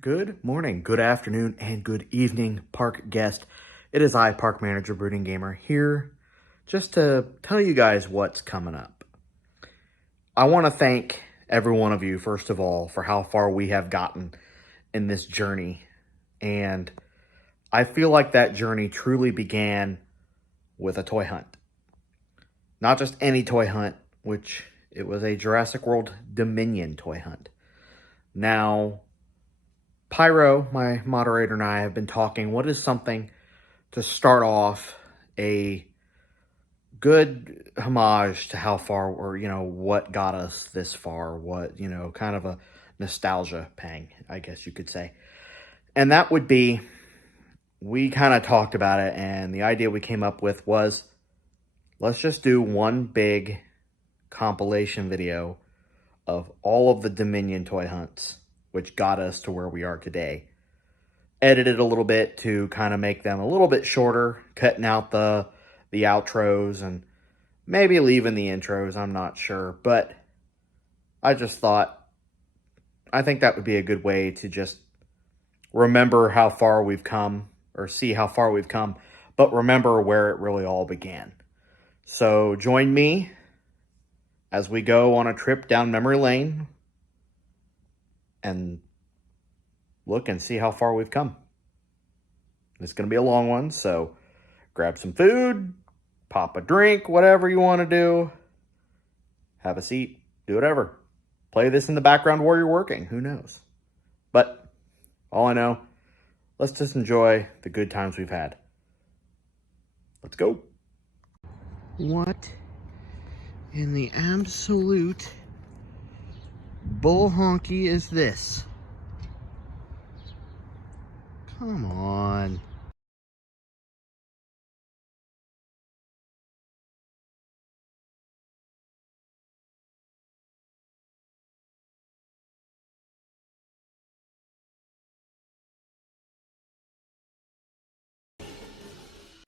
Good morning, good afternoon, and good evening, park guest. It is I, Park Manager Brooding Gamer, here just to tell you guys what's coming up. I want to thank every one of you, first of all, for how far we have gotten in this journey. And I feel like that journey truly began with a toy hunt. Not just any toy hunt, which it was a Jurassic World Dominion toy hunt. Now, Pyro, my moderator, and I have been talking. What is something to start off a good homage to how far, or, what got us this far? What, kind of a nostalgia pang, I guess you could say. And that would be, we kind of talked about it, and the idea we came up with was, let's just do one big compilation video of all of the Dominion toy hunts, which got us to where we are today. Edited a little bit to kind of make them a little bit shorter, cutting out the outros and maybe leaving the intros, I'm not sure. But I just thought, I think that would be a good way to just remember how far we've come, or see how far we've come, but remember where it really all began. So join me as we go on a trip down memory lane and look and see how far we've come. It's going to be a long one, so grab some food, pop a drink, whatever you want to do. Have a seat, do whatever. Play this in the background while you're working, who knows? But all I know, let's just enjoy the good times we've had. Let's go. What in the absolute bull honky is this? Come on.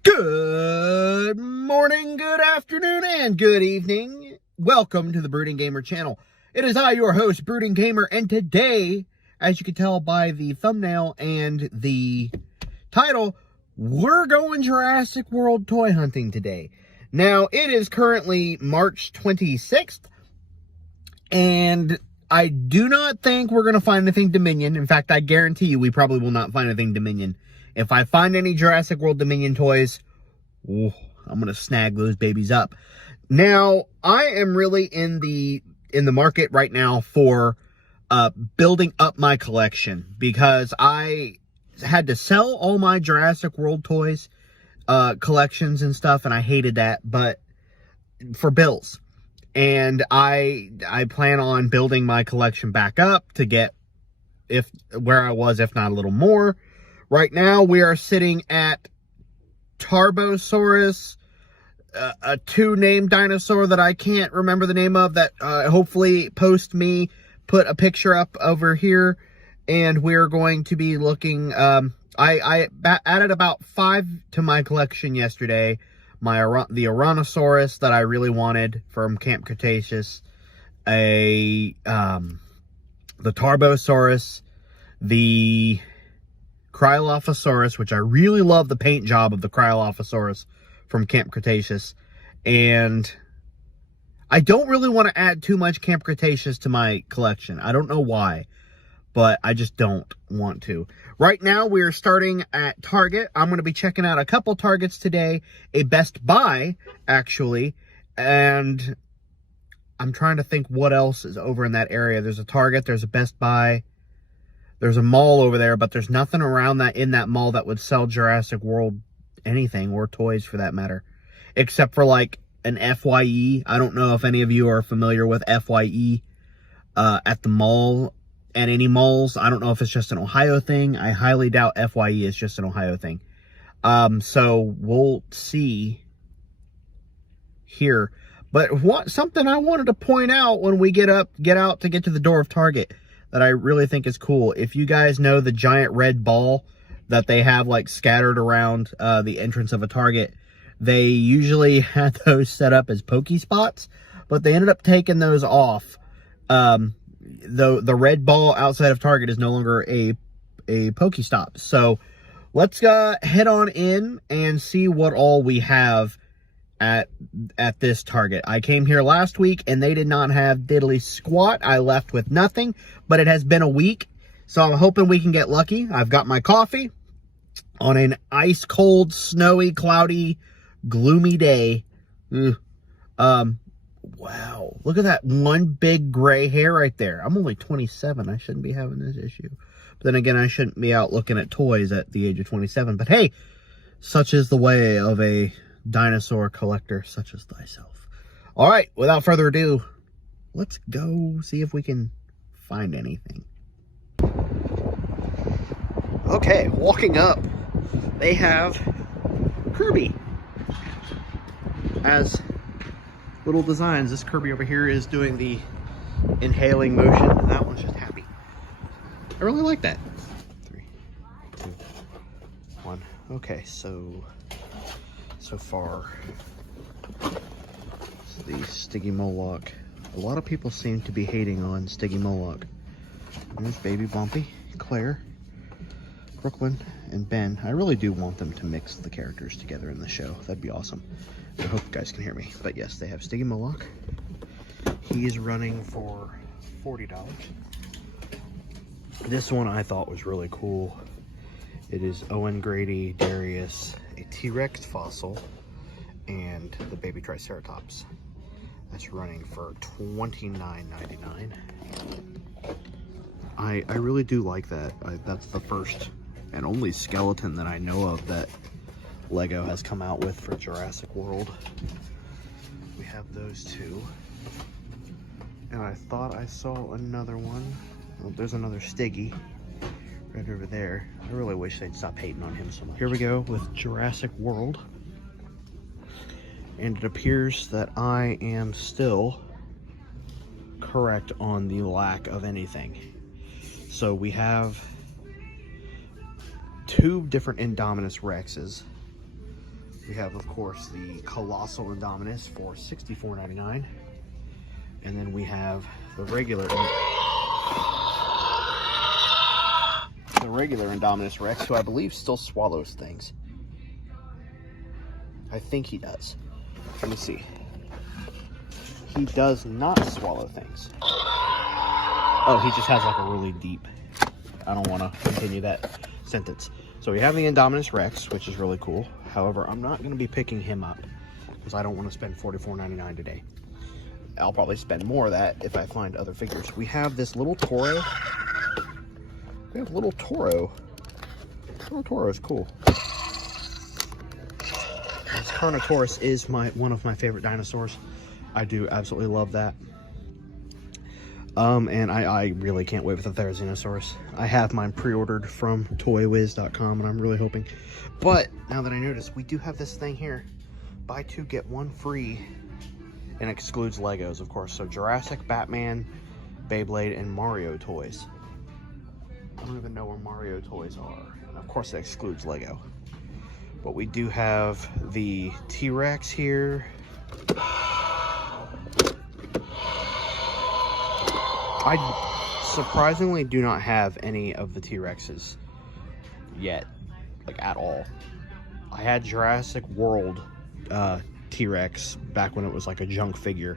Good morning, good afternoon, and good evening. Welcome to the Brooding Gamer channel. It is I, your host, Brooding Gamer, and today, as you can tell by the thumbnail and the title, we're going Jurassic World toy hunting today. Now, it is currently March 26th, and I do not think we're going to find anything Dominion. In fact, I guarantee you we probably will not find anything Dominion. If I find any Jurassic World Dominion toys, I'm going to snag those babies up. Now, I am really in the market right now for building up my collection, because I had to sell all my Jurassic World toys, collections and stuff, and I hated that, but for bills. And I plan on building my collection back up to get where I was, if not a little more. Right now, we are sitting at Tarbosaurus, a two-named dinosaur that I can't remember the name of, that hopefully put a picture up over here, and we're going to be looking. I added about 5 to my collection yesterday. The Oranosaurus that I really wanted from Camp Cretaceous, the Tarbosaurus, the Cryolophosaurus, which I really love the paint job of the Cryolophosaurus from Camp Cretaceous. And I don't really want to add too much Camp Cretaceous to my collection. I don't know why, but I just don't want to. Right now, we are starting at Target. I'm going to be checking out a couple Targets today, a Best Buy, actually, and I'm trying to think what else is over in that area. There's a Target, there's a Best Buy, there's a mall over there, but there's nothing around in that mall that would sell Jurassic World anything, or toys for that matter, except for like an FYE. I don't know if any of you are familiar with FYE at the mall, at any malls. I don't know if it's just an Ohio thing. I highly doubt FYE is just an Ohio thing. So we'll see here. But something I wanted to point out when we get out to get to the door of Target that I really think is cool. If you guys know the giant red ball that they have like scattered around the entrance of a Target, they usually had those set up as Poke Spots, but they ended up taking those off. The red ball outside of Target is no longer a a Pokestop. So let's head on in and see what all we have at this Target. I came here last week and they did not have diddly squat. I left with nothing, but it has been a week, so I'm hoping we can get lucky. I've got my coffee on an ice cold, snowy, cloudy, gloomy day. Wow, look at that one big gray hair right there. I'm only 27. I shouldn't be having this issue. But then again, I shouldn't be out looking at toys at the age of 27. But hey, such is the way of a dinosaur collector such as thyself. All right, without further ado, let's go see if we can find anything. Okay, walking up, they have Kirby as little designs. This Kirby over here is doing the inhaling motion, and that one's just happy. I really like that. 3, 2, 1. Okay, so far, the Stiggy Moloch. A lot of people seem to be hating on Stiggy Moloch. There's Baby Bumpy, Claire, Brooklyn, and Ben. I really do want them to mix the characters together in the show. That'd be awesome. I hope you guys can hear me. But yes, they have Stiggy Moloch. He is running for $40. This one I thought was really cool. It is Owen Grady, Darius, a T-Rex fossil, and the baby Triceratops. That's running for $29.99. I really do like that. That's the first and only skeleton that I know of that Lego has come out with for Jurassic World. We have those two. And I thought I saw another one. Well, there's another Stiggy right over there. I really wish they'd stop hating on him so much. Here we go with Jurassic World. And it appears that I am still correct on the lack of anything. So we have 2 different Indominus Rexes. We have, of course, the Colossal Indominus for $64.99. And then we have the regular Indominus Rex, who I believe still swallows things. I think he does. Let me see. He does not swallow things. Oh, he just has like a really deep... I don't want to continue that sentence. So we have the Indominus Rex, which is really cool. However, I'm not going to be picking him up because I don't want to spend $44.99 today. I'll probably spend more of that if I find other figures. We have this little Toro. We have little Toro. Little Toro is cool. This Carnotaurus is one of my favorite dinosaurs. I do absolutely love that. And I really can't wait for the Therizinosaurus. I have mine pre-ordered from toywiz.com, and I'm really hoping. But now that I notice, we do have this thing here. Buy 2, get 1 free. And excludes Legos, of course. So Jurassic, Batman, Beyblade, and Mario toys. I don't even know where Mario toys are. And of course it excludes Lego. But we do have the T-Rex here. I surprisingly do not have any of the T-Rexes yet, like at all. I had Jurassic World T-Rex back when it was like a junk figure,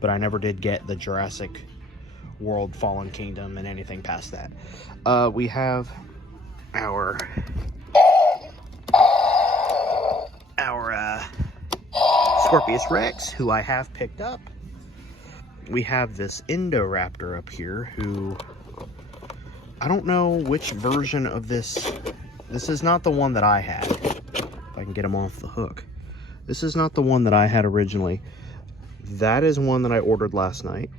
but I never did get the Jurassic World Fallen Kingdom and anything past that. We have our Scorpius Rex, who I have picked up. We have this Indoraptor up here, who I don't know which version of this. This is not the one that I had. If I can get him off the hook. This is not the one that I had originally. That is one that I ordered last night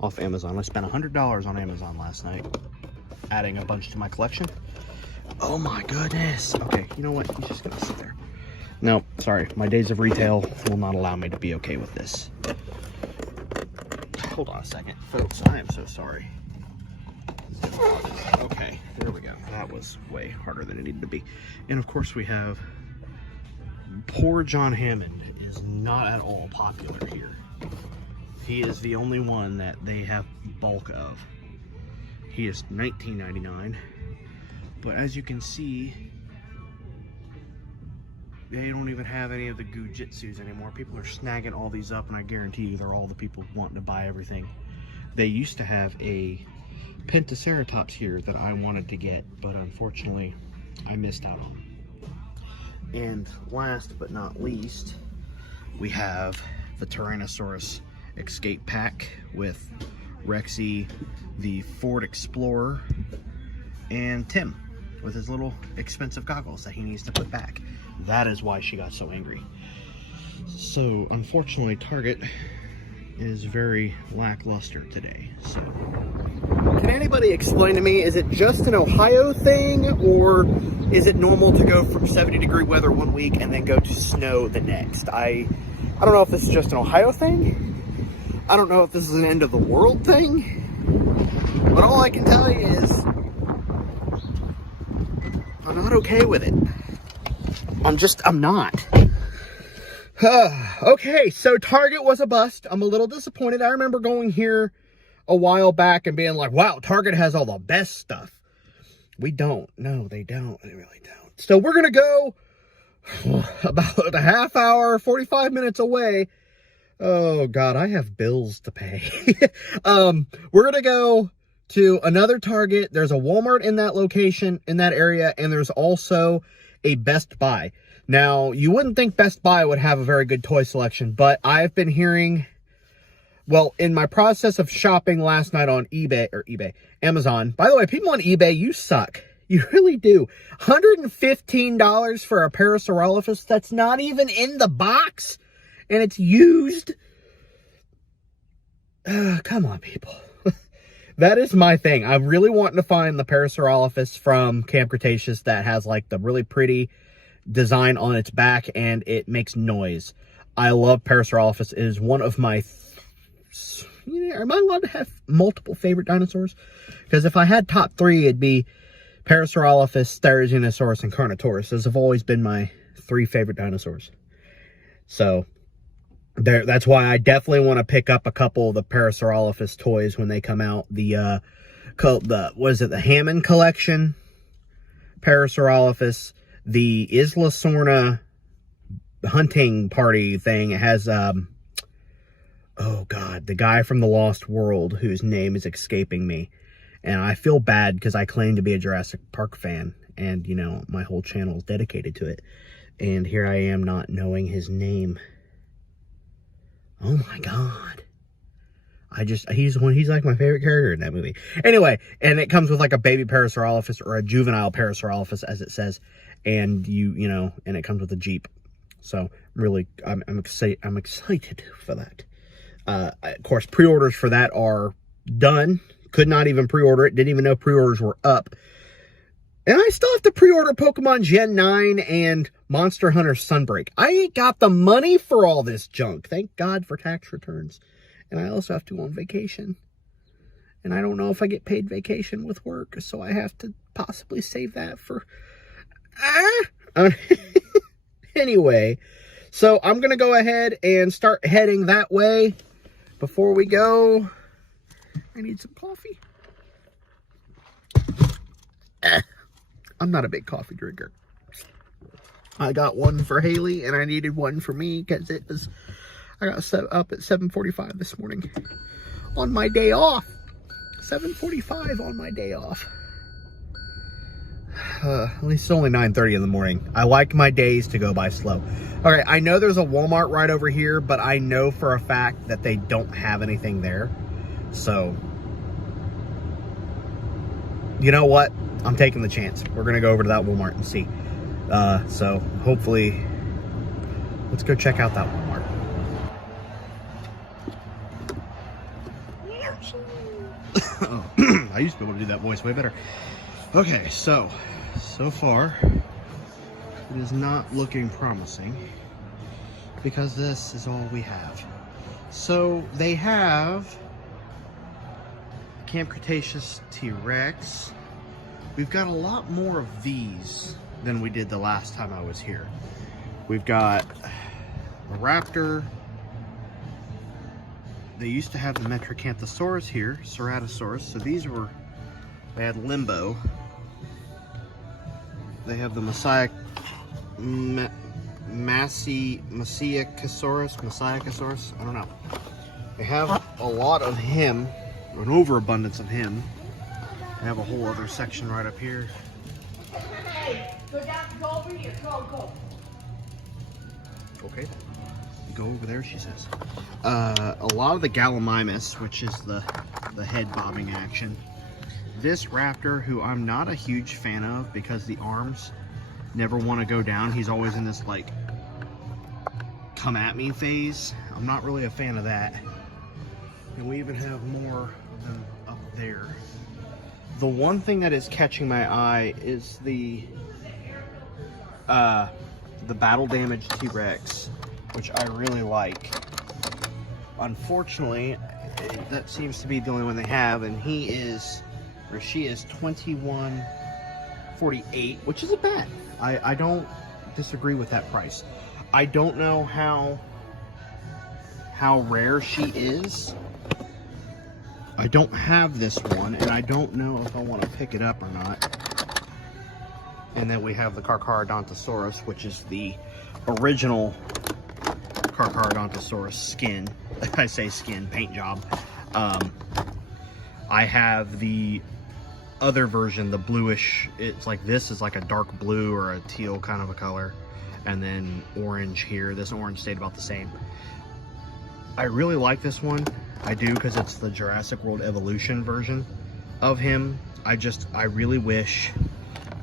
off Amazon. I spent $100 on Amazon last night, adding a bunch to my collection. Oh my goodness. Okay, you know what? He's just gonna sit there. No, sorry. My days of retail will not allow me to be okay with this. Hold on a second, folks. I am so sorry. Okay, there we go. That was way harder than it needed to be. And of course we have poor John Hammond is not at all popular here. He is the only one that they have bulk of. He is $19.99. But as you can see, they don't even have any of the Gujitsus anymore. People are snagging all these up, and I guarantee you they're all the people wanting to buy everything. They used to have a Pentaceratops here that I wanted to get, but unfortunately I missed out on. And last but not least, we have the Tyrannosaurus Escape Pack with Rexy, the Ford Explorer, and Tim with his little expensive goggles that he needs to put back. That is why she got so angry. So unfortunately, Target is very lackluster today. So can anybody explain to me, is it just an Ohio thing, or is it normal to go from 70-degree weather one week and then go to snow the next? I don't know if this is just an Ohio thing. I don't know if this is an end of the world thing. But all I can tell you is I'm not okay with it. I'm not. Okay, so Target was a bust. I'm a little disappointed. I remember going here a while back and being like, wow, Target has all the best stuff. We don't. No, they don't. They really don't. So we're going to go about a half hour, 45 minutes away. Oh, God, I have bills to pay. We're going to go to another Target. There's a Walmart in that location, in that area, and there's also a Best Buy. Now, you wouldn't think Best Buy would have a very good toy selection, but I've been hearing, well, in my process of shopping last night on Amazon. By the way, people on eBay, you suck. You really do. $115 for a Parasaurolophus that's not even in the box, and it's used. Come on, people. That is my thing. I'm really wanting to find the Parasaurolophus from Camp Cretaceous that has like the really pretty design on its back and it makes noise. I love Parasaurolophus. It is one of my am I allowed to have multiple favorite dinosaurs? Because if I had top three, it'd be Parasaurolophus, Therizinosaurus, and Carnotaurus. Those have always been my three favorite dinosaurs. So that's why I definitely want to pick up a couple of the Parasaurolophus toys when they come out. The what is it? The Hammond collection, Parasaurolophus, the Isla Sorna hunting party thing. It has oh God, the guy from the Lost World whose name is escaping me, and I feel bad because I claim to be a Jurassic Park fan, and you know my whole channel is dedicated to it, and here I am not knowing his name. Oh my God. He's like my favorite character in that movie. Anyway, and it comes with like a baby Parasaurolophus or a juvenile Parasaurolophus, as it says. And and it comes with a Jeep. So really, I'm excited for that. Of course, pre-orders for that are done. Could not even pre-order it. Didn't even know pre-orders were up. And I still have to pre-order Pokemon Gen 9 and Monster Hunter Sunbreak. I ain't got the money for all this junk. Thank God for tax returns. And I also have to go on vacation. And I don't know if I get paid vacation with work, so I have to possibly save that for... Anyway, so I'm going to go ahead and start heading that way. Before we go, I need some coffee. I'm not a big coffee drinker. I got one for Haley, and I needed one for me because I got set up at 7:45 this morning on my day off. 7:45 on my day off. At least it's only 9:30 in the morning. I like my days to go by slow. Okay, I know there's a Walmart right over here, but I know for a fact that they don't have anything there. So, you know what? I'm taking the chance. We're going to go over to that Walmart and see. So, hopefully, let's go check out that Walmart. I used to be able to do that voice way better. Okay, so far, it is not looking promising because this is all we have. So, they have Camp Cretaceous T-Rex. We've got a lot more of these than we did the last time I was here. We've got a raptor. They used to have the Metracanthosaurus here, Ceratosaurus. So these were They had Limbo. They have the Messiacosaurus. I don't know. They have a lot of him, an overabundance of him. They have a whole other section right up here. Hey, go over here. Go. Okay. Go over there, she says. A lot of the Gallimimus, which is the head bobbing action. This raptor, who I'm not a huge fan of because the arms never want to go down. He's always in this, like, come at me phase. I'm not really a fan of that. And we even have more of them up there. The one thing that is catching my eye is the battle damaged T-Rex, which I really like. Unfortunately, that seems to be the only one they have, and he is, or she is, $21.48, which isn't bad. I don't disagree with that price. I don't know how rare she is. I don't have this one, and I don't know if I want to pick it up or not. And then we have the Carcharodontosaurus, which is the original Carcharodontosaurus skin. I say skin, paint job. I have the other version, the bluish. It's like, this is like a dark blue or a teal kind of a color. And then orange here. This orange stayed about the same. I really like this one. I do, because it's the Jurassic World Evolution version of him. I really wish,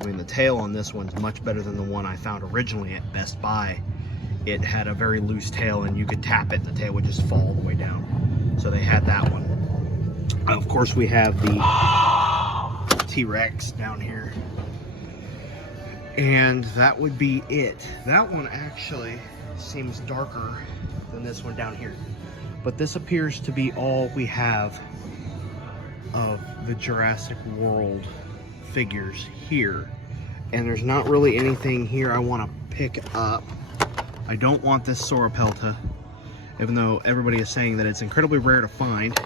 I mean, the tail on this one's much better than the one I found originally at Best Buy. It had a very loose tail, and you could tap it and the tail would just fall all the way down. So they had that one. Of course, we have the T-Rex down here. And that would be it. That one actually seems darker than this one down here. But this appears to be all we have of the Jurassic World figures here. And there's not really anything here I want to pick up. I don't want this Sauropelta, even though everybody is saying that it's incredibly rare to find.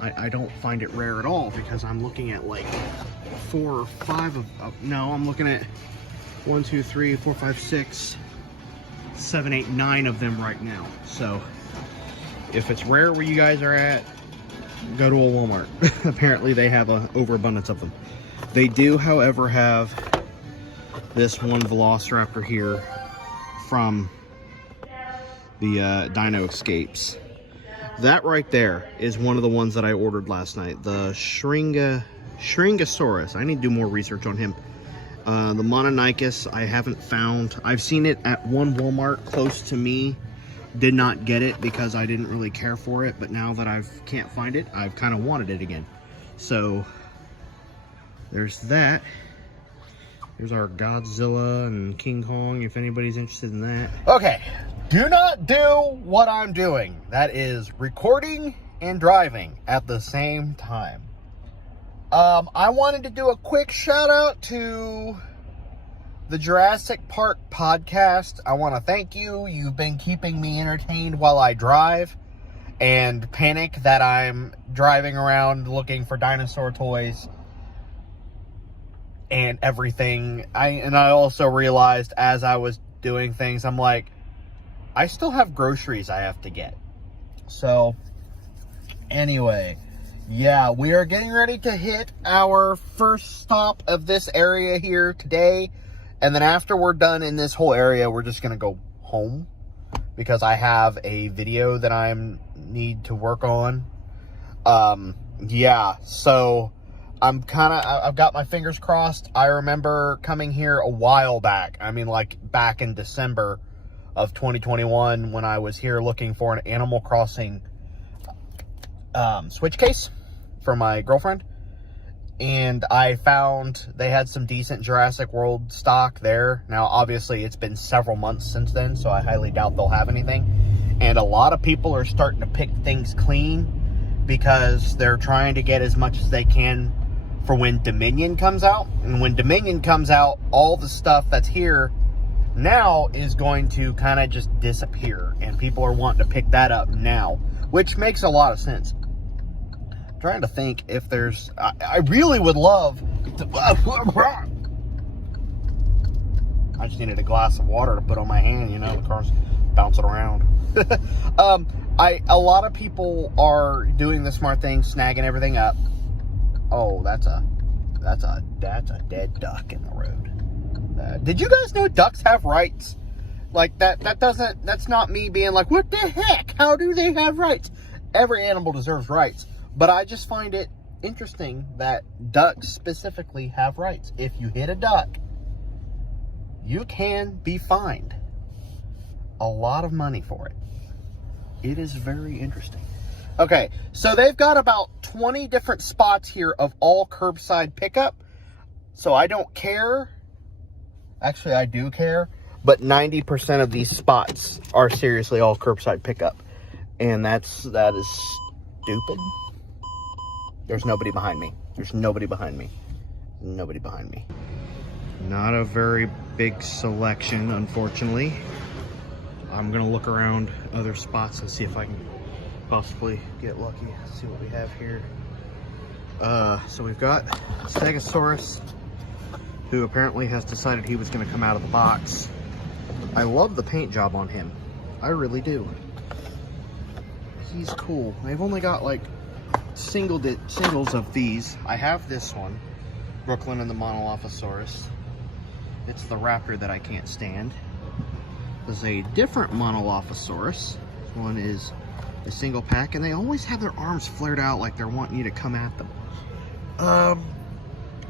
I don't find it rare at all, because I'm looking at like 4 or 5 of, no, I'm looking at 1, 2, 3, 4, 5, 6, 7, 8, 9 of them right now. So if it's rare where you guys are at, go to a Walmart. Apparently they have an overabundance of them. They do, however, have this one Velociraptor here from the Dino Escapes. That right there is one of the ones that I ordered last night. The Shringosaurus. I need to do more research on him. The Mononychus I haven't found. I've seen it at one Walmart close to me. Did not get it because I didn't really care for it, but now that I can't find it, I've kind of wanted it again. So there's that. There's our Godzilla and King Kong, if anybody's interested in that. Okay, do not do what I'm doing. That is recording and driving at the same time. I wanted to do a quick shout out to the Jurassic Park podcast. I want to thank you. You've been keeping me entertained while I drive and panic that I'm driving around looking for dinosaur toys and everything. I also realized as I was doing things, I'm like, I still have groceries I have to get. So anyway, yeah, we are getting ready to hit our first stop of this area here today. And then after we're done in this whole area, we're just going to go home because I have a video that I need to work on. Yeah, so I've got my fingers crossed. I remember coming here a while back. I mean, like back in December of 2021 when I was here looking for an Animal Crossing Switch case for my girlfriend. And I found they had some decent Jurassic World stock there. Now, obviously, it's been several months since then, so I highly doubt they'll have anything. And a lot of people are starting to pick things clean because they're trying to get as much as they can for when Dominion comes out. And when Dominion comes out, all the stuff that's here now is going to kind of just disappear. And people are wanting to pick that up now, which makes a lot of sense. trying to think if there's... I really would love to... I just needed a glass of water to put on my hand, you know, the car's bouncing around. A lot of people are doing the smart thing, snagging everything up. Oh, that's a dead duck in the road. Did you guys know ducks have rights? Like, that's not me being like, what the heck? How do they have rights? Every animal deserves rights. But I just find it interesting that ducks specifically have rights. If you hit a duck, you can be fined a lot of money for it. It is very interesting. Okay, so they've got about 20 different spots here of all curbside pickup. So I don't care. Actually, I do care. But 90% of these spots are seriously all curbside pickup. And that is stupid. There's nobody behind me. There's nobody behind me. Nobody behind me. Not a very big selection, unfortunately. I'm gonna look around other spots and see if I can possibly get lucky. Let's see what we have here. So we've got Stegosaurus, who apparently has decided he was gonna come out of the box. I love the paint job on him. I really do. He's cool. They've only got like singles of these. I have this one, Brooklyn and the Monolophosaurus. It's the raptor that I can't stand. There's a different Monolophosaurus. This one is a single pack, and they always have their arms flared out like they're wanting you to come at them. I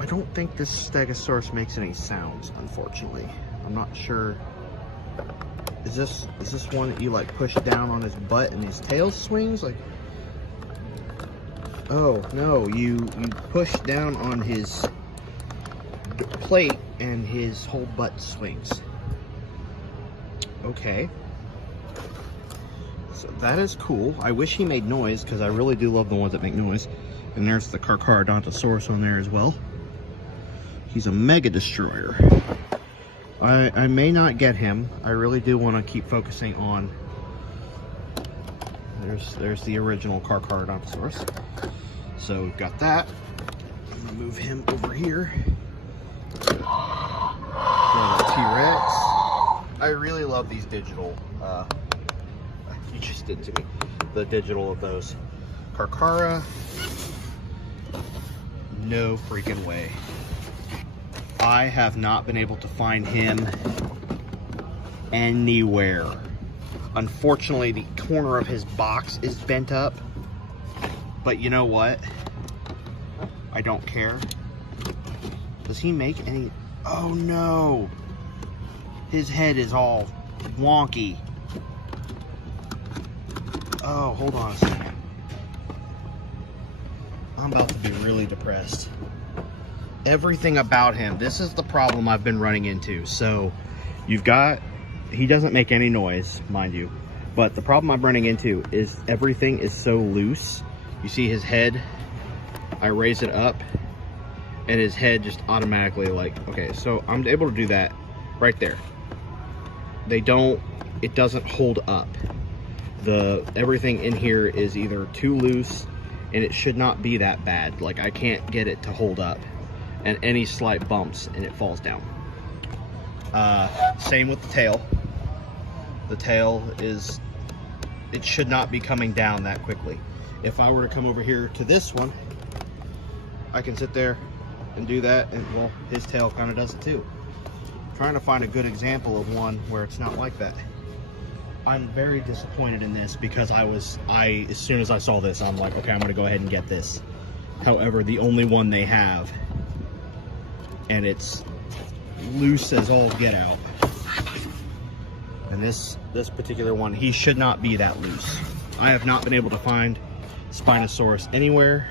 don't think this Stegosaurus makes any sounds, unfortunately. I'm not sure. Is this one that you like push down on his butt and his tail swings? Like, oh no, you push down on his plate and his whole butt swings. Okay. So that is cool. I wish he made noise, because I really do love the ones that make noise. And there's the Carcharodontosaurus on there as well. He's a mega destroyer. I may not get him. I really do want to keep focusing on... There's the original Carcharodontosaurus. So we've got that. I'm going to move him over here. Got a T-Rex. I really love these digital, you just did to me, the digital of those. Carchara, no freaking way. I have not been able to find him anywhere. Unfortunately, the corner of his box is bent up, but you know what? I don't care. Does he make any? Oh no! His head is all wonky. Oh, hold on a second. I'm about to be really depressed. Everything about him, this is the problem I've been running into. So, you've got, he doesn't make any noise, mind you. But the problem I'm running into is everything is so loose. You see his head, I raise it up, and his head just automatically like, okay, so I'm able to do that right there. It doesn't hold up. Everything in here is either too loose, and it should not be that bad. Like, I can't get it to hold up, and any slight bumps and it falls down. Same with the tail. The tail it should not be coming down that quickly. If I were to come over here to this one, I can sit there and do that, and well, his tail kind of does it too. Trying to find a good example of one where it's not like that. I'm very disappointed in this, because as soon as I saw this, I'm like, okay, I'm gonna go ahead and get this. However, the only one they have, and it's loose as all get out. And this particular one, he should not be that loose. I have not been able to find Spinosaurus anywhere.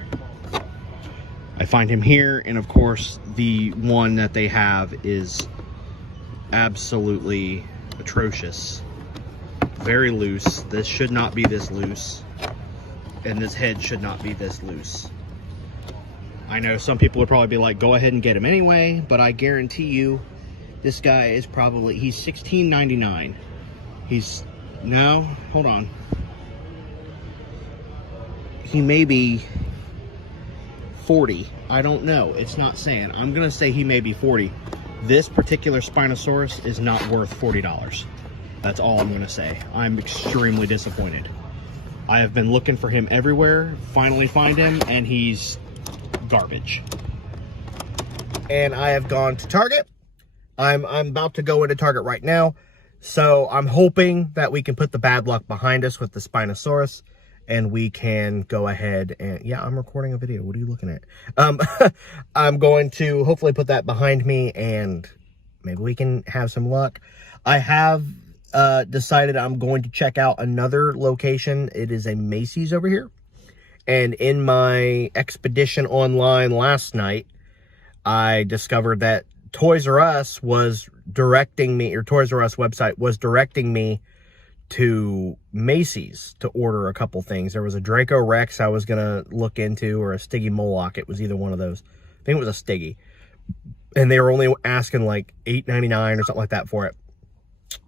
I find him here, and of course, the one that they have is absolutely atrocious. Very loose. This should not be this loose, and this head should not be this loose. I know some people would probably be like, go ahead and get him anyway, but I guarantee you this guy is probably, he's $16.99. No, hold on. He may be 40. I don't know. It's not saying. I'm going to say he may be 40. This particular Spinosaurus is not worth $40. That's all I'm going to say. I'm extremely disappointed. I have been looking for him everywhere, finally find him, and he's garbage. And I have gone to Target. I'm about to go into Target right now. So I'm hoping that we can put the bad luck behind us with the Spinosaurus, and we can go ahead and, yeah, I'm recording a video. What are you looking at? I'm going to hopefully put that behind me, and maybe we can have some luck. I have decided I'm going to check out another location. It is a Macy's over here. And in my expedition online last night, I discovered that Toys R Us was directing me, or Toys R Us website was directing me to Macy's to order a couple things. There was a Draco Rex I was going to look into, or a Stiggy Moloch. It was either one of those. I think it was a Stiggy. And they were only asking like $8.99 or something like that for it.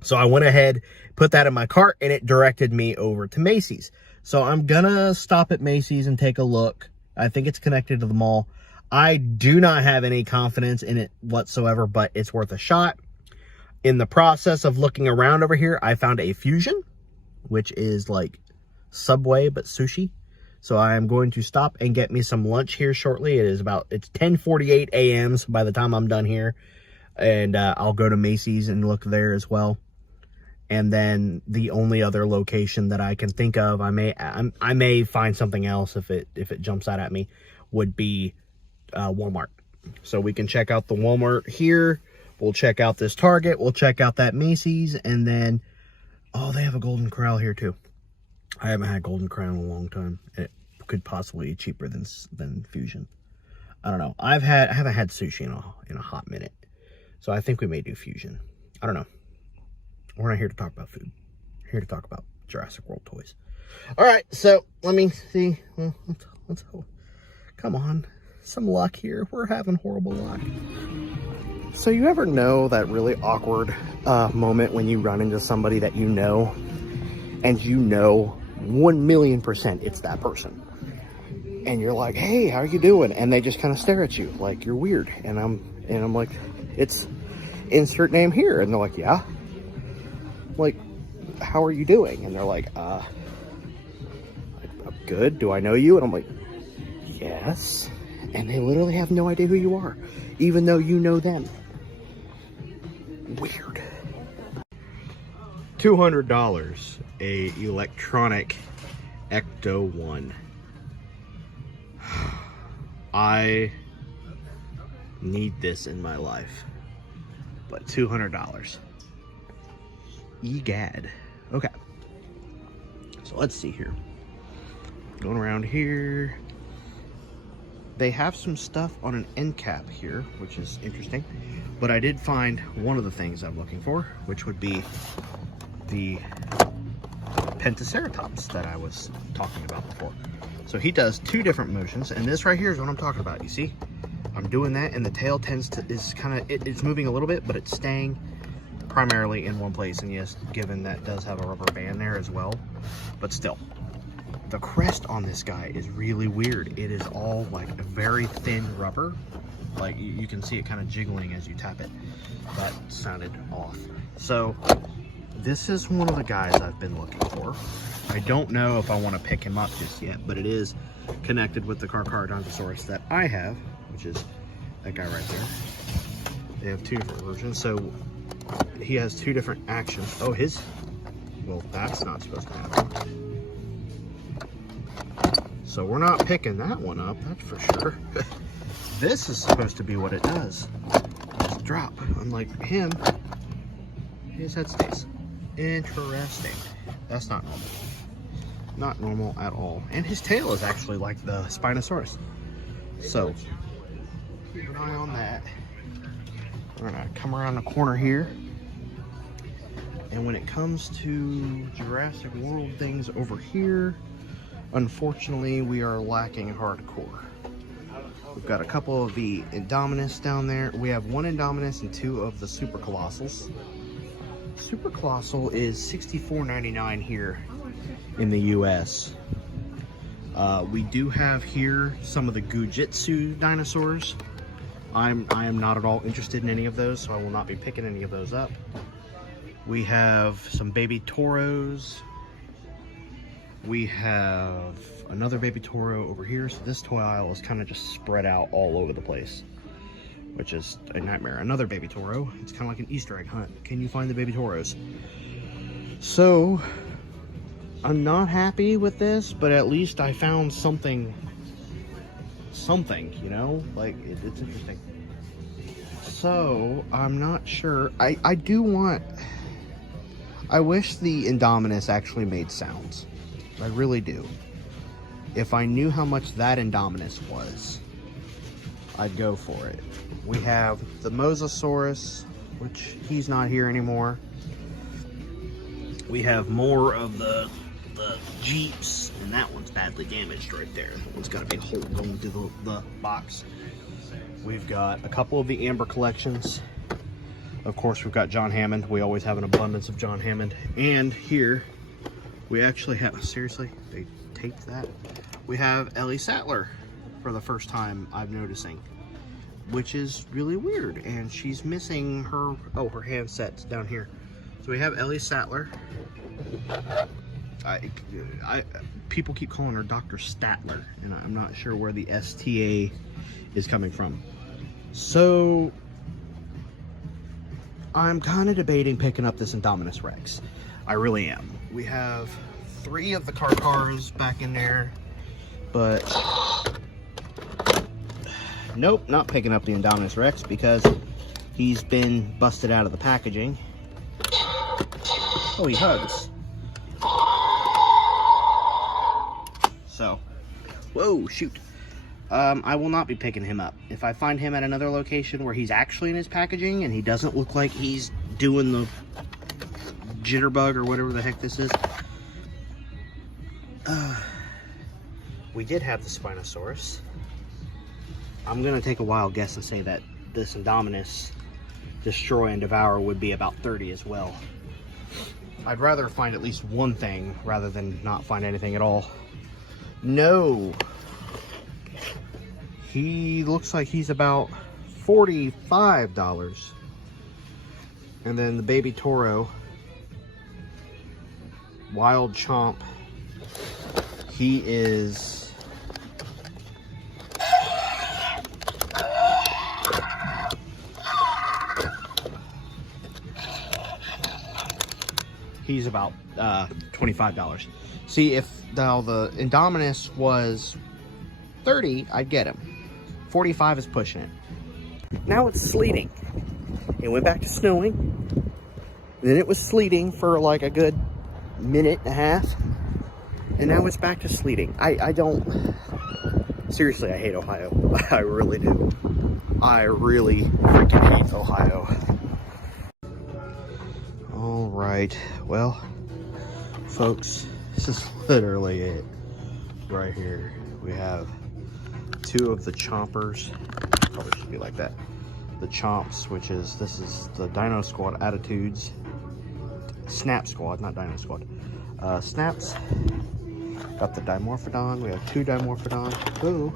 So I went ahead, put that in my cart, and it directed me over to Macy's. So I'm going to stop at Macy's and take a look. I think it's connected to the mall. I do not have any confidence in it whatsoever, but it's worth a shot. In the process of looking around over here, I found a Fusion, which is like Subway, but sushi. So I am going to stop and get me some lunch here shortly. It's 10:48 a.m. So by the time I'm done here, and I'll go to Macy's and look there as well. And then the only other location that I can think of, I may find something else if it jumps out at me, would be Walmart. So we can check out the Walmart here. We'll check out this Target. We'll check out that Macy's. And then, oh, they have a Golden Corral here too. I haven't had Golden Corral in a long time. It could possibly be cheaper than Fusion. I don't know. I haven't had sushi in a hot minute. So I think we may do Fusion. I don't know. We're not here to talk about food. We're here to talk about Jurassic World toys. All right, so let me see. Well, let's hope. Come on. Some luck here. We're having horrible luck. So you ever know that really awkward moment when you run into somebody that you know, and you know 1,000,000% it's that person? And you're like, hey, how are you doing? And they just kind of stare at you like you're weird. And I'm like, it's insert name here. And they're like, yeah. Like, how are you doing? And they're like, I'm good. Do I know you? And I'm like, yes. And they literally have no idea who you are, even though you know them. Weird. $200, a electronic Ecto 1. I need this in my life, but $200. Egad. Okay, so let's see here. Going around here, they have some stuff on an end cap here, which is interesting, but I did find one of the things I'm looking for, which would be the Pentaceratops that I was talking about before. So he does two different motions, and this right here is what I'm talking about. You see, I'm doing that, and the tail it's moving a little bit, but it's staying primarily in one place. And yes, given that does have a rubber band there as well, but still, the crest on this guy is really weird. It is all like a very thin rubber. Like you can see it kind of jiggling as you tap it. That sounded off. So this is one of the guys I've been looking for. I don't know if I want to pick him up just yet, but it is connected with the Dinosaur that I have, which is that guy right there. They have two different versions. So he has two different actions. Oh, well, that's not supposed to happen. So we're not picking that one up, that's for sure. This is supposed to be what it does. Just drop. Unlike him, his head stays. Interesting. That's not normal. Not normal at all. And his tail is actually like the Spinosaurus. So, keep an eye on that. We're gonna come around the corner here. And when it comes to Jurassic World things over here, unfortunately, we are lacking hardcore. We've got a couple of the Indominus down there. We have one Indominus and two of the Super Colossals. Super Colossal is $64.99 here in the US. We do have here some of the Gujitsu dinosaurs. I am not at all interested in any of those, so I will not be picking any of those up. We have some baby Toros. We have another baby Toro over here. So this toy aisle is kind of just spread out all over the place, which is a nightmare. Another baby Toro. It's kind of like an Easter egg hunt. Can you find the baby Toros? So I'm not happy with this, but at least I found something, you know, like it's interesting. So I'm not sure. I do want, I wish the Indominus actually made sounds. I really do. If I knew how much that Indominus was, I'd go for it. We have the Mosasaurus, which he's not here anymore. We have more of the Jeeps, and that one's badly damaged right there. That one's got a big hole going through the box. We've got a couple of the Amber collections. Of course, we've got John Hammond. We always have an abundance of John Hammond. And here, we actually have, seriously, they taped that? We have Ellie Sattler for the first time I'm noticing, which is really weird. And she's missing her, oh, her handset's down here. So we have Ellie Sattler. People keep calling her Dr. Statler, and I'm not sure where the STA is coming from. So I'm kind of debating picking up this Indominus Rex. I really am. We have 3 of the cars back in there, but nope, not picking up the Indominus Rex because he's been busted out of the packaging. Oh, he hugs. So, whoa, shoot. I will not be picking him up. If I find him at another location where he's actually in his packaging and he doesn't look like he's doing the jitterbug or whatever the heck this is. We did have the Spinosaurus. I'm going to take a wild guess and say that this Indominus Destroy and Devour would be about 30 as well. I'd rather find at least one thing rather than not find anything at all. No. He looks like he's about $45. And then the baby Toro, Wild Chomp, he is about $25. See, if now the Indominus was 30, I'd get him. 45 is pushing it. Now it's sleeting. It went back to snowing. Then it was sleeting for like a good minute and a half. And now it's back to sleeting. I don't... Seriously, I hate Ohio. I really do. I really freaking hate Ohio. Alright, well, folks, this is literally it. Right here. We have 2 of the chompers. Probably should be like that. The chomps, which is, this is the Dino Squad Attitudes. Snap Squad, not Dino Squad. Snaps. Got the Dimorphodon. We have 2 Dimorphodon. Ooh.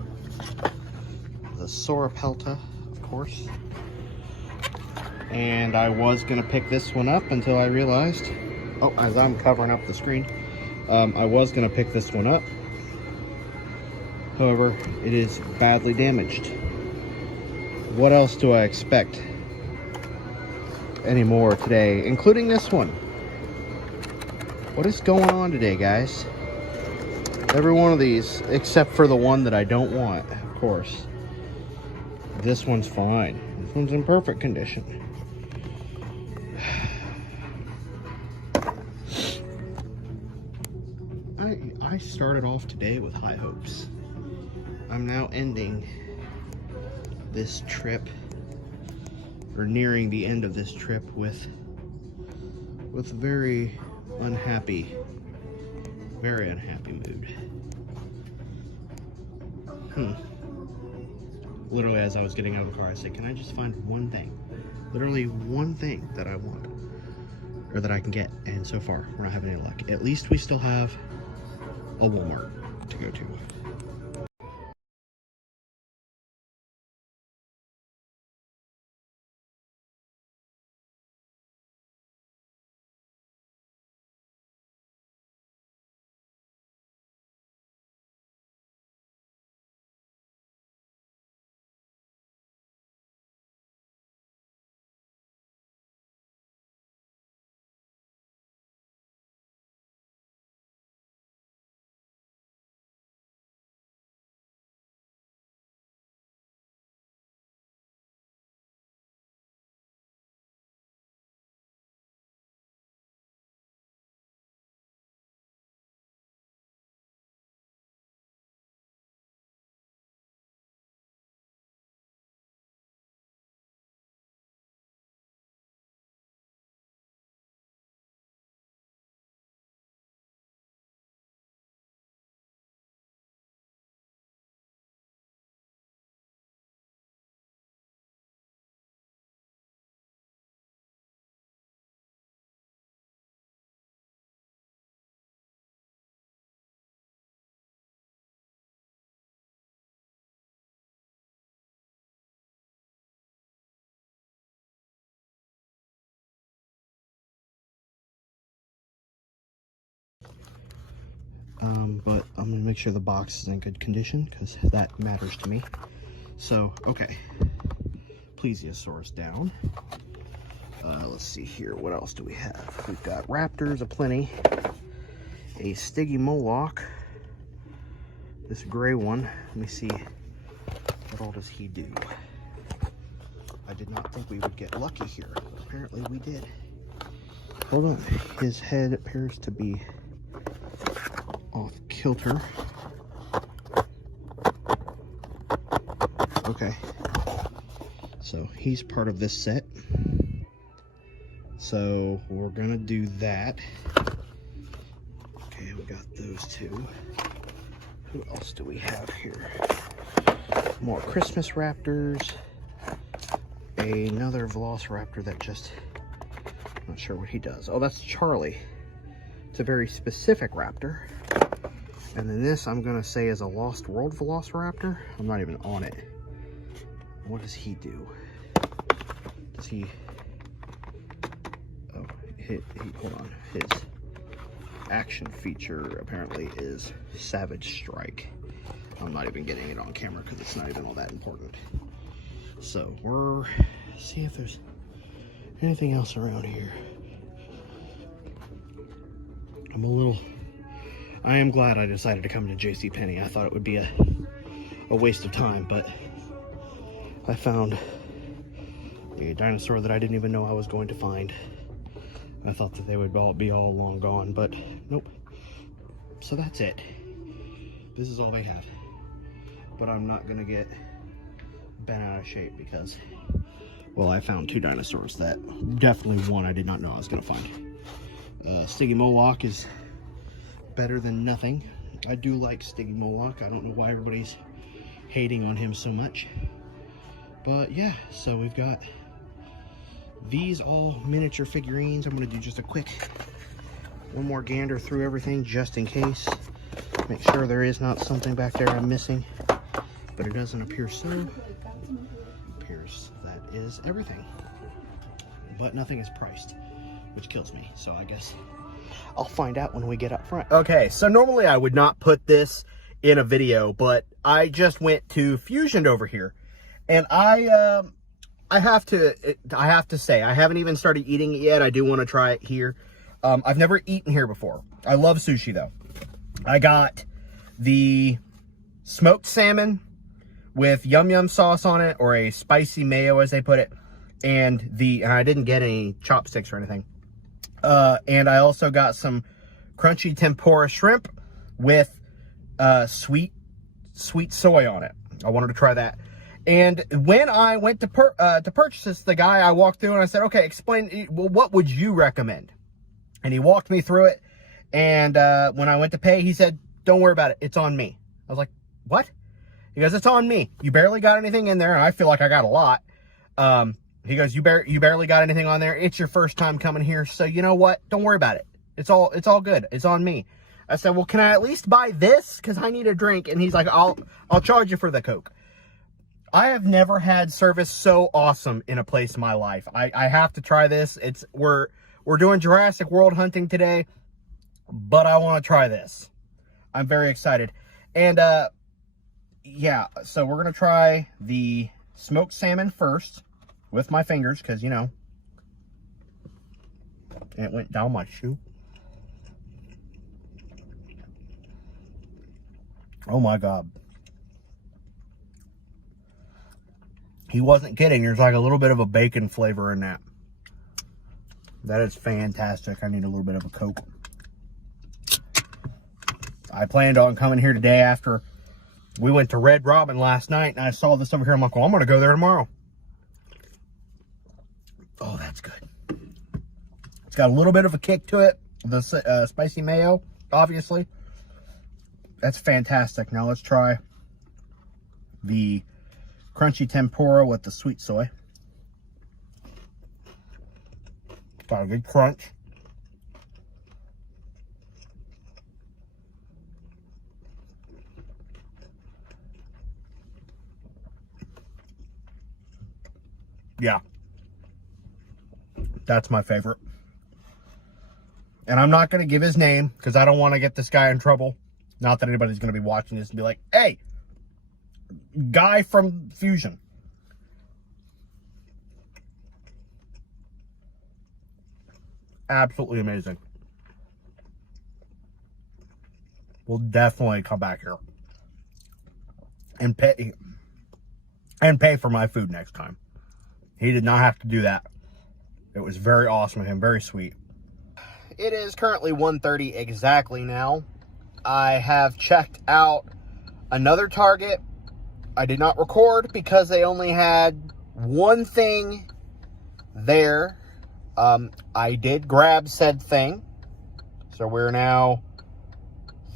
The Sauropelta, of course. And I was gonna pick this one up until I realized, oh, as I'm covering up the screen, I was gonna pick this one up. However, it is badly damaged. What else do I expect anymore today, including this one? What is going on today, guys? Every one of these, except for the one that I don't want, of course. This one's fine. This one's in perfect condition. I started off today with high hopes. I'm now ending this trip, or nearing the end of this trip, with very unhappy mood. Literally, as I was getting out of the car, I said, can I just find one thing? Literally one thing that I want, or that I can get. And so far, we're not having any luck. At least we still have a Walmart. to go to. But I'm gonna make sure the box is in good condition because that matters to me. So, okay. Plesiosaurus down. Let's see here. What else do we have? We've got raptors aplenty. A Stygimoloch. This gray one. Let me see. What all does he do? I did not think we would get lucky here, but apparently we did. Hold on. His head appears to be off kilter. Okay. So he's part of this set. So we're gonna do that. Okay, we got those two. Who else do we have here? More Christmas raptors. Another Velociraptor that just, not sure what he does. Oh, that's Charlie. It's a very specific raptor. And then this I'm gonna say is a Lost World Velociraptor. I'm not even on it. What does he do? Does he, oh, hold on. His action feature apparently is Savage Strike. I'm not even getting it on camera because it's not even all that important. So we're, see if there's anything else around here. I am glad I decided to come to JCPenney. I thought it would be a waste of time, but I found a dinosaur that I didn't even know I was going to find. I thought that they would all be all long gone, but nope. So that's it. This is all they have. But I'm not gonna get bent out of shape because, well, I found two dinosaurs that definitely one I did not know I was gonna find. Stygimoloch is better than nothing. I do like Stygimoloch. I don't know why everybody's hating on him so much. But yeah, so we've got these all miniature figurines. I'm gonna do just a quick one more gander through everything just in case. Make sure there is not something back there I'm missing, but it doesn't appear so. Appears that is everything, but nothing is priced, which kills me. So I guess I'll find out when we get up front. Okay, so normally I would not put this in a video, but I just went to Fusion over here, and I have to say, I haven't even started eating it yet. I do want to try it here. I've never eaten here before. I love sushi though. I got the smoked salmon with yum yum sauce on it, or a spicy mayo as they put it, and I didn't get any chopsticks or anything. And I also got some crunchy tempura shrimp with sweet soy on it. I wanted to try that. And when I went to purchase this, the guy I walked through and I said, okay, explain, well, what would you recommend? And he walked me through it. And when I went to pay, he said, don't worry about it. It's on me. I was like, what? He goes, it's on me. You barely got anything in there. And I feel like I got a lot. He goes, you barely got anything on there. It's your first time coming here. So you know what? Don't worry about it. It's all good. It's on me. I said, well, can I at least buy this? Because I need a drink. And he's like, I'll charge you for the Coke. I have never had service so awesome in a place in my life. I have to try this. We're doing Jurassic World hunting today, but I want to try this. I'm very excited. And yeah, so we're going to try the smoked salmon first with my fingers because, you know, it went down my shoe. Oh my God. He wasn't kidding. There's like a little bit of a bacon flavor in that. That is fantastic. I need a little bit of a Coke. I planned on coming here today after we went to Red Robin last night, and I saw this over here. I'm like, well, I'm going to go there tomorrow. Oh, that's good. It's got a little bit of a kick to it. The spicy mayo, obviously. That's fantastic. Now let's try the crunchy tempura with the sweet soy. Got a good crunch. Yeah. That's my favorite. And I'm not going to give his name because I don't want to get this guy in trouble. Not that anybody's going to be watching this and be like, hey, guy from Fusion. Absolutely amazing. We'll definitely come back here and pay for my food next time. He did not have to do that. It was very awesome of him, very sweet. It is currently 1:30 exactly now. I have checked out another Target. I did not record because they only had one thing there. I did grab said thing. So we're now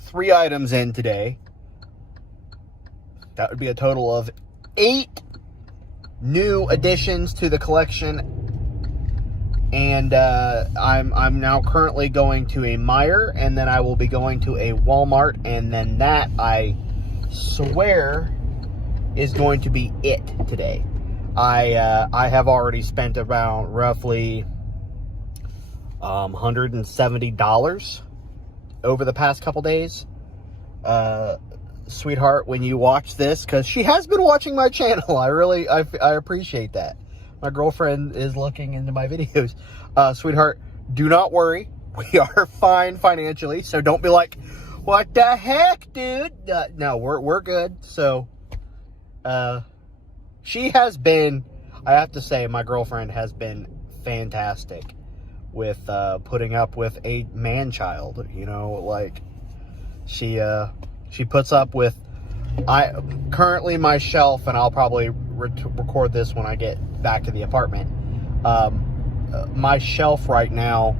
3 items in today. That would be a total of 8 new additions to the collection. And I'm now currently going to a Meijer, and then I will be going to a Walmart, and then that, I swear, is going to be it today. I have already spent around roughly $170 over the past couple days. Sweetheart, when you watch this, because she has been watching my channel, I appreciate that. My girlfriend is looking into my videos. Sweetheart, do not worry. We are fine financially, so don't be like, what the heck, dude? No, we're good. So, she has been, I have to say, my girlfriend has been fantastic with putting up with a man-child. You know, like, she puts up with, currently my shelf, and I'll probably record this when I get back to the apartment. My shelf right now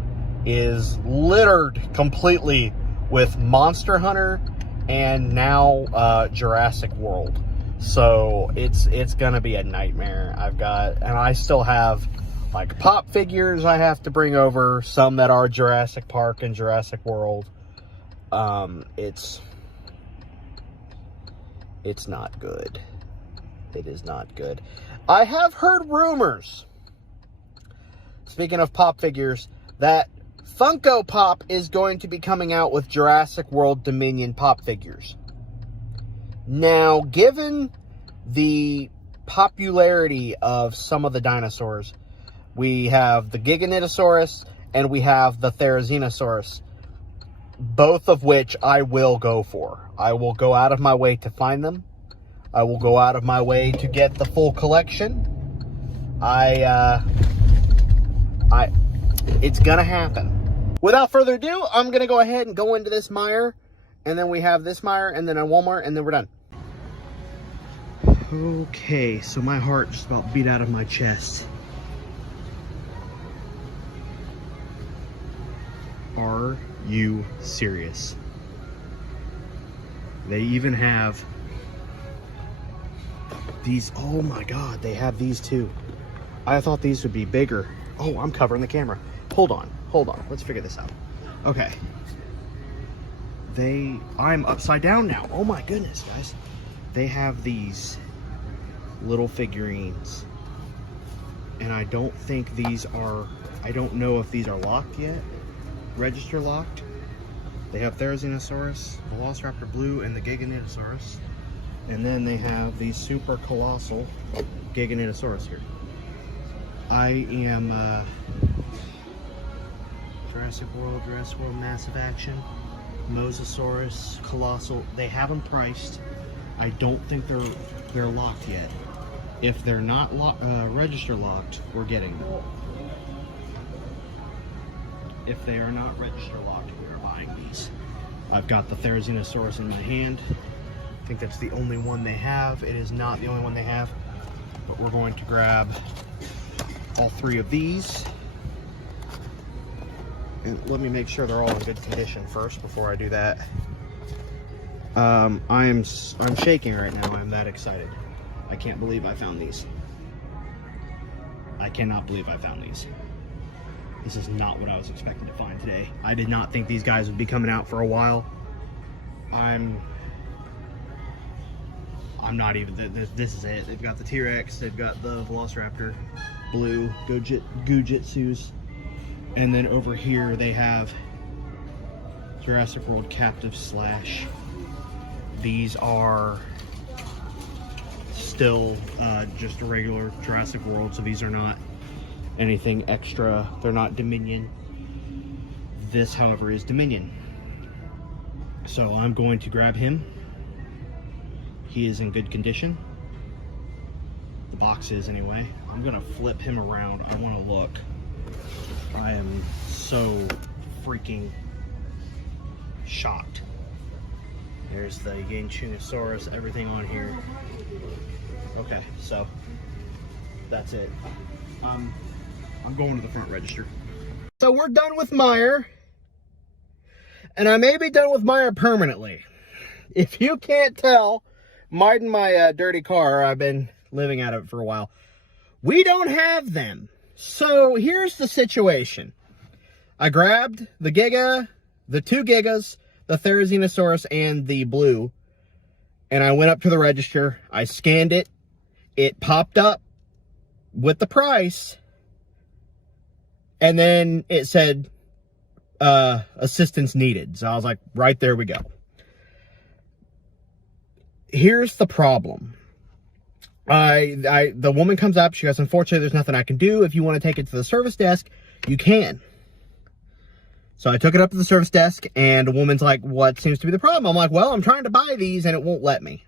is littered completely with Monster Hunter and now Jurassic World. So it's gonna be a nightmare. And I still have like pop figures I have to bring over, some that are Jurassic Park and Jurassic World. It's not good. It is not good. I have heard rumors, speaking of pop figures, that Funko Pop is going to be coming out with Jurassic World Dominion pop figures. Now, given the popularity of some of the dinosaurs, we have the Giganotosaurus and we have the Therizinosaurus, both of which I will go for. I will go out of my way to find them. I will go out of my way to get the full collection. It's gonna happen. Without further ado, I'm gonna go ahead and go into this Meijer, and then we have this Meijer, and then a Walmart, and then we're done. Okay, so my heart just about beat out of my chest. Are you serious? They even have these. Oh my God, they have these too. I thought these would be bigger. Oh, I'm covering the camera. Hold on. Let's figure this out. Okay. I'm upside down now. Oh my goodness, guys. They have these little figurines. And I don't think these are, I don't know if these are locked yet. Register locked. They have Therizinosaurus, Velociraptor Blue, and the Giganotosaurus. And then they have the super colossal Giganotosaurus here. I am Jurassic World Massive Action, Mosasaurus, Colossal. They have them priced. I don't think they're locked yet. If they're not register locked, we're getting them. If they are not register locked, we are buying these. I've got the Therizinosaurus in my hand. I think that's the only one they have. It is not the only one they have, but we're going to grab all three of these. And let me make sure they're all in good condition first before I do that. I'm shaking right now. I'm that excited. I can't believe I found these. I cannot believe I found these. This is not what I was expecting to find today. I did not think these guys would be coming out for a while. I'm not even, this is it. They've got the T-Rex, they've got the Velociraptor Blue, Gujitsus, and then over here they have Jurassic World Captive Slash. These are still just a regular Jurassic World, so these are not anything extra. They're not Dominion. This, however, is Dominion. So I'm going to grab him. He is in good condition. The box is anyway. I'm gonna flip him around. I want to look. I am so freaking shocked. There's the Giganotosaurus, everything on here. Okay, so that's it. I'm going to the front register. So we're done with Meyer. And I may be done with Meyer permanently. If you can't tell, minding my dirty car, I've been living out of it for a while. We don't have them. So here's the situation. I grabbed the Giga, the two Gigas, the Therizinosaurus, and the Blue. And I went up to the register. I scanned it. It popped up with the price. And then it said, assistance needed. So I was like, right, there we go. Here's the problem. The woman comes up, she goes, unfortunately, there's nothing I can do. If you want to take it to the service desk, you can. So I took it up to the service desk, and the woman's like, what seems to be the problem? I'm like, well, I'm trying to buy these, and it won't let me.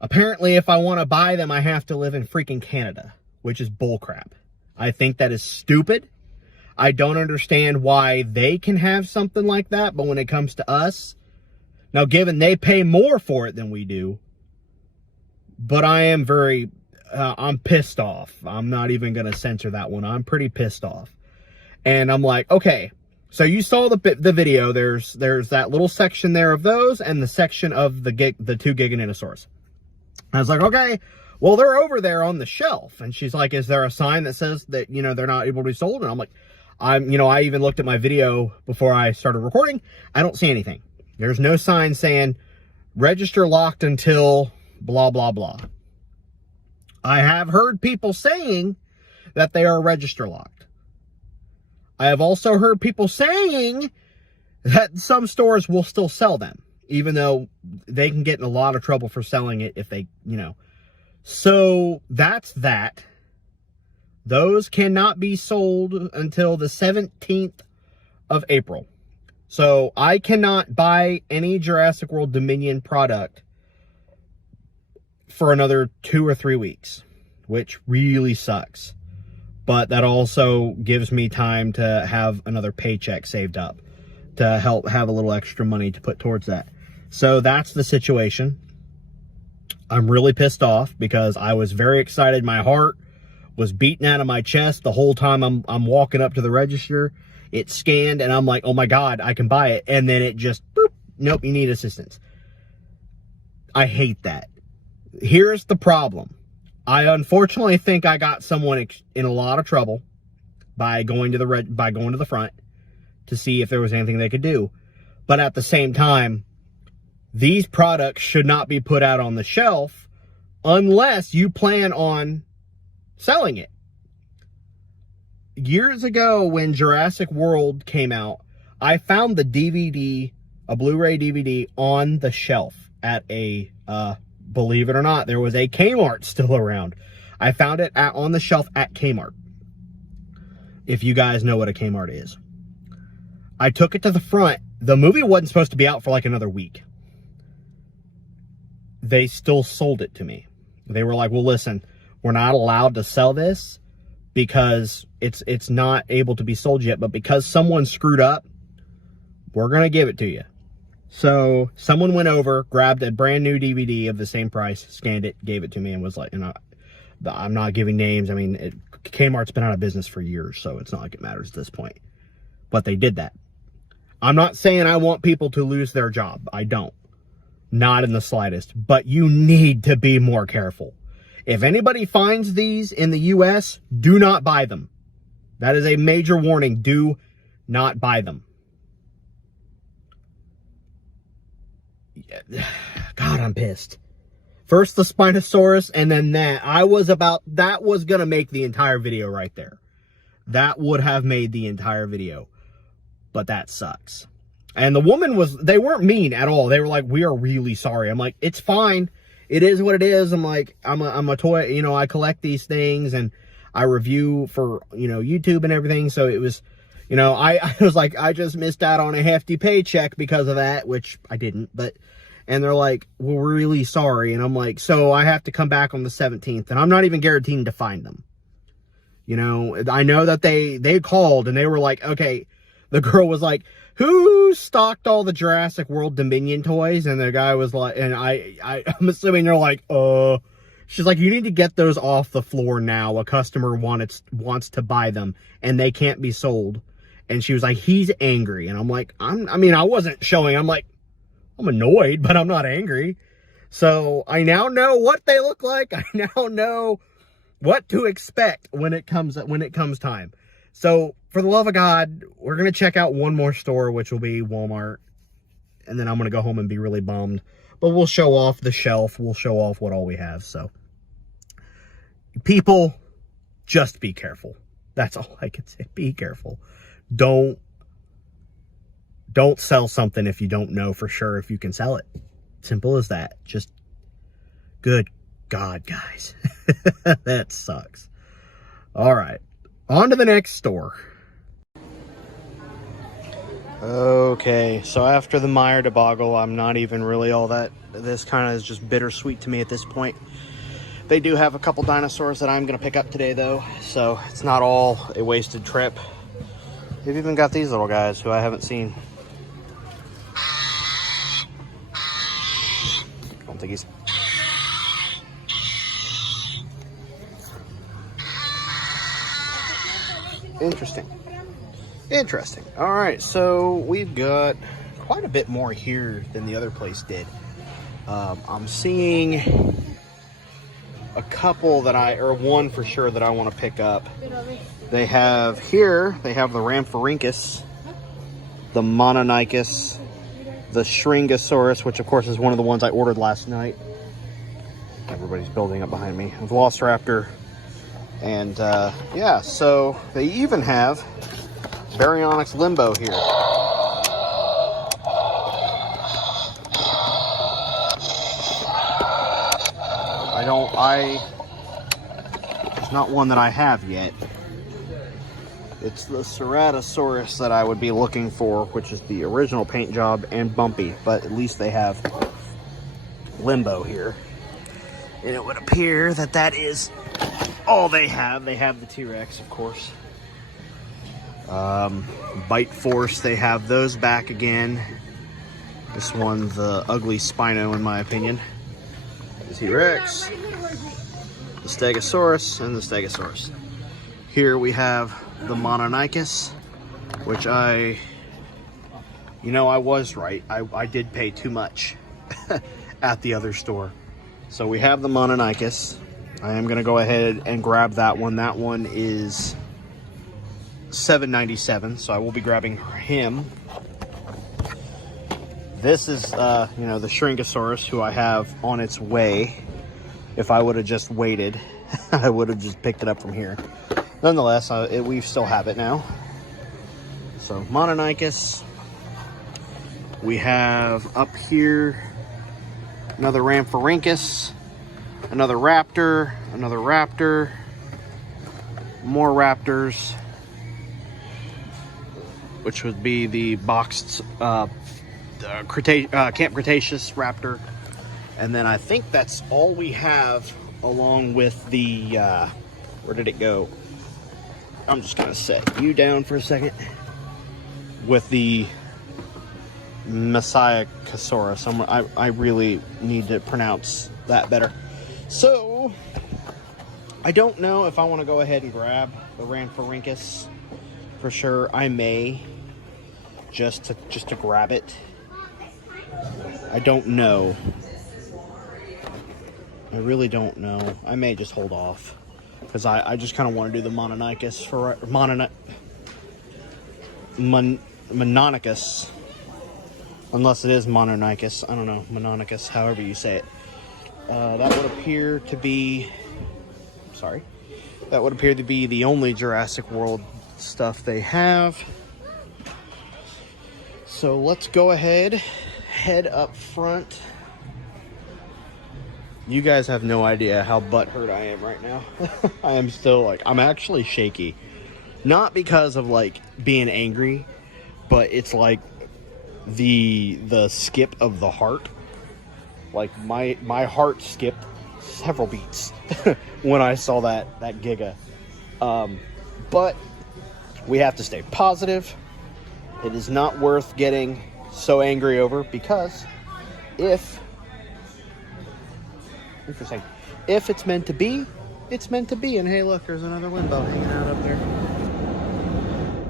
Apparently, if I want to buy them, I have to live in freaking Canada, which is bullcrap. I think that is stupid. I don't understand why they can have something like that, but when it comes to us, now given they pay more for it than we do, but I am very, I'm pissed off. I'm not even going to censor that one. I'm pretty pissed off. And I'm like, okay, so you saw the video. There's that little section there of those and the section of the two Giganotosaurus. I was like, okay, well, they're over there on the shelf. And she's like, is there a sign that says that, you know, they're not able to be sold? And I'm like, I even looked at my video before I started recording. I don't see anything. There's no sign saying register locked until blah, blah, blah. I have heard people saying that they are register locked. I have also heard people saying that some stores will still sell them, even though they can get in a lot of trouble for selling it if they, you know. So that's that. Those cannot be sold until the 17th of April. So I cannot buy any Jurassic World Dominion product for another 2 or 3 weeks, which really sucks. But that also gives me time to have another paycheck saved up to help have a little extra money to put towards that. So that's the situation. I'm really pissed off because I was very excited. My heart was beating out of my chest the whole time I'm walking up to the register. It scanned and I'm like, oh my God, I can buy it. And then it just, boop, nope, you need assistance. I hate that. Here's the problem. I unfortunately think I got someone in a lot of trouble by going to the front to see if there was anything they could do. But at the same time, these products should not be put out on the shelf unless you plan on selling it. Years ago, when Jurassic World came out, I found the DVD, a Blu-ray DVD, on the shelf at a, believe it or not, there was a Kmart still around. I found it on the shelf at Kmart. If you guys know what a Kmart is. I took it to the front. The movie wasn't supposed to be out for like another week. They still sold it to me. They were like, well, listen, we're not allowed to sell this because it's not able to be sold yet, but because someone screwed up, we're going to give it to you. So someone went over, grabbed a brand new DVD of the same price, scanned it, gave it to me, and was like, I'm not giving names. I mean, Kmart's been out of business for years, so it's not like it matters at this point. But they did that. I'm not saying I want people to lose their job. I don't. Not in the slightest. But you need to be more careful. If anybody finds these in the U.S., do not buy them. That is a major warning. Do not buy them. God, I'm pissed. First the Spinosaurus, and then that. That was going to make the entire video right there. That would have made the entire video. But that sucks. And the woman they weren't mean at all. They were like, we are really sorry. I'm like, it's fine. It is what it is. I'm like, I'm a toy, I collect these things and I review for, YouTube and everything. So it was, I was like, I just missed out on a hefty paycheck because of that, which I didn't, and they're like, well, we're really sorry. And I'm like, so I have to come back on the 17th and I'm not even guaranteed to find them. I know that they called and they were like, okay, the girl was like, who stocked all the Jurassic World Dominion toys? And the guy was like, and I'm assuming they're like, she's like, you need to get those off the floor now. A customer wants to buy them and they can't be sold. And she was like, he's angry. And I'm like, I wasn't showing. I'm like, I'm annoyed, but I'm not angry. So I now know what they look like. I now know what to expect when it comes time. So for the love of God, we're going to check out one more store, which will be Walmart. And then I'm going to go home and be really bummed. But we'll show off the shelf. We'll show off what all we have. So people, just be careful. That's all I can say. Be careful. Don't sell something if you don't know for sure if you can sell it. Simple as that. Just, good God, guys. That sucks. All right. On to the next store. Okay, so after the Meyer debacle, I'm not even really all that. This kind of is just bittersweet to me at this point. They do have a couple dinosaurs that I'm going to pick up today, though, so it's not all a wasted trip. They've even got these little guys who I haven't seen. I don't think he's... Interesting. All right, so we've got quite a bit more here than the other place did. I'm seeing a couple one for sure that I want to pick up. They have the Rhamphorhynchus, the Mononychus, the Shringosaurus, which of course is one of the ones I ordered last night. Everybody's building up behind me. The Velociraptor. And yeah, so they even have Baryonyx Limbo here. There's not one that I have yet. It's the Ceratosaurus that I would be looking for, which is the original paint job and bumpy, but at least they have Limbo here. And it would appear that is all they have. They have the T-Rex, of course. Bite Force, they have those back again. This one, the ugly Spino, in my opinion. The T-Rex, the Stegosaurus, and the Stegosaurus. Here we have the Mononychus, which I was right. I did pay too much at the other store. So we have the Mononychus. I am going to go ahead and grab that one. That one is $7.97, so I will be grabbing him. This is, you know, the Shrinkosaurus, who I have on its way. If I would have just waited, I would have just picked it up from here. Nonetheless, we still have it now. So, Mononychus. We have up here another Rhamphorhynchus, another raptor, more raptors, which would be the boxed Camp Cretaceous raptor. And then I think that's all we have, along with the, where did it go? I'm just gonna set you down for a second. With the Messiachosaurus. I really need to pronounce that better. So, I don't know if I want to go ahead and grab the Rhamphorhynchus. For sure, I may just to grab it. I don't know. I really don't know. I may just hold off because I just kind of want to do the Mononychus for Mononychus. Unless it is Mononychus. I don't know. Mononychus, however you say it. That would appear to be... Sorry. That would appear to be the only Jurassic World stuff they have. So let's go ahead. Head up front. You guys have no idea how butthurt I am right now. I am still like... I'm actually shaky. Not because of like being angry, but it's like the skip of the heart. Like my heart skipped several beats when I saw that Giga. But we have to stay positive. It is not worth getting so angry over, because if it's meant to be, it's meant to be. And hey, look, there's another limbo hanging out up there.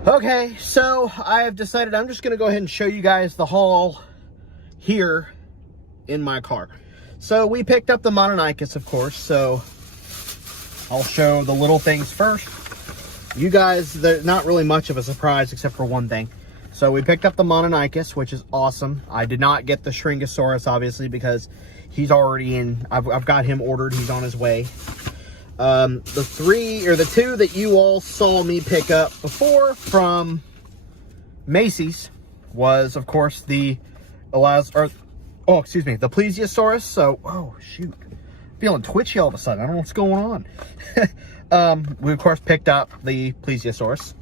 Okay, so I have decided I'm just going to go ahead and show you guys the haul here in my car. So we picked up the Mononychus, of course, so I'll show the little things first. You guys, they're not really much of a surprise except for one thing. So we picked up the Mononychus, which is awesome. I did not get the Shrinkosaurus, obviously, because he's already in. I've got him ordered. He's on his way. The two that you all saw me pick up before from Macy's was, of course, the Plesiosaurus. So, oh shoot, feeling twitchy all of a sudden. I don't know what's going on. We of course picked up the Plesiosaurus.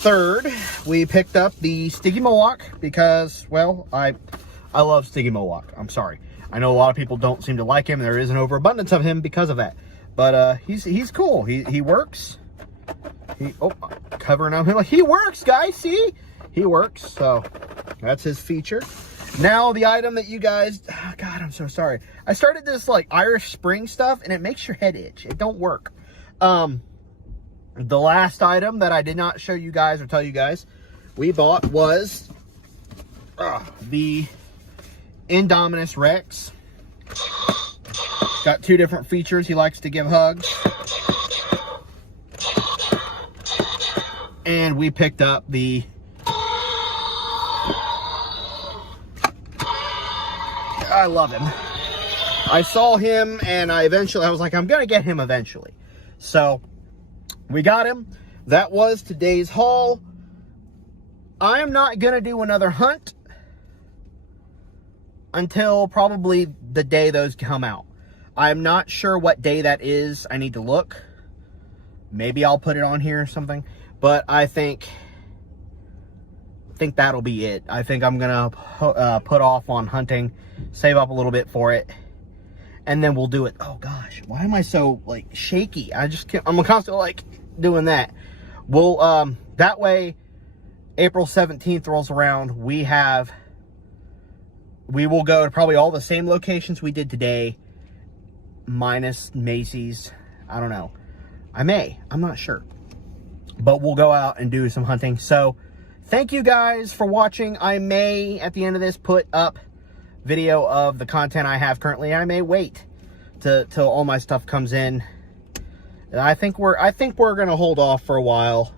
Third, we picked up the Stygimoloch because, well, I love Stygimoloch. I'm sorry. I know a lot of people don't seem to like him. There is an overabundance of him because of that. But he's cool. He works. Covering up him. He works, guys. See? He works. So that's his feature. Now the item that you guys... Oh, God, I'm so sorry. I started this like Irish Spring stuff and it makes your head itch. It don't work. The last item that I did not show you guys or tell you guys we bought was the Indominus Rex. Got two different features. He likes to give hugs. And we picked up the I love him. I saw him and I was like, I'm gonna get him eventually. So we got him. That was today's haul. I am not gonna do another hunt until probably the day those come out. I'm not sure what day that is. I need to look. Maybe I'll put it on here or something. But I think that'll be it. I think I'm gonna put off on hunting, save up a little bit for it, and then we'll do it. Oh gosh, why am I so like shaky? I'm constantly like doing that. We'll that way April 17th rolls around, we will go to probably all the same locations we did today, minus Macy's. I don't know. I'm not sure. But we'll go out and do some hunting. So, thank you guys for watching. I may, at the end of this, put up video of the content I have currently. I may wait till all my stuff comes in. I think we're gonna hold off for a while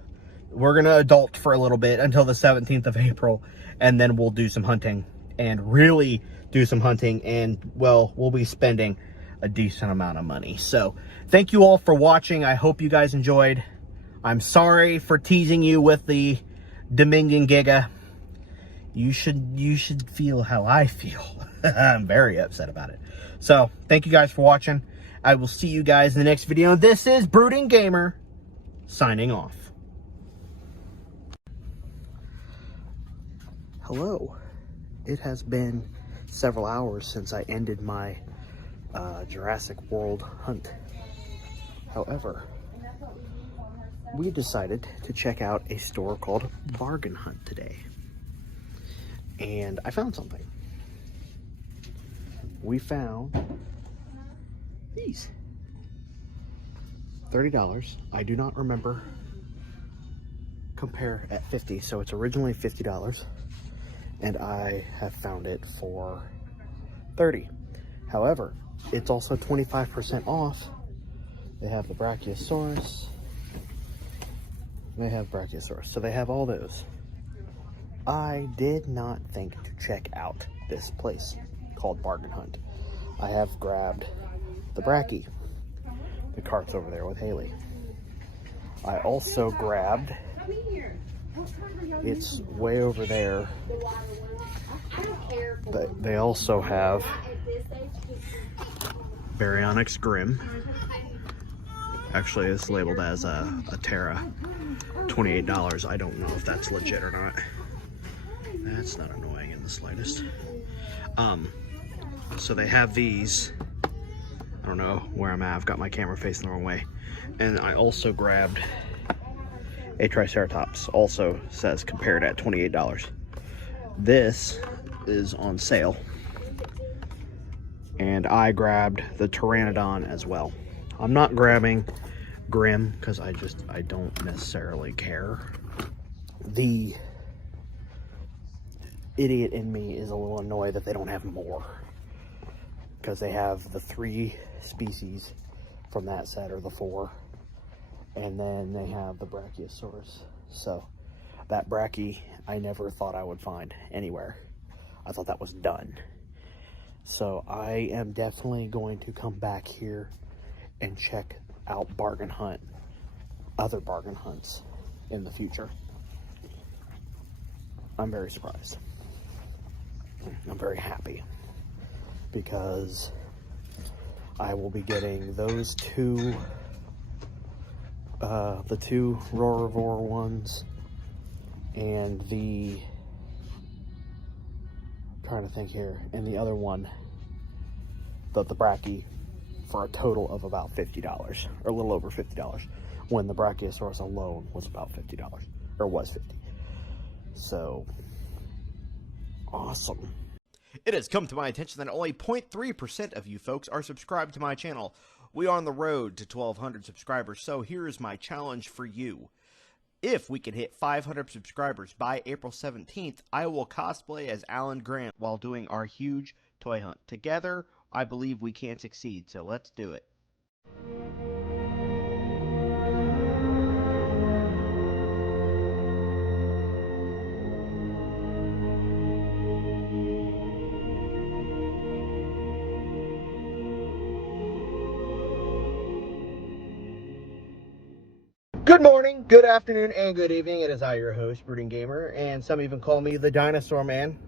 we're going to adult for a little bit until the 17th of April, and then we'll do some hunting, and really do some hunting, and, well, we'll be spending a decent amount of money. So, thank you all for watching. I hope you guys enjoyed. I'm sorry for teasing you with the Dominion Giga. You should feel how I feel. I'm very upset about it. So, thank you guys for watching. I will see you guys in the next video. This is Brooding Gamer, signing off. Hello. It has been several hours since I ended my Jurassic World hunt. However, we decided to check out a store called Bargain Hunt today. And I found something. We found these. $30. I do not remember compare at 50, so it's originally $50. And I have found it for 30. However, it's also 25% off. They have the Brachiosaurus. They have Brachiosaurus. So they have all those. I did not think to check out this place called Bargain Hunt. I have grabbed the Brachie. The cart's over there with Haley. I also grabbed, it's way over there. They also have Baryonyx Grim. Actually, it's labeled as a Terra. $28. I don't know if that's legit or not. That's not annoying in the slightest. So they have these. I don't know where I'm at. I've got my camera facing the wrong way. And I also grabbed a Triceratops. Also says compared at $28. This is on sale. And I grabbed the Pteranodon as well. I'm not grabbing Grim because I don't necessarily care. The idiot in me is a little annoyed that they don't have more, because they have the 3 species from that set, or the 4, and then they have the Brachiosaurus. So that Brachie I never thought I would find anywhere. I thought that was done. So I am definitely going to come back here and check out Bargain Hunt, other Bargain Hunts in the future. I'm very surprised. I'm very happy because I will be getting those 2, the 2 Rorivore ones, and the, I'm trying to think here, and the other one, the Brachie, for a total of about $50, or a little over $50, when the Brachiosaurus alone was about $50, or was 50. So, awesome. It has come to my attention that only 0.3% of you folks are subscribed to my channel. We are on the road to 1,200 subscribers, so here is my challenge for you. If we can hit 500 subscribers by April 17th, I will cosplay as Alan Grant while doing our huge toy hunt. Together, I believe we can succeed, so let's do it. Good morning, good afternoon, and good evening. It is I, your host, Brooding Gamer, and some even call me the Dinosaur Man.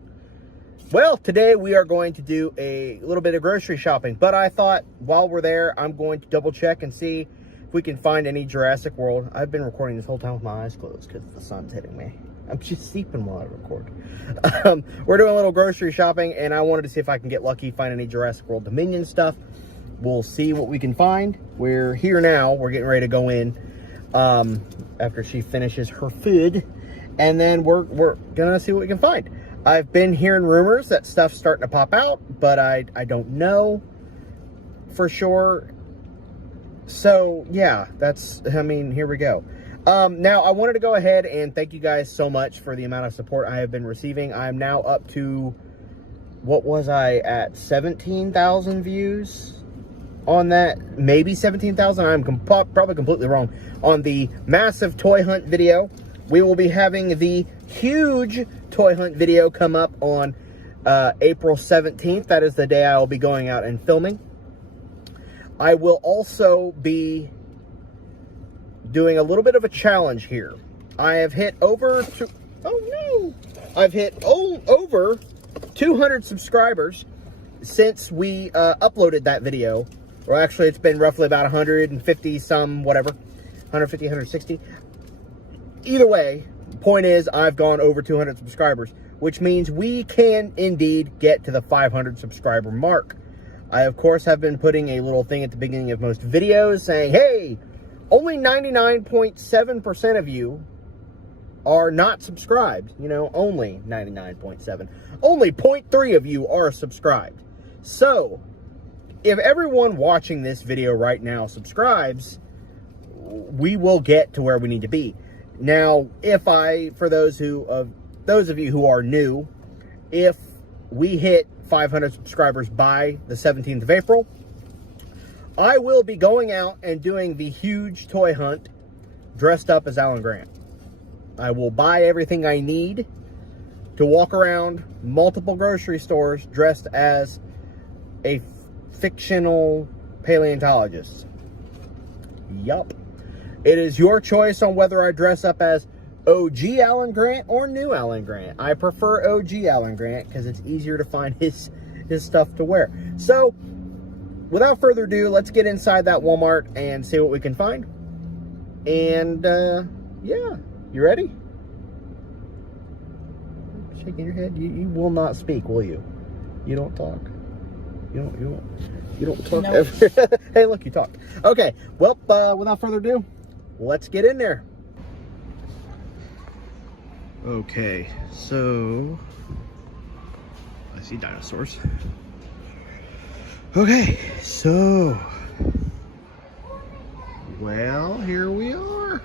Well, today we are going to do a little bit of grocery shopping, but I thought while we're there, I'm going to double check and see if we can find any Jurassic World. I've been recording this whole time with my eyes closed because the sun's hitting me. I'm just sleeping while I record. We're doing a little grocery shopping, and I wanted to see if I can get lucky, find any Jurassic World Dominion stuff. We'll see what we can find. We're here now. We're getting ready to go in after she finishes her food, and then we're gonna see what we can find. I've been hearing rumors that stuff's starting to pop out, but I don't know for sure. So yeah, here we go. Now I wanted to go ahead and thank you guys so much for the amount of support I have been receiving. I'm now up to, what was I at, 17,000 views on that, maybe 17,000. I'm probably completely wrong on the massive toy hunt video. we will be having the huge toy hunt video come up on April 17th. That is the day I will be going out and filming. I will also be doing a little bit of a challenge here. I have hit over over 200 subscribers since we uploaded that video. Or actually, it's been roughly about 150 some, whatever. 150, 160. Either way, the point is I've gone over 200 subscribers, which means we can indeed get to the 500 subscriber mark. I, of course, have been putting a little thing at the beginning of most videos saying, hey, only 99.7% of you are not subscribed. You know, only 99.7. Only 0.3 of you are subscribed. So, if everyone watching this video right now subscribes, we will get to where we need to be. Now, for those of you who are new, if we hit 500 subscribers by the 17th of April, I will be going out and doing the huge toy hunt dressed up as Alan Grant. I will buy everything I need to walk around multiple grocery stores dressed as a fictional paleontologist. Yup. It is your choice on whether I dress up as OG Alan Grant or new Alan Grant. I prefer OG Alan Grant because it's easier to find his stuff to wear. So, without further ado, let's get inside that Walmart and see what we can find. And, yeah. You ready? Shaking your head. You will not speak, will you? You don't talk. You don't talk. Nope. Hey, look, you talked. Okay. Well, without further ado, let's get in there. Okay, so I see dinosaurs. Okay, so well, here we are.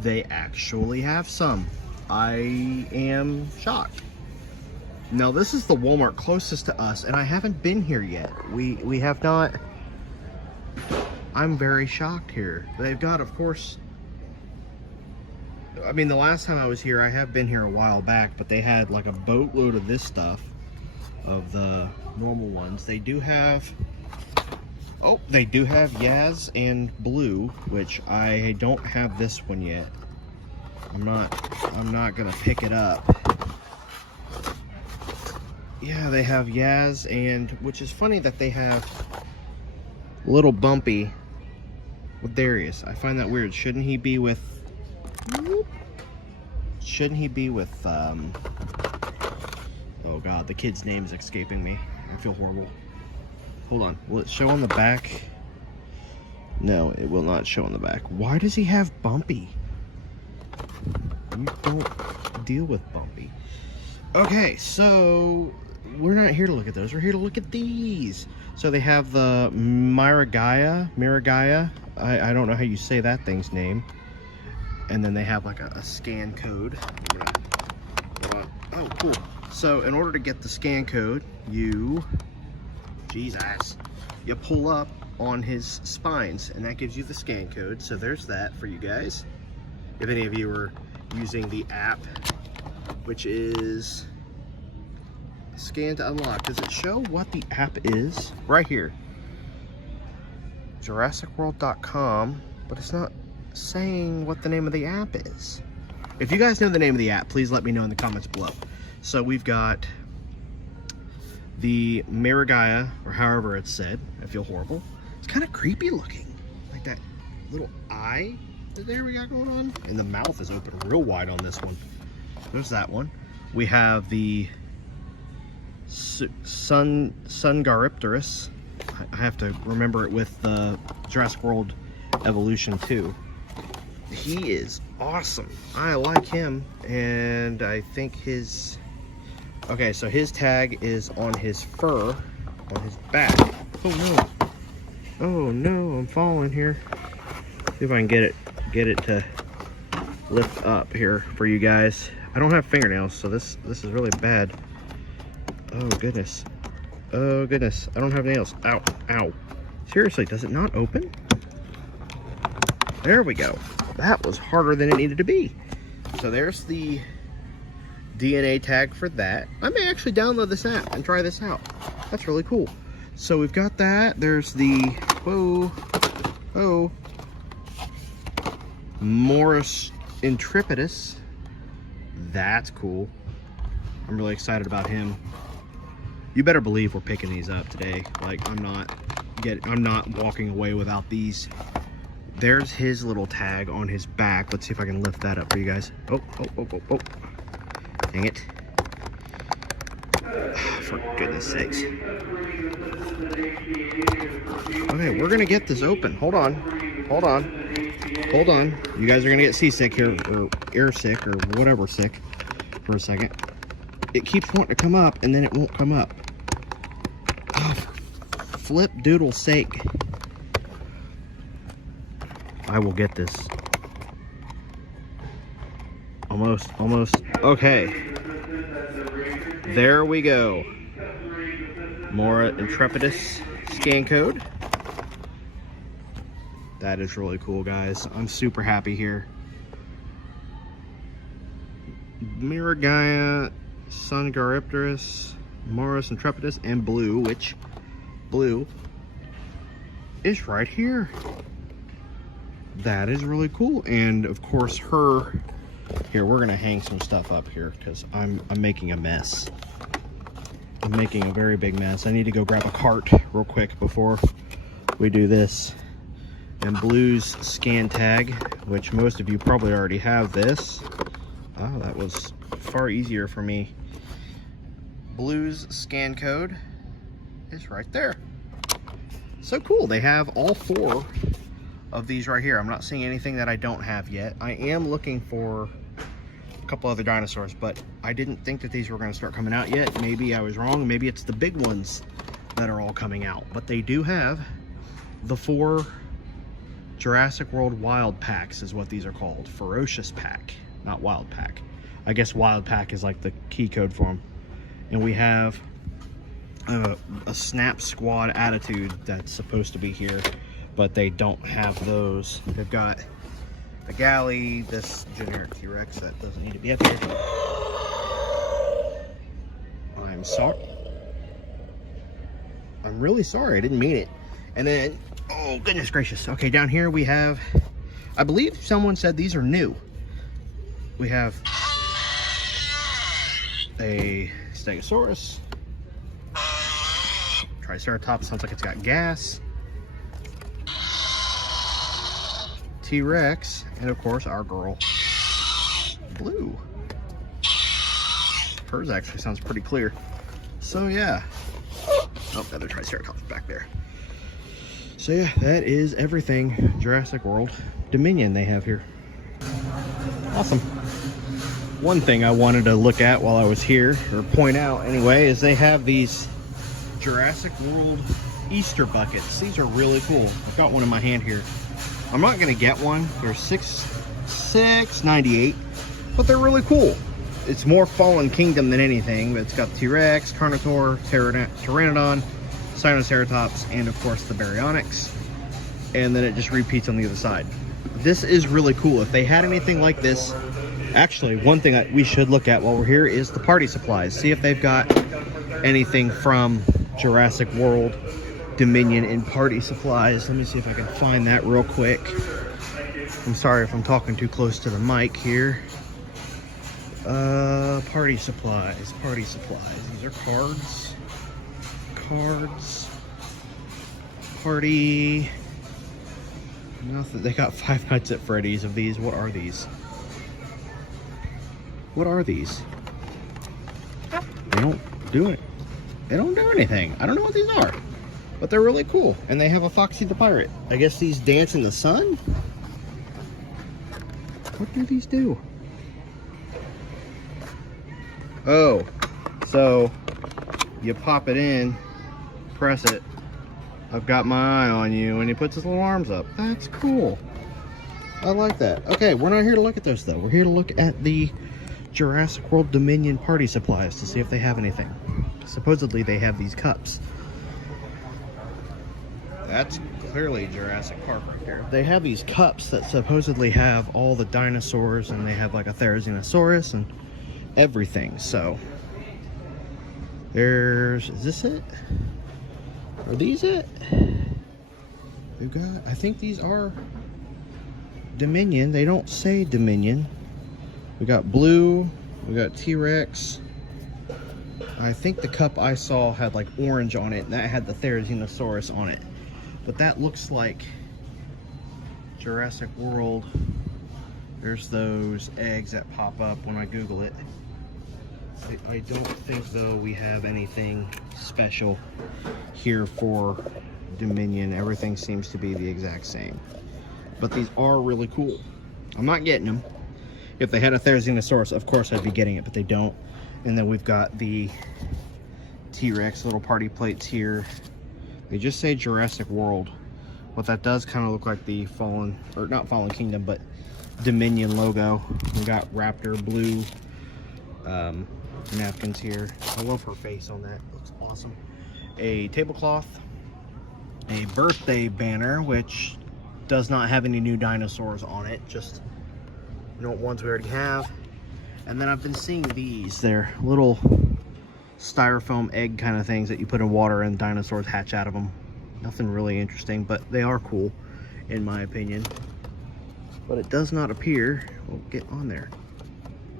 They actually have some. I am shocked. Now, this is the Walmart closest to us, and I haven't been here yet. We have not. I'm very shocked here. They've got, of course, I mean, the last time I was here, I have been here a while back, but they had like a boatload of this stuff, of the normal ones. They do have, oh, they do have Yaz and Blue, which I don't have this one yet. I'm not gonna pick it up. Yeah, they have Yaz, and which is funny that they have Little Bumpy with Darius. I find that weird. Shouldn't he be with oh god, the kid's name is escaping me. I feel horrible. Hold on, will it show on the back? No, it will not show on the back. Why does he have Bumpy? You don't deal with Bumpy. Okay, so we're not here to look at those. We're here to look at these. So they have the Miragaya. I don't know how you say that thing's name. And then they have like a scan code. Oh, cool. So in order to get the scan code, you pull up on his spines, and that gives you the scan code. So there's that for you guys. If any of you are using the app, which is scan to unlock. Does it show what the app is? Right here. JurassicWorld.com, but it's not saying what the name of the app is. If you guys know the name of the app, please let me know in the comments below. So we've got the Miragaya, or however it's said. I feel horrible. It's kind of creepy looking. Like that little eye there we got going on. And the mouth is open real wide on this one. There's that one. We have the Sungaripterus. I have to remember it with the Jurassic World Evolution 2. He is awesome. I like him, and I think his... Okay, so his tag is on his fur, on his back. Oh no. Oh no, I'm falling here. See if I can get it to lift up here for you guys. I don't have fingernails, so this is really bad. Oh goodness. Oh goodness. I don't have nails. Ow. Ow. Seriously, does it not open? There we go. That was harder than it needed to be. So there's the DNA tag for that. I may actually download this app and try this out. That's really cool. So we've got that. There's the, whoa, Morris Intrepidus. That's cool. I'm really excited about him. You better believe we're picking these up today. Like, I'm not walking away without these. There's his little tag on his back. Let's see if I can lift that up for you guys. Oh. Dang it. For goodness sakes. Okay, we're gonna get this open. Hold on. You guys are gonna get seasick here, or air sick, or whatever sick, for a second. It keeps wanting to come up, and then it won't come up. Oh, for flip doodle sake. I will get this. Almost. Okay. There we go. Mora Intrepidus scan code. That is really cool, guys. I'm super happy here. Miragaia, Sungaripterus, Morris Intrepidus, and Blue, which Blue is right here. That is really cool. And of course her, here, we're gonna hang some stuff up here because I'm making a mess. I'm making a very big mess. I need to go grab a cart real quick before we do this. And Blue's scan tag, which most of you probably already have this. Oh, that was far easier for me. Blue's scan code is right there. So cool. They have all 4 of these right here. I'm not seeing anything that I don't have yet. I am looking for a couple other dinosaurs, but I didn't think that these were going to start coming out yet. Maybe I was wrong. Maybe it's the big ones that are all coming out. But they do have the 4 Jurassic World Wild Packs is what these are called. Ferocious Pack, not Wild Pack. I guess Wild Pack is like the key code for them. And we have a Snap Squad Attitude that's supposed to be here, but they don't have those. They've got a Galley, this generic T-Rex that doesn't need to be up here. I'm sorry. I'm really sorry, I didn't mean it. And then, oh goodness gracious. Okay, down here we have, I believe someone said these are new. We have a Stegosaurus. Triceratops, sounds like it's got gas. T-Rex, and of course our girl, Blue. Hers actually sounds pretty clear. So yeah. Oh, another Triceratops back there. So yeah, that is everything Jurassic World Dominion they have here. Awesome. One thing I wanted to look at while I was here, or point out anyway, is they have these Jurassic World Easter buckets. These are really cool. I've got one in my hand here. I'm not gonna get one. They're $6.98, but they're really cool. It's more Fallen Kingdom than anything. It's got T-Rex, Carnotaur, Pteranodon, Sinoceratops, and of course the Baryonyx. And then it just repeats on the other side. This is really cool. If they had anything like this, actually, one thing we should look at while we're here is the party supplies. See if they've got anything from Jurassic World Dominion in party supplies. Let me see if I can find that real quick. I'm sorry if I'm talking too close to the mic here. Party supplies. These are cards. Party. Nothing. They got Five Nights at Freddy's of these. What are these? They don't do it. They don't do anything. I don't know what these are, but they're really cool. And they have a Foxy the Pirate. I guess these dance in the sun? What do these do? Oh, so you pop it in, press it. I've got my eye on you, and he puts his little arms up. That's cool. I like that. Okay, we're not here to look at those though. We're here to look at the Jurassic World Dominion party supplies to see if they have anything. Supposedly they have these cups. That's clearly Jurassic Park right there. They have these cups that supposedly have all the dinosaurs, and they have like a Therizinosaurus and everything. So is this it? Are these it? We've got, I think these are Dominion. They don't say Dominion. We got blue, we got T-Rex. I think the cup I saw had like orange on it, and that had the Therizinosaurus on it. But that looks like Jurassic World. There's those eggs that pop up when I Google it. I don't think, though, we have anything special here for Dominion. Everything seems to be the exact same. But these are really cool. I'm not getting them. If they had a Therizinosaurus, of course I'd be getting it, but they don't. And then we've got the T-Rex little party plates here. They just say Jurassic World. What that does kind of look like the Fallen, or not Fallen Kingdom, but Dominion logo. We got Raptor blue napkins here. I love her face on that. Looks awesome. A tablecloth. A birthday banner, which does not have any new dinosaurs on it. Just, you know, ones we already have. And then I've been seeing these. They're little styrofoam egg kind of things that you put in water and dinosaurs hatch out of them. Nothing really interesting, but they are cool in my opinion. But it does not appear, well, get on there.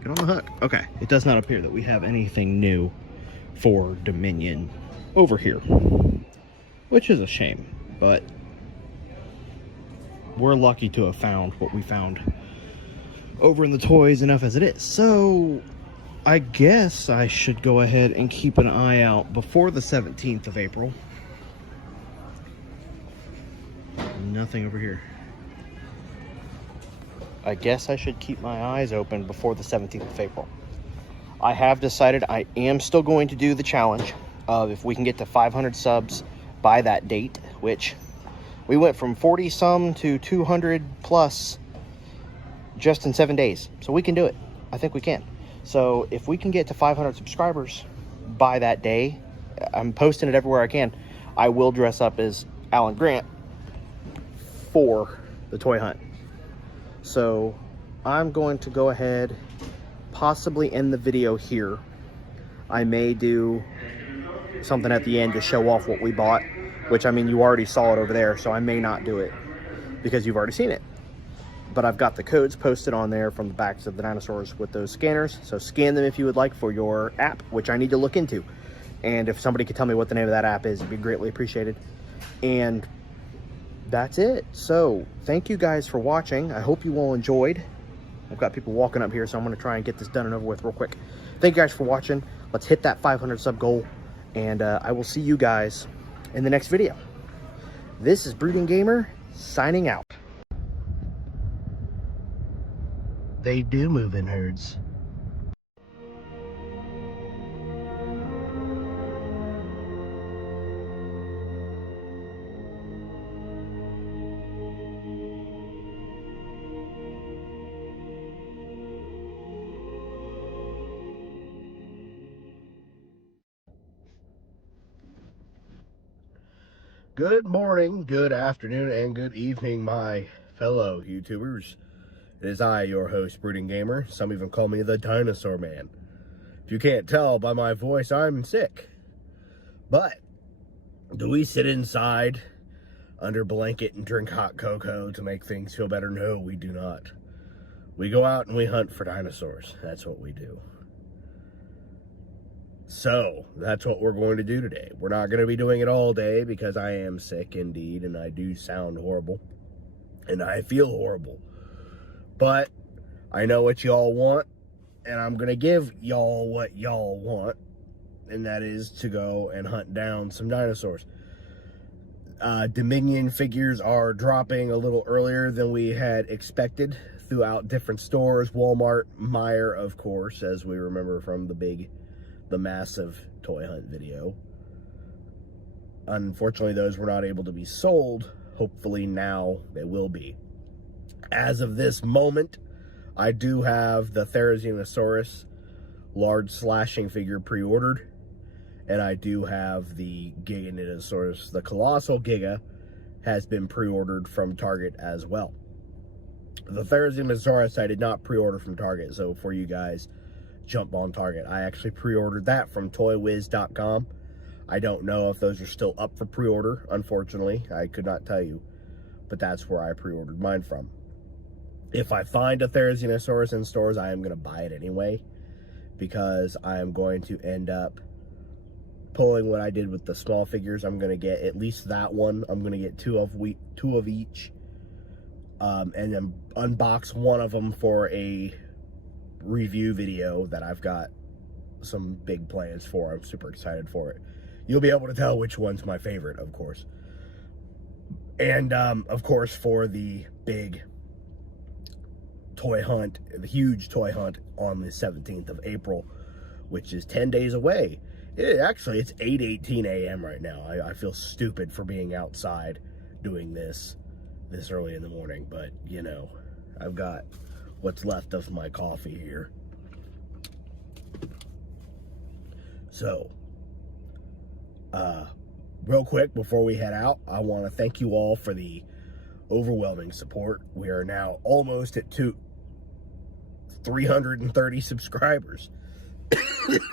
Get on the hook. Okay, it does not appear that we have anything new for Dominion over here, which is a shame, but we're lucky to have found what we found over in the toys enough as it is. So I guess I should go ahead and keep an eye out before the 17th of April. Nothing over here. I guess I should keep my eyes open before the 17th of April. I have decided I am still going to do the challenge of if we can get to 500 subs by that date, which we went from 40 some to 200 plus just in 7 days. So we can do it. I think we can. So if we can get to 500 subscribers by that day, I'm posting it everywhere I can. I will dress up as Alan Grant for the toy hunt. So I'm going to go ahead, possibly end the video here. I may do something at the end to show off what we bought, which, I mean, you already saw it over there, so I may not do it because you've already seen it. But I've got the codes posted on there from the backs of the dinosaurs with those scanners. So scan them if you would like for your app, which I need to look into. And if somebody could tell me what the name of that app is, it'd be greatly appreciated. And that's it. So thank you guys for watching. I hope you all enjoyed. I've got people walking up here, so I'm going to try and get this done and over with real quick. Thank you guys for watching. Let's hit that 500 sub goal, and I will see you guys in the next video. This is Brooding Gamer signing out. They do move in herds. Good morning, good afternoon, and good evening, my fellow YouTubers. It is I, your host, Brooding Gamer. Some even call me the Dinosaur Man. If you can't tell by my voice, I'm sick. But do we sit inside under a blanket and drink hot cocoa to make things feel better? No, we do not. We go out and we hunt for dinosaurs. That's what we do. So, that's what we're going to do today. We're not going to be doing it all day because I am sick indeed, and I do sound horrible. And I feel horrible. But I know what y'all want, and I'm going to give y'all what y'all want, and that is to go and hunt down some dinosaurs. Dominion figures are dropping a little earlier than we had expected throughout different stores. Walmart, Meijer, of course, as we remember from the massive toy hunt video. Unfortunately, those were not able to be sold. Hopefully now they will be. As of this moment, I do have the Therizinosaurus large slashing figure pre-ordered, and I do have the Gigantosaurus, the Colossal Giga, has been pre-ordered from Target as well. The Therizinosaurus I did not pre-order from Target, so for you guys, jump on Target. I actually pre-ordered that from toywiz.com. I don't know if those are still up for pre-order, unfortunately. I could not tell you, but that's where I pre-ordered mine from. If I find a Therizinosaurus in stores, I am going to buy it anyway, because I am going to end up pulling what I did with the small figures. I'm going to get at least that one. I'm going to get two of each, and then unbox one of them for a review video that I've got some big plans for. I'm super excited for it. You'll be able to tell which one's my favorite, of course. And, of course, for the big toy hunt, the huge toy hunt on the 17th of April, which is 10 days away. It's 8:18 a.m. right now. I feel stupid for being outside doing this early in the morning, but, you know, I've got what's left of my coffee here. So, real quick before we head out, I want to thank you all for the overwhelming support. We are now almost at 330 subscribers.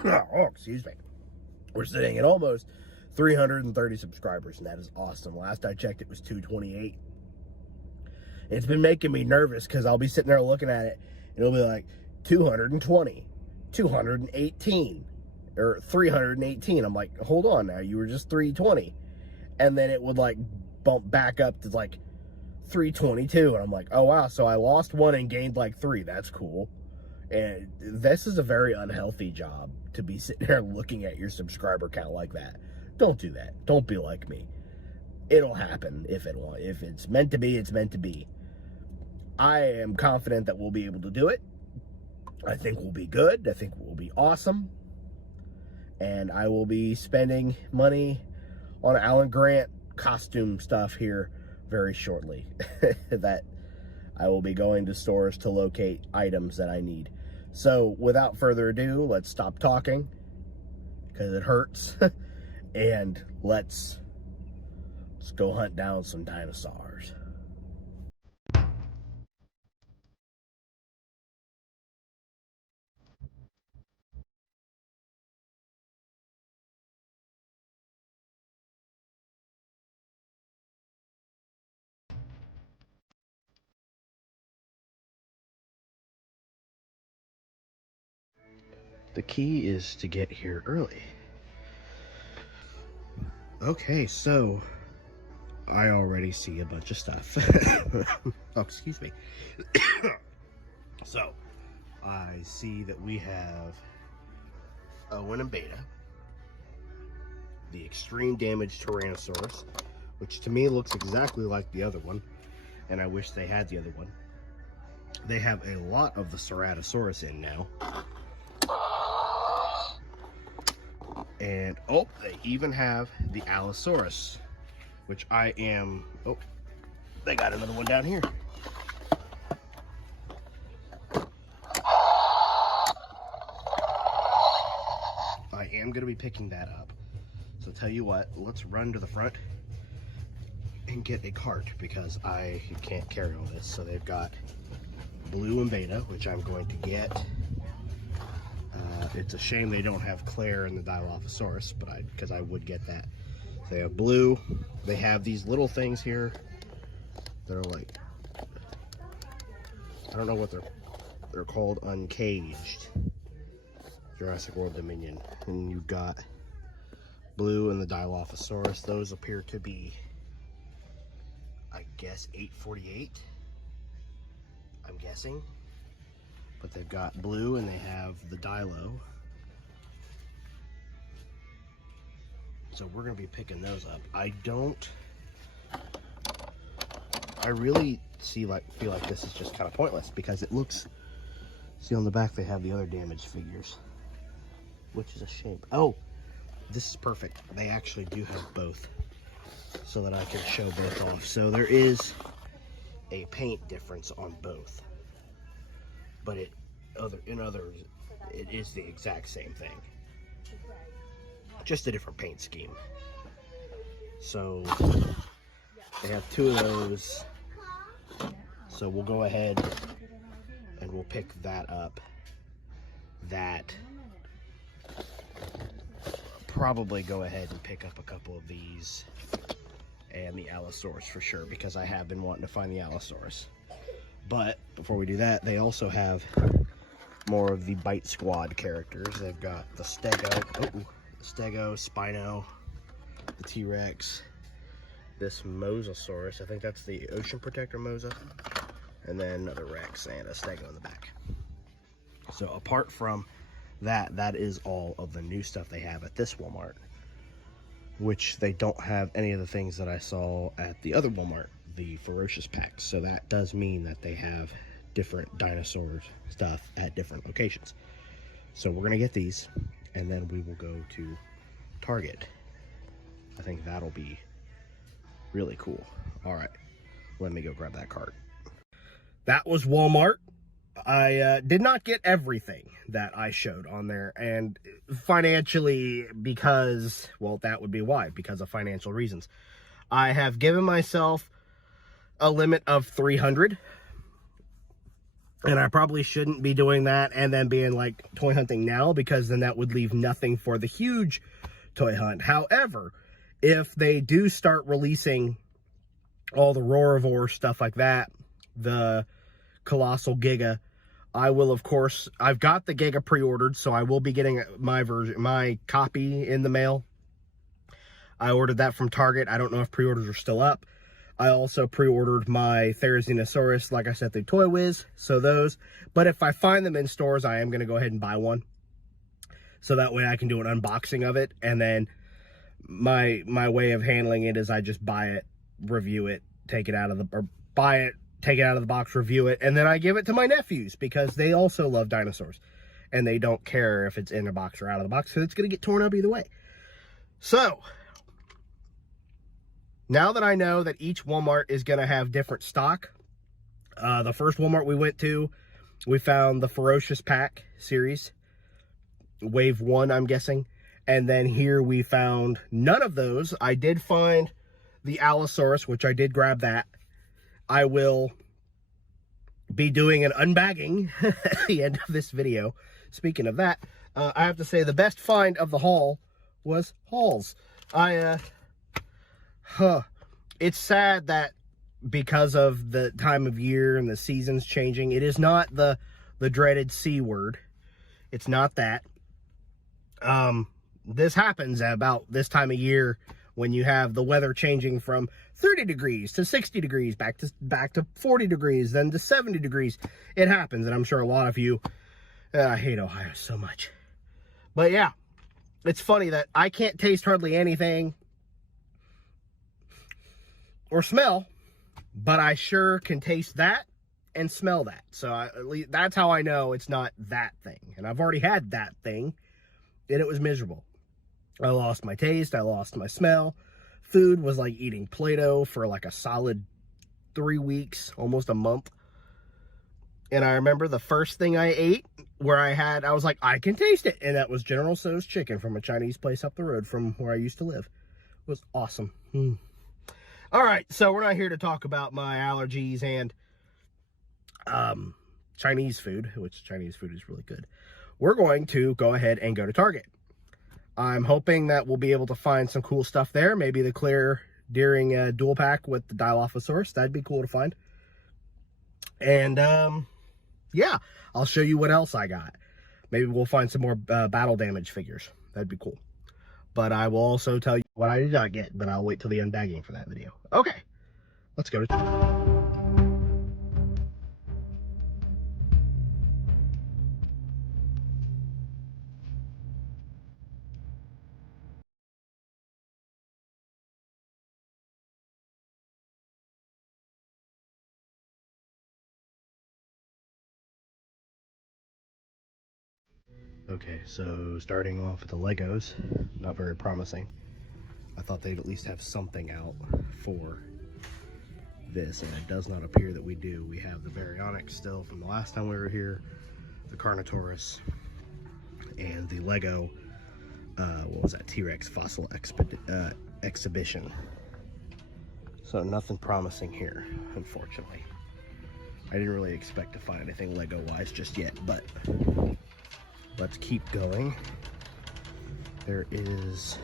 Oh, excuse me. We're sitting at almost 330 subscribers, and that is awesome. Last I checked, it was 228. It's been making me nervous because I'll be sitting there looking at it, and it'll be like 220, 218, or 318. I'm like, hold on now, you were just 320. And then it would like bump back up to like 322, and I'm like, oh wow, so I lost one and gained like 3. That's cool. And this is a very unhealthy job to be sitting there looking at your subscriber count like that. Don't do that. Don't be like me. It'll happen if it's meant to be, it's meant to be. I am confident that we'll be able to do it. I think we'll be good. I think we'll be awesome. And I will be spending money on Alan Grant costume stuff here very shortly. That I will be going to stores to locate items that I need. So without further ado, let's stop talking because it hurts. And let's go hunt down some dinosaurs. The key is to get here early. Okay, so I already see a bunch of stuff. Oh, excuse me. So I see that we have Owen and Beta, the extreme damage Tyrannosaurus, which to me looks exactly like the other one, and I wish they had the other one. They have a lot of the Ceratosaurus in now. And, oh, they even have the Allosaurus, which I am, oh, they got another one down here. I am going to be picking that up. So tell you what, let's run to the front and get a cart because I can't carry all this. So they've got Blue and Beta, which I'm going to get. It's a shame they don't have Claire and the Dilophosaurus, but because I would get that. So they have Blue. They have these little things here that are like, I don't know what they're called, uncaged. Jurassic World Dominion. And you've got Blue and the Dilophosaurus. Those appear to be, I guess, 848. I'm guessing. But they've got Blue and they have the Dilo. So we're going to be picking those up. I really feel like this is just kind of pointless because it looks, see on the back they have the other damaged figures, which is a shame. Oh, this is perfect. They actually do have both so that I can show both off. So there is a paint difference on both. But in others, it is the exact same thing. Just a different paint scheme. So They have 2 of those. So we'll go ahead and we'll pick that up. That. Probably go ahead and pick up a couple of these. And the Allosaurus for sure, because I have been wanting to find the Allosaurus. But before we do that, they also have more of the Bite Squad characters. They've got the Stego, Spino, the T-Rex, this Mosasaurus. I think that's the Ocean Protector Mosa. And then another Rex and a Stego in the back. So apart from that, that is all of the new stuff they have at this Walmart, which they don't have any of the things that I saw at the other Walmart, the Ferocious packs. So that does mean that they have different dinosaur stuff at different locations. So we're gonna get these, and then we will go to Target. I think that'll be really cool. All right, let me go grab that cart. That was Walmart. I did not get everything that I showed on there, and financially, because, well, that would be why, because of financial reasons. I have given myself a limit of 300, and I probably shouldn't be doing that and then being like toy hunting now, because then that would leave nothing for the huge toy hunt. However, if they do start releasing all the Roarivore stuff like that, the Colossal Giga, I will, of course, I've got the Giga pre-ordered, so I will be getting my version, my copy in the mail. I ordered that from Target. I don't know if pre-orders are still up. I also pre-ordered my Therizinosaurus, like I said, through Toy Wiz, so those. But if I find them in stores, I am going to go ahead and buy one. So that way I can do an unboxing of it, and then my way of handling it is I just buy it, review it, take it out of the, or buy it, take it out of the box, review it, and then I give it to my nephews, because they also love dinosaurs, and they don't care if it's in a box or out of the box, so it's going to get torn up either way. So now that I know that each Walmart is going to have different stock, the first Walmart we went to, we found the Ferocious Pack series, Wave 1, I'm guessing, and then here we found none of those. I did find the Allosaurus, which I did grab that. I will be doing an unbagging at the end of this video. Speaking of that, I have to say the best find of the haul was Halls. It's sad that because of the time of year and the seasons changing, it is not the dreaded C word. It's not that. This happens at about this time of year, when you have the weather changing from 30 degrees to 60 degrees, back to 40 degrees, then to 70 degrees. It happens, and I'm sure a lot of you, I hate Ohio so much. But yeah, it's funny that I can't taste hardly anything or smell, but I sure can taste that and smell that. So at least that's how I know it's not that thing. And I've already had that thing, and it was miserable. I lost my taste, I lost my smell. Food was like eating Play-Doh for like a solid 3 weeks, almost a month. And I remember the first thing I ate, I was like, I can taste it. And that was General Tso's chicken from a Chinese place up the road from where I used to live. It was awesome. All right, so we're not here to talk about my allergies and Chinese food, which Chinese food is really good. We're going to go ahead and go to Target. I'm hoping that we'll be able to find some cool stuff there. Maybe the clear Deering dual pack with the Dilophosaurus. That'd be cool to find. And yeah, I'll show you what else I got. Maybe we'll find some more battle damage figures. That'd be cool. But I will also tell you what I did not get, but I'll wait till the unbagging for that video. Okay, let's go to... Okay, so starting off with the Legos, not very promising. I thought they'd at least have something out for this, and it does not appear that we do. We have the Baryonyx still from the last time we were here, the Carnotaurus, and the Lego, what was that, T-Rex Fossil Exhibition. So nothing promising here, unfortunately. I didn't really expect to find anything Lego-wise just yet, but let's keep going. There is,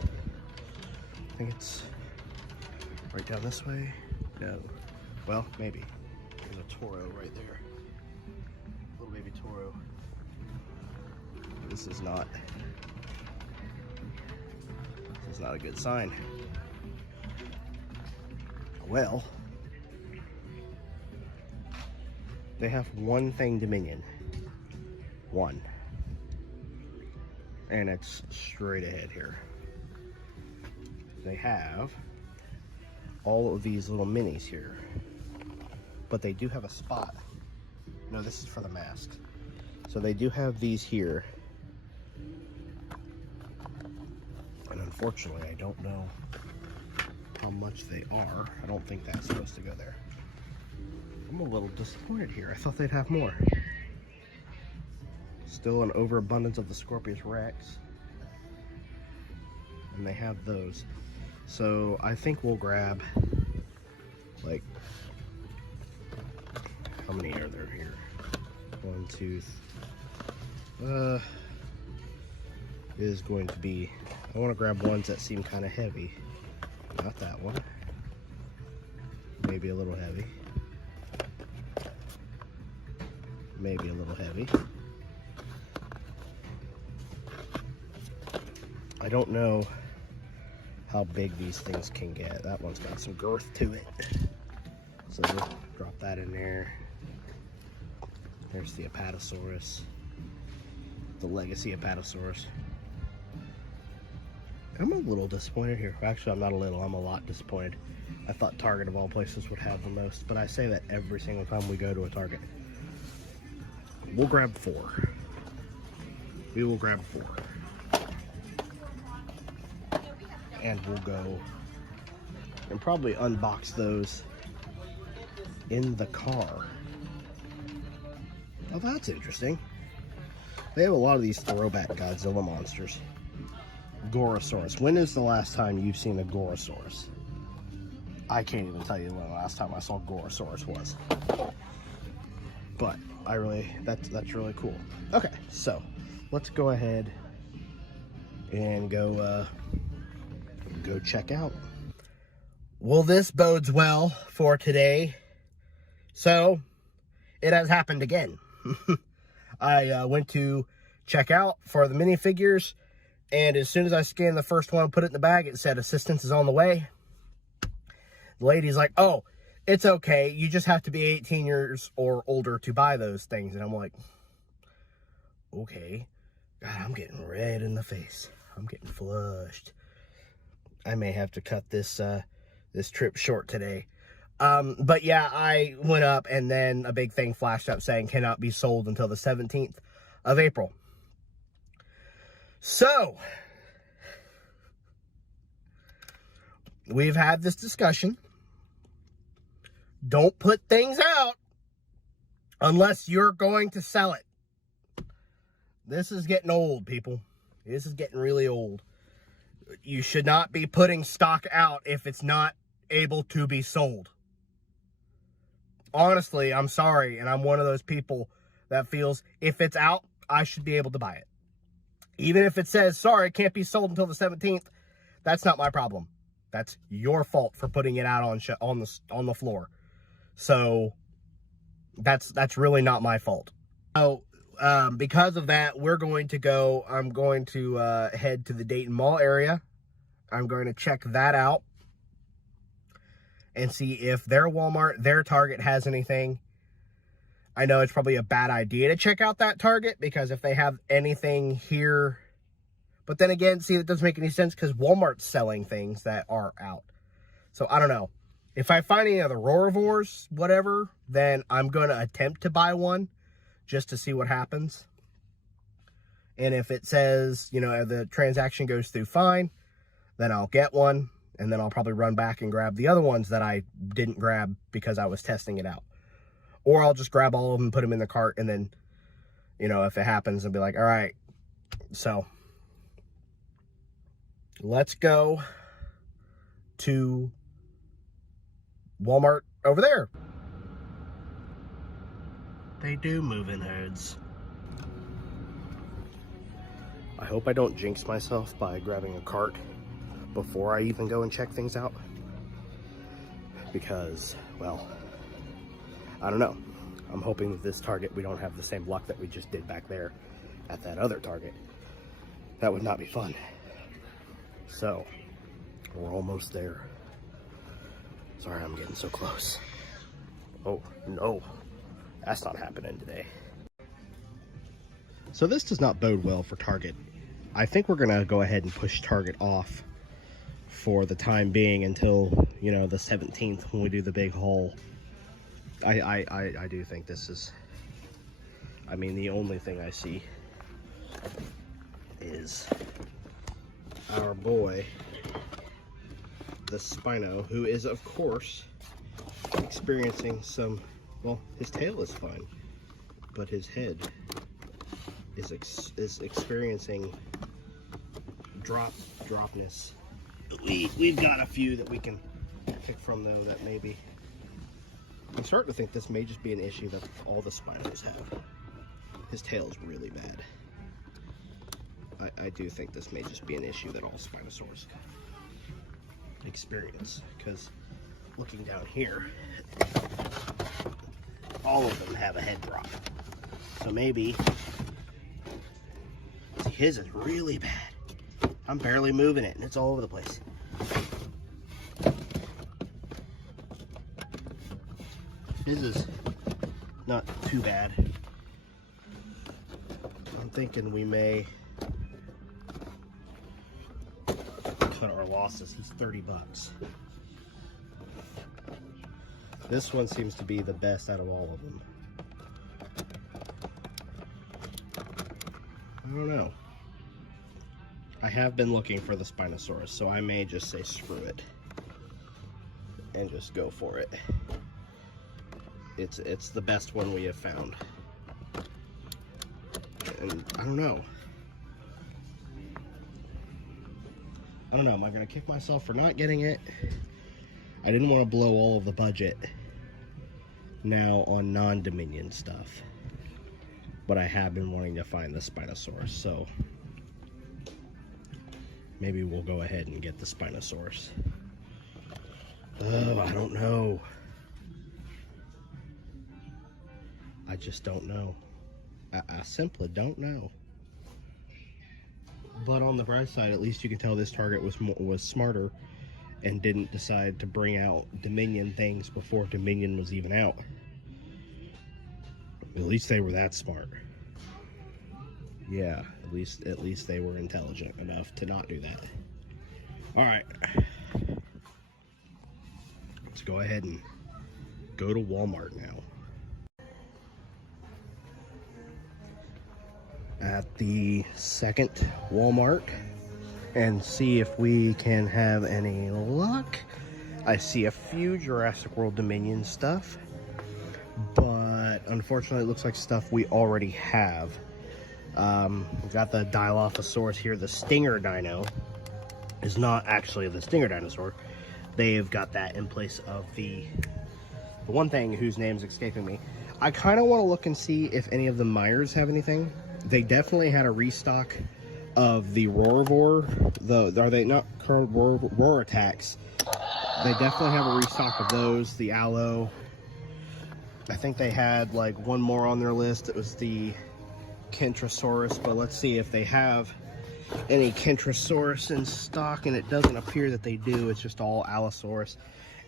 I think it's right down this way. No, well, maybe. There's a Toro right there. Little baby Toro. This is not a good sign. Well, they have one thing Dominion. One. And it's straight ahead here. They have all of these little minis here. But they do have a spot. No, this is for the mask. So they do have these here. And unfortunately, I don't know how much they are. I don't think that's supposed to go there. I'm a little disappointed here. I thought they'd have more. Still an overabundance of the Scorpius Rex. And they have those. So I think we'll grab, like, how many are there here? 1, 2, is going to be, I want to grab ones that seem kind of heavy. Not that one. Maybe a little heavy. Maybe a little heavy. I don't know how big these things can get. That one's got some girth to it. So we'll drop that in there. There's the Apatosaurus. The Legacy Apatosaurus. I'm a little disappointed here. Actually, I'm not a little, I'm a lot disappointed. I thought Target of all places would have the most, but I say that every single time we go to a Target. We'll grab 4. We will grab 4. And we'll go and probably unbox those in the car. Oh, that's interesting. They have a lot of these throwback Godzilla monsters. Gorosaurus. When is the last time you've seen a Gorosaurus? I can't even tell you when the last time I saw Gorosaurus was. But I really, that's really cool. Okay, so let's go ahead and go check out. Well, this bodes well for today. So it has happened again. I went to check out for the minifigures, and as soon as I scanned the first one and put it in the bag, it said assistance is on the way. The lady's like, oh, it's okay. You just have to be 18 years or older to buy those things. And I'm like, okay. God, I'm getting red in the face. I'm getting flushed. I may have to cut this this trip short today. But yeah, I went up and then a big thing flashed up saying cannot be sold until the 17th of April. So, we've had this discussion. Don't put things out unless you're going to sell it. This is getting old, people. This is getting really old. You should not be putting stock out if it's not able to be sold. Honestly, I'm sorry, and I'm one of those people that feels if it's out, I should be able to buy it. Even if it says, sorry, it can't be sold until the 17th, that's not my problem. That's your fault for putting it out on the floor. So that's really not my fault. So because of that, I'm going to head to the Dayton Mall area. I'm going to check that out and see if their Walmart, their Target has anything. I know it's probably a bad idea to check out that Target because if they have anything here, but then again, see, that doesn't make any sense because Walmart's selling things that are out. So I don't know. If I find any of the Roarivores, whatever, then I'm going to attempt to buy one just to see what happens. And if it says, you know, the transaction goes through fine, then I'll get one. And then I'll probably run back and grab the other ones that I didn't grab because I was testing it out. Or I'll just grab all of them, put them in the cart, and then, you know, if it happens, I'll be like, all right. So, let's go to Walmart over there. They do move in herds. I hope I don't jinx myself by grabbing a cart before I even go and check things out. Because, well, I don't know. I'm hoping that this Target we don't have the same luck that we just did back there at that other Target. That would not be fun. So, we're almost there. Sorry, I'm getting so close. Oh, no. That's not happening today. So this does not bode well for Target. I think we're going to go ahead and push Target off for the time being until, you know, the 17th when we do the big haul. I do think this is, I mean, the only thing I see is our boy, the Spino, who is, of course, experiencing some, well, his tail is fine, but his head is experiencing dropness. We've got a few that we can pick from, though, that maybe, I'm starting to think this may just be an issue that all the Spinos have. His tail is really bad. I do think this may just be an issue that all Spinosaurs experience, because looking down here, all of them have a head drop. So maybe, see, his is really bad. I'm barely moving it and it's all over the place. His is not too bad. I'm thinking we may cut our losses. He's 30 bucks. This one seems to be the best out of all of them. I don't know. I have been looking for the Spinosaurus, so I may just say screw it and just go for it. It's the best one we have found. And I don't know. Am I gonna kick myself for not getting it? I didn't want to blow all of the budget now on non-Dominion stuff, but I have been wanting to find the Spinosaurus, so maybe we'll go ahead and get the Spinosaurus. Oh, I don't know. I just don't know. I simply don't know. But on the bright side, at least you can tell this Target was smarter and didn't decide to bring out Dominion things before Dominion was even out. At least they were that smart. Yeah, at least they were intelligent enough to not do that. All right. Let's go ahead and go to Walmart now. At the second Walmart and see if we can have any luck. I see a few Jurassic World Dominion stuff, but unfortunately it looks like stuff we already have. We've got the Dilophosaurus here. The Stinger Dino is not actually the Stinger Dinosaur. They've got that in place of the one thing whose name's escaping me. I kind of want to look and see if any of the Myers have anything. They definitely had a restock of the Roarvor. Are they not called Roar Attacks? They definitely have a restock of those. The Aloe. I think they had like one more on their list. It was the Kentrosaurus, but let's see if they have any Kentrosaurus in stock, and it doesn't appear that they do. It's just all Allosaurus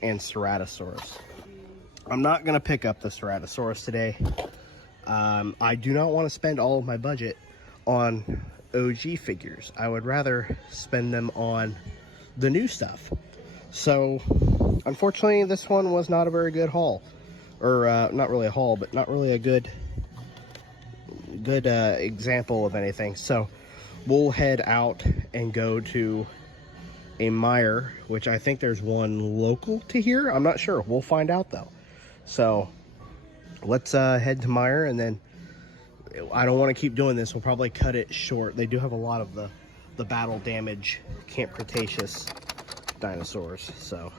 and Ceratosaurus. I'm not going to pick up the Ceratosaurus today. I do not want to spend all of my budget on OG figures. I would rather spend them on the new stuff. So, unfortunately, this one was not a very good haul. Or, not really a haul, but not really a good example of anything. So, we'll head out and go to a Meijer, which I think there's one local to here. I'm not sure. We'll find out, though. So, let's head to Meijer, and then I don't want to keep doing this. We'll probably cut it short. They do have a lot of the battle damage Camp Cretaceous dinosaurs. So,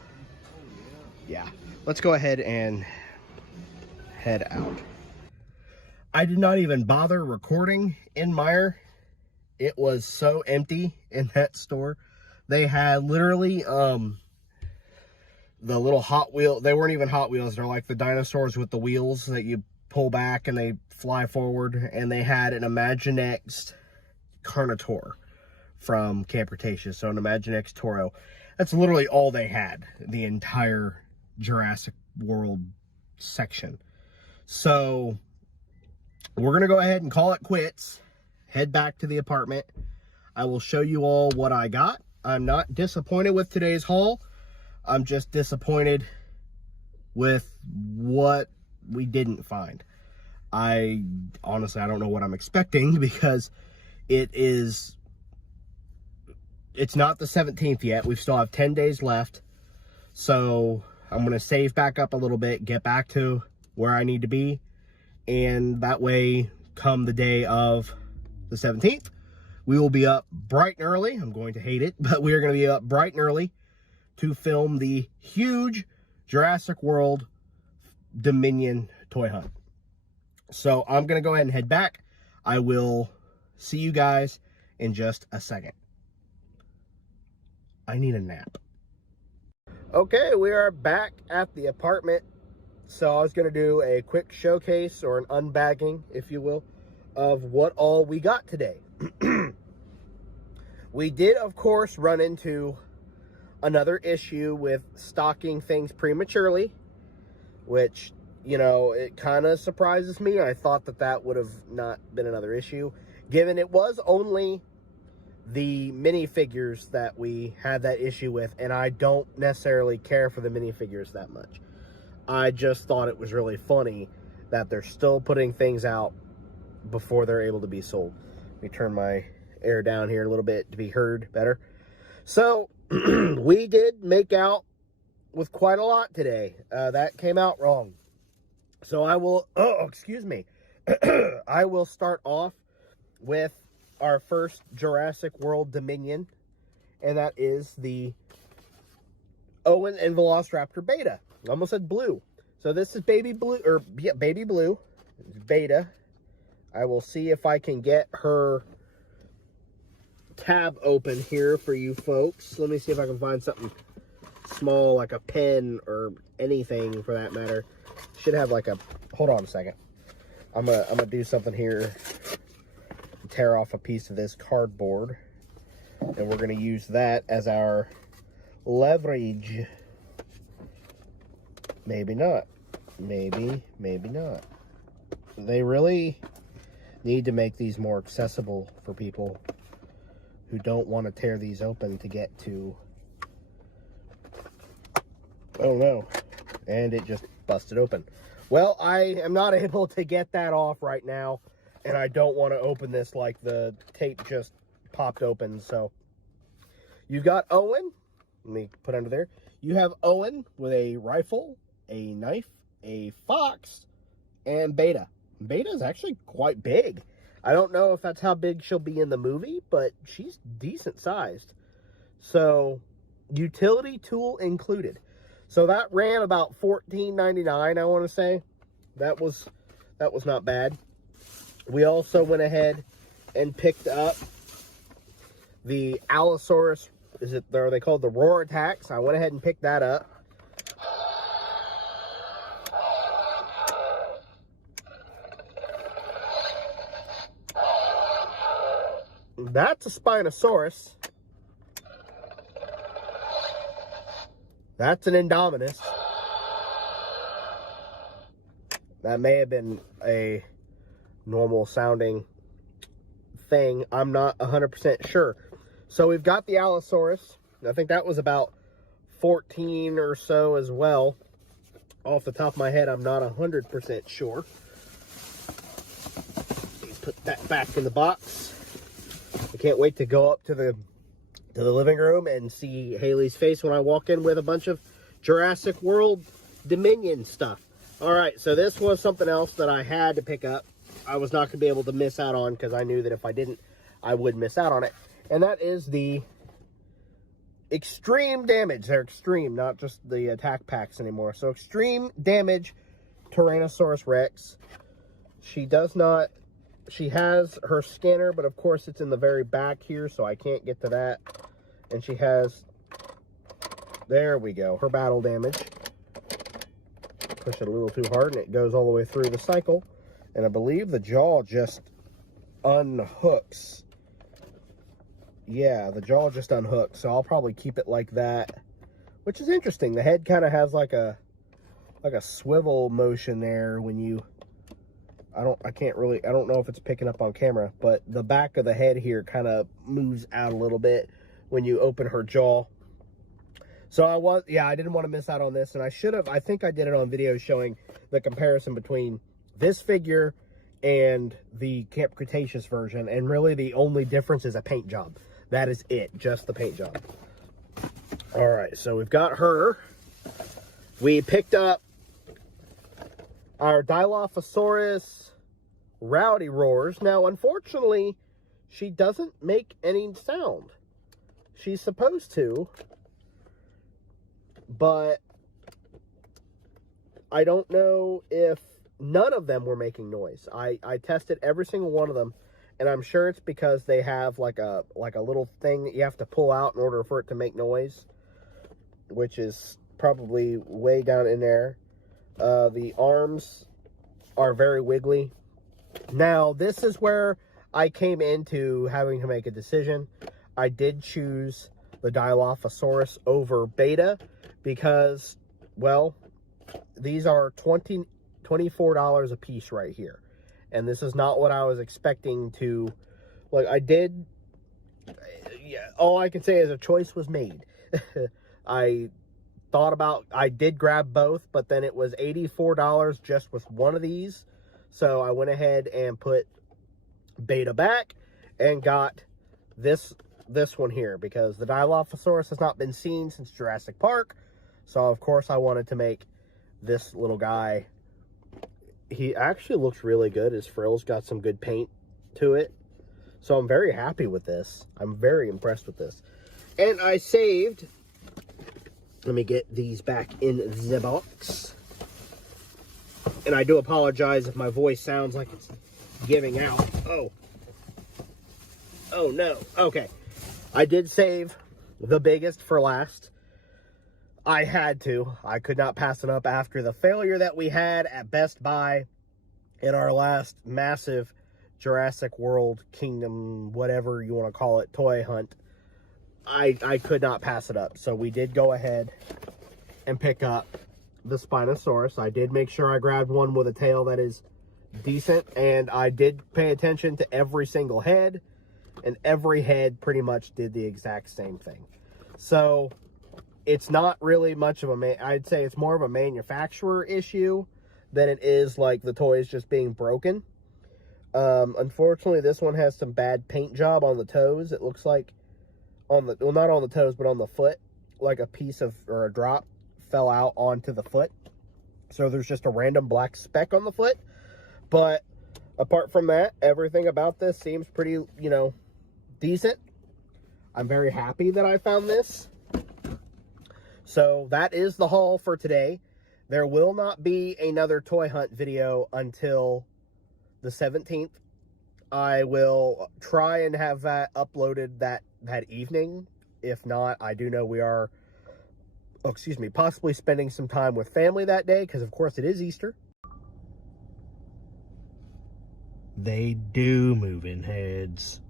yeah, let's go ahead and head out. I did not even bother recording in Meijer. It was so empty in that store. They had literally the little Hot Wheel. They weren't even Hot Wheels. They're like the dinosaurs with the wheels that you pull back and they fly forward. And they had an Imaginext Carnotaur from Camp Cretaceous. So an Imaginext Toro. That's literally all they had. The entire Jurassic World section. So we're going to go ahead and call it quits. Head back to the apartment. I will show you all what I got. I'm not disappointed with today's haul. I'm just disappointed with what we didn't find. Honestly, I don't know what I'm expecting because it's not the 17th yet. We still have 10 days left. So I'm going to save back up a little bit, get back to where I need to be. And that way, come the day of the 17th, we will be up bright and early. I'm going to hate it, but we are going to be up bright and early to film the huge Jurassic World Dominion toy hunt. So I'm going to go ahead and head back. I will see you guys in just a second. I need a nap. Okay, we are back at the apartment. So I was going to do a quick showcase or an unbagging, if you will, of what all we got today. We did, of course, run into another issue with stocking things prematurely, which, you know, it kind of surprises me. I thought that that would have not been another issue, given it was only the minifigures that we had that issue with, and I don't necessarily care for the minifigures that much. I just thought it was really funny that they're still putting things out before they're able to be sold. Let me turn my air down here a little bit to be heard better. So, we did make out with quite a lot today. That came out wrong. So I will, excuse me. I will start off with our first Jurassic World Dominion, and that is the Owen and Velociraptor Beta. I almost said blue. So this is baby blue, or yeah, baby blue. It's Beta. I will see if I can get her tab open here for you folks. Let me see if I can find something small, like a pen or anything for that matter. Should have like a, hold on a second. I'm gonna do something here. Tear off a piece of this cardboard. And we're gonna use that as our leverage. Maybe not. Maybe not. They really need to make these more accessible for people who don't want to tear these open to get to, I don't know. And it just busted open. Well, I am not able to get that off right now, and I don't want to open this like the tape just popped open. So you've got Owen. Let me put under there. You have Owen with a rifle, a knife, a fox, and Beta. Beta is actually quite big. I don't know if that's how big she'll be in the movie, but she's decent sized. So, utility tool included. So that ran about $14.99, I want to say. That was not bad. We also went ahead and picked up the Allosaurus. Are they called the Roar Attacks? I went ahead and picked that up. That's a Spinosaurus. That's an Indominus. That may have been a normal sounding thing. I'm not 100% sure. So we've got the Allosaurus. I think that was about 14 or so as well. Off the top of my head, I'm not 100% sure. Let's put that back in the box. I can't wait to go up to the living room and see Haley's face when I walk in with a bunch of Jurassic World Dominion stuff. All right, so this was something else that I had to pick up. I was not going to be able to miss out on because I knew that if I didn't, I would miss out on it. And that is the extreme damage. They're extreme, not just the attack packs anymore. So extreme damage Tyrannosaurus Rex. She has her scanner, but of course it's in the very back here, so I can't get to that. And she has, there we go, her battle damage. Push it a little too hard and it goes all the way through the cycle. And I believe the jaw just unhooks. Yeah, the jaw just unhooks, so I'll probably keep it like that, which is interesting. The head kind of has like a swivel motion there when you, I don't know if it's picking up on camera, but the back of the head here kind of moves out a little bit when you open her jaw. So I didn't want to miss out on this, and I think I did it on video showing the comparison between this figure and the Camp Cretaceous version, and really the only difference is a paint job. That is it, just the paint job. All right, so we've got her. We picked up our Dilophosaurus Rowdy Roars. Now, unfortunately, she doesn't make any sound. She's supposed to, but I don't know if none of them were making noise. I tested every single one of them, and I'm sure it's because they have like a little thing that you have to pull out in order for it to make noise, which is probably way down in there. The arms are very wiggly. Now, this is where I came into having to make a decision. I did choose the Dilophosaurus over Beta because, well, these are $24 a piece right here. And this is not what I was expecting to, like, all I can say is a choice was made. I did grab both, but then it was $84 just with one of these. So I went ahead and put Beta back and got this one here because the Dilophosaurus has not been seen since Jurassic Park. So, of course, I wanted to make this little guy. He actually looks really good. His frill's got some good paint to it. So I'm very happy with this. I'm very impressed with this. And I saved, let me get these back in the box. And I do apologize if my voice sounds like it's giving out. Oh no. Okay. I did save the biggest for last. I had to. I could not pass it up after the failure that we had at Best Buy in our last massive Jurassic World Kingdom, whatever you want to call it, toy hunt. I could not pass it up. So we did go ahead and pick up the Spinosaurus. I did make sure I grabbed one with a tail that is decent, and I did pay attention to every single head, and every head pretty much did the exact same thing. So it's not really much of I'd say it's more of a manufacturer issue than it is like the toys just being broken. Unfortunately, this one has some bad paint job on the toes. It looks like not on the toes, but on the foot, like a piece of, or a drop fell out onto the foot. So there's just a random black speck on the foot. But apart from that, everything about this seems pretty, decent. I'm very happy that I found this. So that is the haul for today. There will not be another toy hunt video until the 17th. I will try and have that uploaded that evening. If not, I do know we are, possibly spending some time with family that day, because of course it is Easter. They do move in heads.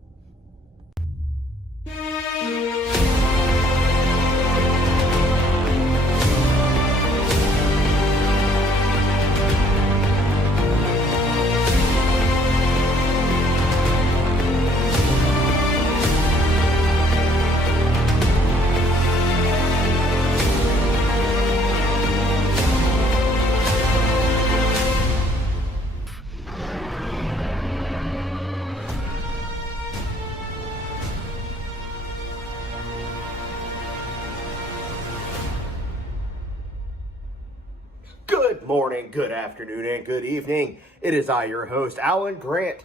Good morning, good afternoon, and good evening. It is I, your host, Alan Grant,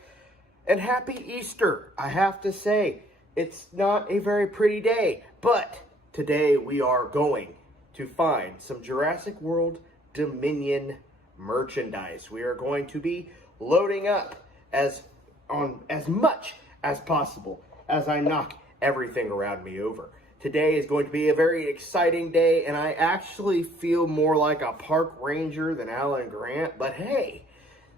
and happy Easter. I have to say, it's not a very pretty day, but Today we are going to find some Jurassic World Dominion merchandise. We are going to be loading up as much as possible as I knock everything around me over. Today is going to be a very exciting day, and I actually feel more like a park ranger than Alan Grant, but hey,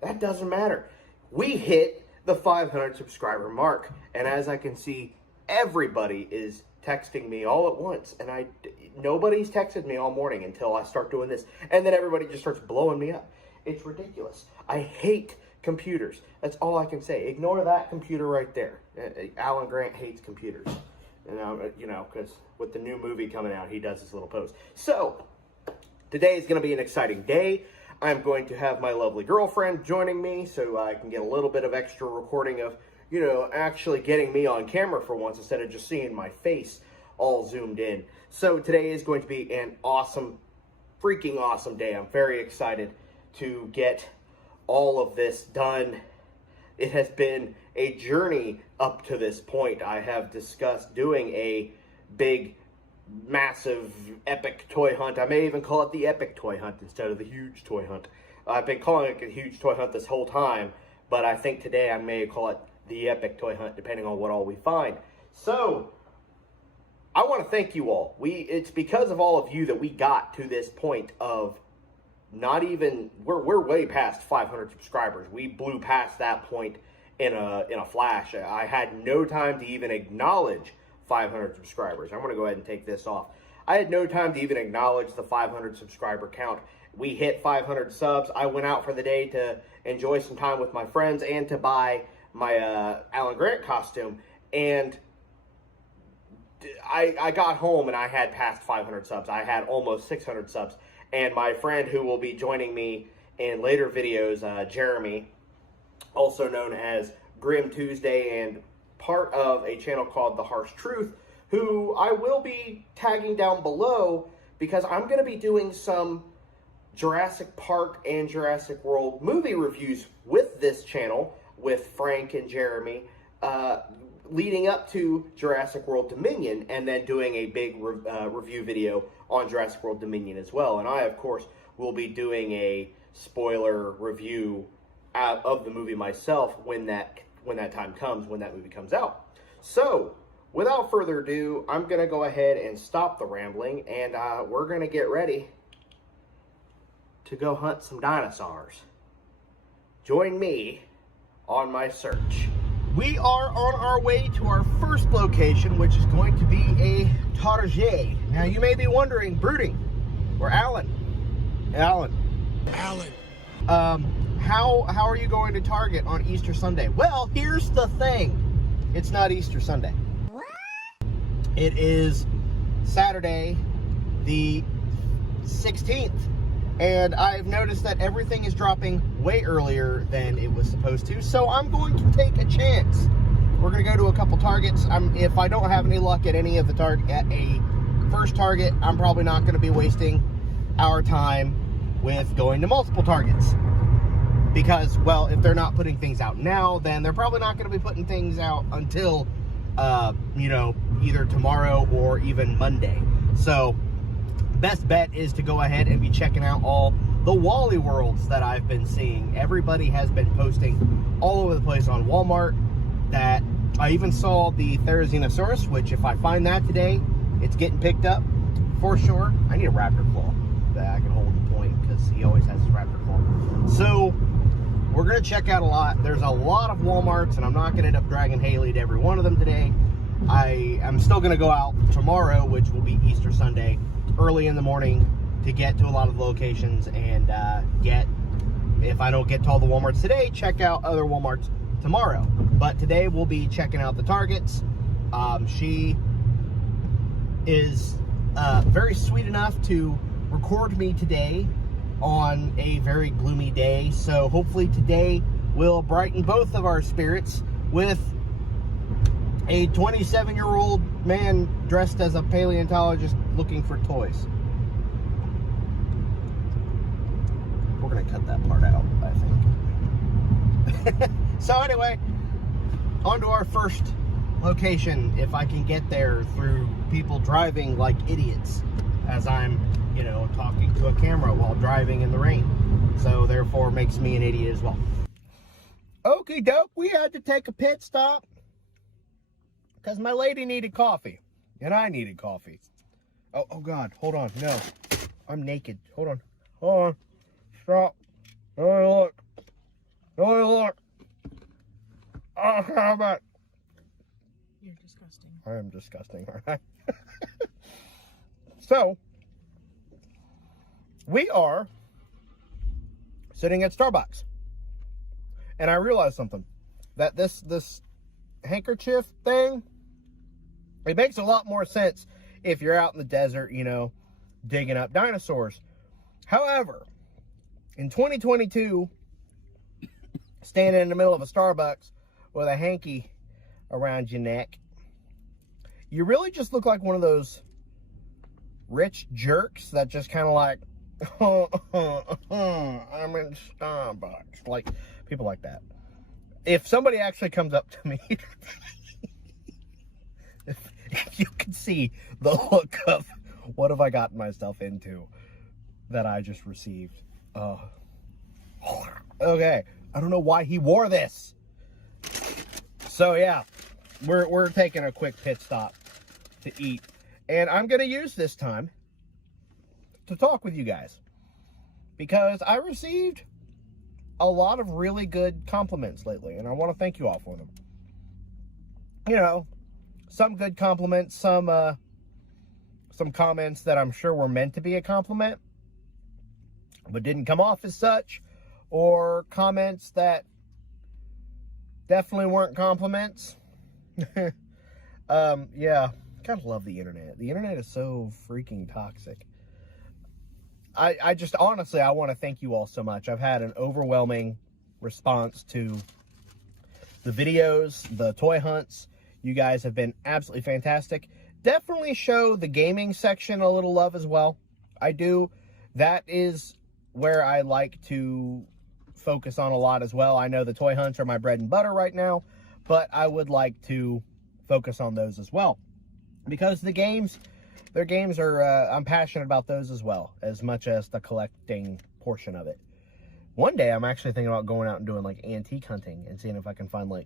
that doesn't matter. We hit the 500 subscriber mark, and as I can see, everybody is texting me all at once, and nobody's texted me all morning until I start doing this, and then everybody just starts blowing me up. It's ridiculous. I hate computers. That's all I can say. Ignore that computer right there. Alan Grant hates computers. Because with the new movie coming out, he does this little post. So, today is going to be an exciting day. I'm going to have my lovely girlfriend joining me so I can get a little bit of extra recording of, actually getting me on camera for once instead of just seeing my face all zoomed in. So, today is going to be an awesome, freaking awesome day. I'm very excited to get all of this done. It has been a journey up to this point. I have discussed doing a big, massive, epic toy hunt. I may even call it the epic toy hunt instead of the huge toy hunt. I've been calling it a huge toy hunt this whole time, but I think today I may call it the epic toy hunt, depending on what all we find. So, I want to thank you all. It's because of all of you that we got to this point of we're way past 500 subscribers. We blew past that point in a flash. I had no time to even acknowledge 500 subscribers. I'm going to go ahead and take this off. I had no time to even acknowledge the 500 subscriber count. We hit 500 subs. I went out for the day to enjoy some time with my friends and to buy my Alan Grant costume. And I got home and I had passed 500 subs. I had almost 600 subs. And my friend who will be joining me in later videos, Jeremy, also known as Grim Tuesday and part of a channel called The Harsh Truth, who I will be tagging down below because I'm going to be doing some Jurassic Park and Jurassic World movie reviews with this channel, with Frank and Jeremy, leading up to Jurassic World Dominion, and then doing a big review video on Jurassic World Dominion as well. And I, of course, will be doing a spoiler review of the movie myself when that time comes, when that movie comes out. So, without further ado, I'm going to go ahead and stop the rambling, and we're going to get ready to go hunt some dinosaurs. Join me on my search. We are on our way to our first location, which is going to be a Target. Now, you may be wondering, Brooding, or Alan. How are you going to Target on Easter Sunday? Well, here's the thing. It's not Easter Sunday. What? It is Saturday, the 16th. And I've noticed that everything is dropping way earlier than it was supposed to. So I'm going to take a chance. We're going to go to a couple Targets. If I don't have any luck at any of the at a first Target, I'm probably not going to be wasting our time with going to multiple Targets. Because, well, if they're not putting things out now, then they're probably not going to be putting things out until, either tomorrow or even Monday. So, best bet is to go ahead and be checking out all the Wally Worlds that I've been seeing. Everybody has been posting all over the place on Walmart. That I even saw the Therizinosaurus, which if I find that today, it's getting picked up for sure. I need a raptor claw that I can hold in point because he always has his raptor claw. So we're going to check out a lot. There's a lot of Walmarts, and I'm not going to end up dragging Haley to every one of them today. I am still going to go out tomorrow, which will be Easter Sunday, early in the morning to get to a lot of the locations and if I don't get to all the Walmarts today, check out other Walmarts tomorrow. But today we'll be checking out the Targets. She is very sweet enough to record me today on a very gloomy day. So hopefully today will brighten both of our spirits with a 27-year-old man dressed as a paleontologist looking for toys. We're going to cut that part out, I think. So anyway, on to our first location if I can get there through people driving like idiots as I'm, you know, talking to a camera while driving in the rain. So therefore makes me an idiot as well. Okie doke, we had to take a pit stop because my lady needed coffee and I needed coffee. Oh God, hold on, no, I'm naked. Hold on, stop. Oh, look. Oh, look. Oh, how about? You're disgusting. I am disgusting, aren't I? So, we are sitting at Starbucks. And I realized something. That this handkerchief thing, it makes a lot more sense if you're out in the desert, you know, digging up dinosaurs. However, in 2022, standing in the middle of a Starbucks with a hanky around your neck, you really just look like one of those rich jerks that just kind of like, I'm in Starbucks. Like, people like that. If somebody actually comes up to me, if you can see the look of what have I gotten myself into that I just received. Okay, I don't know why he wore this. So yeah, we're taking a quick pit stop to eat, and I'm gonna use this time to talk with you guys because I received a lot of really good compliments lately, and I want to thank you all for them. You know, some good compliments, some comments that I'm sure were meant to be a compliment but didn't come off as such, or comments that definitely weren't compliments. Yeah, gotta love the internet. The internet is so freaking toxic. I just, honestly, I want to thank you all so much. I've had an overwhelming response to the videos, the toy hunts. You guys have been absolutely fantastic. Definitely show the gaming section a little love as well. I do. That is where I like to focus on a lot as well. I know the toy hunts are my bread and butter right now, but I would like to focus on those as well. Because the games, their games are, I'm passionate about those as well, as much as the collecting portion of it. One day, I'm actually thinking about going out and doing like antique hunting and seeing if I can find like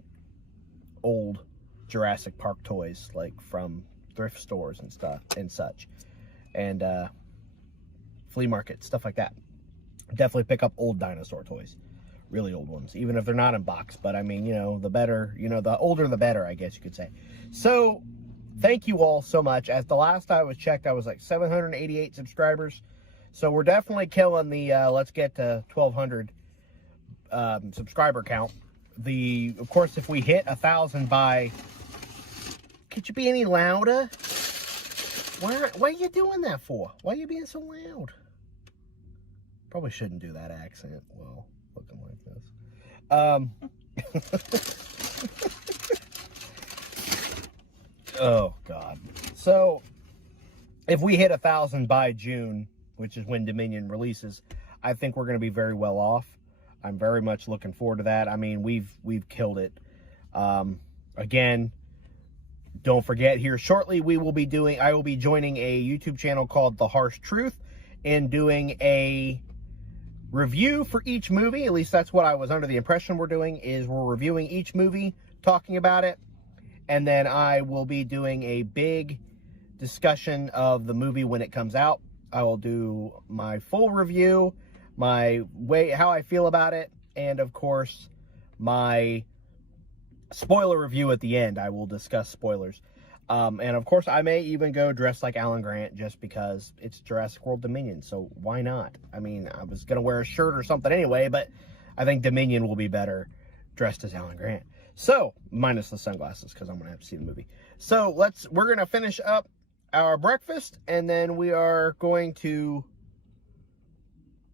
old Jurassic Park toys, like from thrift stores and stuff and such, and flea markets, stuff like that. Definitely pick up old dinosaur toys, really old ones, even if they're not in box. But I mean, you know, the better, you know, the older the better, I guess you could say. So thank you all so much. As the last I was checked, I was like 788 subscribers. So we're definitely killing the let's get to 1,200 subscriber count. Of course, if we hit 1,000 by, could you be any louder? Why are you doing that for? Why are you being so loud? Probably shouldn't do that accent while looking like this. Oh God. So if we hit 1,000 by June, which is when Dominion releases, I think we're going to be very well off. I'm very much looking forward to that. I mean, we've killed it. Again, don't forget, here shortly I will be joining a YouTube channel called The Harsh Truth and doing a review for each movie. At least that's what I was under the impression we're doing, is we're reviewing each movie, talking about it, and then I will be doing a big discussion of the movie when it comes out. I will do my full review, how I feel about it, and of course, my spoiler review at the end. I will discuss spoilers. And of course, I may even go dressed like Alan Grant just because it's Jurassic World Dominion, so why not? I mean, I was going to wear a shirt or something anyway, but I think Dominion will be better dressed as Alan Grant. So, minus the sunglasses, because I'm going to have to see the movie. So, we're going to finish up our breakfast, and then we are going to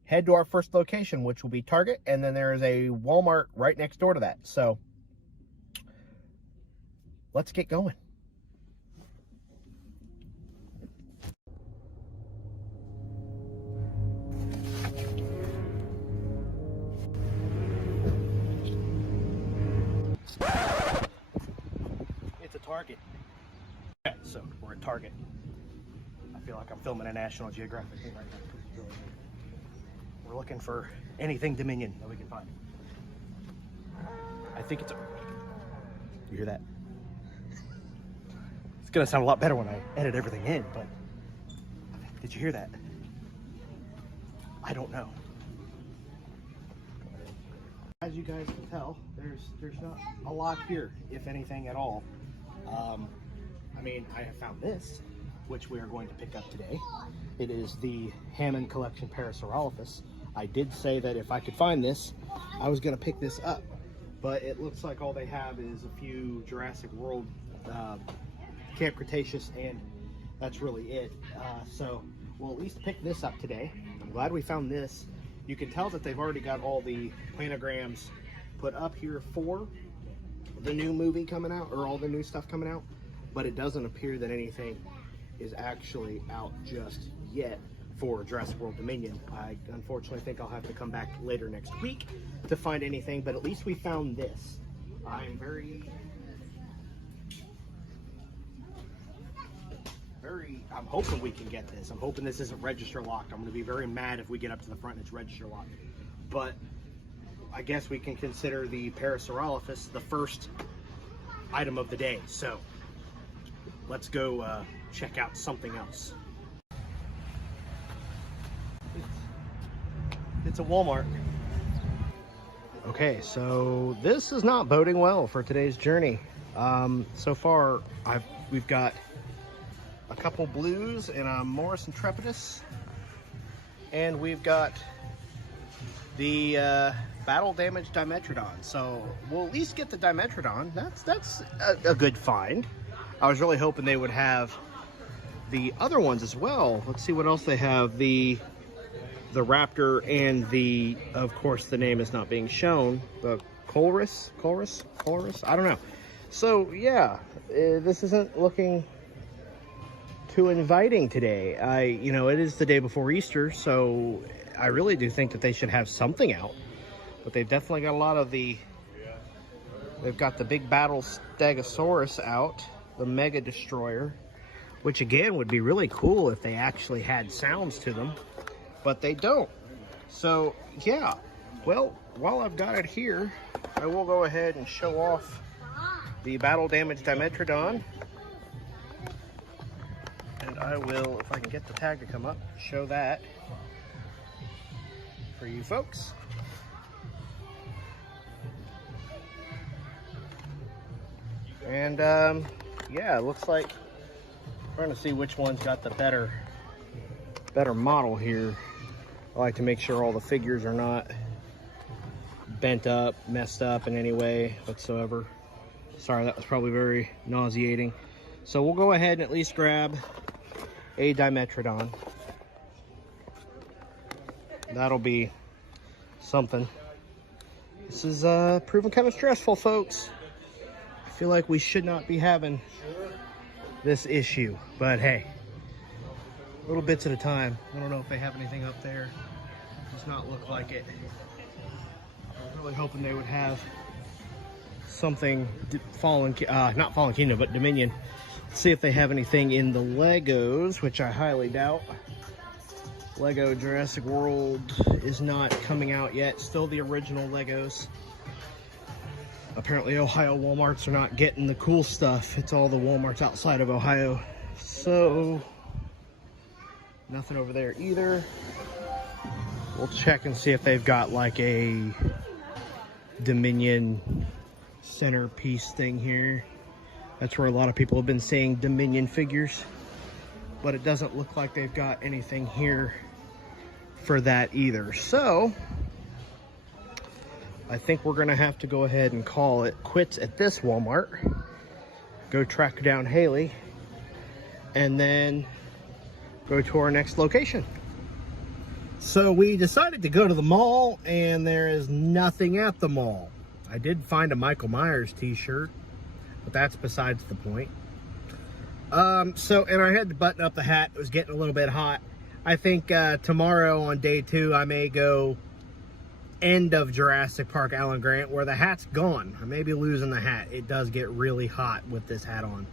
head to our first location, which will be Target, and then there is a Walmart right next door to that. So, let's get going. It's a Target. Okay, so we're at Target. I feel like I'm filming a National Geographic thing right now. We're looking for anything Dominion that we can find. I think it's a... You hear that? It's gonna sound a lot better when I edit everything in, but did you hear that? I don't know. As you guys can tell, there's not a lot here, if anything at all. I mean, I have found this, which we are going to pick up today. It is the Hammond Collection Parasaurolophus. I did say that if I could find this, I was going to pick this up, but it looks like all they have is a few Jurassic World, Camp Cretaceous, and that's really it. So we'll at least pick this up today. I'm glad we found this. You can tell that they've already got all the planograms put up here for the new movie coming out, or all the new stuff coming out, but it doesn't appear that anything is actually out just yet for Jurassic World Dominion. I unfortunately think I'll have to come back later next week to find anything, but at least we found this. I'm I'm hoping we can get this. I'm hoping this isn't register locked. I'm going to be very mad if we get up to the front and it's register locked. But I guess we can consider the Parasaurolophus the first item of the day. So let's go check out something else. It's a Walmart. Okay, so this is not boding well for today's journey. So far, we've got a couple blues and a Morris Intrepidus, and we've got the battle damaged Dimetrodon. So we'll at least get the Dimetrodon. That's a good find. I was really hoping they would have the other ones as well. Let's see what else they have. The Raptor and the, of course, the name is not being shown, the Colrus, I don't know. So yeah, this isn't looking too inviting today. It is the day before Easter, so I really do think that they should have something out. But they've definitely got a lot of they've got the big battle Stegosaurus out, the Mega Destroyer, which again would be really cool if they actually had sounds to them, but they don't. So yeah, well, while I've got it here, I will go ahead and show off the battle damaged Dimetrodon. And I will, if I can get the tag to come up, show that for you folks. And yeah, it looks like we're trying to see which one's got the better model here. I like to make sure all the figures are not bent up, messed up in any way whatsoever. Sorry, that was probably very nauseating. So we'll go ahead and at least grab a Dimetrodon. That'll be something. This is proving kind of stressful, folks. I feel like we should not be having this issue, but hey, little bits at a time. I don't know if they have anything up there. Does not look like it. I was really hoping they would have something not Fallen Kingdom, but Dominion. Let's see if they have anything in the Legos, which I highly doubt. Lego Jurassic World is not coming out yet. Still the original Legos. Apparently Ohio Walmarts are not getting the cool stuff. It's all the Walmarts outside of Ohio. So nothing over there either. We'll check and see if they've got like a Dominion centerpiece thing here. That's where a lot of people have been saying Dominion figures, but it doesn't look like they've got anything here for that either. So I think we're gonna have to go ahead and call it quits at this Walmart, go track down Haley, and then go to our next location. So we decided to go to the mall, and there is nothing at the mall. I did find a Michael Myers t-shirt, but that's besides the point. And I had to button up the hat. It was getting a little bit hot. I think tomorrow on day 2, I may go end of Jurassic Park Alan Grant where the hat's gone. I may be losing the hat. It does get really hot with this hat on.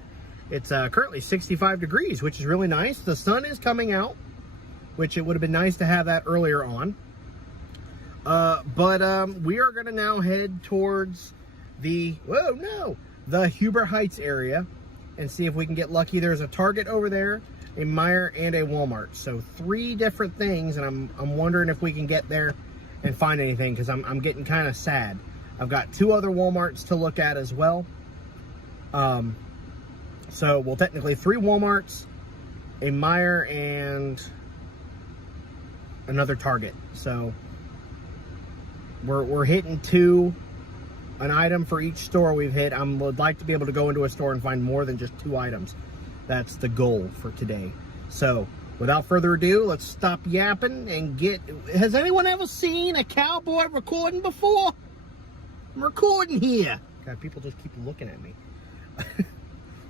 It's currently 65 degrees, which is really nice. The sun is coming out, which it would have been nice to have that earlier on. But we are going to now head towards the Huber Heights area and see if we can get lucky. There's a Target over there, a Meijer, and a Walmart. So 3 different things, and I'm wondering if we can get there and find anything, because I'm getting kind of sad. I've got 2 other Walmarts to look at as well. So, well, technically 3 Walmarts, a Meijer, and another Target. So we're hitting 2, an item for each store we've hit. I would like to be able to go into a store and find more than just 2 items. That's the goal for today. So without further ado, let's stop yapping and get... Has anyone ever seen a cowboy recording before? I'm recording here. God, people just keep looking at me.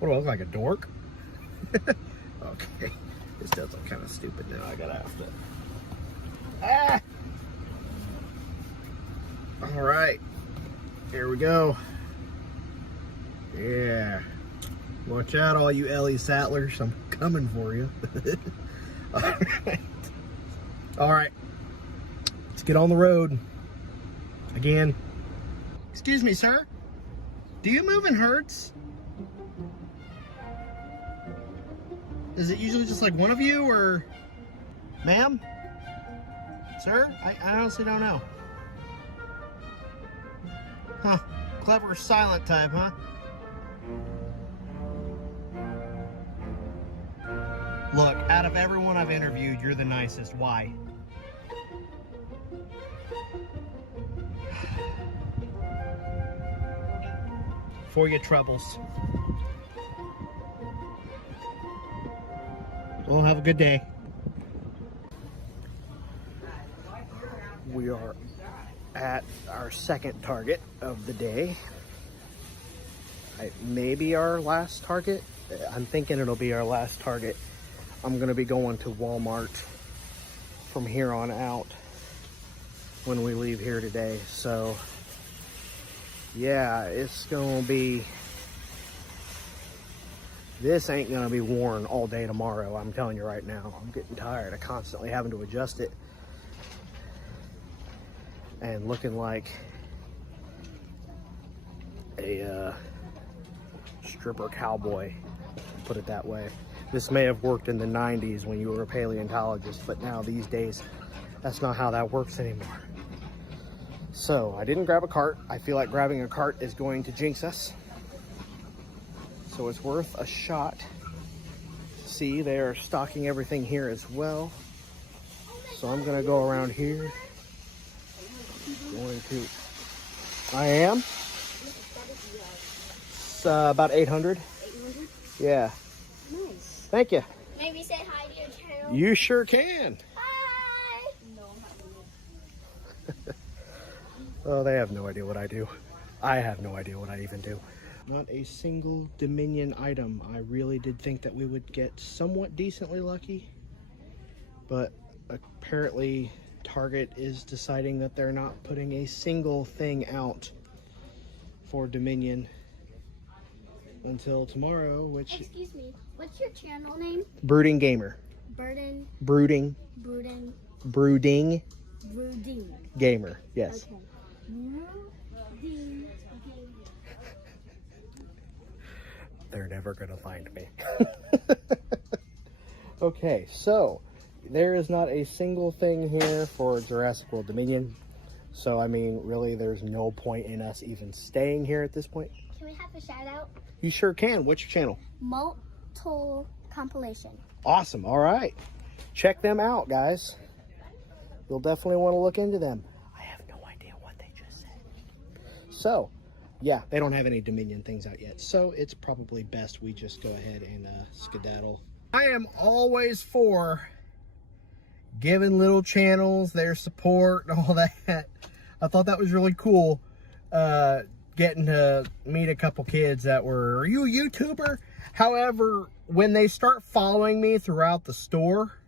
What do I look like, a dork? Okay. This does look kind of stupid now. I gotta have to... Ah! Alright. Here we go. Yeah. Watch out, all you Ellie Sattlers. I'm coming for you. Alright. Alright. Let's get on the road. Again. Excuse me, sir. Do you move in herds? Is it usually just like one of you, or... Ma'am? Sir? I honestly don't know. Huh. Clever silent type, huh? Look, out of everyone I've interviewed, you're the nicest. Why? For your troubles. Well, have a good day. We are at our second Target of the day. Maybe our last Target. I'm thinking it'll be our last Target. I'm gonna be going to Walmart from here on out when we leave here today. So yeah, it's gonna be, this ain't gonna be worn all day tomorrow. I'm telling you right now. I'm getting tired of constantly having to adjust it and looking like a stripper cowboy, put it that way. This may have worked in the 90s when you were a paleontologist, but now these days, that's not how that works anymore. So I didn't grab a cart. I feel like grabbing a cart is going to jinx us. So it's worth a shot. See, they are stocking everything here as well. So I'm gonna go around here. I am. It's about 800. 800? Yeah. Nice. Thank you. Maybe say hi to your channel. You sure can. Hi. No, I'm not doing it. Oh, they have no idea what I do. I have no idea what I even do. Not a single Dominion item. I really did think that we would get somewhat decently lucky, but apparently Target is deciding that they're not putting a single thing out for Dominion until tomorrow, which... Excuse me, what's your channel name? Brooding Gamer. Burden. Brooding. Brooding. Brooding. Brooding. Gamer, yes. Okay. Brooding. They're never gonna find me. Okay, so there is not a single thing here for Jurassic World Dominion. So, I mean, really, there's no point in us even staying here at this point. Can we have a shout out? You sure can. What's your channel? Multiple Compilation. Awesome. All right. Check them out, guys. You'll definitely want to look into them. I have no idea what they just said. So, yeah, they don't have any Dominion things out yet. So, it's probably best we just go ahead and skedaddle. I am always for giving little channels their support and all that. I thought that was really cool. Getting to meet a couple kids that were, are you a YouTuber? However, when they start following me throughout the store,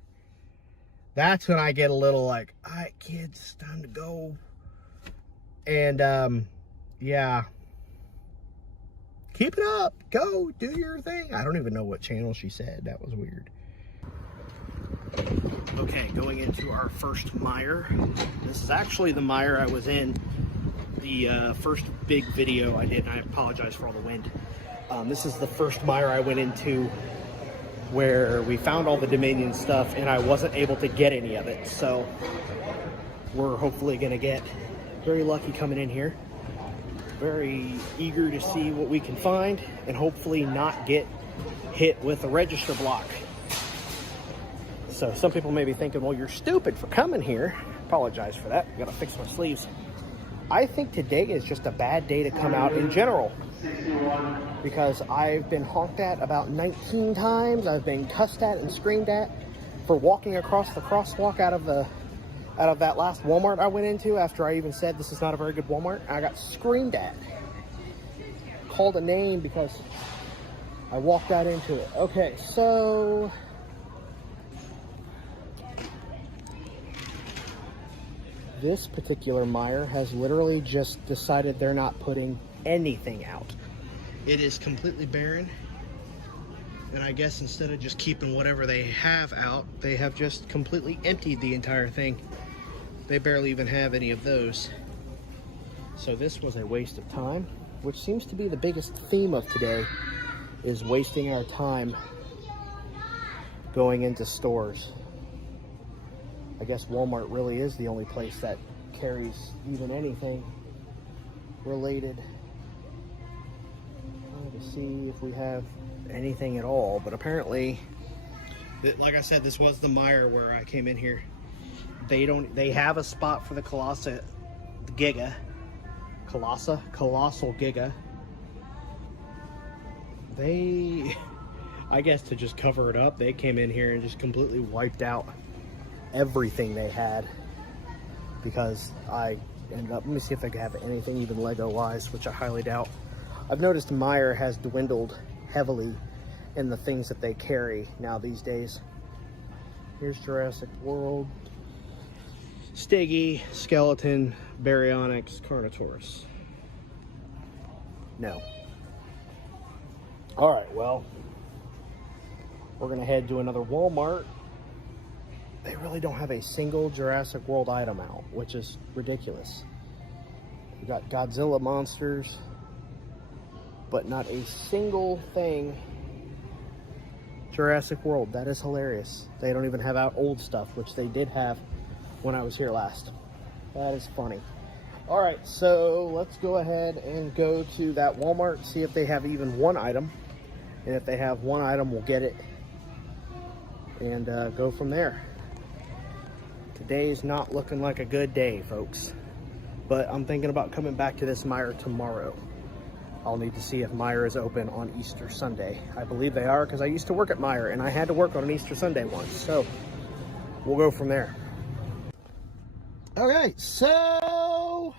that's when I get a little like, all right, kids, it's time to go. And, yeah. Keep it up. Go do your thing. I don't even know what channel she said. That was weird. Okay, going into our first mire. This is actually the mire I was in the first big video I did, and I apologize for all the wind. This is the first mire I went into where we found all the Dominion stuff, and I wasn't able to get any of it. So we're hopefully going to get very lucky coming in here. Very eager to see what we can find, and hopefully not get hit with a register block. So some people may be thinking, well, you're stupid for coming here. Apologize for that. Gotta fix my sleeves. I think today is just a bad day to come out in general, because I've been honked at about 19 times. I've been cussed at and screamed at for walking across the crosswalk out of that last Walmart I went into after I even said this is not a very good Walmart. I got screamed at, called a name because I walked out into it. Okay, so this particular mire has literally just decided they're not putting anything out. It is completely barren. And I guess instead of just keeping whatever they have out, they have just completely emptied the entire thing. They barely even have any of those. So this was a waste of time, which seems to be the biggest theme of today, is wasting our time going into stores. I guess Walmart really is the only place that carries even anything related. Trying to see if we have anything at all, but apparently, like I said, this was the mire where I came in here. They have a spot for the Colossal Giga. I guess to just cover it up, they came in here and just completely wiped out everything they had, because I ended up, let me see if I can have anything even Lego wise, which I highly doubt. I've noticed Meijer has dwindled heavily in the things that they carry now these days. Here's Jurassic World, Stiggy, Skeleton, Baryonyx, Carnotaurus. No. All right, well, we're gonna head to another Walmart. They really don't have a single Jurassic World item out, which is ridiculous. We got Godzilla monsters, but not a single thing Jurassic World. That is hilarious. They don't even have out old stuff, which they did have when I was here last. That is funny. All right, so let's go ahead and go to that Walmart, see if they have even one item. And if they have one item, we'll get it and go from there. Today's not looking like a good day, folks. But I'm thinking about coming back to this Meijer tomorrow. I'll need to see if Meijer is open on Easter Sunday. I believe they are, because I used to work at Meijer and I had to work on an Easter Sunday once. So we'll go from there. Okay, so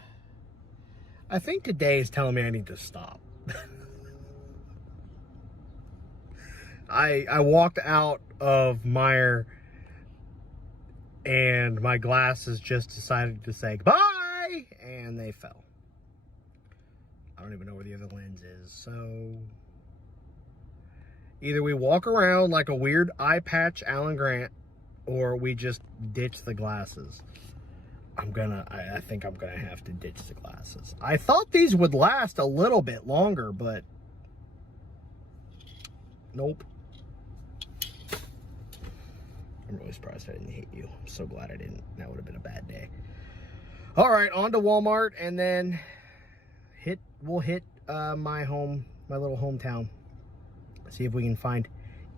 I think today is telling me I need to stop. I walked out of Meijer and my glasses just decided to say goodbye, and they fell. I don't even know where the other lens is. So either we walk around like a weird eye patch Alan Grant, or we just ditch the glasses. I think I'm gonna have to ditch the glasses. I thought these would last a little bit longer, but nope. I'm really surprised I didn't hit you. I'm so glad I didn't. That would have been a bad day. All right, on to Walmart, and then we'll hit my little hometown. See if we can find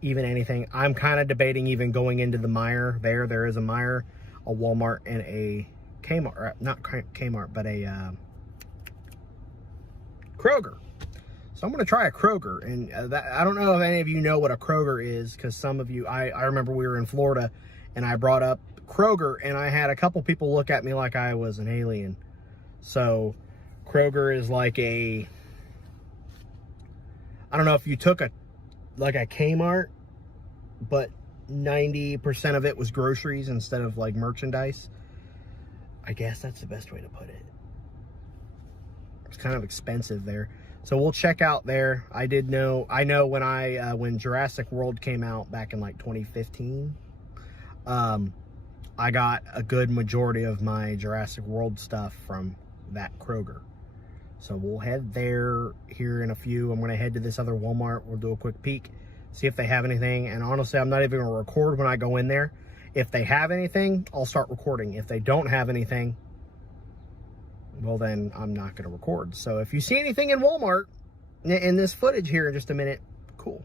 even anything. I'm kind of debating even going into the Meijer. There is a Meijer, a Walmart, and a Kmart. Not Kmart, but a Kroger. So I'm going to try a Kroger, and I don't know if any of you know what a Kroger is, because some of you, I remember we were in Florida, and I brought up Kroger, and I had a couple people look at me like I was an alien. So Kroger is like I don't know if you took like a Kmart, but 90% of it was groceries instead of like merchandise. I guess that's the best way to put it. It's kind of expensive there. So we'll check out there. I know when Jurassic World came out back in like 2015, I got a good majority of my Jurassic World stuff from that Kroger. So we'll head there here in a few. I'm going to head to this other Walmart. We'll do a quick peek, see if they have anything. And honestly, I'm not even going to record when I go in there. If they have anything, I'll start recording. If they don't have anything, well, then I'm not going to record. So if you see anything in Walmart in this footage here in just a minute, cool.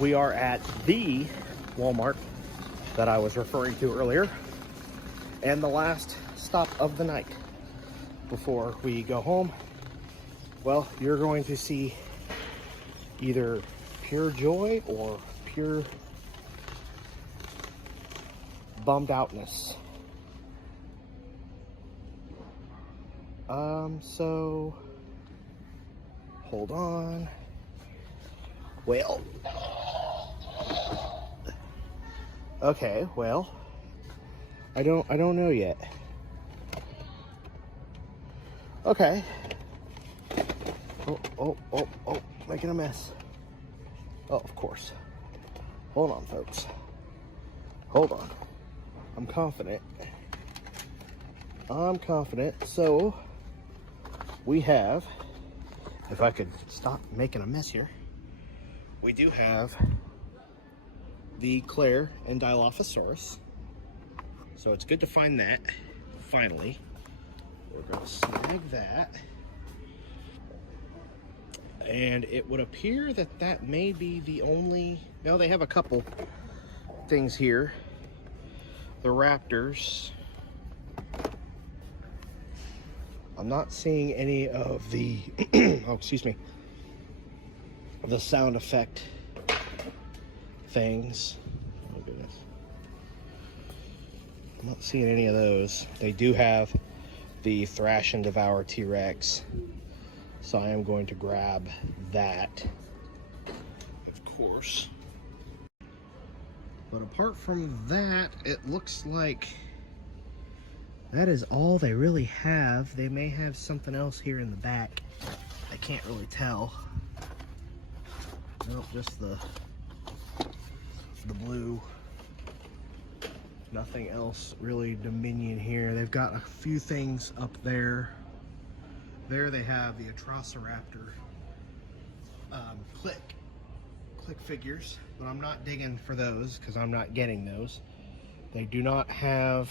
We are at the Walmart that I was referring to earlier, and the last stop of the night before we go home. Well, you're going to see either pure joy or pure bummed outness. So hold on. Well, okay, well, I don't know yet. Okay. Oh, making a mess. Oh, of course. Hold on, folks. Hold on. I'm confident. So, we have, if I could stop making a mess here, we do have the Claire and Dilophosaurus. So it's good to find that, finally. We're going to snag that. And it would appear that that may be the only... No, they have a couple things here. The Raptors. I'm not seeing any of the... oh, excuse me. The sound effect things. Oh, goodness. I'm not seeing any of those. They do have the Thrash and Devour T-Rex. So I am going to grab that, of course. But apart from that, it looks like that is all they really have. They may have something else here in the back. I can't really tell. Nope, just the blue. Nothing else really Dominion here. They've got a few things up there. There they have the Atrociraptor click figures, but I'm not digging for those because I'm not getting those. They do not have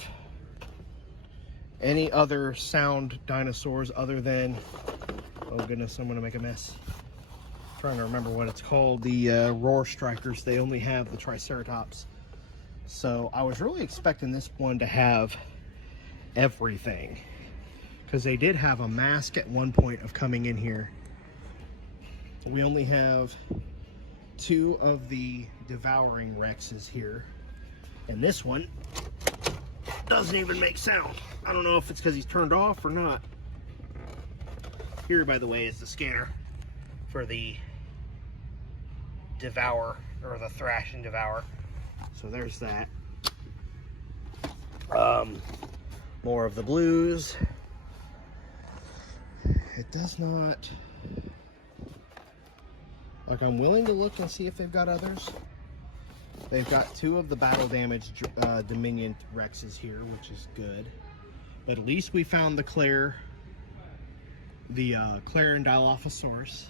any other sound dinosaurs other than, oh goodness, I'm gonna make a mess. I'm trying to remember what it's called, the Roar Strikers. They only have the Triceratops. So I was really expecting this one to have everything, because they did have a mask at one point of coming in here. We only have 2 of the Devouring Rexes here. And this one doesn't even make sound. I don't know if it's because he's turned off or not. Here, by the way, is the scanner for the Devour, or the Thrash and Devour. So there's that. More of the blues. It does not, like, I'm willing to look and see if they've got others. They've got 2 of the battle damaged Dominion Rexes here, which is good. But at least we found the Claire and Dilophosaurus.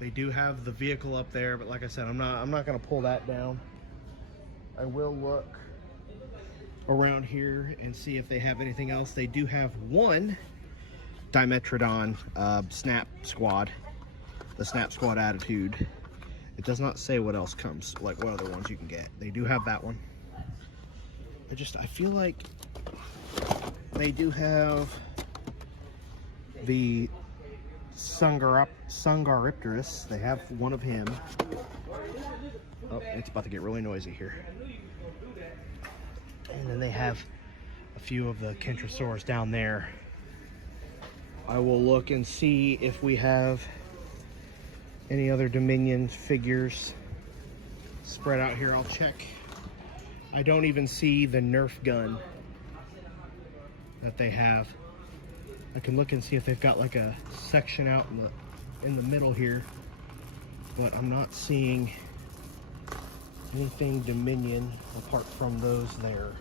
They do have the vehicle up there, but like I said, I'm not going to pull that down. I will look around here and see if they have anything else. They do have 1 Dimetrodon Snap Squad, the Snap Squad Attitude. It does not say what else comes, like what other ones you can get. They do have that one. I feel like they do have the Sungaripterus. They have one of him. Oh, it's about to get really noisy here. And then they have a few of the Kentrosaurs down there. I will look and see if we have any other Dominion figures spread out here. I'll check. I don't even see the Nerf gun that they have. I can look and see if they've got like a section out in the middle here, but I'm not seeing anything Dominion apart from those there,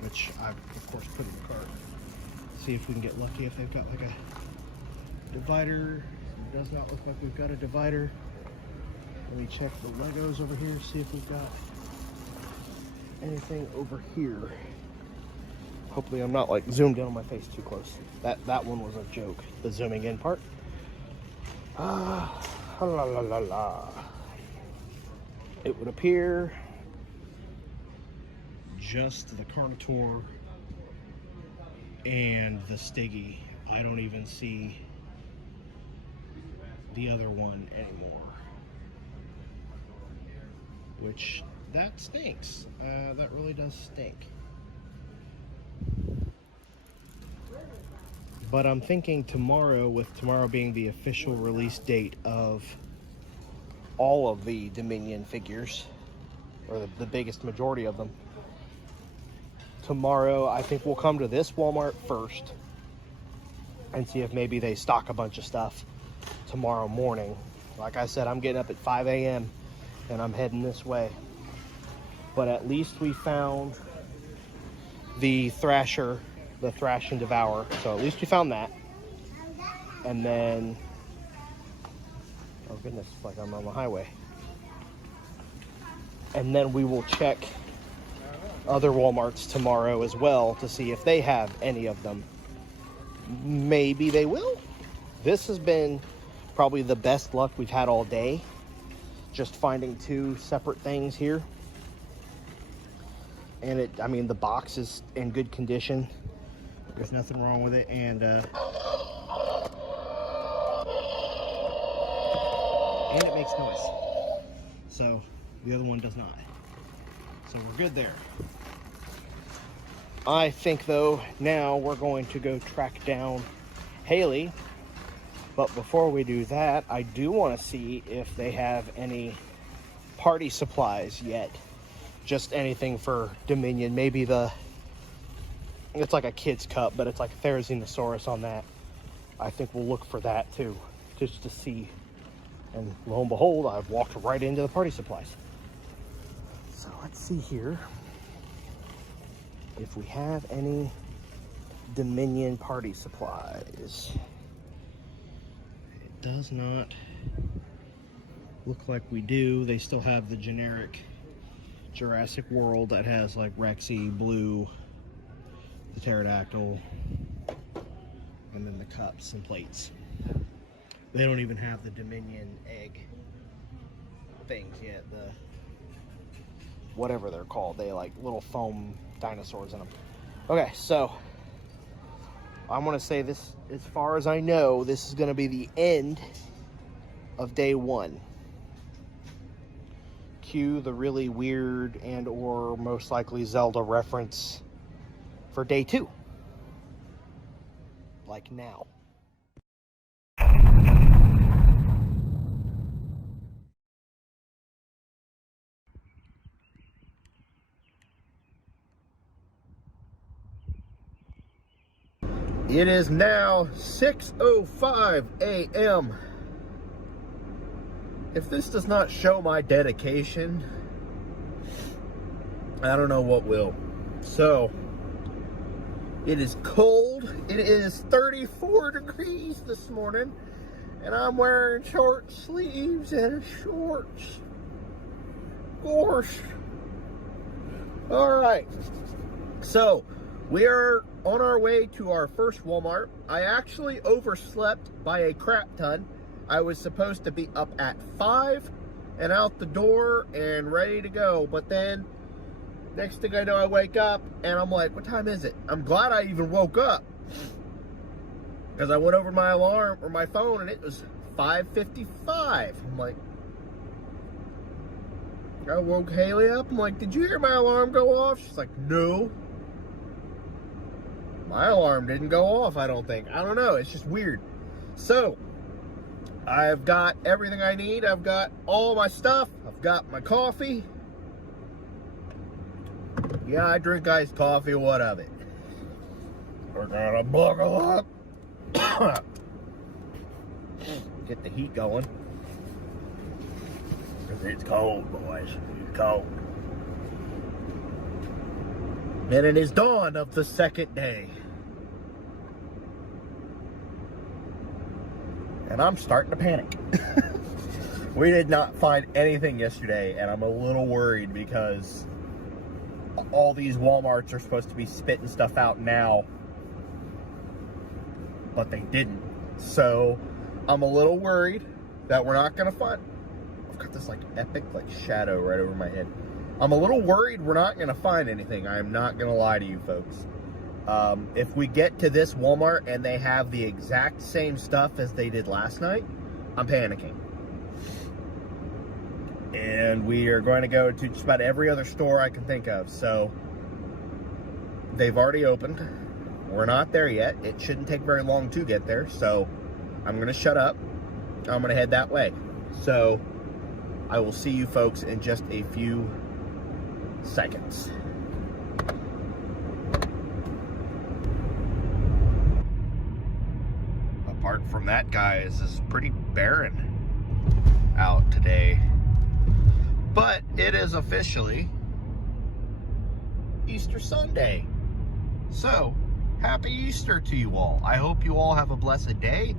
which I've of course put in the cart. See if we can get lucky if they've got like a divider. It does not look like we've got a divider. Let me check the Legos over here, see if we've got anything over here. Hopefully I'm not like zoomed in on my face too close. That one was a joke, the zooming in part. La la la la. It would appear just the Carnotaur and the Stiggy. I don't even see the other one anymore, which that stinks. That really does stink. But I'm thinking tomorrow, with tomorrow being the official release date of all of the Dominion figures, or the biggest majority of them, tomorrow I think we'll come to this Walmart first and see if maybe they stock a bunch of stuff tomorrow morning. Like I said, I'm getting up at 5 a.m. and I'm heading this way. But at least we found the Thrasher, the Thrash and Devour. So at least we found that. And then, oh goodness, like I'm on the highway. And then we will check other Walmarts tomorrow as well to see if they have any of them. Maybe they will. This has been probably the best luck we've had all day, just finding two separate things here. And I mean, the box is in good condition. There's nothing wrong with it, and it makes noise. So the other one does not. So we're good there. I think though, now we're going to go track down Haley. But before we do that, I do want to see if they have any party supplies yet. Just anything for Dominion. Maybe it's like a kid's cup, but it's like a Therizinosaurus on that. I think we'll look for that too, just to see. And lo and behold, I've walked right into the party supplies. So let's see here if we have any Dominion party supplies. It does not look like we do. They still have the generic Jurassic World that has like Rexy, Blue, the pterodactyl, and then the cups and plates. They don't even have the Dominion egg things yet, the whatever they're called. They like little foam dinosaurs in them. Okay, so I'm gonna say this, as far as I know, this is gonna be the end of day one. Cue the really weird and or most likely Zelda reference for day two. Like now. It is now 6:05 a.m. If this does not show my dedication, I don't know what will. So, it is cold. It is 34 degrees this morning, and I'm wearing short sleeves and shorts. Gosh. All right. So, we are on our way to our first Walmart. I actually overslept by a crap ton. I was supposed to be up at 5 and out the door and ready to go. But then, next thing I know, I wake up and I'm like, what time is it? I'm glad I even woke up. 6:05. 6:05. Because I went over my alarm or my phone and it was 5:55. I'm like, I woke Haley up. I'm like, did you hear my alarm go off? She's like, no. My alarm didn't go off, I don't think. I don't know. It's just weird. So, I've got everything I need. I've got all my stuff. I've got my coffee. Yeah, I drink iced coffee. What of it? We're gonna buckle up. Get the heat going. Because it's cold, boys. It's cold. And it is dawn of the second day. And I'm starting to panic. We did not find anything yesterday, and I'm a little worried because all these Walmarts are supposed to be spitting stuff out now, but they didn't. So I'm a little worried that we're not gonna find. I've got this like epic like shadow right over my head. I'm a little worried we're not gonna find anything. I am not gonna lie to you folks. If we get to this Walmart and they have the exact same stuff as they did last night, I'm panicking. And we are going to go to just about every other store I can think of. So they've already opened. We're not there yet. It shouldn't take very long to get there. So I'm going to shut up. I'm going to head that way. So I will see you folks in just a few seconds. Apart from that, guys, it's pretty barren out today. But it is officially Easter Sunday. So, happy Easter to you all. I hope you all have a blessed day.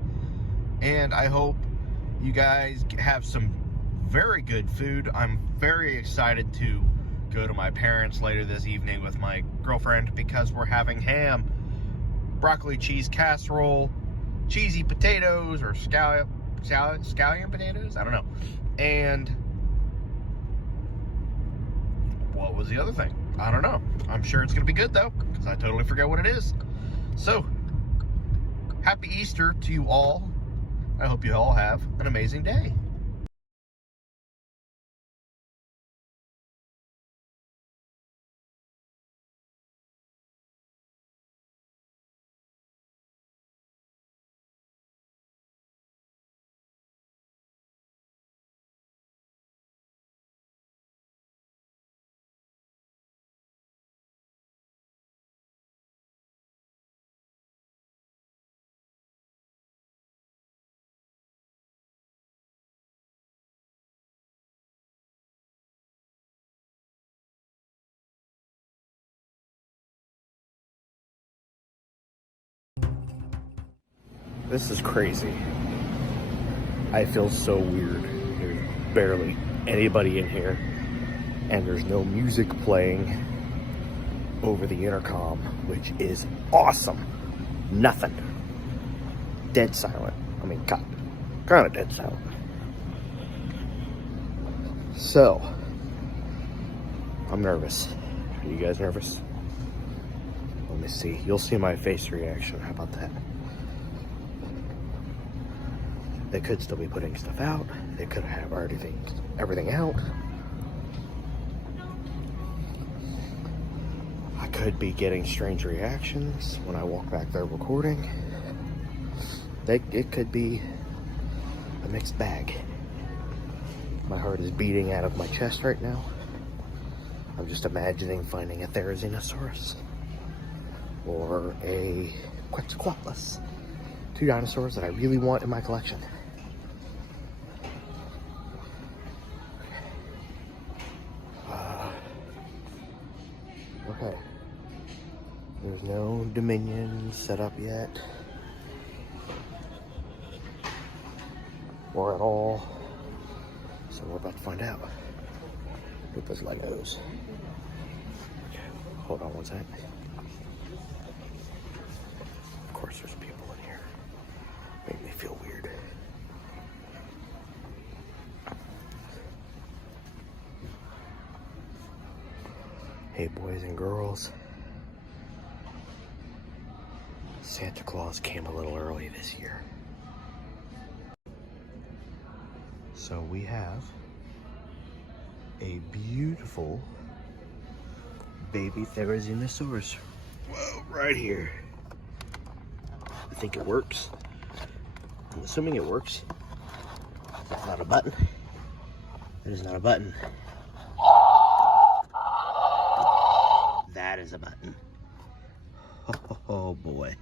And I hope you guys have some very good food. I'm very excited to go to my parents later this evening with my girlfriend because we're having ham, broccoli cheese casserole, cheesy potatoes or scallion potatoes? I don't know. And what was the other thing? I don't know. I'm sure it's going to be good though, because I totally forget what it is. So, happy Easter to you all. I hope you all have an amazing day. This is crazy. I feel so weird. There's barely anybody in here, and there's no music playing over the intercom, which is awesome. Nothing. Dead silent. I mean, kind of dead silent. So, I'm nervous. Are you guys nervous? Let me see. You'll see my face reaction. How about that? They could still be putting stuff out. They could have already everything out. I could be getting strange reactions when I walk back there recording. It could be a mixed bag. My heart is beating out of my chest right now. I'm just imagining finding a Therizinosaurus or a Quetzalcoatlus. Two dinosaurs that I really want in my collection. Okay. There's no Dominion set up yet. Or at all. So we're about to find out. With those Legos. Okay, hold on one sec. Of course there's people in here. Make me feel weird. Hey boys and girls. Santa Claus came a little early this year. So we have a beautiful baby Therizinosaurus. Whoa, right here. I think it works. I'm assuming it works. That's not a button. That is not a button. That is a button. Oh boy.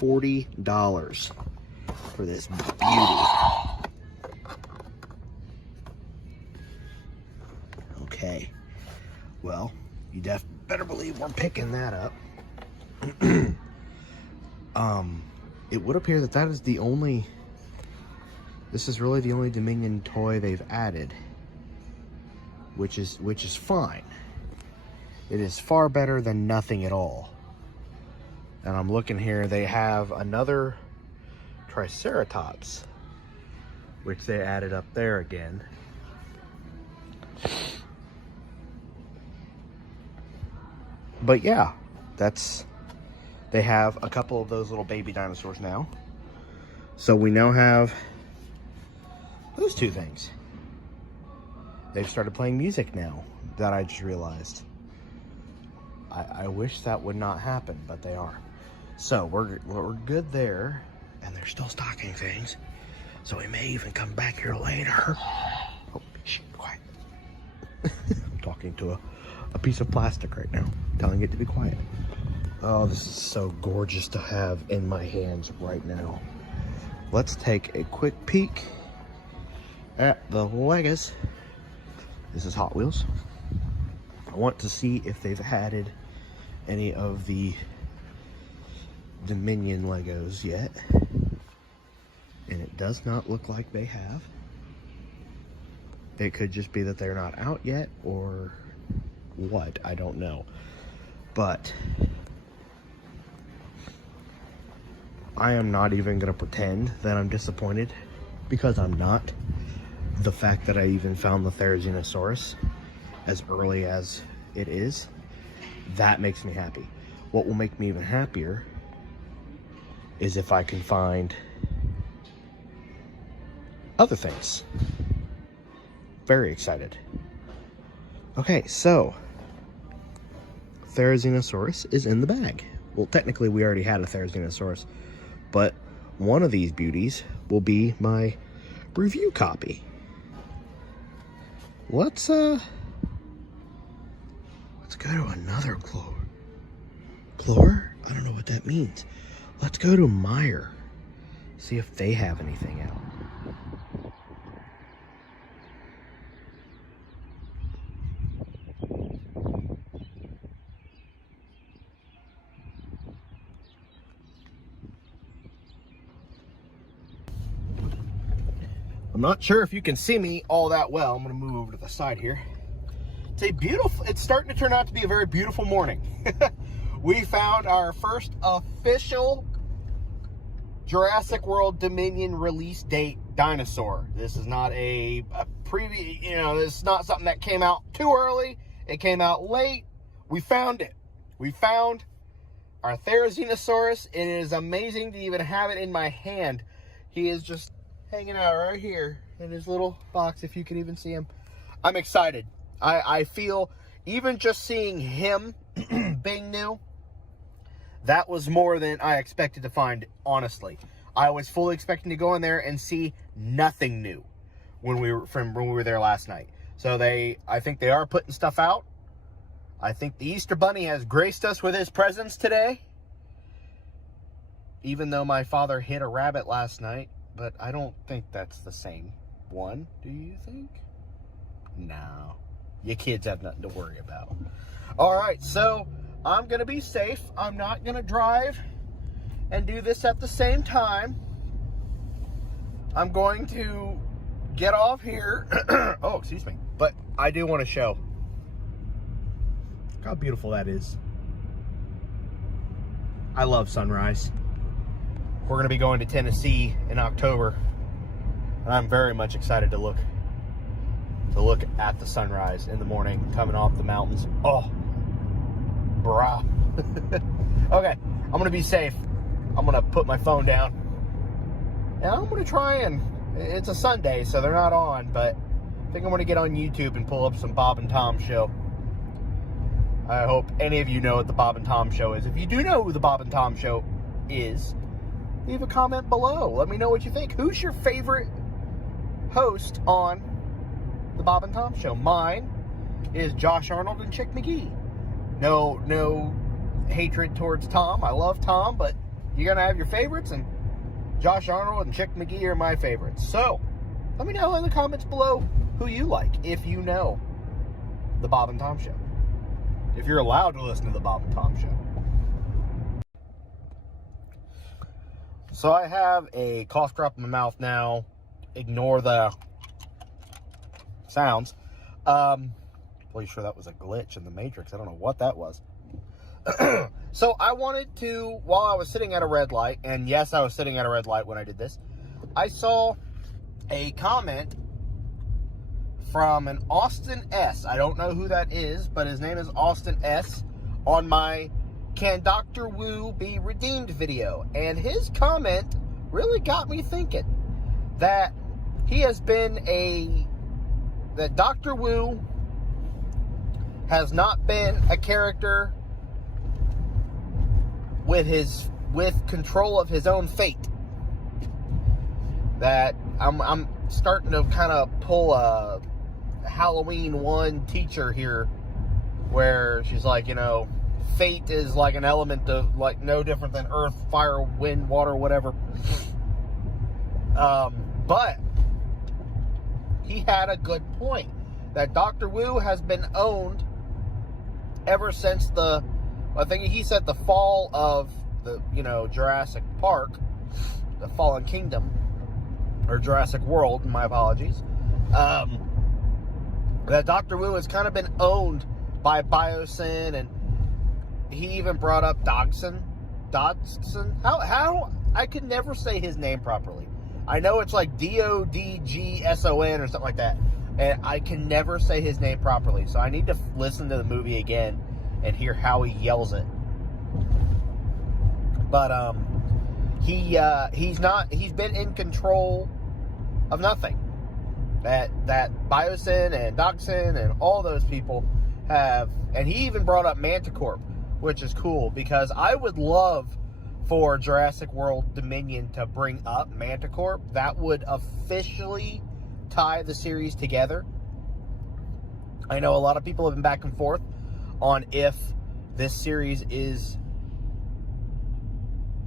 $40 for this beauty. Okay. Well, you better believe we're picking that up. It would appear that that is the only... This is really the only Dominion toy they've added. Which is fine. It is far better than nothing at all. And I'm looking here, they have another Triceratops, which they added up there again. But yeah, they have a couple of those little baby dinosaurs now. So we now have those two things. They've started playing music now, that I just realized. I wish that would not happen, but they are. So we're good there, and they're still stocking things. So we may even come back here later. Oh, shh, quiet. I'm talking to a piece of plastic right now, telling it to be quiet. Oh, this is so gorgeous to have in my hands right now. Let's take a quick peek at the Legos. This is Hot Wheels. I want to see if they've added any of the Dominion Legos yet. And it does not look like they have. It could just be that they're not out yet or what, I don't know. But I am not even going to pretend that I'm disappointed, because I'm not. The fact that I even found the Therizinosaurus as early as it is, that makes me happy. What will make me even happier is if I can find other things. Very excited. Okay, so Therizinosaurus is in the bag. Well, technically we already had a Therizinosaurus, but one of these beauties will be my review copy. Let's go to another Clore. Clore? I don't know what that means. Let's go to Meyer. See if they have anything out. I'm not sure if you can see me all that well. I'm going to move over to the side here. It's starting to turn out to be a very beautiful morning. We found our first official Jurassic World Dominion release date dinosaur. This is not a preview, this is not something that came out too early. It came out late. We found it. We found our Therizinosaurus. It is amazing to even have it in my hand. He is just hanging out right here in his little box, if you can even see him. I'm excited. I feel, even just seeing him being new, that was more than I expected to find, honestly. I was fully expecting to go in there and see nothing new when we were there last night. So I think they are putting stuff out. I think the Easter Bunny has graced us with his presence today. Even though my father hit a rabbit last night, but I don't think that's the same one. Do you think? No. You kids have nothing to worry about. All right, so I'm going to be safe. I'm not going to drive and do this at the same time. I'm going to get off here. Oh, excuse me. But I do want to show how beautiful that is. I love sunrise. We're going to be going to Tennessee in October, and I'm very much excited to look at the sunrise in the morning coming off the mountains. Oh, brah. Okay, I'm going to be safe. I'm going to put my phone down. And I'm going to try and... It's a Sunday, so they're not on, but I think I'm going to get on YouTube and pull up some Bob and Tom Show. I hope any of you know what the Bob and Tom Show is. If you do know who the Bob and Tom Show is, leave a comment below. Let me know what you think. Who's your favorite host on the Bob and Tom Show? Mine is Josh Arnold and Chick McGee. No hatred towards Tom. I love Tom, but you're going to have your favorites, and Josh Arnold and Chick McGee are my favorites. So, let me know in the comments below who you like, if you know the Bob and Tom Show. If you're allowed to listen to the Bob and Tom Show. So I have a cough drop in my mouth now. Ignore the sounds. Pretty sure that was a glitch in the Matrix. I don't know what that was. So I wanted to, while I was sitting at a red light, and yes, I was sitting at a red light when I did this, I saw a comment from an Austin S. I don't know who that is, but his name is Austin S. on my Can Dr. Wu Be Redeemed video. And his comment really got me thinking that he has been that Dr. Wu has not been a character with control of his own fate. That I'm starting to kind of pull a Halloween 1 teacher here, where she's like, fate is like an element of, like, no different than earth, fire, wind, water, whatever. But he had a good point that Dr. Wu has been owned ever since I think he said the fall of the, Jurassic Park, the Fallen Kingdom, or Jurassic World, my apologies. That Dr. Wu has kind of been owned by Biosyn, and he even brought up Dodgson. How I could never say his name properly. I know it's like Dodgson or something like that, and I can never say his name properly. So I need to listen to the movie again and hear how he yells it. But he's been in control of nothing. That Biosyn and Dodgson and all those people have, and he even brought up Manticorp, which is cool, because I would love for Jurassic World Dominion to bring up Manticorp. That would officially tie the series together. I know a lot of people have been back and forth on if this series is,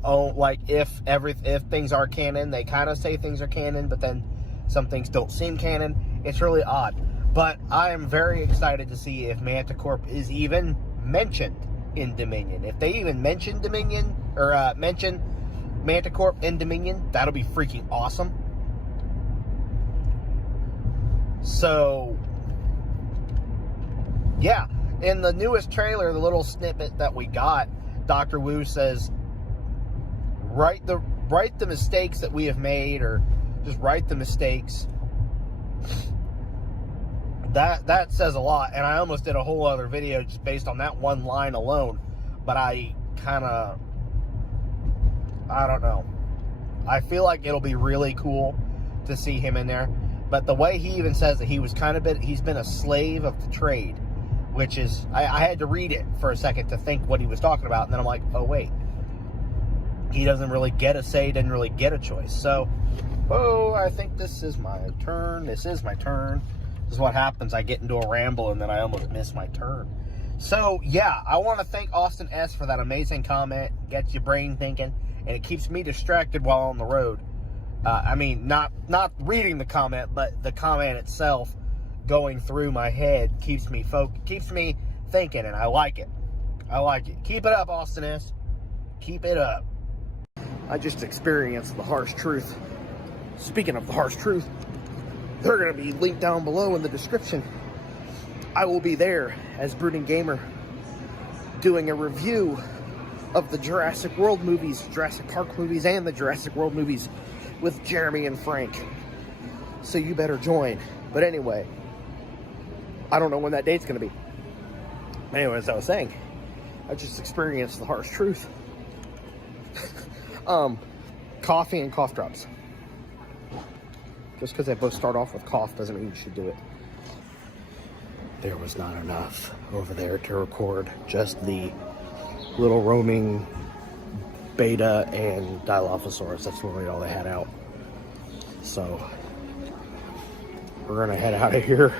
if things are canon. They kind of say things are canon, but then some things don't seem canon. It's really odd. But I am very excited to see if Manticorp is even mentioned in Dominion. If they even mention Dominion, or mention Manticorp in Dominion, that'll be freaking awesome. So, yeah. In the newest trailer, the little snippet that we got, Dr. Wu says, write the mistakes that we have made, or just write the mistakes. That says a lot, and I almost did a whole other video just based on that one line alone, but I don't know. I feel like it'll be really cool to see him in there, but the way he even says that he's been a slave of the trade, which is, I had to read it for a second to think what he was talking about, and then I'm like, oh wait, he doesn't really get a say, didn't really get a choice. So, I think this is my turn. This is what happens. I get into a ramble and then I almost miss my turn. So, yeah, I want to thank Austin S. for that amazing comment. Gets your brain thinking, and it keeps me distracted while on the road. Not reading the comment, but the comment itself going through my head keeps me thinking, and I like it. Keep it up, Austin S. Keep it up. I just experienced the harsh truth. Speaking of the harsh truth, they're going to be linked down below in the description. I will be there as Brooding Gamer doing a review of the Jurassic World movies, Jurassic Park movies, and the Jurassic World movies with Jeremy and Frank. So you better join. But anyway, I don't know when that date's going to be. Anyway, as I was saying, I just experienced the harsh truth. Coffee and cough drops. Just because they both start off with cough doesn't mean you should do it. There was not enough over there to record just the little roaming beta and Dilophosaurus. That's really all they had out. So we're gonna head out of here,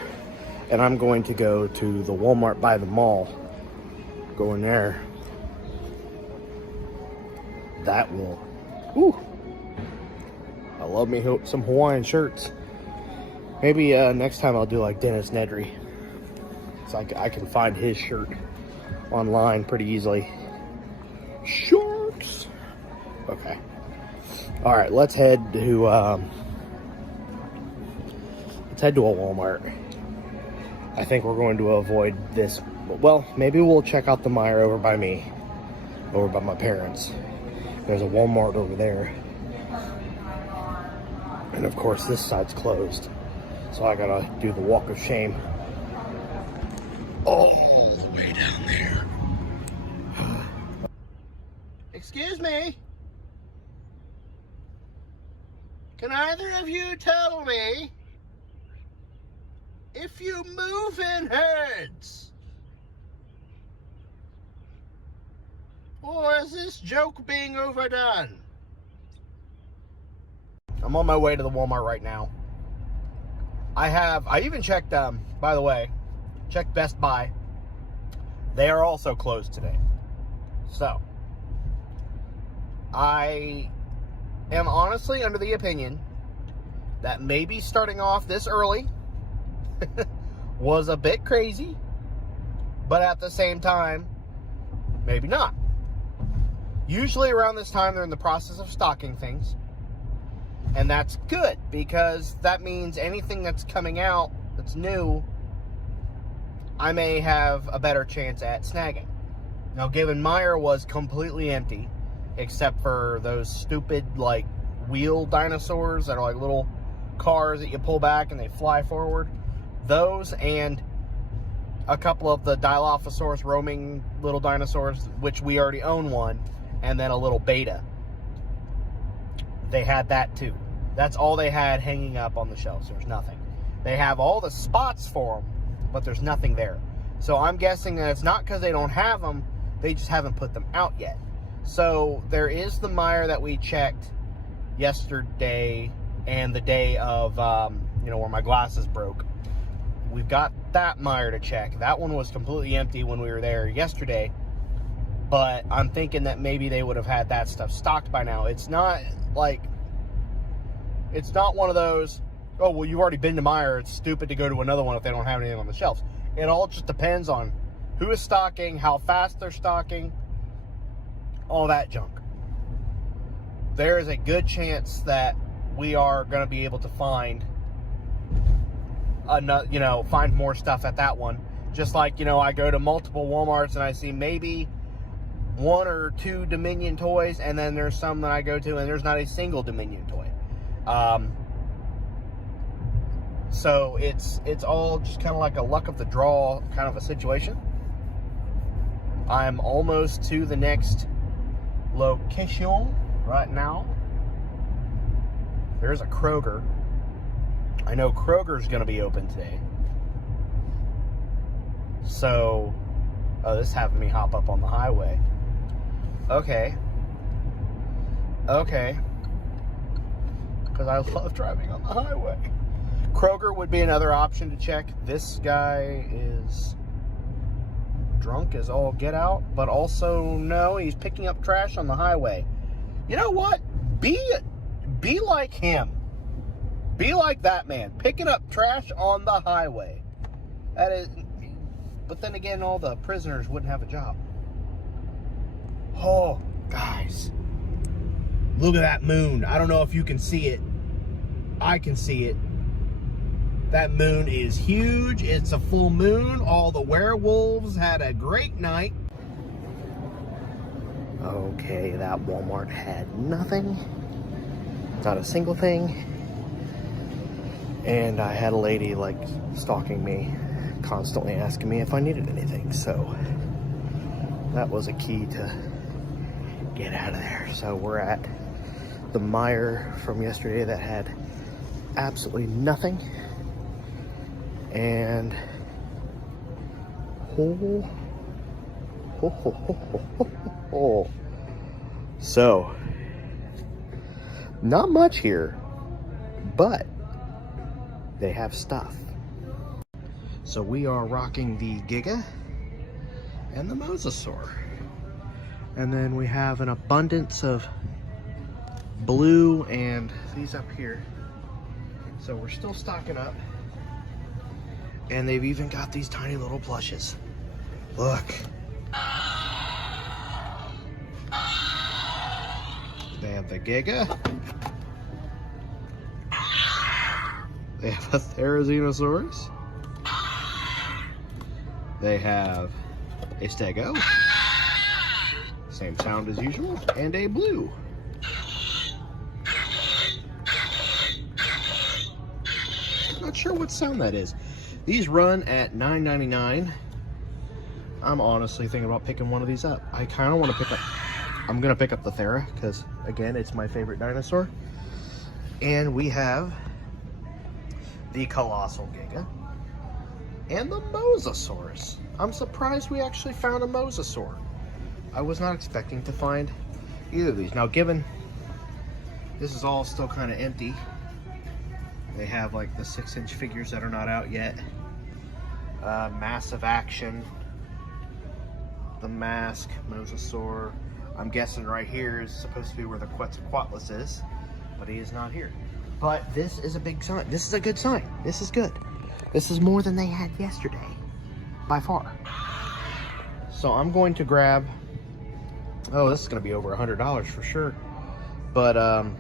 and I'm going to go to the Walmart by the mall. Go in there. That will, whew. I love me some Hawaiian shirts. Maybe next time I'll do like Dennis Nedry. So I can find his shirt online pretty easily. Sharks. Okay. All right, let's head to a Walmart. I think we're going to avoid this. Well, maybe we'll check out the Meijer over by me, over by my parents. There's a Walmart over there. And of course, this side's closed. So I gotta do the walk of shame all the way down there. Excuse me. Can either of you tell me if you move in herds? Or is this joke being overdone? I'm on my way to the Walmart right now. I even checked, by the way, checked Best Buy. They are also closed today. So, I am honestly under the opinion that maybe starting off this early was a bit crazy, but at the same time, maybe not. Usually around this time, they're in the process of stocking things. And that's good, because that means anything that's coming out that's new, I may have a better chance at snagging. Now, given Meijer was completely empty, except for those stupid, like, wheel dinosaurs that are like little cars that you pull back and they fly forward, those and a couple of the Dilophosaurus roaming little dinosaurs, which we already own one, and then a little beta. They had that too. That's all they had hanging up on the shelves. There's nothing. They have all the spots for them, but there's nothing there. So I'm guessing that it's not because they don't have them, they just haven't put them out yet. So there is the Meijer that we checked yesterday and the day of, where my glasses broke. We've got that Meijer to check. That one was completely empty when we were there yesterday. But I'm thinking that maybe they would have had that stuff stocked by now. It's not one of those, oh, well, you've already been to Meijer, it's stupid to go to another one if they don't have anything on the shelves. It all just depends on who is stocking, how fast they're stocking, all that junk. There is a good chance that we are going to be able to find more stuff at that one. Just like, I go to multiple Walmarts and I see maybe one or two Dominion toys, and then there's some that I go to and there's not a single Dominion toy. So it's all just kind of like a luck of the draw kind of a situation. I'm almost to the next location right now. There's a Kroger. I know Kroger's going to be open today. So, this is having me hop up on the highway. Okay. Because I love driving on the highway. Kroger would be another option to check. This guy is drunk as all get out, but also, no, he's picking up trash on the highway. You know what? Be like him. Be like that man, picking up trash on the highway. That is, but then again, all the prisoners wouldn't have a job. Oh, guys. Look at that moon. I don't know if you can see it. I can see it. That moon is huge. It's a full moon. All the werewolves had a great night. Okay, that Walmart had nothing. Not a single thing. And I had a lady stalking me, constantly asking me if I needed anything. So That was a key to get out of there. So we're at the mire from yesterday that had absolutely nothing. And so not much here, but they have stuff. So we are rocking the Giga and the Mosasaur. And then we have an abundance of blue and these up here. So we're still stocking up. And they've even got these tiny little plushes. Look. They have the Giga. They have a Therizinosaurus. They have a Stego. Same sound as usual. And a blue. Not sure what sound that is. These run at $9.99. I'm honestly thinking about picking one of these up. I kind of want to pick up... I'm going to pick up the Thera because, again, it's my favorite dinosaur. And we have the Colossal Giga and the Mosasaurus. I'm surprised we actually found a Mosasaur. I was not expecting to find either of these. Now, given this is all still kind of empty, they have like the 6-inch figures that are not out yet. Massive Action, the Mask, Mosasaur. I'm guessing right here is supposed to be where the Quetzalcoatlus is, but he is not here. But this is a big sign. This is a good sign. This is good. This is more than they had yesterday, by far. So I'm going to grab, oh, this is going to be over $100 for sure. But, well,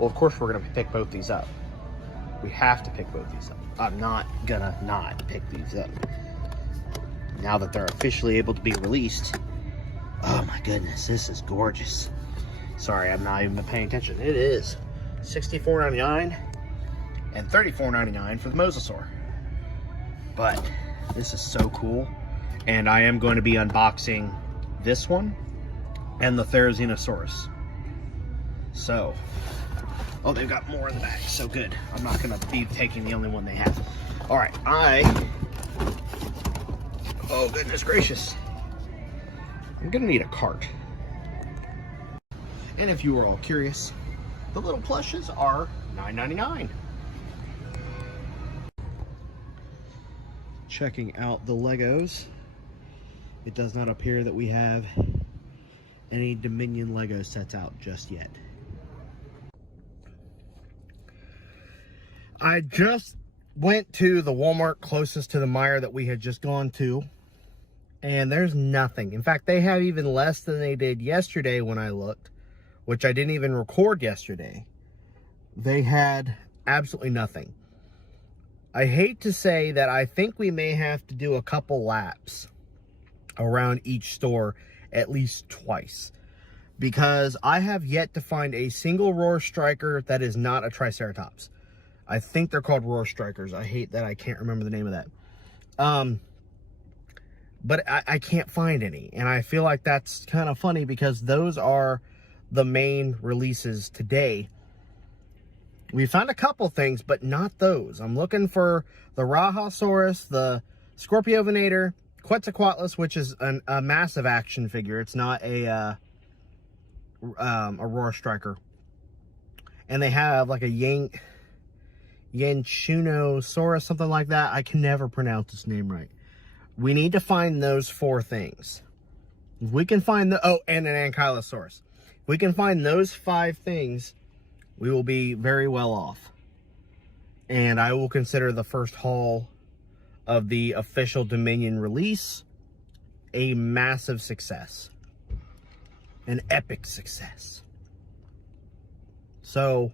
of course we're going to pick both these up. We have to pick both these up. I'm not gonna not pick these up. Now that they're officially able to be released. Oh my goodness, this is gorgeous. Sorry, I'm not even paying attention. It is $64.99 and $34.99 for the Mosasaur. But this is so cool. And I am going to be unboxing this one and the Therizinosaurus. So, oh, they've got more in the back. So good. I'm not going to be taking the only one they have. All right, oh goodness gracious. I'm going to need a cart. And if you were all curious, the little plushes are $9.99. Checking out the Legos. It does not appear that we have any Dominion Lego sets out just yet. I just went to the Walmart closest to the mire that we had just gone to, and there's nothing. In fact, they have even less than they did yesterday when I looked, which I didn't even record yesterday. They had absolutely nothing. I hate to say that I think we may have to do a couple laps around each store at least twice, because I have yet to find a single Roar Striker that is not a Triceratops. I think they're called Roar Strikers. I hate that I can't remember the name of that. But I can't find any. And I feel like that's kind of funny because those are the main releases today. We found a couple things, but not those. I'm looking for the Rahasaurus, the Scorpiovinator, Quetzalcoatlus, which is a massive action figure. It's not a Roar Striker. And they have like a Yanchunosaurus, something like that. I can never pronounce his name right. We need to find those 4 things. If we can find and an Ankylosaurus. If we can find those 5 things, we will be very well off. And I will consider the first haul of the official Dominion release a massive success. An epic success. So,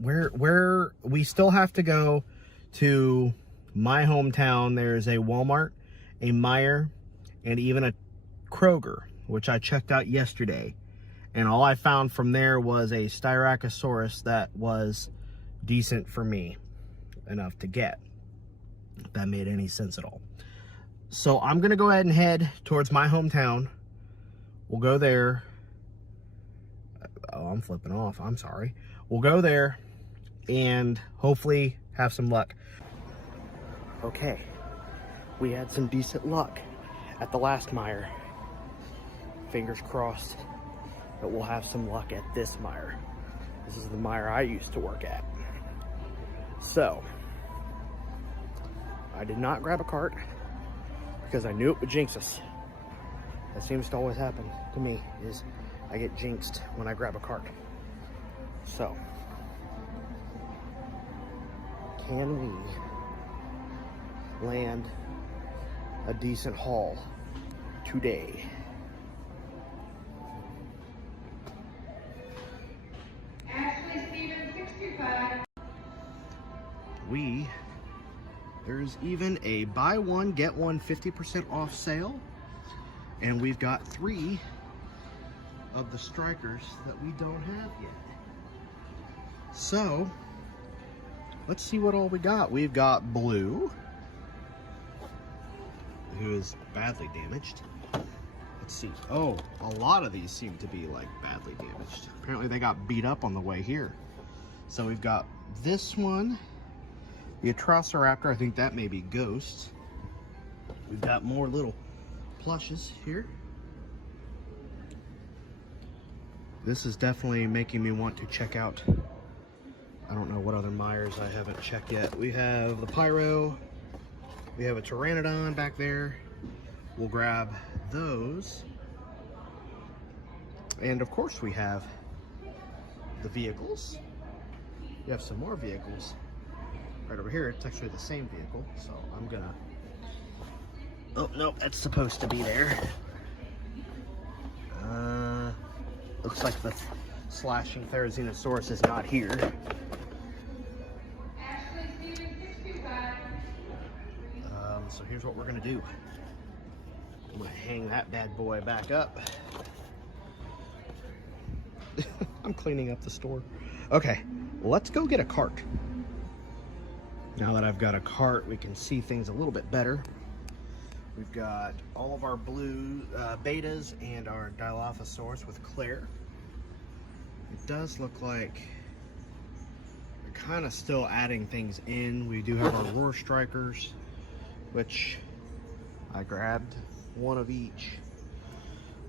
where we still have to go to my hometown. There's a Walmart, a Meijer, and even a Kroger, which I checked out yesterday. And all I found from there was a Styracosaurus that was decent for me enough to get, if that made any sense at all. So I'm going to go ahead and head towards my hometown. We'll go there. Oh, I'm flipping off. I'm sorry. We'll go there and hopefully have some luck. Okay. We had some decent luck at the last mire. Fingers crossed that we'll have some luck at this mire. This is the mire I used to work at. So, I did not grab a cart because I knew it would jinx us. That seems to always happen to me, is I get jinxed when I grab a cart. So, can we land a decent haul today? There's even a buy one, get one 50% off sale. And we've got 3 of the strikers that we don't have yet. So, let's see what all we got. We've got Blue, who is badly damaged. Let's see. Oh, a lot of these seem to be like badly damaged. Apparently they got beat up on the way here. So we've got this one, the Atrociraptor. I think that may be Ghost. We've got more little plushes here. This is definitely making me want to check out, I don't know what other mires I haven't checked yet. We have the Pyro, we have a Pteranodon back there. We'll grab those. And of course we have the vehicles. We have some more vehicles right over here. It's actually the same vehicle, so I'm gonna, oh no, that's supposed to be there. Looks like the slashing Therizinosaurus is not here. So here's what we're gonna do. I'm gonna hang that bad boy back up. I'm cleaning up the store. Okay, let's go get a cart. Now that I've got a cart, we can see things a little bit better. We've got all of our blue betas and our Dilophosaurus with Claire. It does look like we're kind of still adding things in. We do have our Roar Strikers, which I grabbed one of each.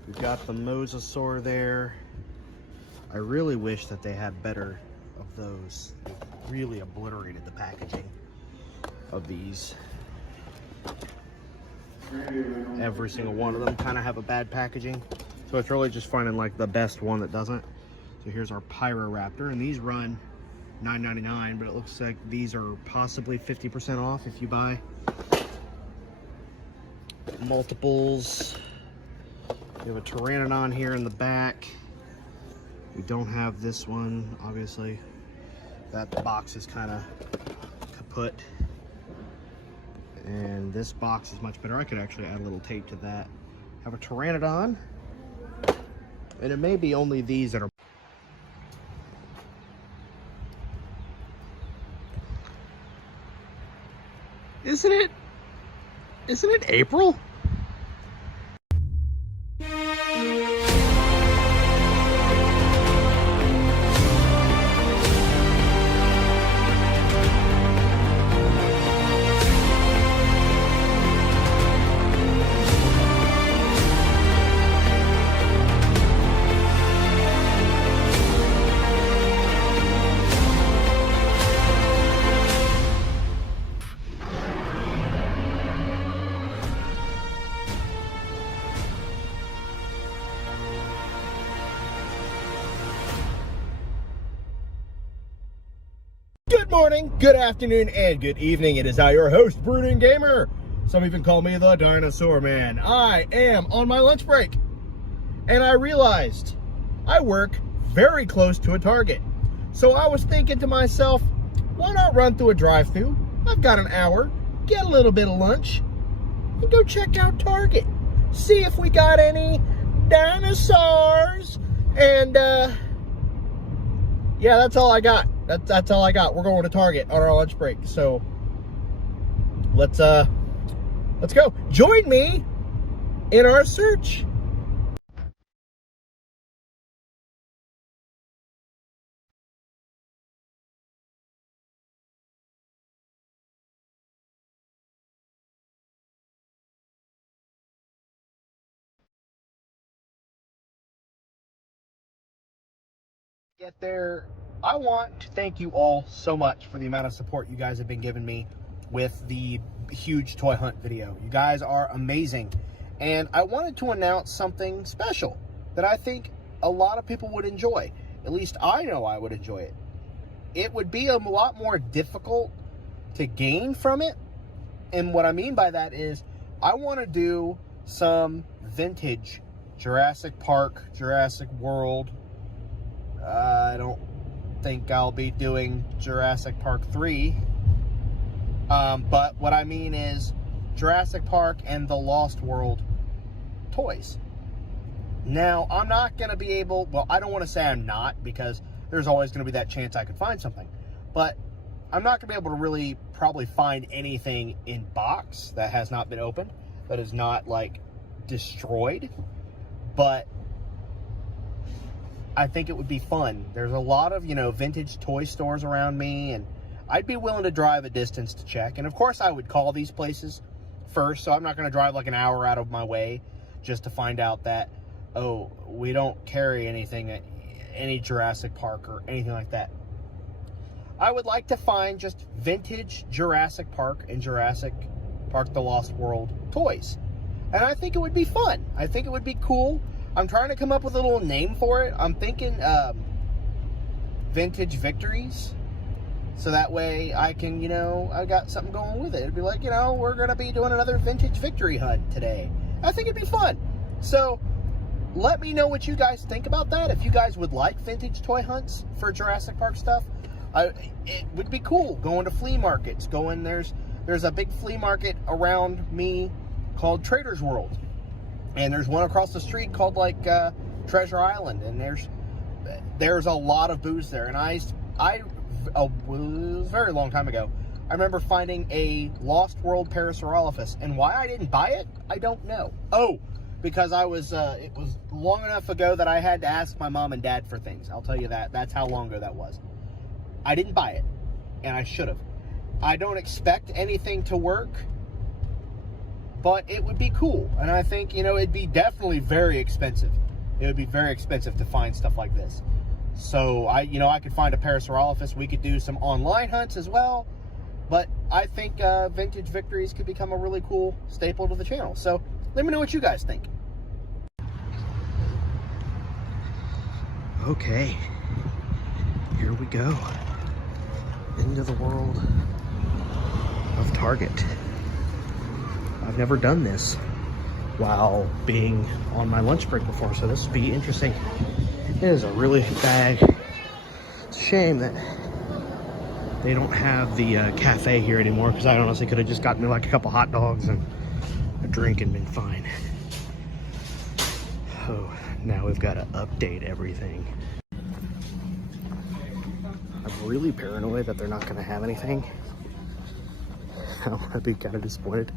We've got the Mosasaur there. I really wish that they had better of those. They really obliterated the packaging of these. Every single one of them kind of have a bad packaging, so it's really just finding like the best one that doesn't. So here's our Pyroraptor, and these run $9.99, but it looks like these are possibly 50% off if you buy multiples. We have a Pteranodon here in the back. We don't have this one, obviously. That box is kind of kaput. And this box is much better. I could actually add a little tape to that. Have a Pteranodon. And it may be only these that are... Isn't it April? Good morning, good afternoon, and good evening. It is I, your host, Brooding Gamer. Some even call me the Dinosaur Man. I am on my lunch break, and I realized I work very close to a Target. So I was thinking to myself, why not run through a drive-thru? I've got an hour, get a little bit of lunch, and go check out Target. See if we got any dinosaurs. And, yeah, that's all I got. That's all I got. We're going to Target on our lunch break. So let's Let's go. Join me in our search. Get there. I want to thank you all so much for the amount of support you guys have been giving me with the huge toy hunt video. You guys are amazing. And I wanted to announce something special that I think a lot of people would enjoy. At least I know I would enjoy it. It would be a lot more difficult to gain from it. And what I mean by that is I want to do some vintage Jurassic Park, Jurassic World. I don't think I'll be doing Jurassic Park 3. But what I mean is Jurassic Park and the Lost World toys. Now, I'm not going to be able, well, I don't want to say I'm not, because there's always going to be that chance I could find something. But I'm not going to be able to really probably find anything in box that has not been opened, that is not, like, destroyed. But I think it would be fun. There's a lot of, vintage toy stores around me, and I'd be willing to drive a distance to check. And of course I would call these places first, so I'm not going to drive like an hour out of my way just to find out that, oh, we don't carry anything at any Jurassic Park or anything like that. I would like to find just vintage Jurassic Park and Jurassic Park The Lost World toys. And I think it would be fun. I think it would be cool. I'm trying to come up with a little name for it. I'm thinking Vintage Victories. So that way I can, I got something going with it. It'd be like, we're going to be doing another Vintage Victory hunt today. I think it'd be fun. So let me know what you guys think about that. If you guys would like vintage toy hunts for Jurassic Park stuff, it would be cool. Going to flea markets. There's a big flea market around me called Trader's World. And there's one across the street called Treasure Island, and there's a lot of booths there. And it was a very long time ago, I remember finding a Lost World Parasaurolophus, and why I didn't buy it, I don't know. Oh, because it was long enough ago that I had to ask my mom and dad for things. I'll tell you that. That's how long ago that was. I didn't buy it, and I should have. I don't expect anything to work, but it would be cool. And I think, it'd be definitely very expensive. It would be very expensive to find stuff like this. So, I could find a Parasaurolophus. We could do some online hunts as well. But I think Vintage Victories could become a really cool staple to the channel. So, let me know what you guys think. Okay, here we go. Into the world of Target. I've never done this while being on my lunch break before, so this will be interesting. It is a really big bag. It's a shame that they don't have the cafe here anymore, because I honestly could have just gotten me like a couple hot dogs and a drink and been fine. Oh, now we've got to update everything. I'm really paranoid that they're not going to have anything. I'm going to be kind of disappointed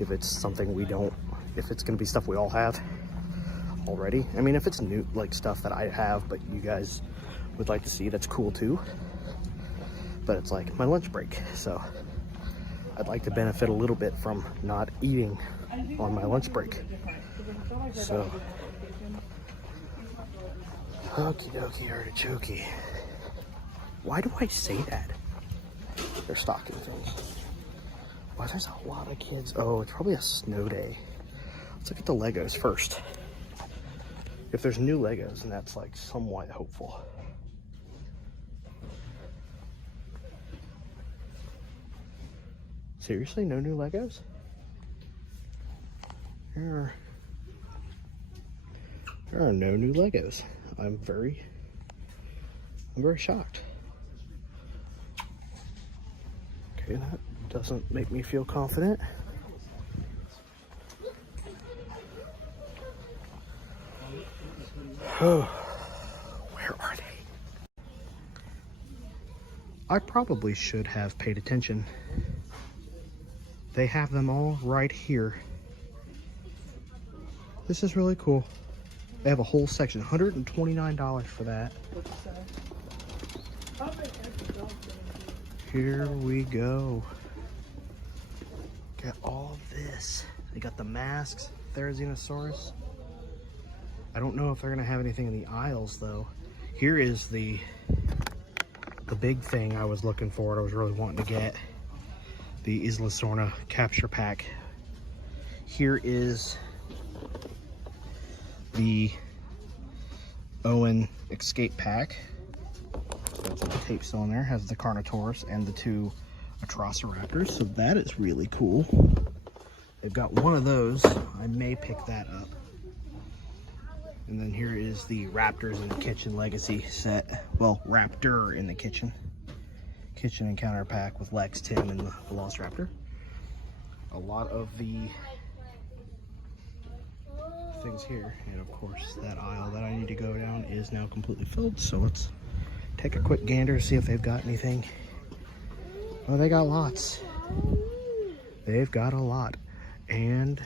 if it's something if it's going to be stuff we all have already. I mean, if it's new, like stuff that I have, but you guys would like to see, that's cool too. But it's like my lunch break, so I'd like to benefit a little bit from not eating on my lunch break. So, okie dokie artichoke. Why do I say that? They're stocking things. Wow, there's a lot of kids. Oh, it's probably a snow day. Let's look at the Legos first. If there's new Legos, then that's like somewhat hopeful. Seriously, no new Legos? There are no new Legos. I'm very shocked. Okay, that doesn't make me feel confident. Oh, where are they? I probably should have paid attention they have them all right here. This is really cool. They have a whole section, $129 for that. Here we go. Got all of this. They got the masks, Therizinosaurus. I don't know if they're gonna have anything in the aisles though. Here is the big thing I was looking for, I was really wanting to get. The Isla Sorna capture pack. Here is the Owen escape pack. Got some tape still in there. Has the Carnotaurus and the 2 Atrociraptors. So that is really cool. They've got one of those. I may pick that up. And then here is the Raptors in the Kitchen Legacy set. Well, Raptor in the Kitchen. Kitchen Encounter pack with Lex, Tim, and the Velociraptor. A lot of the things here. And of course, that aisle that I need to go down is now completely filled. So let's take a quick gander to see if they've got anything. Oh, they got lots. They've got a lot. And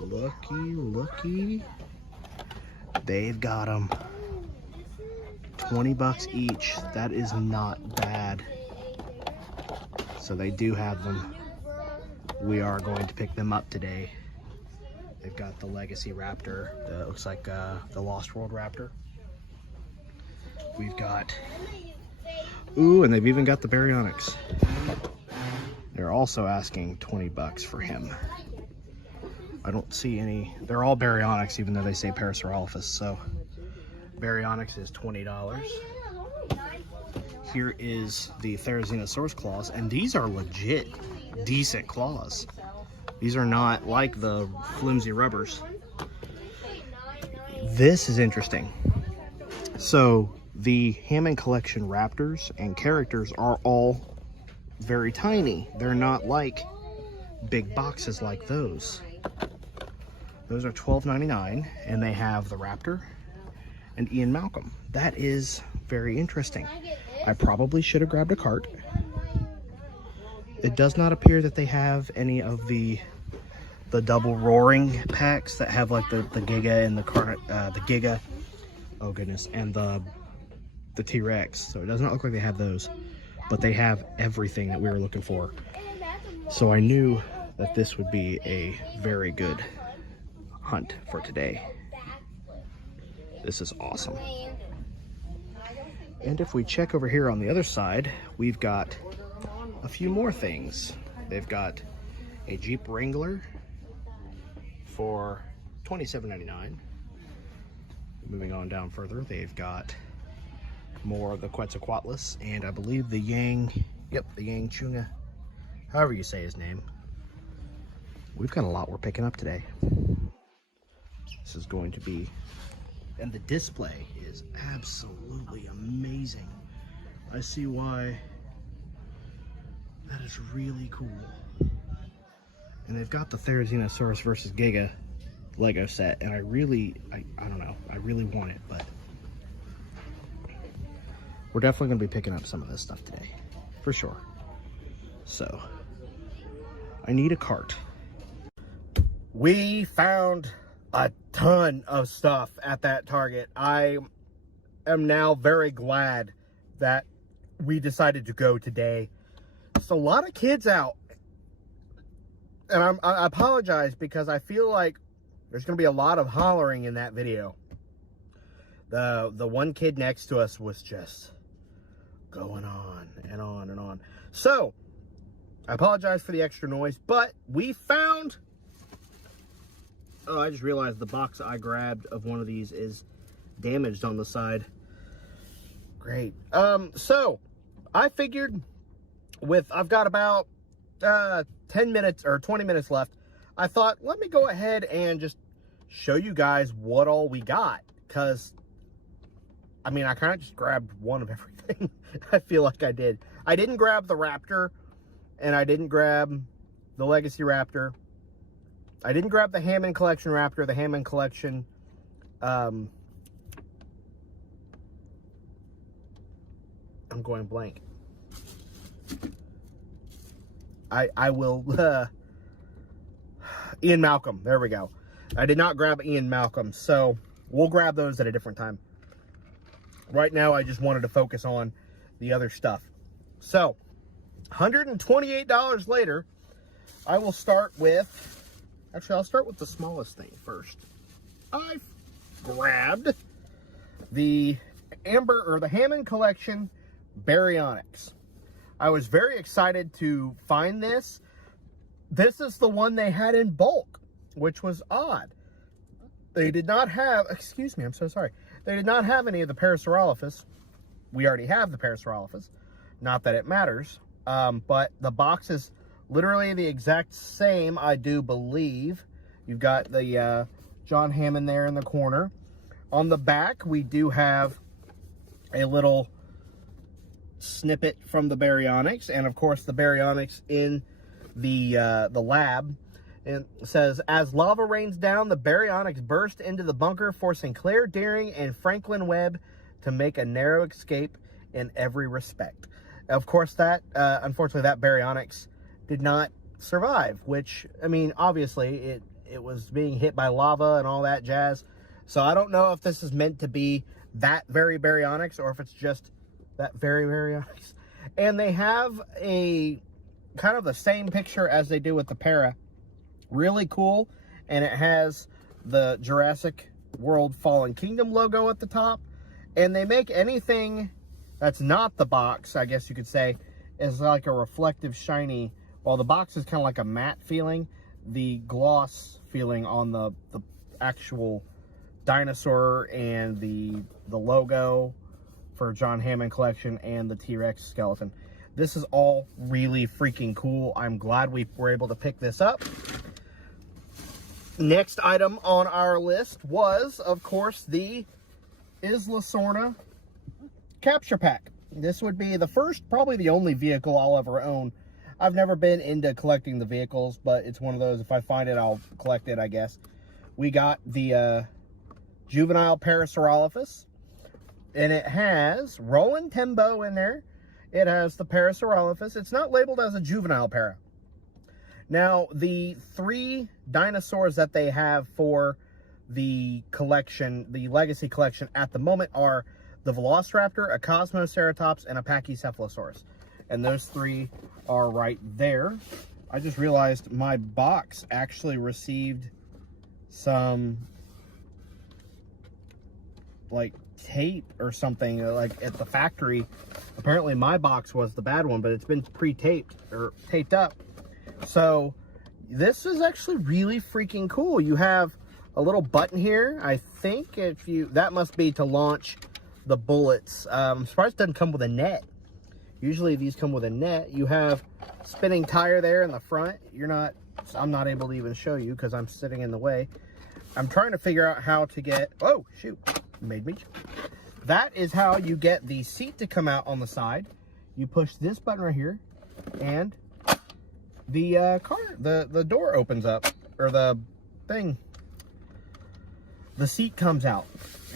looky. They've got them. 20 bucks each. That is not bad. So they do have them. We are going to pick them up today. They've got the Legacy Raptor. That looks like the Lost World Raptor. We've got... Ooh, and they've even got the Baryonyx. They're also asking 20 bucks for him. I don't see any... They're all Baryonyx, even though they say Parasaurolophus, so... Baryonyx is $20. Here is the Therizinosaurus claws, and these are legit decent claws. These are not like the flimsy rubbers. This is interesting. So the Hammond Collection Raptors and characters are all very tiny. They're not like big boxes like those. Those are $12.99, and they have the Raptor and Ian Malcolm. That is very interesting. I probably should have grabbed a cart. It does not appear that they have any of the double roaring packs that have like the Giga and the Giga, oh goodness, and the T-Rex. So it does not look like they have those, but they have everything that we were looking for. So I knew that this would be a very good hunt for today. This is awesome. And if we check over here on the other side, we've got a few more things. They've got a Jeep Wrangler for $27.99. Moving on down further, they've got more of the Quetzalcoatlus, and I believe the Yang Chunga, however you say his name. We've got a lot we're picking up today. This is going to be... And the display is absolutely amazing. I see why. That is really cool. And they've got the Therizinosaurus versus Giga Lego set, and I don't know, I really want it, but we're definitely going to be picking up some of this stuff today, for sure. So, I need a cart. We found a ton of stuff at that Target. I am now very glad that we decided to go today. It's a lot of kids out, and I apologize because I feel like there's going to be a lot of hollering in that video. The one kid next to us was just going on and on and on. So, I apologize for the extra noise, but we found... Oh, I just realized the box I grabbed of one of these is damaged on the side. Great. So, I figured I've got about 10 minutes or 20 minutes left. I thought, let me go ahead and just show you guys what all we got. Because, I mean, I kind of just grabbed one of everything. I feel like I did. I didn't grab the Raptor, and I didn't grab the Legacy Raptor. I didn't grab the Hammond Collection Raptor, the Hammond Collection, I'm going blank. I will, Ian Malcolm, there we go. I did not grab Ian Malcolm, so we'll grab those at a different time. Right now, I just wanted to focus on the other stuff. So, $128 later, I will start with, actually, I'll start with the smallest thing first. I grabbed the the Hammond Collection Baryonyx. I was very excited to find this. This is the one they had in bulk, which was odd. They did not have, excuse me, I'm so sorry. They did not have any of the Parasaurolophus. We already have the Parasaurolophus. Not that it matters. But the box is literally the exact same, I do believe. You've got the John Hammond there in the corner. On the back, we do have a little snippet from the Baryonyx, and of course the Baryonyx in the lab. And it says, as lava rains down, the Baryonyx burst into the bunker, forcing Claire Deering and Franklin Webb to make a narrow escape in every respect. Of course, that unfortunately, that Baryonyx did not survive, which, I mean, obviously, it was being hit by lava and all that jazz. So I don't know if this is meant to be that very Baryonyx or if it's just that very Baryonyx. And they have a kind of the same picture as they do with the Para. Really cool. And it has the Jurassic World Fallen Kingdom logo at the top. And they make anything that's not the box, I guess you could say, is like a reflective, shiny. While the box is kind of like a matte feeling, the gloss feeling on the actual Dinosaur and the logo for John Hammond Collection and the T-Rex skeleton. This is all really freaking cool. I'm glad we were able to pick this up. Next item on our list was, of course, the Isla Sorna capture pack. This would be the first, probably the only vehicle I'll ever own. I've never been into collecting the vehicles, but it's one of those, if I find it, I'll collect it, I guess. We got the juvenile Parasaurolophus, and it has Roland Tembo in there. It has the Parasaurolophus. It's not labeled as a juvenile para. Now, the 3 dinosaurs that they have for the collection, the Legacy Collection at the moment, are the Velociraptor, a Cosmoceratops, and a Pachycephalosaurus. And those 3 are right there. I just realized my box actually received some like tape or something like at the factory. Apparently my box was the bad one, but it's been pre-taped or taped up. So this is actually really freaking cool. You have a little button here. I think if you, that must be to launch the bullets. I'm surprised it doesn't come with a net. Usually these come with a net. You have spinning tire there in the front. I'm not able to even show you because I'm sitting in the way. I'm trying to figure out how to get, oh shoot, made me. That is how you get the seat to come out on the side. You push this button right here and the the door opens up, or the thing, the seat comes out.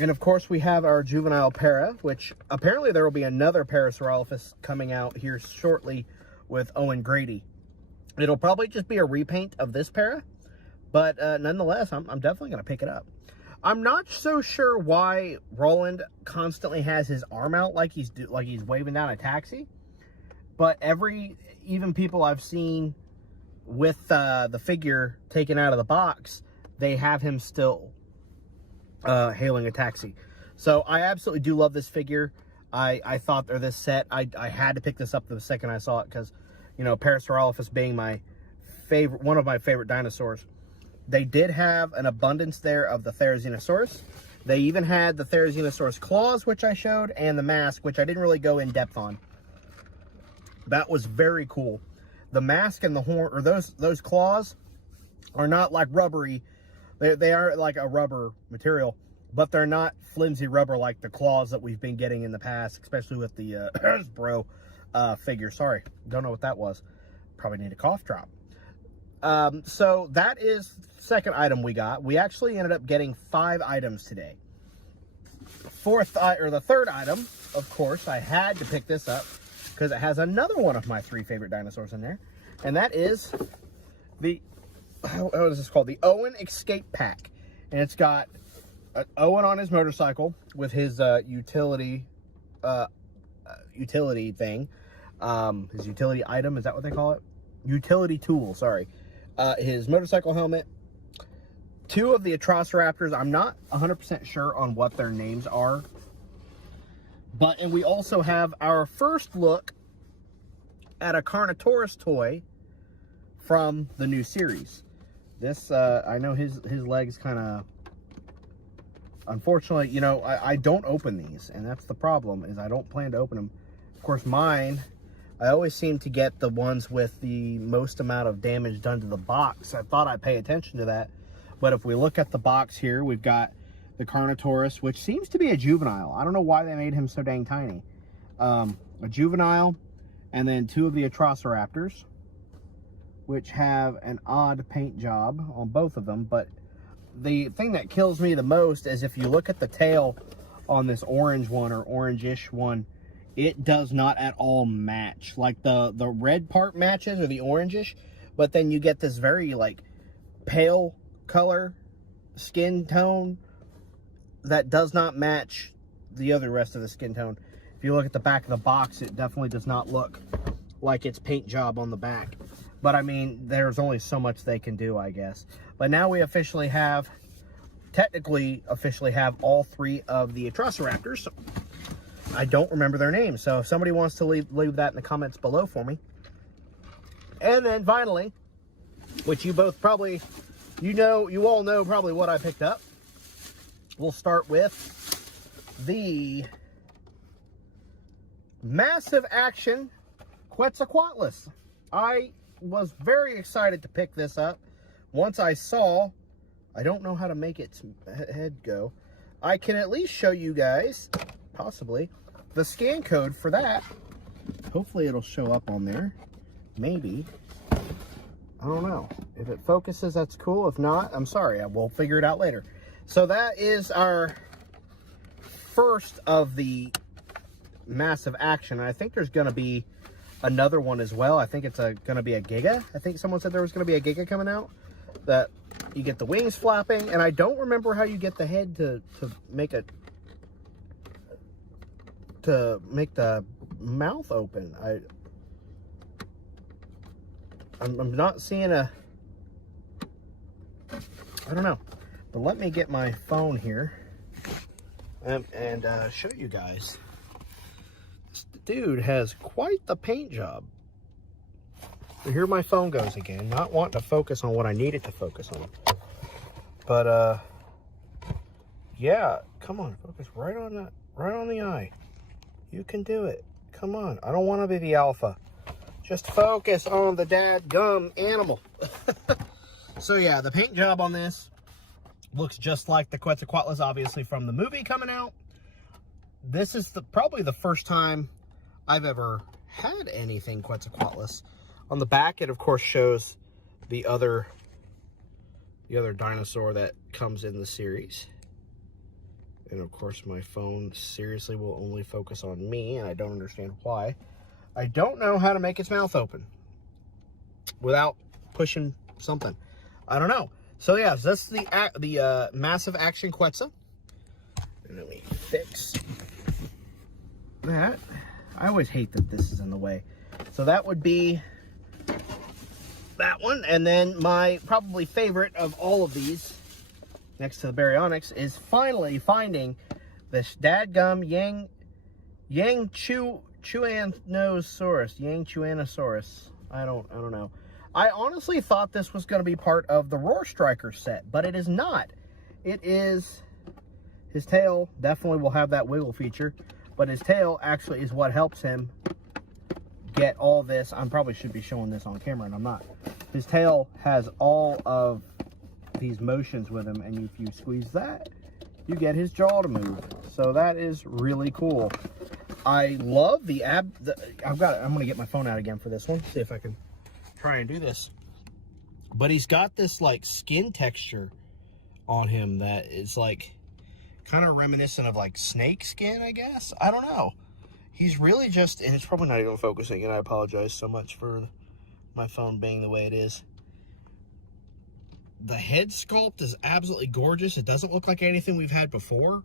And of course we have our juvenile para, which apparently there will be another Parasaurolophus coming out here shortly with Owen Grady. It'll probably just be a repaint of this para, but nonetheless, I'm definitely going to pick it up. I'm not so sure why Roland constantly has his arm out like he's waving down a taxi, but even people I've seen with the figure taken out of the box, they have him still hailing a taxi. So I absolutely do love this figure. I thought, or this set, I had to pick this up the second I saw it because, you know, Parasaurolophus being my favorite, one of my favorite dinosaurs. They did have an abundance there of the Therizinosaurus. They even had the Therizinosaurus claws, which I showed, and the mask, which I didn't really go in depth on. That was very cool. The mask and the horn, or those claws, are not like rubbery. They are like a rubber material, but they're not flimsy rubber like the claws that we've been getting in the past, especially with the Hasbro figure. Sorry, don't know what that was. Probably need a cough drop. So that is the second item we got. We actually ended up getting 5 items today. The third item, of course, I had to pick this up because it has another one of my 3 favorite dinosaurs in there. And that is the, how is this called? The Owen Escape Pack. And it's got Owen on his motorcycle with his utility thing. His utility item, is that what they call it? Utility tool, sorry. His motorcycle helmet. 2 of the Atrociraptors. I'm not 100% sure on what their names are. And we also have our first look at a Carnotaurus toy from the new series. This, I know his legs kind of, unfortunately, you know, I don't open these, and that's the problem, is I don't plan to open them. Of course, mine, I always seem to get the ones with the most amount of damage done to the box. I thought I'd pay attention to that. But if we look at the box here, we've got the Carnotaurus, which seems to be a juvenile. I don't know why they made him so dang tiny. A juvenile, and then 2 of the Atrociraptors, which have an odd paint job on both of them. But the thing that kills me the most is if you look at the tail on this orange one, or orange-ish one, it does not at all match. Like the red part matches, or the orange-ish, but then you get this very like pale color skin tone that does not match the other rest of the skin tone. If you look at the back of the box, it definitely does not look like it's paint job on the back. But I mean, there's only so much they can do, I guess. But now we technically officially have all 3 of the Atrociraptors. I don't remember their names, so if somebody wants to leave that in the comments below for me. And then finally, which you both probably, you all know probably what I picked up. We'll start with the Massive Action Quetzalcoatlus. I was very excited to pick this up. Once I saw, I don't know how to make its head go. I can at least show you guys, possibly, the scan code for that. Hopefully it'll show up on there. Maybe. I don't know. If it focuses, that's cool. If not, I'm sorry. We'll figure it out later. So that is our first of the Massive Action. I think there's going to be another one as well. I think it's going to be a Giga. I think someone said there was going to be a Giga coming out. That you get the wings flapping. And I don't remember how you get the head to make the mouth open. I'm not seeing a... I don't know. But let me get my phone here and show you guys. This dude has quite the paint job. Here my phone goes again. Not wanting to focus on what I need it to focus on. But, yeah. Come on. Focus right on that. Right on the eye. You can do it. Come on. I don't want to be the alpha. Just focus on the dadgum animal. So, yeah. The paint job on this looks just like the Quetzalcoatlus, obviously, from the movie coming out. This is probably the first time I've ever had anything Quetzalcoatlus. On the back, it, of course, shows the other dinosaur that comes in the series. And, of course, my phone seriously will only focus on me, and I don't understand why. I don't know how to make its mouth open without pushing something. I don't know. So, yeah, so that's the Massive Action Quetzal. And let me fix that. I always hate that this is in the way. So that would be that one. And then my probably favorite of all of these, next to the Baryonyx, is finally finding this dadgum Yangchuanosaurus. I don't know. I honestly thought this was going to be part of the Roar Striker set, but it is not. It is, his tail definitely will have that wiggle feature, but his tail actually is what helps him get all this. I probably should be showing this on camera, and I'm not. His tail has all of these motions with him, and if you squeeze that, you get his jaw to move. So that is really cool. I love I'm going to get my phone out again for this one, see if I can try and do this. But he's got this like skin texture on him that is like kind of reminiscent of like snake skin, I guess. I don't know. He's really just, and it's probably not even focusing, and I apologize so much for My phone being the way it is. The head sculpt is absolutely gorgeous. It doesn't look like anything we've had before.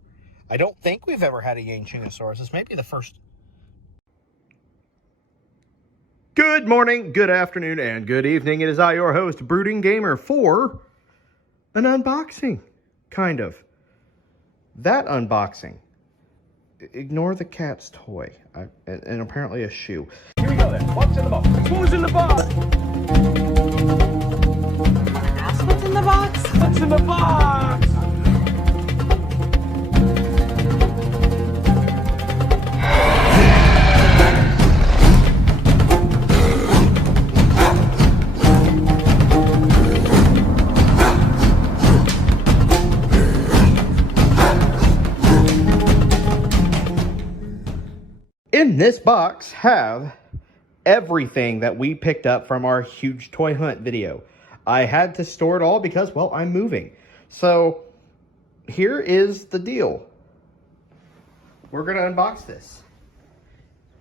I don't think we've ever had a Yanchinosaurus. This may be the first. Good morning, good afternoon, and good evening. It is I, your host, Brooding Gamer, for an unboxing. Kind of. That unboxing. Ignore the cat's toy. And apparently a shoe. Here we go then. What's in the box? Who's in the box? Ask what's in the box? What's in the box? In this box have everything that we picked up from our huge toy hunt video. I had to store it all because, well, I'm moving. So here is the deal. We're going to unbox this.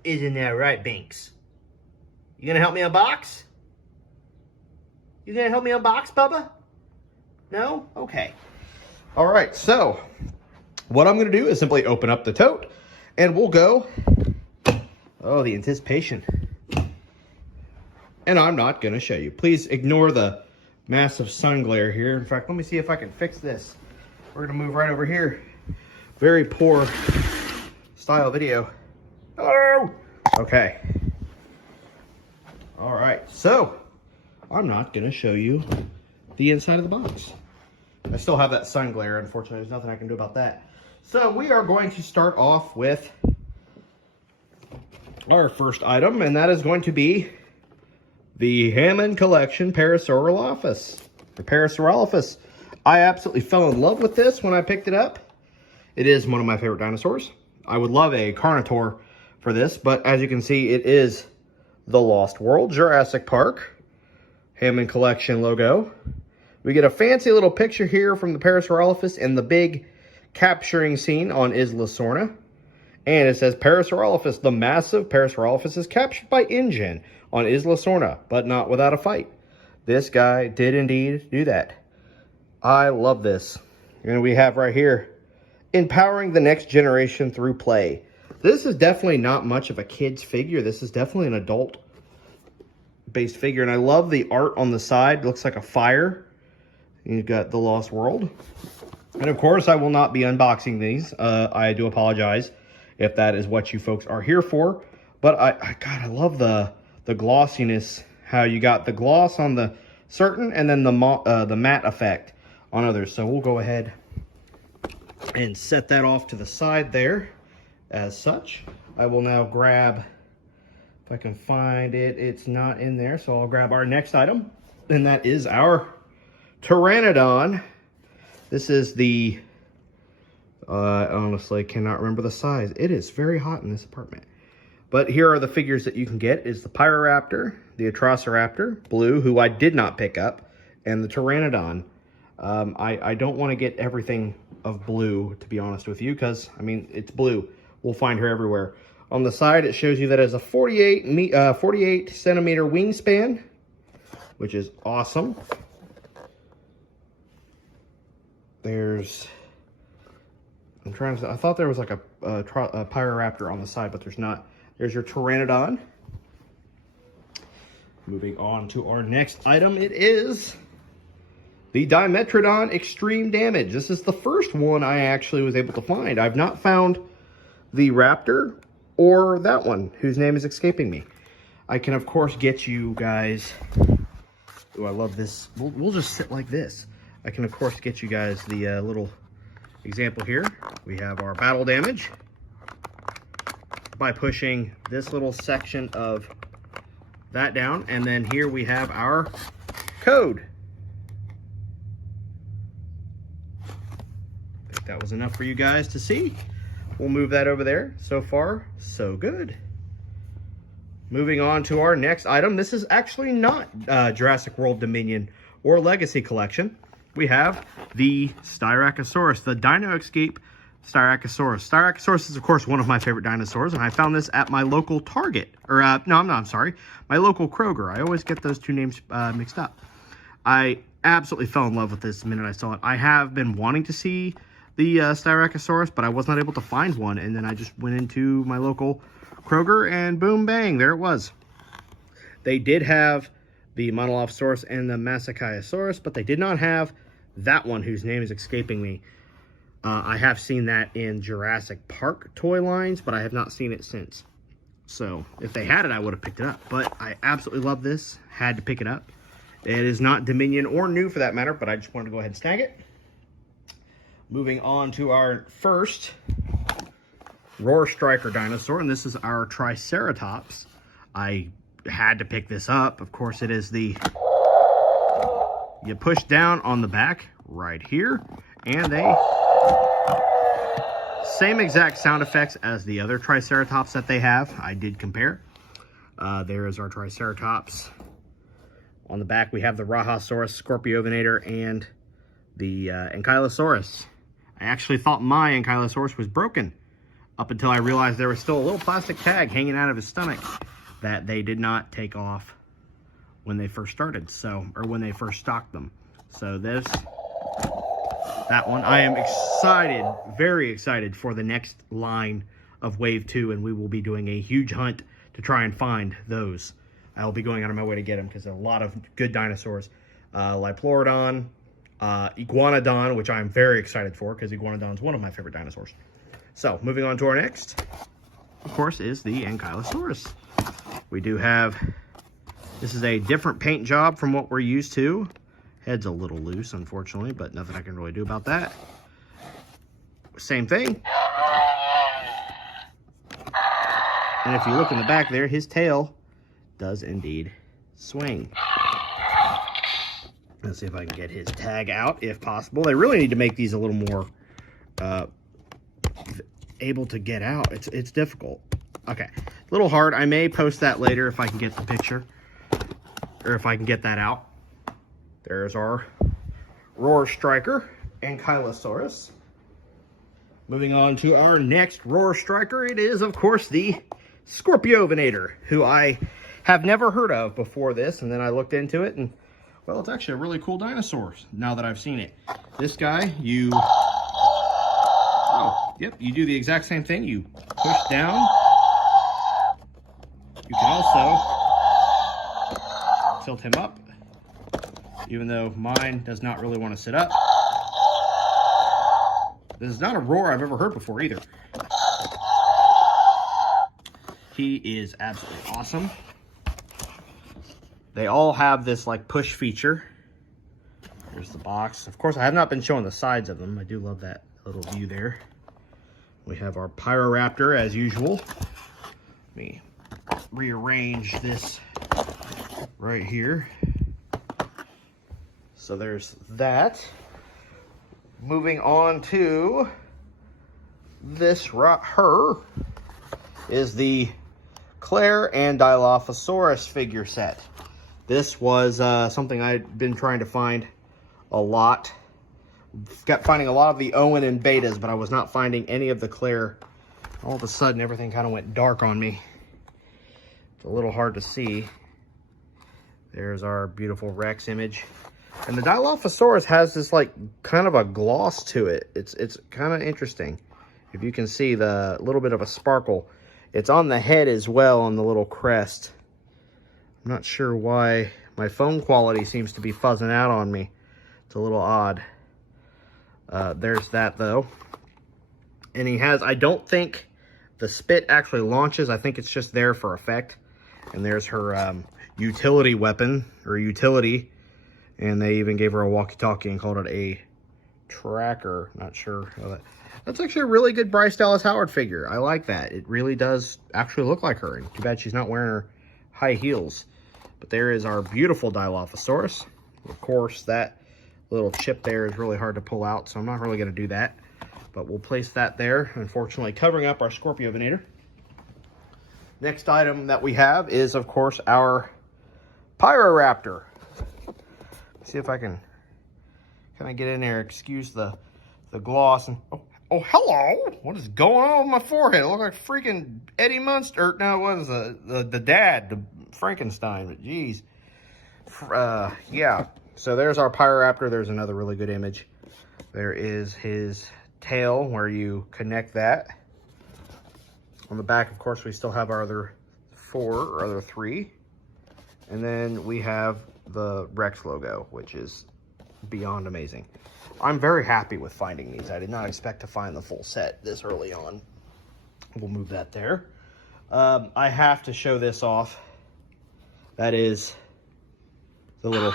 Isn't that right, Binks? You going to help me unbox? You going to help me unbox, Bubba? No? Okay. All right, so what I'm going to do is simply open up the tote and we'll go. Oh, the anticipation. And I'm not going to show you. Please ignore the massive sun glare here. In fact, let me see if I can fix this. We're going to move right over here. Very poor style video. Hello! Okay. All right. So, I'm not going to show you the inside of the box. I still have that sun glare. Unfortunately, there's nothing I can do about that. So, we are going to start off with our first item, and that is going to be the Hammond Collection Parasaurolophus. The Parasaurolophus. I absolutely fell in love with this when I picked it up. It is one of my favorite dinosaurs. I would love a Carnotaur for this, but as you can see, it is the Lost World, Jurassic Park, Hammond Collection logo. We get a fancy little picture here from the Parasaurolophus and the big capturing scene on Isla Sorna. And it says, Parasaurolophus, the massive Parasaurolophus is captured by InGen on Isla Sorna, but not without a fight. This guy did indeed do that. I love this. And we have right here, empowering the next generation through play. This is definitely not much of a kid's figure. This is definitely an adult-based figure. And I love the art on the side. It looks like a fire. You've got the Lost World. And of course, I will not be unboxing these. I do apologize if that is what you folks are here for. But God, I love the glossiness, how you got the gloss on the certain and then the matte effect on others. So we'll go ahead and set that off to the side there as such. I will now grab, if I can find it, it's not in there. So I'll grab our next item, and that is our Pteranodon. This is the I honestly cannot remember the size. It is very hot in this apartment. But here are the figures that you can get. Is the Pyroraptor, the Atrociraptor, blue, who I did not pick up, and the Pteranodon. I don't want to get everything of blue, to be honest with you, because, I mean, it's blue. We'll find her everywhere. On the side, it shows you that it has a 48 centimeter wingspan, which is awesome. There's... I thought there was like a Pyroraptor on the side, but there's not. There's your Pteranodon. Moving on to our next item, it is the Dimetrodon Extreme Damage. This is the first one I actually was able to find. I've not found the Raptor or that one, whose name is escaping me. I can, of course, get you guys... Oh, I love this. We'll just sit like this. I can, of course, get you guys the little... example here. We have our battle damage by pushing this little section of that down, and then here we have our code. I think that was enough for you guys to see. We'll move that over there. So far, so good. Moving on to our next item. This is actually not Jurassic World Dominion or Legacy Collection. We have the Styracosaurus, the Dino Escape Styracosaurus. Styracosaurus is, of course, one of my favorite dinosaurs, and I found this at my local Target. Or, I'm sorry. My local Kroger. I always get those two names mixed up. I absolutely fell in love with this the minute I saw it. I have been wanting to see the Styracosaurus, but I was not able to find one, and then I just went into my local Kroger, and boom, bang, there it was. They did have the Monolophosaurus and the Massachiosaurus, but they did not have that one whose name is escaping me. I have seen that in Jurassic Park toy lines, but I have not seen it since. So if they had it, I would have picked it up. But I absolutely love this. Had to pick it up. It is not Dominion or new for that matter, but I just wanted to go ahead and snag it. Moving on to our first Roar Striker dinosaur, and this is our Triceratops. I had to pick this up. Of course, it is the... You push down on the back right here, and they... Same exact sound effects as the other Triceratops that they have. I did compare. There is our Triceratops. On the back, we have the Rahasaurus, Scorpiovenator, and the Ankylosaurus. I actually thought my Ankylosaurus was broken up until I realized there was still a little plastic tag hanging out of his stomach that they did not take off when they first started, or when they first stocked them. So that one, I am excited, very excited for the next line of Wave 2, and we will be doing a huge hunt to try and find those. I'll be going out of my way to get them because there are a lot of good dinosaurs. Liplorodon, Iguanodon, which I'm very excited for because Iguanodon is one of my favorite dinosaurs. So, moving on to our next, of course, is the Ankylosaurus. We do have, this is a different paint job from what we're used to. Head's a little loose, unfortunately, but nothing I can really do about that. Same thing. And if you look in the back there, his tail does indeed swing. Let's see if I can get his tag out, if possible. They really need to make these a little more able to get out. It's difficult. Okay, a little hard. I may post that later if I can get the picture, or if I can get that out. There's our Roar Striker, Ankylosaurus. Moving on to our next Roar Striker, it is, of course, the Scorpiovenator, who I have never heard of before this, and then I looked into it, and, well, it's actually a really cool dinosaur now that I've seen it. This guy, you do the exact same thing. You push down. You can also tilt him up, even though mine does not really want to sit up. This is not a roar I've ever heard before either. He is absolutely awesome. They all have this like push feature. Here's the box. Of course, I have not been showing the sides of them. I do love that little view there. We have our Pyroraptor as usual. Let me rearrange this right here. So there's that. Moving on to this her is the Claire and Dilophosaurus figure set. This was something I'd been trying to find a lot. Kept finding a lot of the Owen and betas, but I was not finding any of the Claire. All of a sudden, everything kind of went dark on me. It's a little hard to see. There's our beautiful Rex image. And the Dilophosaurus has this like kind of a gloss to it. It's kind of interesting. If you can see the little bit of a sparkle. It's on the head as well, on the little crest. I'm not sure why my phone quality seems to be fuzzing out on me. It's a little odd. There's that though. And he has, I don't think the spit actually launches. I think it's just there for effect. And there's her utility weapon, or utility. And they even gave her a walkie-talkie and called it a tracker. Not sure how that... That's actually a really good Bryce Dallas Howard figure. I like that. It really does actually look like her. And too bad she's not wearing her high heels. But there is our beautiful Dilophosaurus. Of course, that little chip there is really hard to pull out, so I'm not really going to do that. But we'll place that there, unfortunately covering up our Scorpiovenator. Next item that we have is, of course, our Pyroraptor. Let's see if I can kind of get in there. Excuse the gloss. And oh, Oh, hello. What is going on with my forehead? I look like freaking Eddie Munster. No, what is the dad, the Frankenstein, but geez. Yeah. So there's our Pyroraptor. There's another really good image. There is his tail where you connect that. On the back, of course, we still have our other three. And then we have the Rex logo, which is beyond amazing. I'm very happy with finding these. I did not expect to find the full set this early on. We'll move that there. I have to show this off. That is the little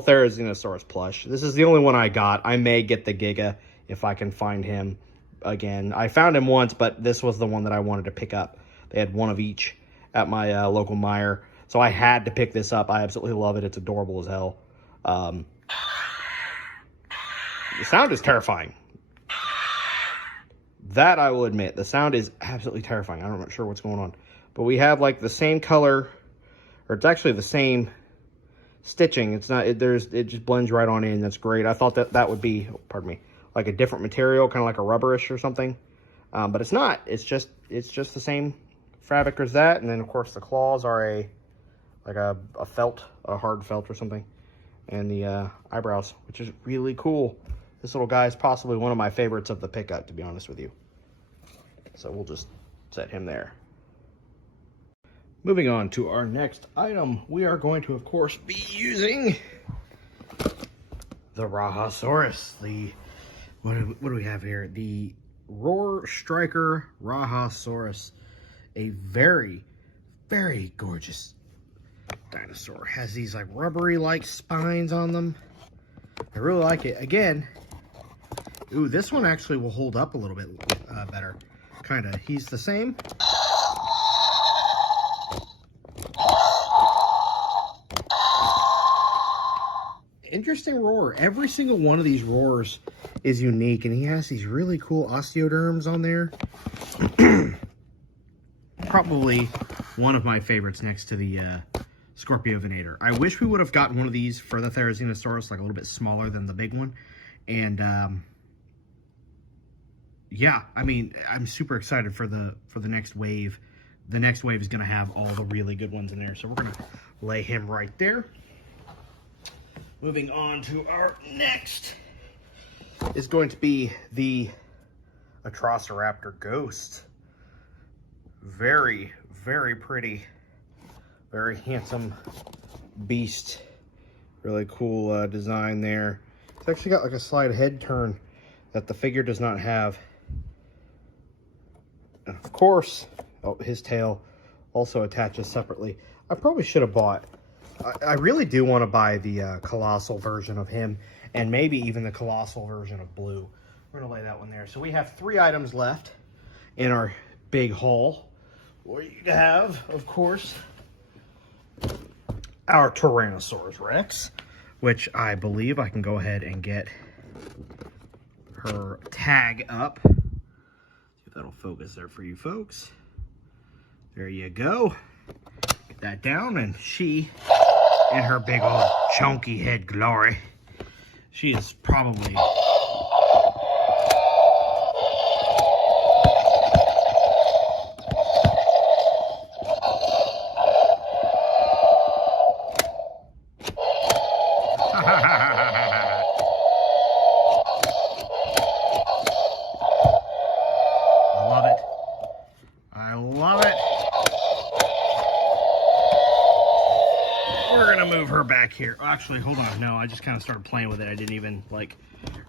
Therizinosaurus plush. This is the only one I got. I may get the Giga if I can find him again. I found him once, but this was the one that I wanted to pick up. They had one of each at my local Meijer, so I had to pick this up. I absolutely love it. It's adorable as hell. The sound is terrifying. That I will admit. The sound is absolutely terrifying. I'm not sure what's going on. But we have like the same color, or it's actually the same stitching. It's not, it just blends right on in. That's great. I thought that would be, pardon me, like a different material, kind of like a rubberish or something. But it's not. It's just the same fabric as that. And then of course the claws are like a felt, a hard felt or something. And the eyebrows, which is really cool. This little guy is possibly one of my favorites of the pickup, to be honest with you. So we'll just set him there. Moving on to our next item, we are going to, of course, be using the Rahasaurus. What do we have here? The Roar Striker Rahasaurus. A very, very gorgeous dinosaur. Has these like rubbery-like spines on them. I really like it. Again, ooh, this one actually will hold up a little bit better. Kind of. He's the same. Interesting roar. Every single one of these roars is unique, and he has these really cool osteoderms on there. Probably one of my favorites next to the Scorpiovinator. I wish we would have gotten one of these for the Therizinosaurus, like a little bit smaller than the big one. And yeah, I mean, I'm super excited for the next wave. The next wave is going to have all the really good ones in there. So we're going to lay him right there. Moving on to our next is going to be the Atrociraptor Ghost. Very, very pretty. Very handsome beast. Really cool design there. It's actually got like a slight head turn that the figure does not have. And of course, his tail also attaches separately. I probably should have bought. I really do want to buy the colossal version of him, and maybe even the colossal version of Blue. We're going to lay that one there. So we have 3 items left in our big haul. We have, of course, our Tyrannosaurus Rex, which I believe I can go ahead and get her tag up. See if that'll focus there for you folks. There you go. Get that down, and she, in her big old chunky head glory, she is probably back here. Actually, hold on. No, I just kind of started playing with it. I didn't even like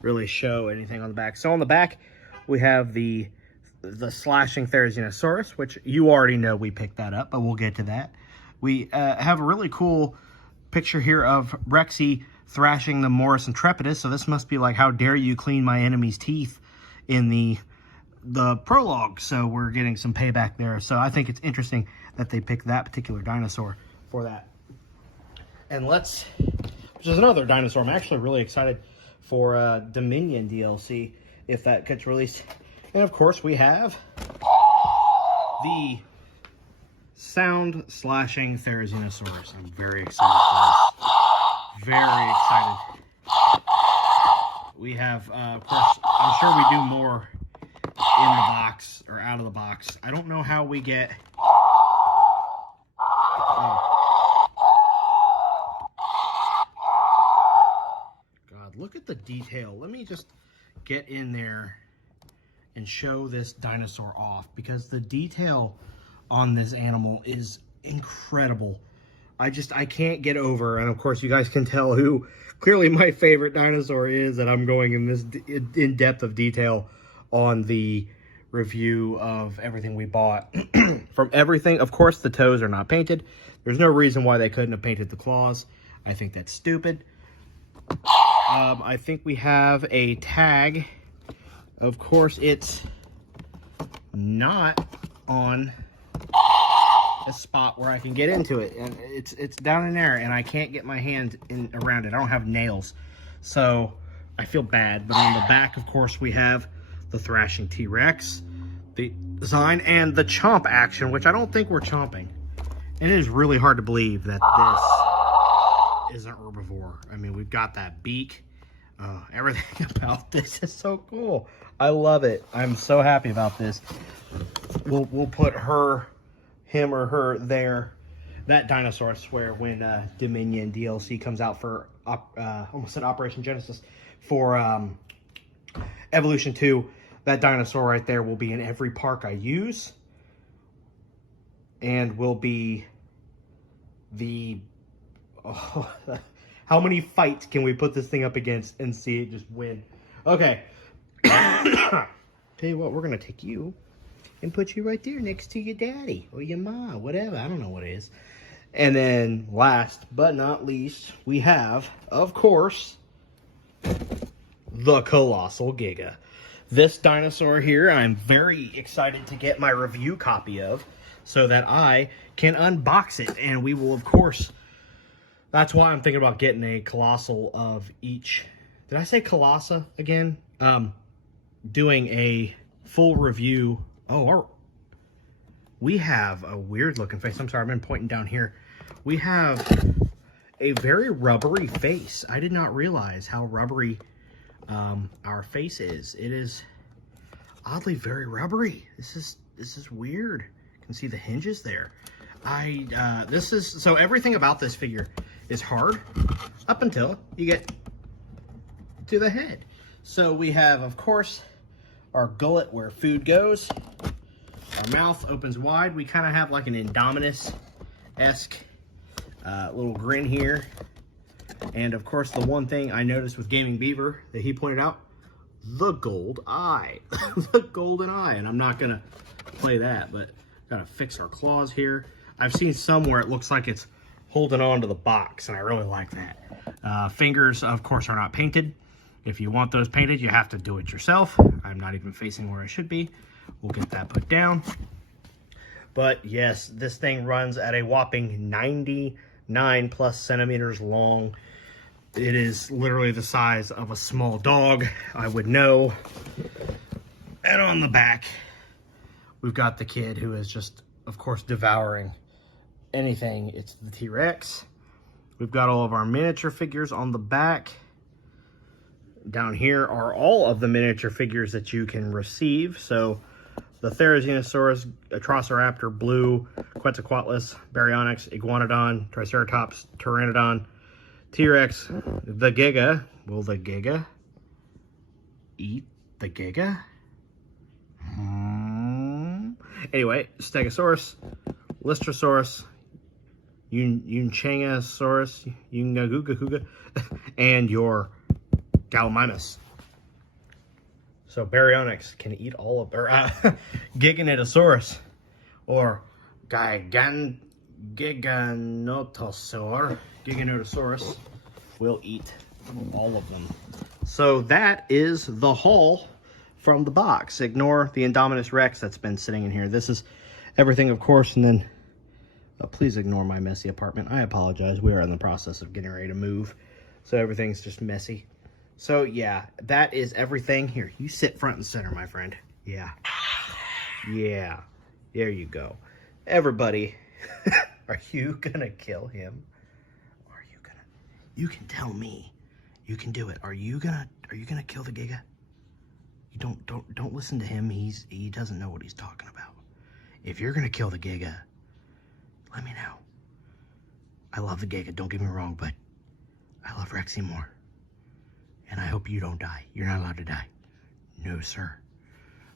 really show anything on the back. So on the back, we have the slashing Therizinosaurus, which you already know we picked that up, but we'll get to that. We have a really cool picture here of Rexy thrashing the Morris Intrepidus. So this must be like, how dare you clean my enemy's teeth in the prologue. So we're getting some payback there. So I think it's interesting that they picked that particular dinosaur for that. And which is another dinosaur. I'm actually really excited for Dominion DLC, if that gets released. And of course, we have the sound slashing Therizinosaurus. I'm very excited for this. Very excited. We have, of course, I'm sure we do more in the box or out of the box. I don't know how we get... God, look at the detail. Let me just get in there and show this dinosaur off, because the detail on this animal is incredible. I can't get over, and of course you guys can tell who clearly my favorite dinosaur is, that I'm going in this in depth of detail on the review of everything we bought. From everything, of course the toes are not painted. There's no reason why they couldn't have painted the claws. I think that's stupid. I think we have a tag. Of course, it's not on a spot where I can get into it, and it's down in there, and I can't get my hand in around it. I don't have nails, so I feel bad. But on the back, of course, we have the thrashing T-Rex, the design, and the chomp action, which I don't think we're chomping. And it is really hard to believe that this is an herbivore. I mean, we've got that beak. Everything about this is so cool. I love it. I'm so happy about this. We'll put him or her there. That dinosaur, I swear, when Dominion DLC comes out for almost said Operation Genesis, for Evolution 2, that dinosaur right there will be in every park I use, and will be the how many fights can we put this thing up against and see it just win? Okay. Tell you what, we're gonna take you and put you right there next to your daddy or your mom, whatever. I don't know what it is. And then last but not least, we have, of course, the Colossal Giga. This dinosaur here, I'm very excited to get my review copy of so that I can unbox it. And we will, of course, that's why I'm thinking about getting a Colossal of each. Did I say Colossa again? Doing a full review. Oh, we have a weird looking face. I'm sorry, I've been pointing down here. We have a very rubbery face. I did not realize how rubbery our face is. It is oddly very rubbery. This is weird. You can see the hinges there. So everything about this figure is hard up until you get to the head. So we have, of course, our gullet where food goes. Our mouth opens wide. We kind of have like an Indominus-esque little grin here. And of course, the one thing I noticed with Gaming Beaver that he pointed out, the gold eye. The golden eye. And I'm not going to play that, but got to fix our claws here. I've seen some where it looks like it's holding on to the box, and I really like that. Fingers, of course, are not painted. If you want those painted, you have to do it yourself. I'm not even facing where I should be. We'll get that put down. But yes, this thing runs at a whopping 99 plus centimeters long. It is literally the size of a small dog, I would know. And on the back, we've got the kid who is just, of course, devouring anything. It's the T-Rex. We've got all of our miniature figures on the back. Down here are all of the miniature figures that you can receive. So the Therizinosaurus, Atrociraptor, Blue, Quetzalcoatlus, Baryonyx, Iguanodon, Triceratops, Pteranodon, T-Rex, the Giga. Will the Giga eat the Giga? Anyway, Stegosaurus, Lystrosaurus, Unchangasaurus, Ungagugahuga, and your Gallimimus. So Baryonyx can eat all of, or Giganotosaurus, or Giganotosaurus will eat all of them. So that is the haul from the box. Ignore the Indominus Rex that's been sitting in here. This is everything, of course, and then please ignore my messy apartment. I apologize. We are in the process of getting ready to move, so everything's just messy. So yeah, that is everything. Here, you sit front and center, my friend. Yeah. Yeah. There you go. Everybody, are you gonna kill him? Are you gonna? You can tell me. You can do it. Are you gonna Are you gonna kill the Giga? You don't listen to him. He doesn't know what he's talking about. If you're gonna kill the Giga, let me know. I love the Giga, don't get me wrong, but I love Rexy more. And I hope you don't die. You're not allowed to die. No, sir.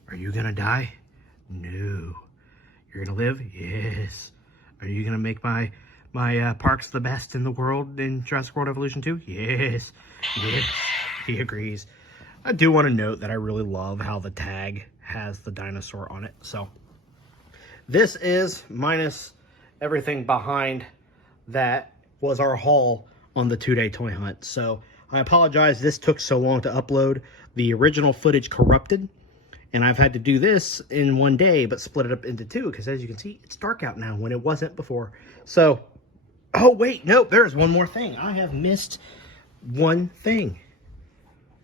Are you gonna die? No. You're gonna live? Yes. Are you gonna make my parks the best in the world in Jurassic World Evolution 2? Yes. Yes. He agrees. I do want to note that I really love how the tag has the dinosaur on it. So this is, minus everything behind that, was our haul on the 2-day toy hunt. So I apologize this took so long to upload. The original footage corrupted, and I've had to do this in one day, but split it up into two, because as you can see, it's dark out now when it wasn't before. So, oh wait, nope, there's one more thing. I have missed one thing.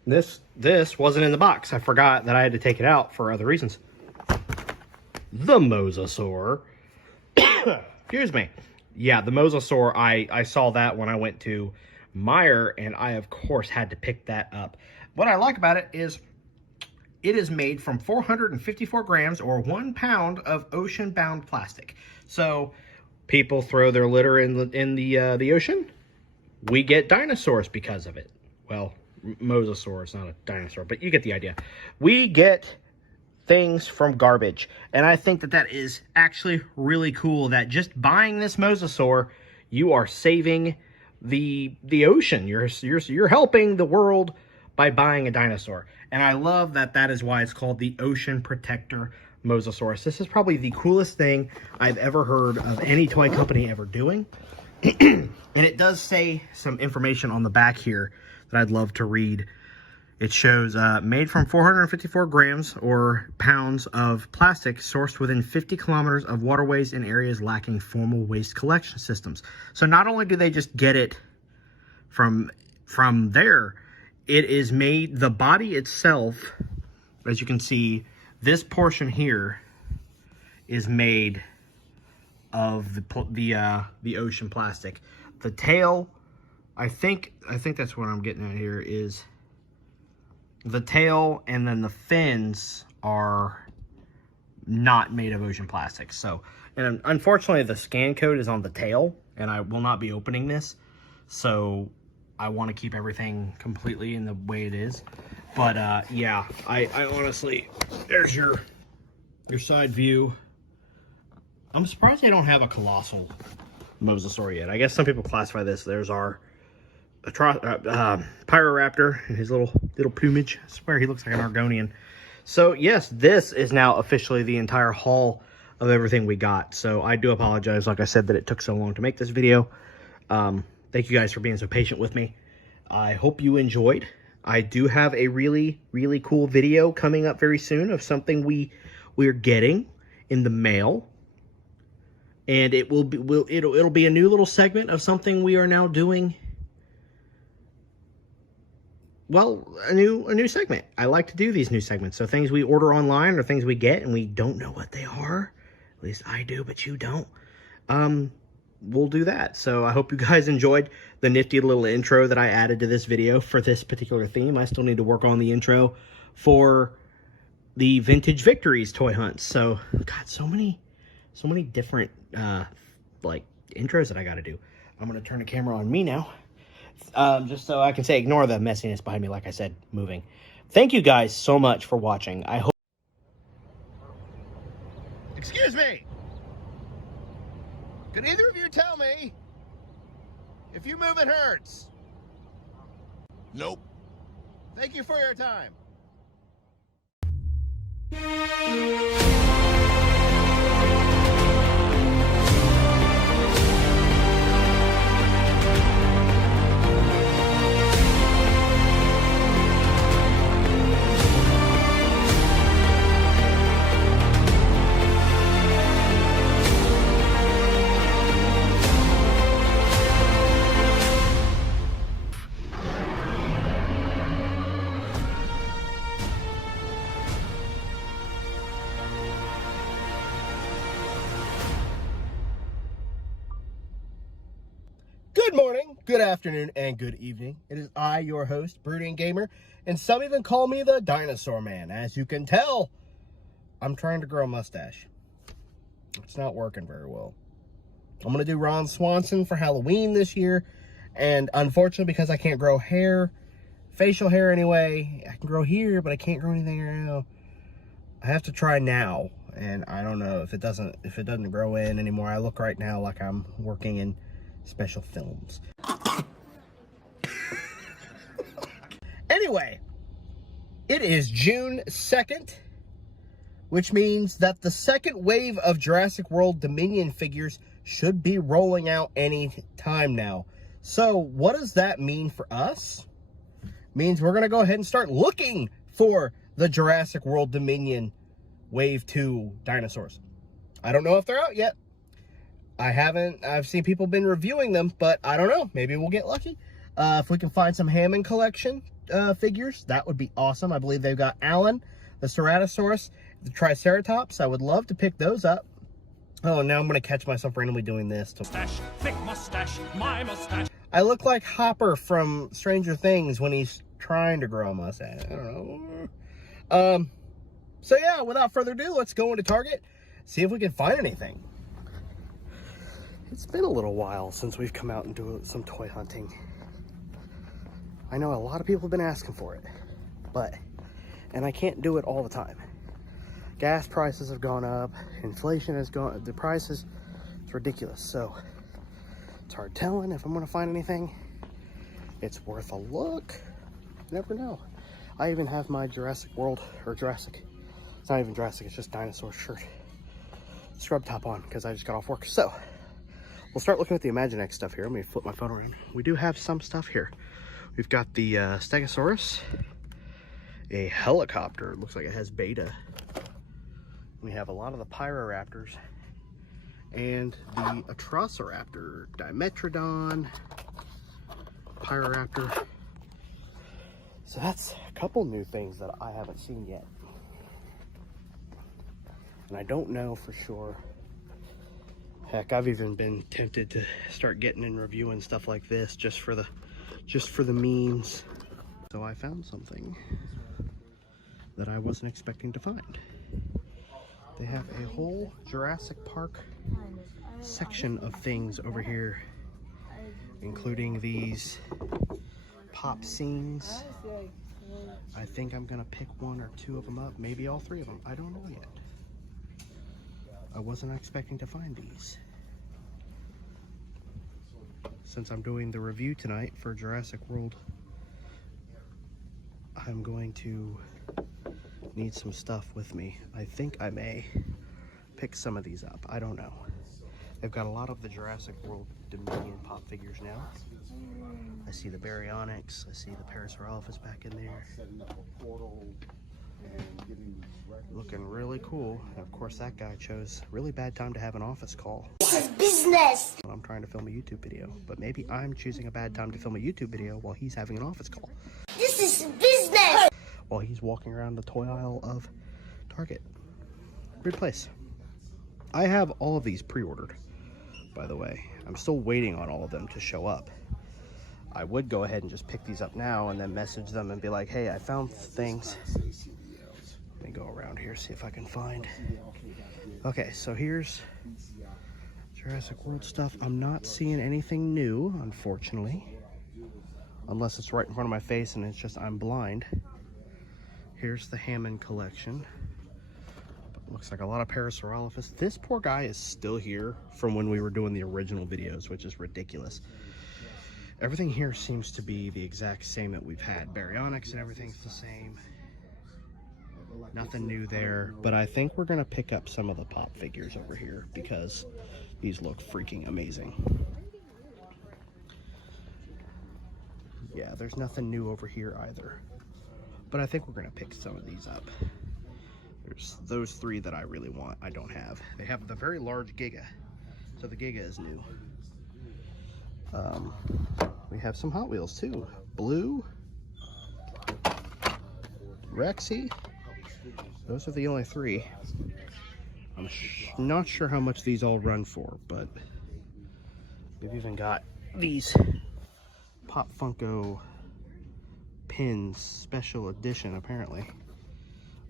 This wasn't in the box. I forgot that I had to take it out for other reasons. The Mosasaur. Excuse me. Yeah, the Mosasaur, I saw that when I went to Meijer, and I, of course, had to pick that up. What I like about it is made from 454 grams or 1 pound of ocean-bound plastic. So people throw their litter in the ocean. We get dinosaurs because of it. Well, Mosasaur is not a dinosaur, but you get the idea. We get things from garbage, and I think that is actually really cool, that just buying this Mosasaur, you are saving the ocean. You're helping the world by buying a dinosaur. And I love that is why it's called the Ocean Protector Mosasaurus. This is probably the coolest thing I've ever heard of any toy company ever doing. And it does say some information on the back here that I'd love to read. It shows made from 454 grams or pounds of plastic sourced within 50 kilometers of waterways in areas lacking formal waste collection systems. So not only do they just get it from there, it is made, the body itself, as you can see, this portion here is made of the ocean plastic. The tail, I think that's what I'm getting at here, is the tail, and then the fins are not made of ocean plastic. So, and unfortunately the scan code is on the tail, and I will not be opening this. So I want to keep everything completely in the way it is. But yeah, I honestly, there's your side view. I'm surprised they don't have a colossal Mosasaur yet. I guess some people classify this. There's our Pyroraptor and his little plumage. I swear he looks like an Argonian. So yes, this is now officially the entire haul of everything we got. So I do apologize, like I said, that it took so long to make this video. Thank you guys for being so patient with me. I hope you enjoyed. I do have a really, really cool video coming up very soon of something we're getting in the mail. And it will be it'll be a new little segment of something we are now doing. Well, a new segment. I like to do these new segments. So things we order online or things we get and we don't know what they are. At least I do, but you don't. We'll do that. So I hope you guys enjoyed the nifty little intro that I added to this video for this particular theme. I still need to work on the intro for the Vintage Victories toy hunts. So, God, so many different like intros that I got to do. I'm going to turn the camera on me now. Just so I can say, ignore the messiness behind me, like I said, moving. Thank you guys so much for watching. I hope... Excuse me! Could either of you tell me if you move it hurts? Nope. Thank you for your time. Good afternoon and good evening. It is I, your host, Brooding Gamer, and some even call me the Dinosaur Man. As you can tell, I'm trying to grow a mustache. It's not working very well. I'm going to do Ron Swanson for Halloween this year, and unfortunately, because I can't grow hair, facial hair anyway, I can grow here, but I can't grow anything right now. I have to try now, and I don't know if it doesn't grow in anymore. I look right now like I'm working in special films. Anyway, it is June 2nd, which means that the second wave of Jurassic World Dominion figures should be rolling out any time now. So what does that mean for us? It means we're going to go ahead and start looking for the Jurassic World Dominion Wave 2 dinosaurs. I don't know if they're out yet. I've seen people been reviewing them, but I don't know. Maybe we'll get lucky. If we can find some Hammond collection figures, that would be awesome. I believe they've got Alan, the Ceratosaurus, the Triceratops. I would love to pick those up. Oh, now I'm going to catch myself randomly doing this. Mustache, thick mustache, my mustache. I look like Hopper from Stranger Things when he's trying to grow a mustache. I don't know. So yeah, without further ado, let's go into Target, see if we can find anything. It's been a little while since we've come out and do some toy hunting. I know a lot of people have been asking for it, and I can't do it all the time. Gas prices have gone up, inflation has gone, the prices, it's ridiculous. So it's hard telling if I'm gonna find anything. It's worth a look. Never know. I even have my Jurassic World, or Jurassic, it's not even Jurassic, it's just Dinosaur shirt, scrub top on because I just got off work. So we'll start looking at the Imaginext stuff here. Let me flip my phone around. We do have some stuff here. We've got the Stegosaurus, a helicopter. It looks like it has beta. We have a lot of the Pyroraptors and the Atrociraptor, Dimetrodon, Pyroraptor. So that's a couple new things that I haven't seen yet. And I don't know for sure. Heck, I've even been tempted to start getting and reviewing stuff like this just for the memes. So I found something that I wasn't expecting to find. They have a whole Jurassic Park section of things over here, including these pop scenes. I think I'm gonna pick one or two of them up, maybe all three of them. I don't know yet. I wasn't expecting to find these. Since I'm doing the review tonight for Jurassic World, I'm going to need some stuff with me. I think I may pick some of these up. I don't know. They've got a lot of the Jurassic World Dominion pop figures now. I see the Baryonyx. I see the Parasaurolophus back in there. Looking really cool. And of course, that guy chose a really bad time to have an office call. This is business. I'm trying to film a YouTube video, but maybe I'm choosing a bad time to film a YouTube video while he's having an office call. This is business. While he's walking around the toy aisle of Target. Weird place. I have all of these pre-ordered, by the way. I'm still waiting on all of them to show up. I would go ahead and just pick these up now and then message them and be like, hey, I found things. Let me go around here, see if I can find. Okay, so here's Jurassic World stuff. I'm not seeing anything new, unfortunately. Unless it's right in front of my face and it's just I'm blind. Here's the Hammond collection. Looks like a lot of Parasaurolophus. This poor guy is still here from when we were doing the original videos, which is ridiculous. Everything here seems to be the exact same that we've had. Baryonyx and everything's the same. Nothing new there, but I think we're gonna pick up some of the pop figures over here because these look freaking amazing. Yeah, there's nothing new over here either, but I think we're gonna pick some of these up. There's those three that I really want. I don't have. They have the very large Giga, so the Giga is new. We have some Hot Wheels too. Blue, Rexy. Those are the only three. I'm not sure how much these all run for, but we've even got these Pop Funko pins special edition, apparently.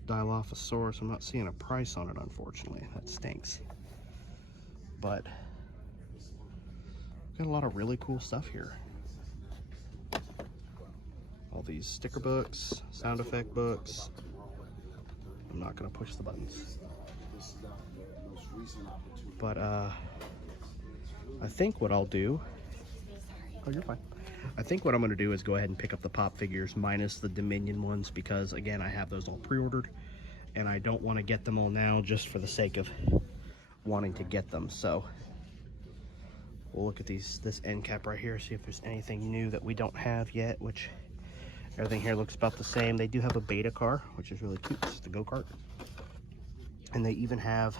Dilophosaurus. I'm not seeing a price on it, unfortunately. That stinks. But got a lot of really cool stuff here. All these sticker books, sound effect books. I'm not gonna push the buttons. But I think what I'll do, oh, you're fine. I think what I'm gonna do is go ahead and pick up the pop figures minus the Dominion ones, because again, I have those all pre-ordered and I don't want to get them all now just for the sake of wanting to get them. So we'll look at this end cap right here, see if there's anything new that we don't have yet, which everything here looks about the same. They do have a beta car, which is really cute. It's the go-kart. And they even have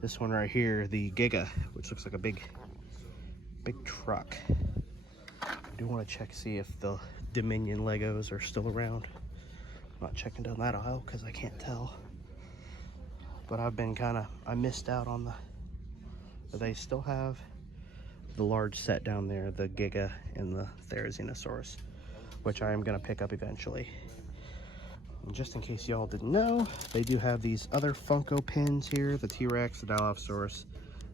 this one right here, the Giga, which looks like a big truck. I do want to check, see if the Dominion Legos are still around. I'm not checking down that aisle because I can't tell. But I've been I missed out on they still have the large set down there, the Giga and the Therizinosaurus, which I am going to pick up eventually. And just in case y'all didn't know, they do have these other Funko pins here, the T-Rex, the Dilophosaurus,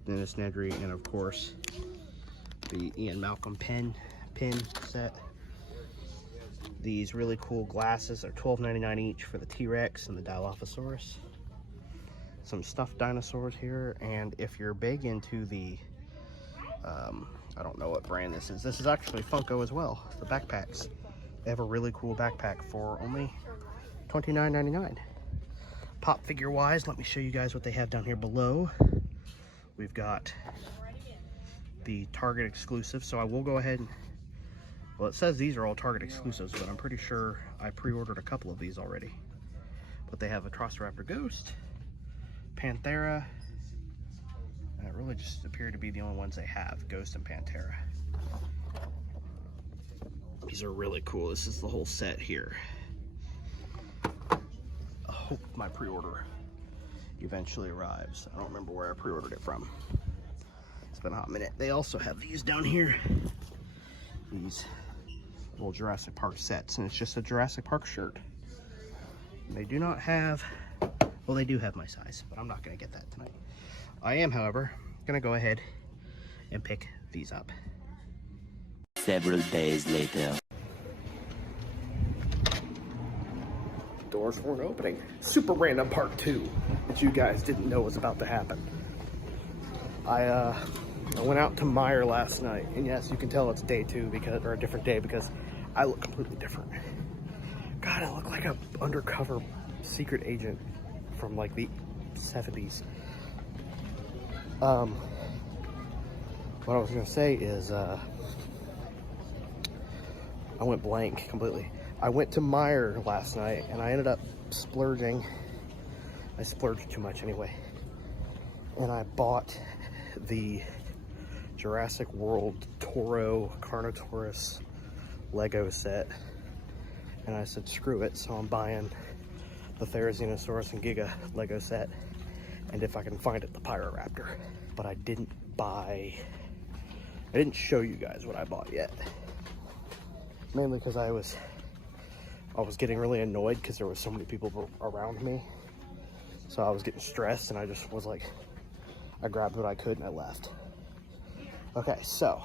Dennis Nedry, and of course the Ian Malcolm pin set. These really cool glasses are $12.99 each for the T-Rex and the Dilophosaurus. Some stuffed dinosaurs here, and if you're big into the I don't know what brand this is. This is actually Funko as well, the backpacks. They have a really cool backpack for only $29.99. Pop figure wise, let me show you guys what they have down here below. We've got the Target exclusive, so I will go ahead and, well, it says these are all Target exclusives, but I'm pretty sure I pre-ordered a couple of these already. But they have a Velociraptor Ghost, Panthera, and it really just appeared to be the only ones they have, Ghost and Panthera. These are really cool. This is the whole set here. I hope my pre-order eventually arrives. I don't remember where I pre-ordered it from. It's been a hot minute. They also have these down here. These little Jurassic Park sets, and it's just a Jurassic Park shirt. And they do not have, well, they do have my size, but I'm not going to get that tonight. I am, however, going to go ahead and pick these up. Several days later. Doors weren't opening. Super random part 2 that you guys didn't know was about to happen. I went out to Meijer last night, and yes, you can tell it's day 2 because, or a different day, because I look completely different. God, I look like an undercover secret agent from like the 70s. What I was gonna say is, I went blank completely. I went to Meijer last night and I ended up splurging. I splurged too much anyway. And I bought the Jurassic World Toro Carnotaurus Lego set. And I said, screw it, so I'm buying the Therizinosaurus and Giga Lego set. And if I can find it, the Pyroraptor. But I didn't show you guys what I bought yet. Mainly because I was getting really annoyed because there was so many people around me. So I was getting stressed and I just was like, I grabbed what I could and I left. Okay, so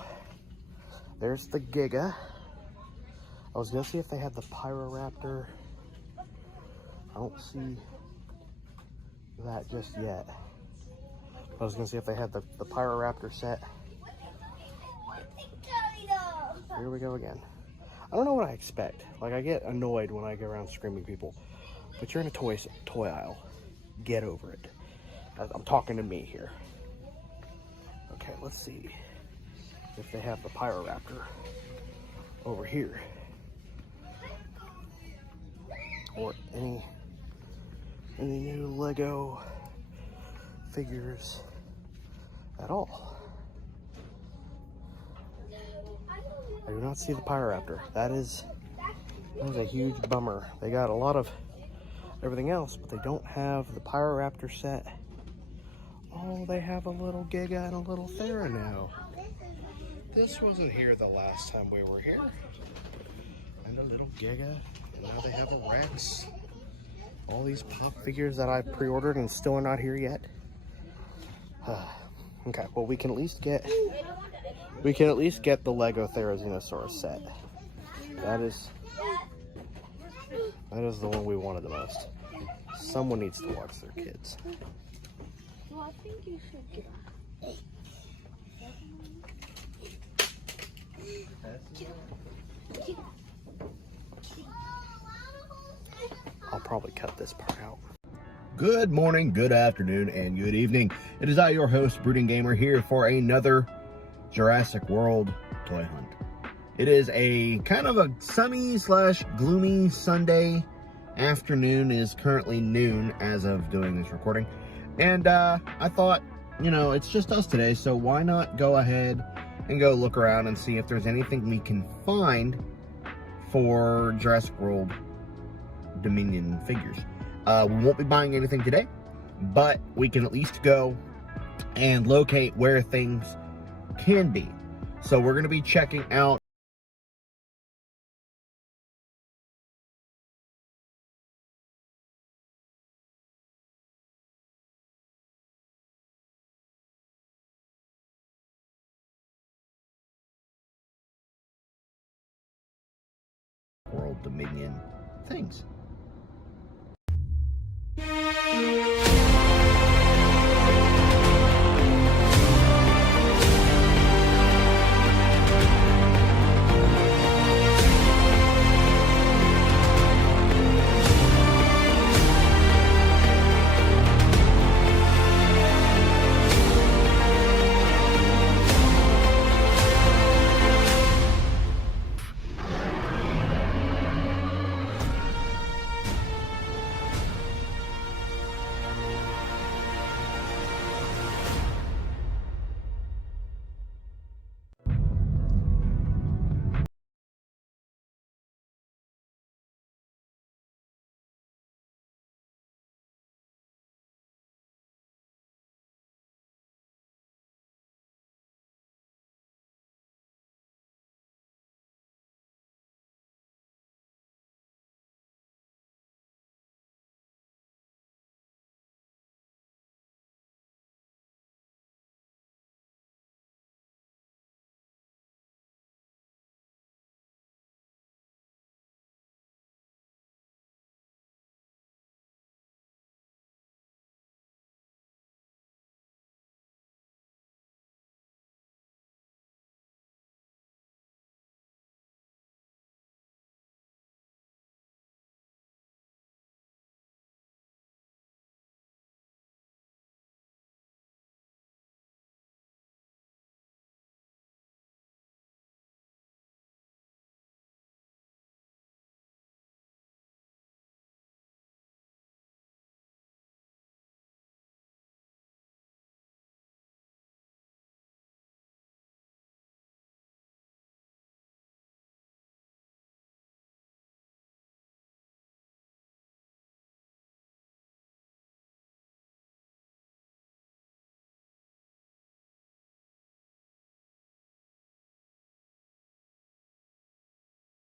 there's the Giga. I was gonna see if they had the Pyroraptor. I don't see that just yet. I was gonna see if they had the Pyroraptor set. Here we go again. I don't know what I expect. Like, I get annoyed when I go around screaming people. But you're in a toy aisle. Get over it. I'm talking to me here. Okay, let's see if they have the Pyroraptor over here. Or any new Lego figures at all. I do not see the Pyroraptor. That is a huge bummer. They got a lot of everything else, but they don't have the Pyroraptor set. Oh, they have a little Giga and a little Thera now. This wasn't here the last time we were here. And a little Giga. And now they have a Rex. All these pop figures that I pre-ordered and still are not here yet. Okay, well we can at least get the Lego Therizinosaurus set. That is the one we wanted the most. Someone needs to watch their kids. Well, I think you should get I'll probably cut this part out. Good morning, good afternoon, and good evening. It is I, your host, Brooding Gamer, here for another Jurassic World toy hunt. It is a kind of a sunny / gloomy Sunday afternoon. It is currently noon as of doing this recording. And I thought, you know, it's just us today, so why not go ahead and go look around and see if there's anything we can find for Jurassic World Dominion figures. We won't be buying anything today, but we can at least go and locate where things can be. So we're going to be checking out World Dominion things.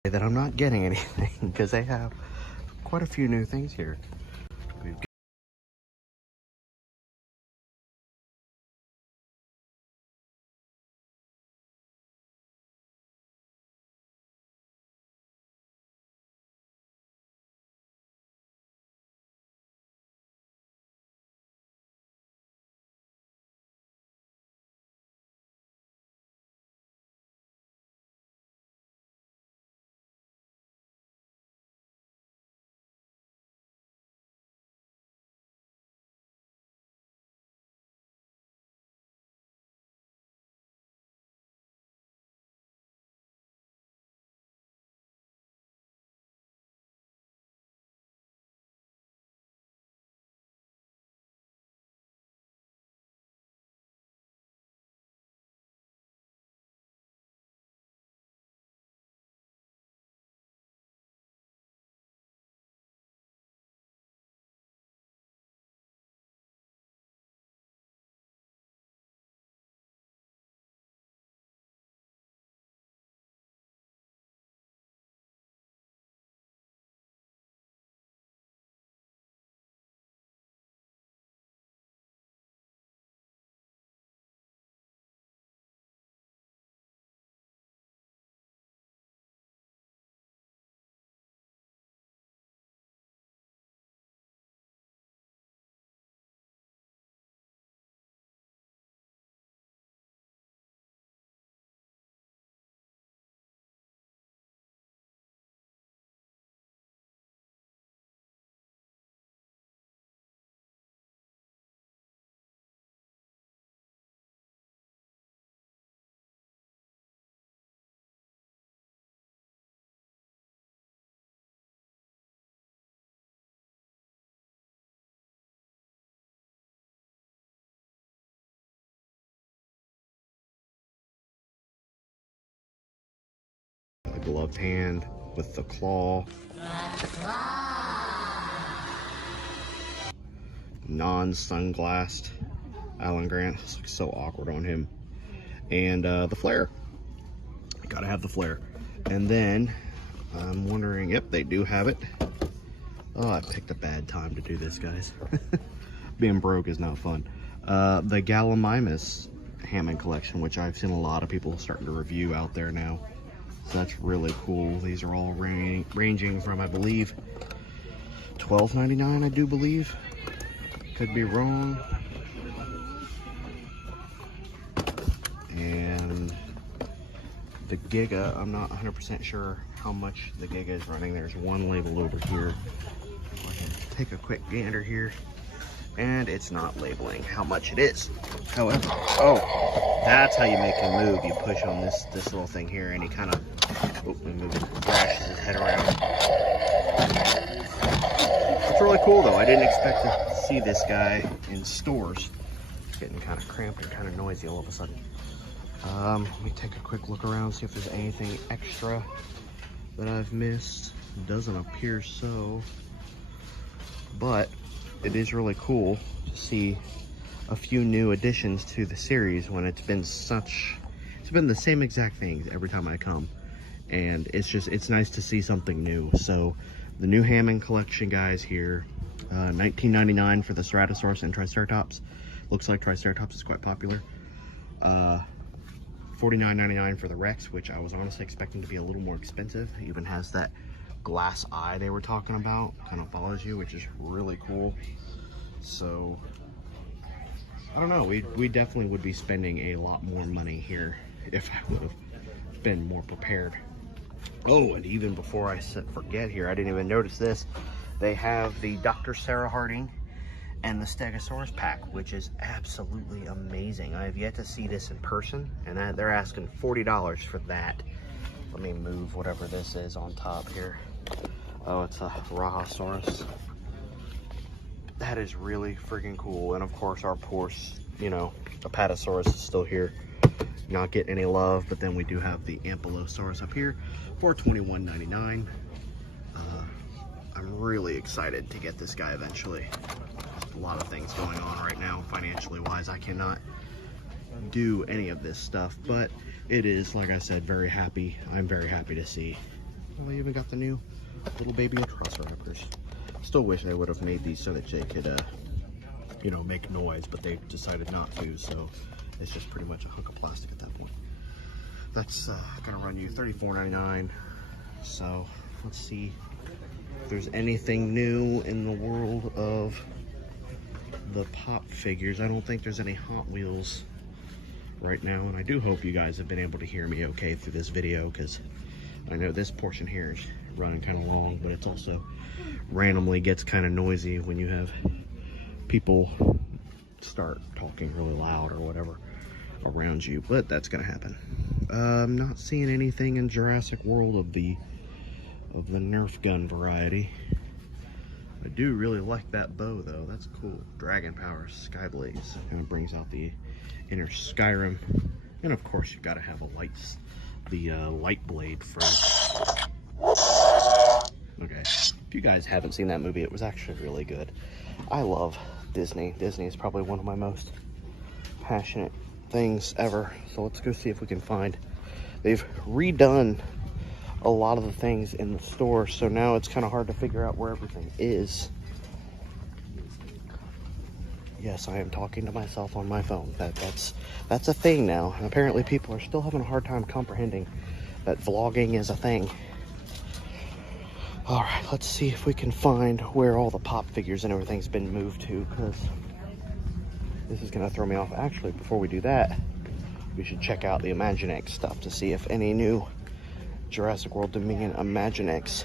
That I'm not getting anything because they have quite a few new things here. We've gloved hand with the claw. Non-sunglassed Alan Grant. This looks so awkward on him. And the flare. Gotta have the flare. And then I'm wondering, yep, they do have it. Oh, I picked a bad time to do this, guys. Being broke is not fun. The Gallimimus Hammond collection, which I've seen a lot of people starting to review out there now. So that's really cool. These are all ranging from, I believe, $12.99, I do believe. Could be wrong. And the Giga, I'm not 100% sure how much the Giga is running. There's one label over here. Go ahead and take a quick gander here. And it's not labeling how much it is. However, oh, that's how you make him move. You push on this little thing here, and he kind of, thrashes his head around. It's really cool, though. I didn't expect to see this guy in stores. It's getting kind of cramped and kind of noisy all of a sudden. Let me take a quick look around, see if there's anything extra that I've missed. It doesn't appear so, but it is really cool to see a few new additions to the series when it's been the same exact things every time I come. And it's nice to see something new. So the new Hammond collection, guys, here, $19.99 for the Ceratosaurus and Triceratops. Looks like Triceratops is quite popular. $49.99 for the Rex, which I was honestly expecting to be a little more expensive. It even has that glass eye they were talking about, kind of follows you, which is really cool. So I don't know, we definitely would be spending a lot more money here if I would have been more prepared. Oh, and even before I forget here, I didn't even notice this. They have the Dr. Sarah Harding and the Stegosaurus pack, which is absolutely amazing. I have yet to see this in person, and they're asking $40 for that. Let me move whatever this is on top here. Oh, it's a Rahasaurus. That is really freaking cool. And of course, our poor, Apatosaurus is still here, not getting any love. But then we do have the Ankylosaurus up here for $21.99. I'm really excited to get this guy eventually. There's a lot of things going on right now, financially wise. I cannot do any of this stuff, but it is, like I said, very happy. I'm very happy to see. Well, they even got the new little baby Velociraptors. Still wish they would have made these so that they could, make noise, but they decided not to, so it's just pretty much a hunk of plastic at that point. That's gonna run you $34.99. So let's see if there's anything new in the world of the pop figures. I don't think there's any Hot Wheels right now, and I do hope you guys have been able to hear me okay through this video, because I know this portion here is running kind of long, but it's also randomly gets kind of noisy when you have people start talking really loud or whatever around you, but that's gonna happen. I'm not seeing anything in Jurassic World of the Nerf gun variety. I do really like that bow though. That's cool. Dragon Power Skyblaze kind of brings out the inner Skyrim, and of course you've got to have the light blade from. Okay, if you guys haven't seen that movie, it was actually really good. I love Disney. Disney is probably one of my most passionate things ever. So let's go see if we can find. They've redone a lot of the things in the store, so now it's kind of hard to figure out where everything is. Yes, I am talking to myself on my phone. That's a thing now. And apparently people are still having a hard time comprehending that vlogging is a thing. All right, let's see if we can find where all the pop figures and everything's been moved to, because this is gonna throw me off. Actually, before we do that, we should check out the Imaginext stuff to see if any new Jurassic World Dominion Imaginext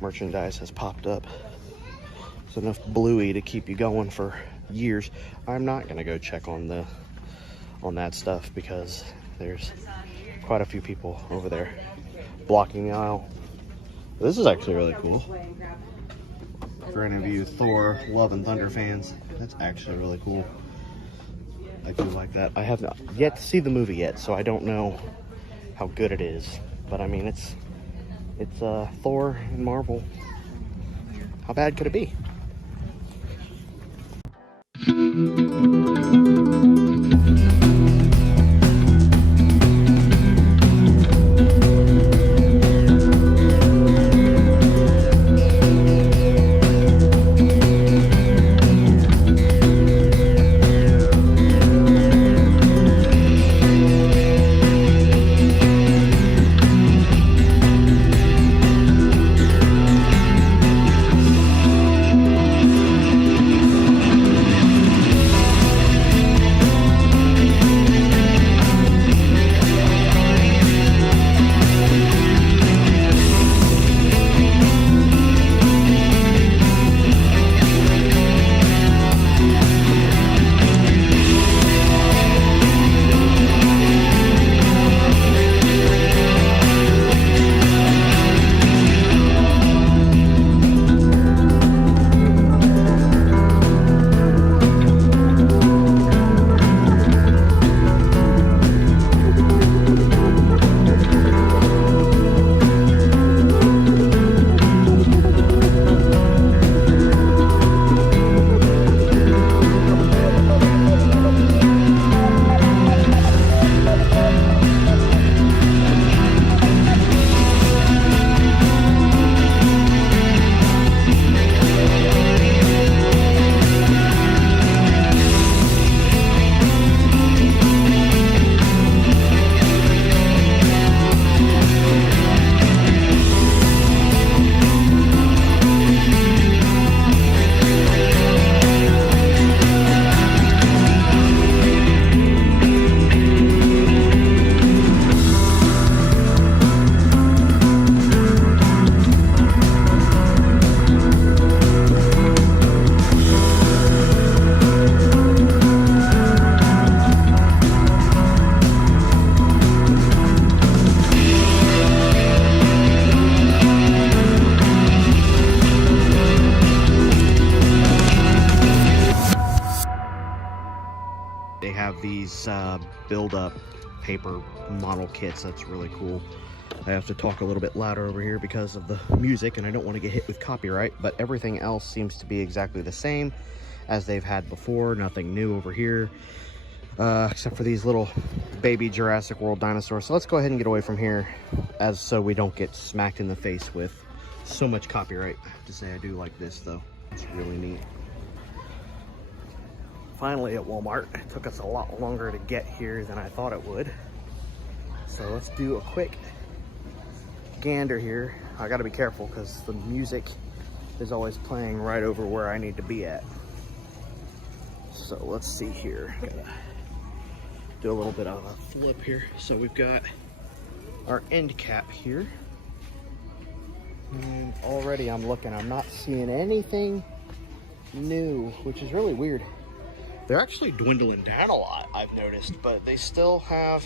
merchandise has popped up. It's enough bluey to keep you going for years. I'm not gonna go check on that stuff because there's quite a few people over there blocking the aisle. This is actually really cool. For any of you Thor Love and Thunder fans, that's actually really cool. I do like that. I have not yet to see the movie yet, so I don't know how good it is. But I mean, it's It's Thor and Marvel. How bad could it be? They have these build-up paper model kits. That's really cool. I have to talk a little bit louder over here because of the music, and I don't want to get hit with copyright, but everything else seems to be exactly the same as they've had before. Nothing new over here, except for these little baby Jurassic World dinosaurs. So let's go ahead and get away from here, so we don't get smacked in the face with so much copyright. I have to say I do like this, though. It's really neat. Finally at Walmart. It took us a lot longer to get here than I thought it would. So let's do a quick gander here. I gotta be careful because the music is always playing right over where I need to be at. So let's see here. Gotta do a little bit of a flip here. So we've got our end cap here. And already I'm not seeing anything new, which is really weird. They're actually dwindling down a lot, I've noticed, but they still have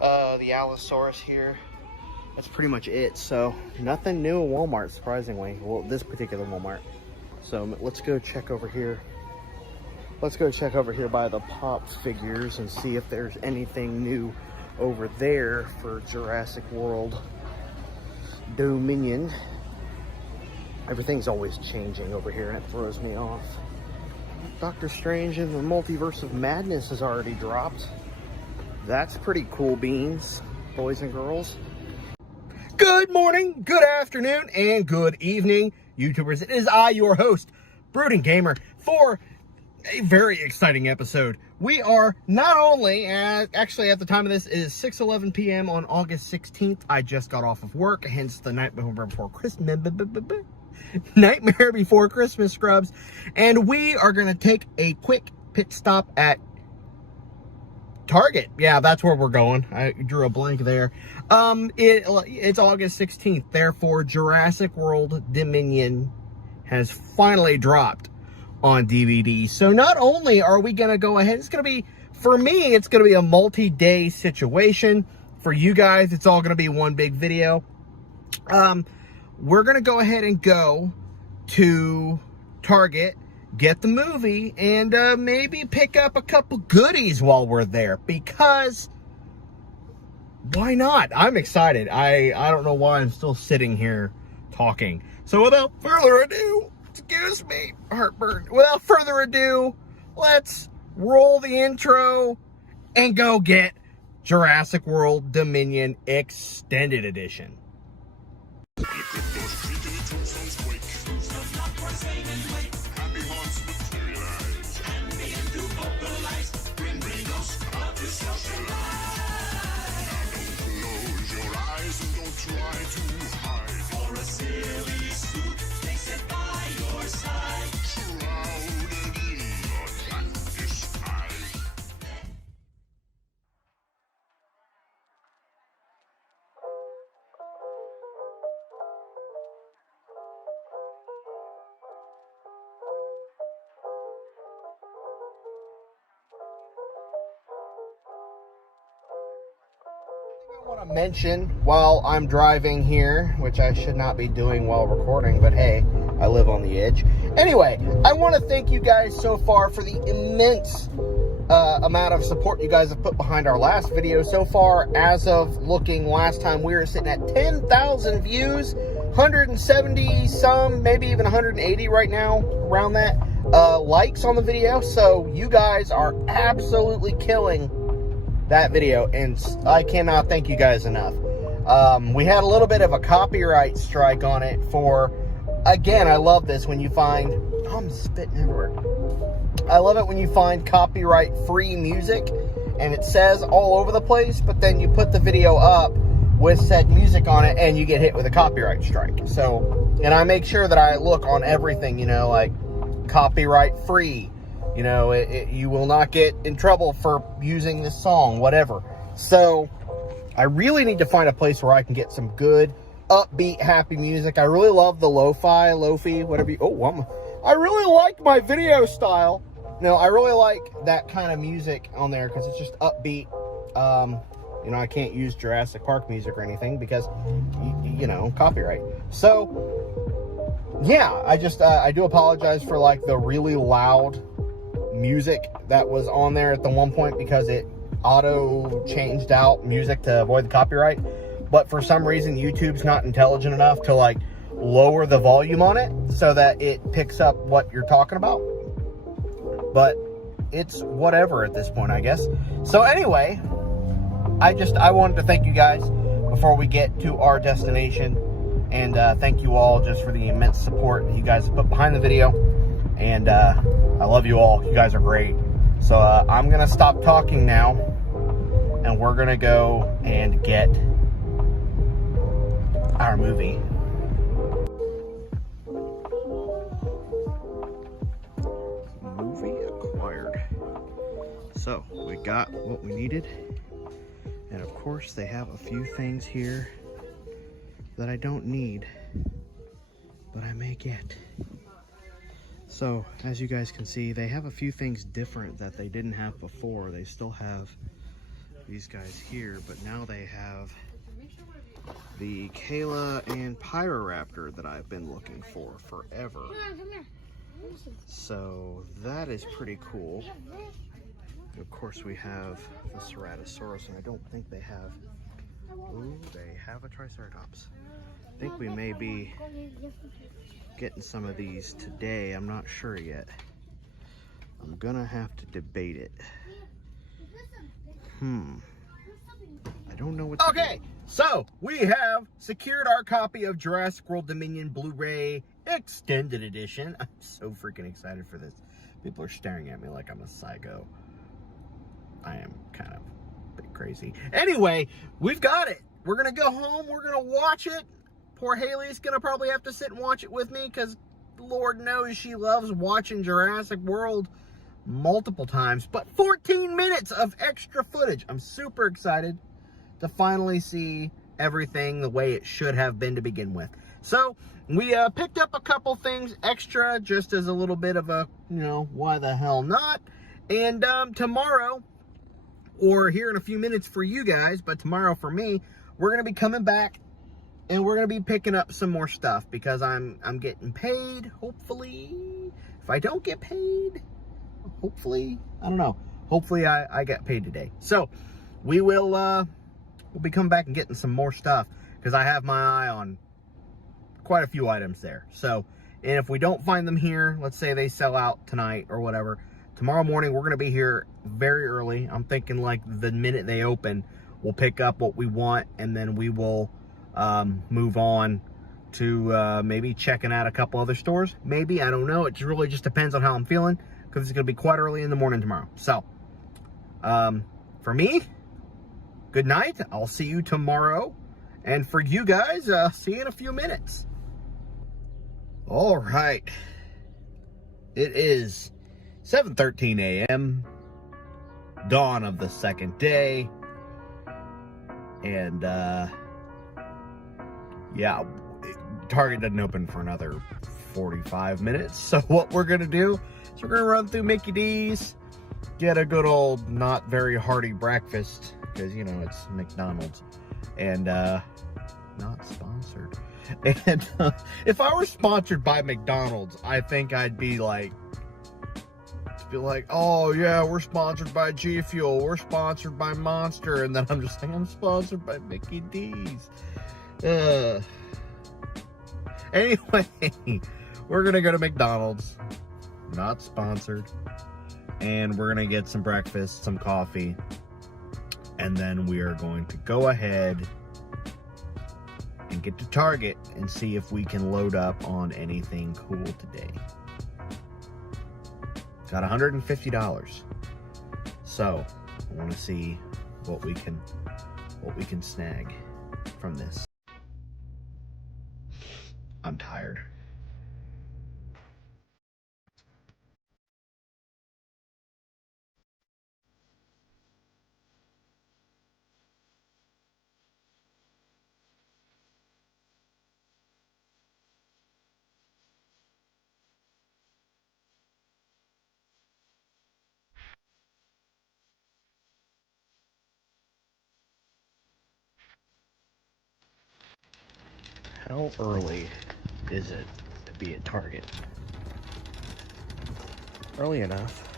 the Allosaurus here. That's pretty much it. So nothing new at Walmart, surprisingly. Well, this particular Walmart. So let's go check over here. Let's go check over here by the pop figures and see if there's anything new over there for Jurassic World Dominion. Everything's always changing over here and it throws me off. Doctor Strange in the Multiverse of Madness has already dropped. That's pretty cool beans, boys and girls. Good morning, good afternoon, and good evening, YouTubers. It is I, your host, Brooding Gamer, for a very exciting episode. We are not only, actually at the time of this, it is 6:11 p.m. on August 16th. I just got off of work, hence the Nightmare Before Christmas scrubs. And we are going to take a quick pit stop at Target. Yeah, that's where we're going. I drew a blank there. It's August 16th. Therefore, Jurassic World Dominion has finally dropped on DVD. So not only are we going to go ahead, it's going to be, for me, it's going to be a multi-day situation. For you guys, it's all going to be one big video. We're going to go ahead and go to Target, get the movie, and maybe pick up a couple goodies while we're there, because why not? I'm excited. I don't know why I'm still sitting here talking. So without further ado, excuse me, heartburn. Without further ado, let's roll the intro and go get Jurassic World Dominion Extended Edition. I want to mention while I'm driving here, which I should not be doing while recording, but hey, I live on the edge. Anyway, I want to thank you guys so far for the immense amount of support you guys have put behind our last video. So far, as of looking last time, we were sitting at 10,000 views, 170 some, maybe even 180 right now, around that, likes on the video. So you guys are absolutely killing that video, and I cannot thank you guys enough. We had a little bit of a copyright strike on it for, again, I love this when you find, I'm spitting everywhere. I love it when you find copyright-free music, and it says all over the place, but then you put the video up with said music on it, and you get hit with a copyright strike. So, and I make sure that I look on everything, you know, like copyright-free. You know, you will not get in trouble for using this song, whatever. So, I really need to find a place where I can get some good, upbeat, happy music. I really love the lo-fi, whatever you... I really like my video style. No, I really like that kind of music on there because it's just upbeat. You know, I can't use Jurassic Park music or anything because, you know, copyright. So, yeah, I do apologize for, like, the really loud music that was on there at the one point because it auto changed out music to avoid the copyright, but for some reason YouTube's not intelligent enough to like lower the volume on it so that it picks up what you're talking about. But it's whatever at this point, I guess. So anyway, I wanted to thank you guys before we get to our destination, and thank you all just for the immense support that you guys have put behind the video. And I love you all. You guys are great. So I'm going to stop talking now, and we're going to go and get our movie. Movie acquired. So we got what we needed. And of course they have a few things here that I don't need, but I may get. So, as you guys can see, they have a few things different that they didn't have before. They still have these guys here, but now they have the Kayla and Pyroraptor that I've been looking for forever. So, that is pretty cool. Of course, we have the Ceratosaurus, and I don't think they have... Ooh, they have a Triceratops. I think we may be getting some of these today. I'm not sure yet. I'm gonna have to debate it. I don't know what to do. So we have secured our copy of Jurassic World Dominion Blu-ray Extended Edition. I'm so freaking excited for this. People are staring at me like I'm a psycho. I am kind of a bit crazy. Anyway, we've got it. We're gonna go home. We're gonna watch it. Poor Haley's gonna probably have to sit and watch it with me because Lord knows she loves watching Jurassic World multiple times. But 14 minutes of extra footage. I'm super excited to finally see everything the way it should have been to begin with. So we picked up a couple things extra just as a little bit of a, you know, why the hell not? And tomorrow, or here in a few minutes for you guys, but tomorrow for me, we're gonna be coming back and we're going to be picking up some more stuff because I'm getting paid, hopefully. If I don't get paid, hopefully, I don't know. Hopefully I get paid today. So we will we'll be coming back and getting some more stuff because I have my eye on quite a few items there. So, and if we don't find them here, let's say they sell out tonight or whatever, tomorrow morning we're going to be here very early. I'm thinking like the minute they open, we'll pick up what we want and then we will move on to maybe checking out a couple other stores. Maybe, I don't know. It really just depends on how I'm feeling because it's going to be quite early in the morning tomorrow. So, for me, good night. I'll see you tomorrow. And for you guys, see you in a few minutes. All right. It is 7:13 a.m. Dawn of the second day. And, yeah, Target doesn't open for another 45 minutes. So what we're going to do is we're going to run through Mickey D's, get a good old not very hearty breakfast, because, you know, it's McDonald's, and not sponsored. And if I were sponsored by McDonald's, I think I'd be like, oh yeah, we're sponsored by G Fuel, we're sponsored by Monster, and then I'm just like, I'm sponsored by Mickey D's. Anyway, we're gonna go to McDonald's, not sponsored, and we're gonna get some breakfast, some coffee, and then we are going to go ahead and get to Target and see if we can load up on anything cool today. Got $150. So I want to see what we can snag from this. I'm tired. How early is it to be at Target? Early enough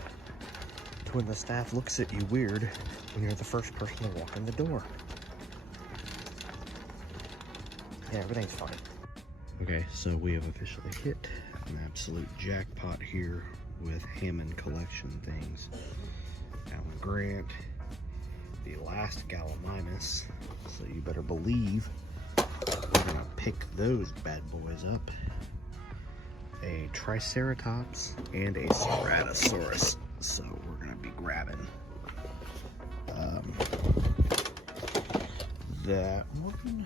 to when the staff looks at you weird when you're the first person to walk in the door. Yeah, everything's fine. Okay, so we have officially hit an absolute jackpot here with Hammond collection things. Alan Grant, the last Gallimimus, so you better believe we're gonna pick those bad boys up. A Triceratops and a Ceratosaurus. So we're gonna be grabbing that one,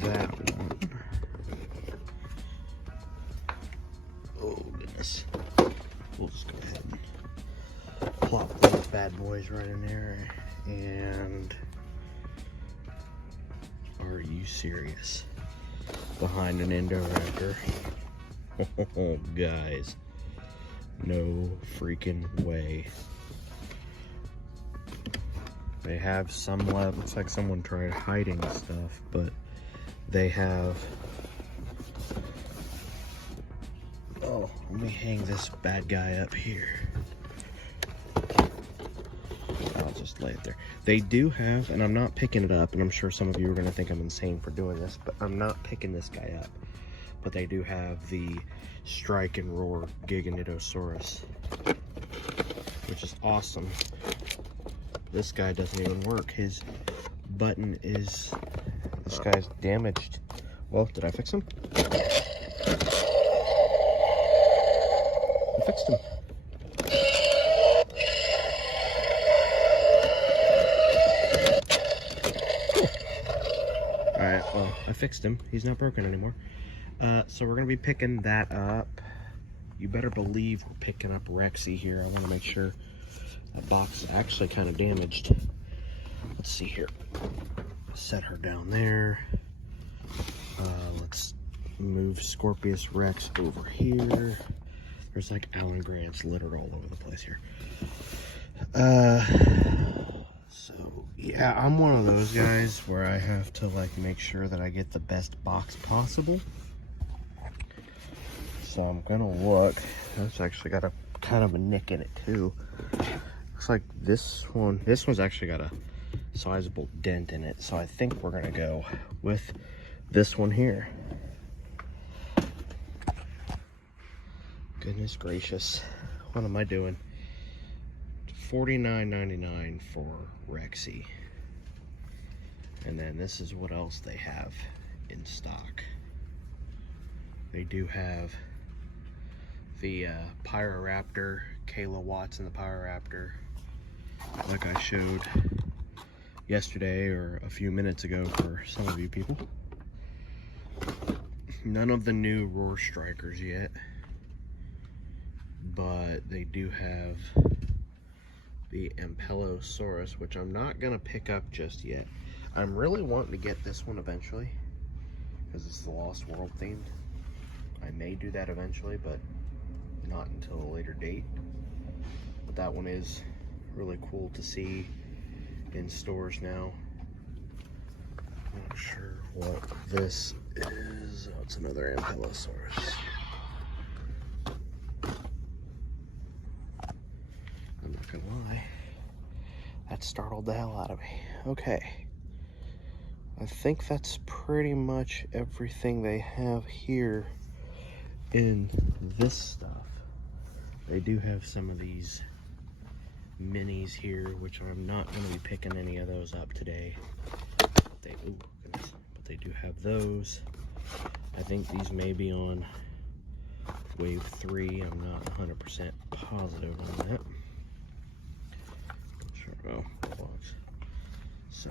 that one. Oh goodness. We'll just go ahead and plop those bad boys right in there. And are you serious? Behind an Indoraptor. Oh, guys. No freaking way. They have some left. Looks like someone tried hiding stuff, but they have... Oh, let me hang this bad guy up here. I'll just lay it there. They do have, and I'm not picking it up, and I'm sure some of you are going to think I'm insane for doing this, but I'm not picking this guy up. But they do have the Strike and Roar Giganotosaurus, which is awesome. This guy doesn't even work. His button is... This guy's damaged. Well, did I fix him? I fixed him. Alright, well, I fixed him. He's not broken anymore. So we're going to be picking that up. You better believe we're picking up Rexy here. I want to make sure that box is actually kind of damaged. Let's see here. Set her down there. Let's move Scorpius Rex over here. There's like Alan Grants littered all over the place here. So yeah, I'm one of those guys where I have to like make sure that I get the best box possible. So I'm gonna look. It's actually got a kind of a nick in it too. Looks like this one's actually got a sizable dent in it. So I think we're gonna go with this one here. Goodness gracious, what am I doing? $49.99 for Rexy. And then this is what else they have in stock. They do have the Pyroraptor, Kayla Watts and the Pyroraptor, like I showed yesterday or a few minutes ago for some of you people. None of the new Roar Strikers yet, but they do have the Ankylosaurus, which I'm not gonna pick up just yet. I'm really wanting to get this one eventually because it's the Lost World themed. I may do that eventually, but not until a later date. But that one is really cool to see in stores now. I'm not sure what this is. Oh, it's another Ankylosaurus. I'm not gonna lie, that startled the hell out of me. Okay, I think that's pretty much everything they have here in this stuff. They do have some of these minis here, which I'm not going to be picking any of those up today. But they do have those. I think these may be on wave 3. I'm not 100% positive on that. Sure. Oh, so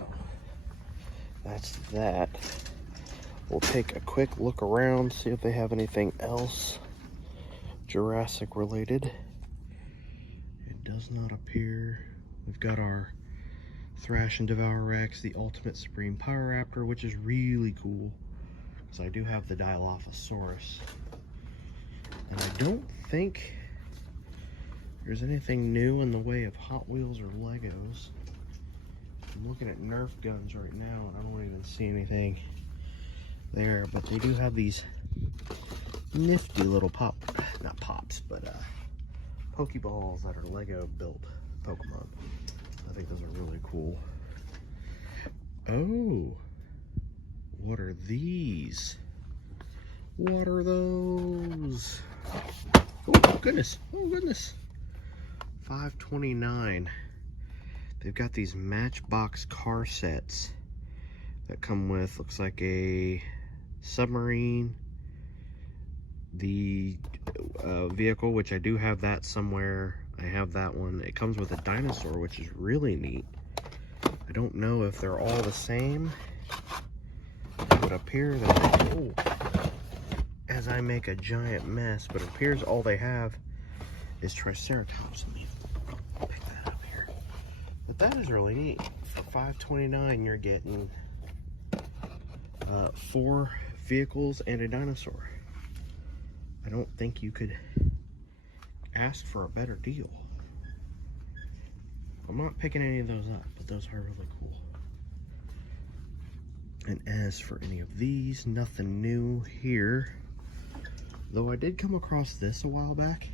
that's that. We'll take a quick look around, see if they have anything else Jurassic related. It does not appear. We've got our Thrash and Devour Rex, the Ultimate Supreme Pyroraptor, which is really cool because I do have the Dilophosaurus. And I don't think there's anything new in the way of Hot Wheels or Legos. I'm looking at Nerf guns right now and I don't even see anything there, but they do have these nifty little Pokeballs that are Lego built Pokemon. I think those are really cool. Oh, what are these? What are those? Oh goodness, oh goodness. $5.29. They've got these Matchbox car sets that come with, looks like a submarine, the vehicle, which I do have that somewhere. I have that one. It comes with a dinosaur, which is really neat. I don't know if they're all the same. It would appear that, oh, as I make a giant mess, but it appears all they have is Triceratops. Let me pick that up here. But that is really neat. For $5.29, you're getting 4 vehicles and a dinosaur. I don't think you could ask for a better deal. I'm not picking any of those up, but those are really cool. And as for any of these, nothing new here. Though I did come across this a while back,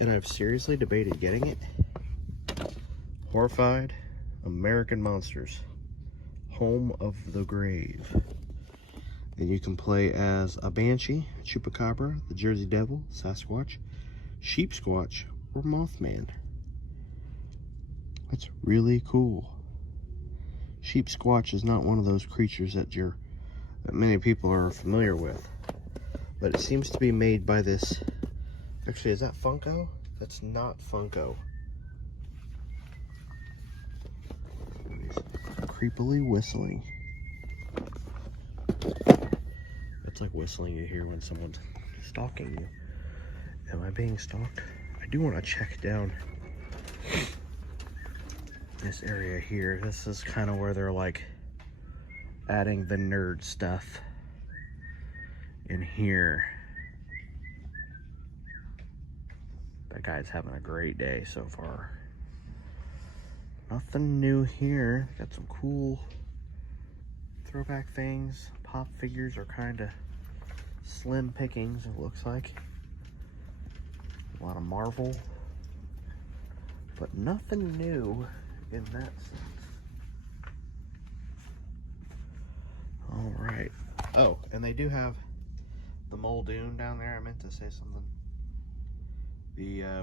and I've seriously debated getting it. Horrified American Monsters, Home of the Grave. And you can play as a Banshee, Chupacabra, the Jersey Devil, Sasquatch, Sheep Squatch, or Mothman. That's really cool. Sheep Squatch is not one of those creatures that many people are familiar with. But it seems to be made by this. Actually, is that Funko? That's not Funko. He's creepily whistling. It's like whistling you hear when someone's stalking you. Am I being stalked? I do want to check down this area here. This is kind of where they're like adding the nerd stuff in here. That guy's having a great day so far. Nothing new here. Got some cool throwback things. Pop figures are kind of slim pickings, it looks like. A lot of Marvel, but nothing new in that sense. Oh, and they do have the Muldoon down there. I meant to say something.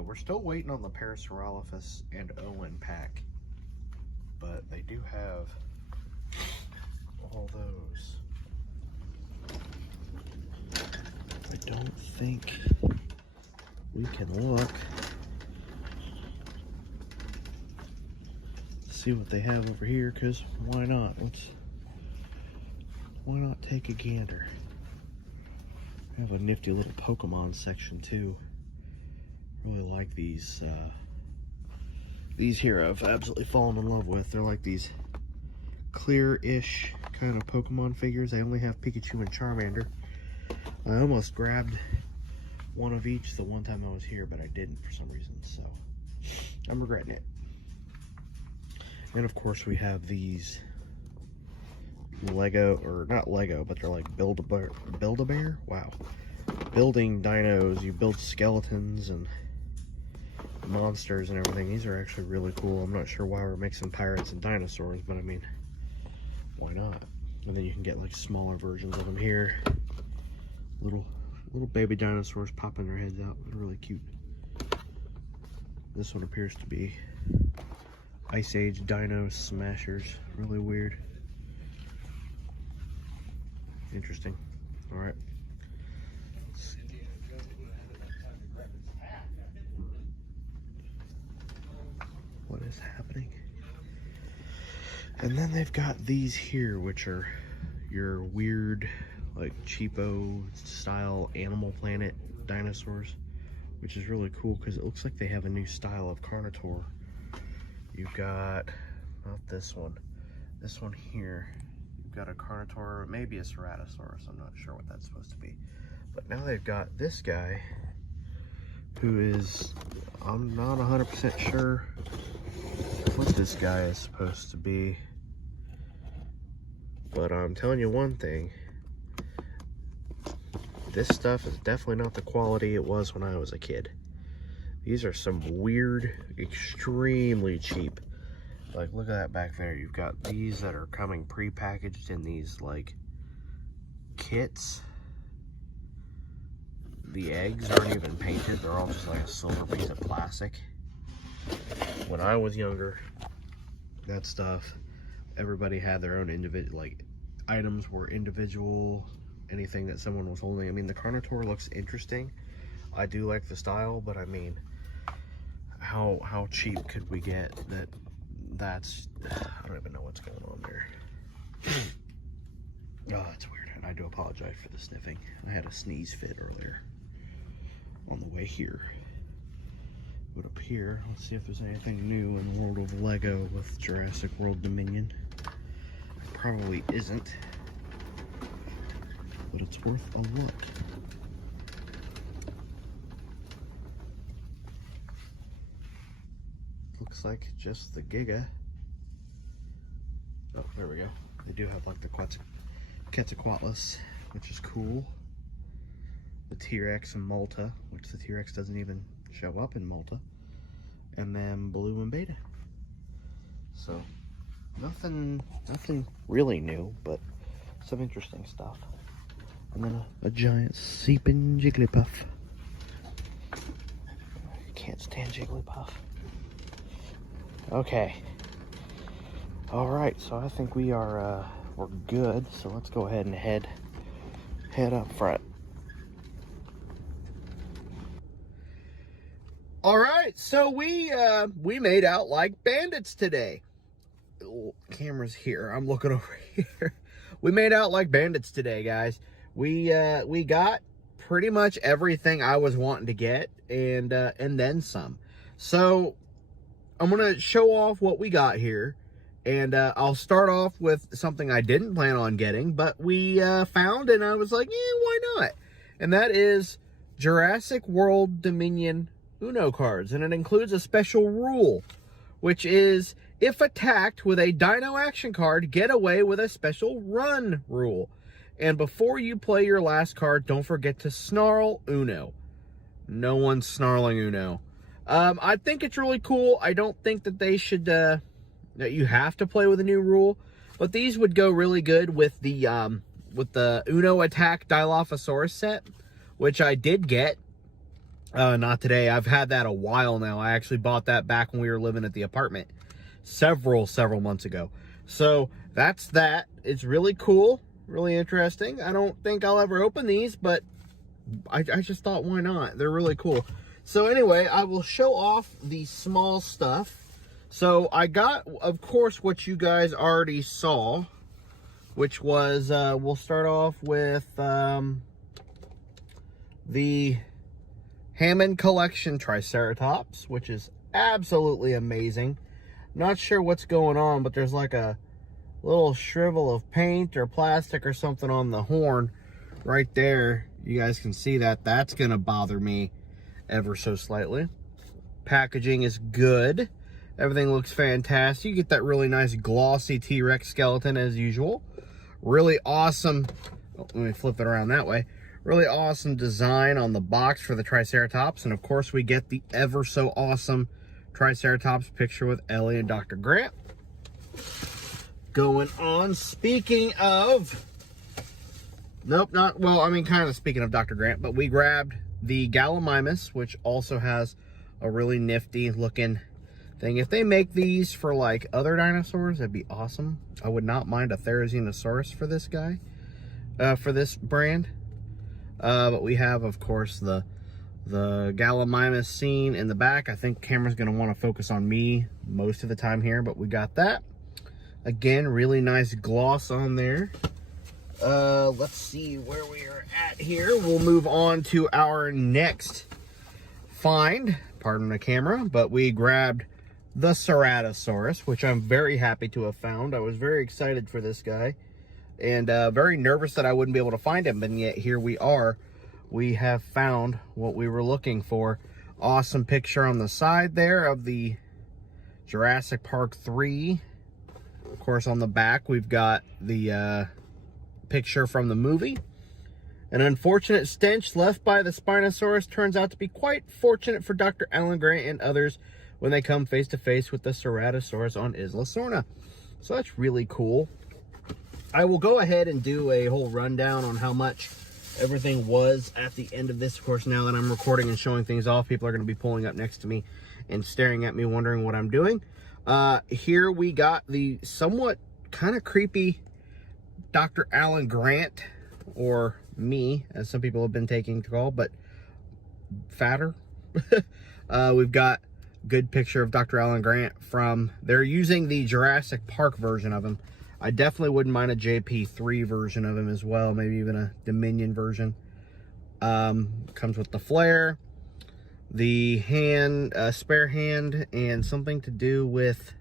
We're still waiting on the Parasaurolophus and Owen pack, but they do have all those. I don't think we can look. See what they have over here, because why not? Why not take a gander? I have a nifty little Pokemon section too. Really like these here I've absolutely fallen in love with. They're like these clear-ish kind of Pokemon figures. They only have Pikachu and Charmander. I almost grabbed one of each the one time I was here, but I didn't for some reason, so I'm regretting it. And of course we have these Lego, or not Lego, but they're like Build-A-Bear? Wow. Building dinos, you build skeletons and monsters and everything. These are actually really cool. I'm not sure why we're mixing pirates and dinosaurs, but I mean, why not? And then you can get like smaller versions of them here. Little baby dinosaurs popping their heads out. They're really cute. This one appears to be Ice Age Dino Smashers. Really weird. Interesting. Alright. What is happening? And then they've got these here, which are your weird, like, cheapo style Animal Planet dinosaurs, which is really cool because it looks like they have a new style of Carnotaur. You've got, not this one here. You've got a Carnotaur, maybe a Ceratosaurus. I'm not sure what that's supposed to be. But now they've got this guy, who is, I'm not 100% sure what this guy is supposed to be. But I'm telling you one thing. This stuff is definitely not the quality it was when I was a kid. These are some weird, extremely cheap. Like, look at that back there. You've got these that are coming pre-packaged in these, like, kits. The eggs aren't even painted. They're all just like a silver piece of plastic. When I was younger, that stuff, everybody had their own individual, like, items were individual. Anything that someone was holding. I mean, the Carnotaur looks interesting. I do like the style, but I mean, how cheap could we get that? That's, I don't even know what's going on there. Oh, that's weird. And I do apologize for the sniffing. I had a sneeze fit earlier on the way here. But up here, let's see if there's anything new in the world of Lego with Jurassic World Dominion. Probably isn't, but it's worth a look. Looks like just the Giga. Oh, there we go. They do have like the Quetzalcoatlus, which is cool. The T-Rex and Malta, which the T-Rex doesn't even show up in Malta. And then Blue and Beta. So, nothing really new, but some interesting stuff. And then a giant seeping Jigglypuff. Can't stand Jigglypuff. Okay. Alright, so I think we're good. So let's go ahead and head up front. Alright, so we made out like bandits today. Camera's here. I'm looking over here. We made out like bandits today, guys. We got pretty much everything I was wanting to get, and then some. So I'm gonna show off what we got here, and I'll start off with something I didn't plan on getting, but we found, and I was like, yeah, why not? And that is Jurassic World Dominion Uno cards, and it includes a special rule, which is, if attacked with a Dino action card, get away with a special run rule. And before you play your last card, don't forget to snarl Uno. No one's snarling Uno. I think it's really cool. I don't think that they should, that you have to play with a new rule, but these would go really good with the with the Uno Attack Dilophosaurus set, which I did get. Not today. I've had that a while now. I actually bought that back when we were living at the apartment several months ago. So that's that. It's really cool, really interesting. I don't think I'll ever open these, but I just thought, why not? They're really cool. So anyway, I will show off the small stuff. So I got, of course, what you guys already saw, which was, we'll start off with the Hammond Collection Triceratops, which is absolutely amazing. Not sure what's going on, but there's like a little shrivel of paint or plastic or something on the horn right there. You guys can see that. That's going to bother me ever so slightly. Packaging is good. Everything looks fantastic. You get that really nice glossy T-Rex skeleton as usual. Really awesome. Oh, let me flip it around that way. Really awesome design on the box for the Triceratops. And of course we get the ever so awesome Triceratops picture with Ellie and Dr. Grant. Going on, speaking of... Nope, not... Well, I mean, kind of speaking of Dr. Grant, but we grabbed the Gallimimus, which also has a really nifty looking thing. If they make these for like other dinosaurs, that'd be awesome. I would not mind a Therizinosaurus for this guy, for this brand. But we have, of course, the Gallimimus scene in the back. I think the camera's going to want to focus on me most of the time here, but we got that. Again, really nice gloss on there. Let's see where we are at here. We'll move on to our next find. Pardon the camera, but we grabbed the Ceratosaurus, which I'm very happy to have found. I was very excited for this guy and very nervous that I wouldn't be able to find him, and yet here we are. We have found what we were looking for. Awesome picture on the side there of the Jurassic Park 3. Of course, on the back, we've got the picture from the movie. An unfortunate stench left by the Spinosaurus turns out to be quite fortunate for Dr. Alan Grant and others when they come face to face with the Ceratosaurus on Isla Sorna. So that's really cool. I will go ahead and do a whole rundown on how much everything was at the end of this. Of course, now that I'm recording and showing things off, people are going to be pulling up next to me and staring at me, wondering what I'm doing. Here we got the somewhat kind of creepy Dr. Alan Grant, or me, as some people have been taking to call, but fatter. We've got a good picture of Dr. Alan Grant from, they're using the Jurassic Park version of him. I definitely wouldn't mind a JP3 version of him as well, maybe even a Dominion version. Comes with the flare, the hand, spare hand, and something to do with,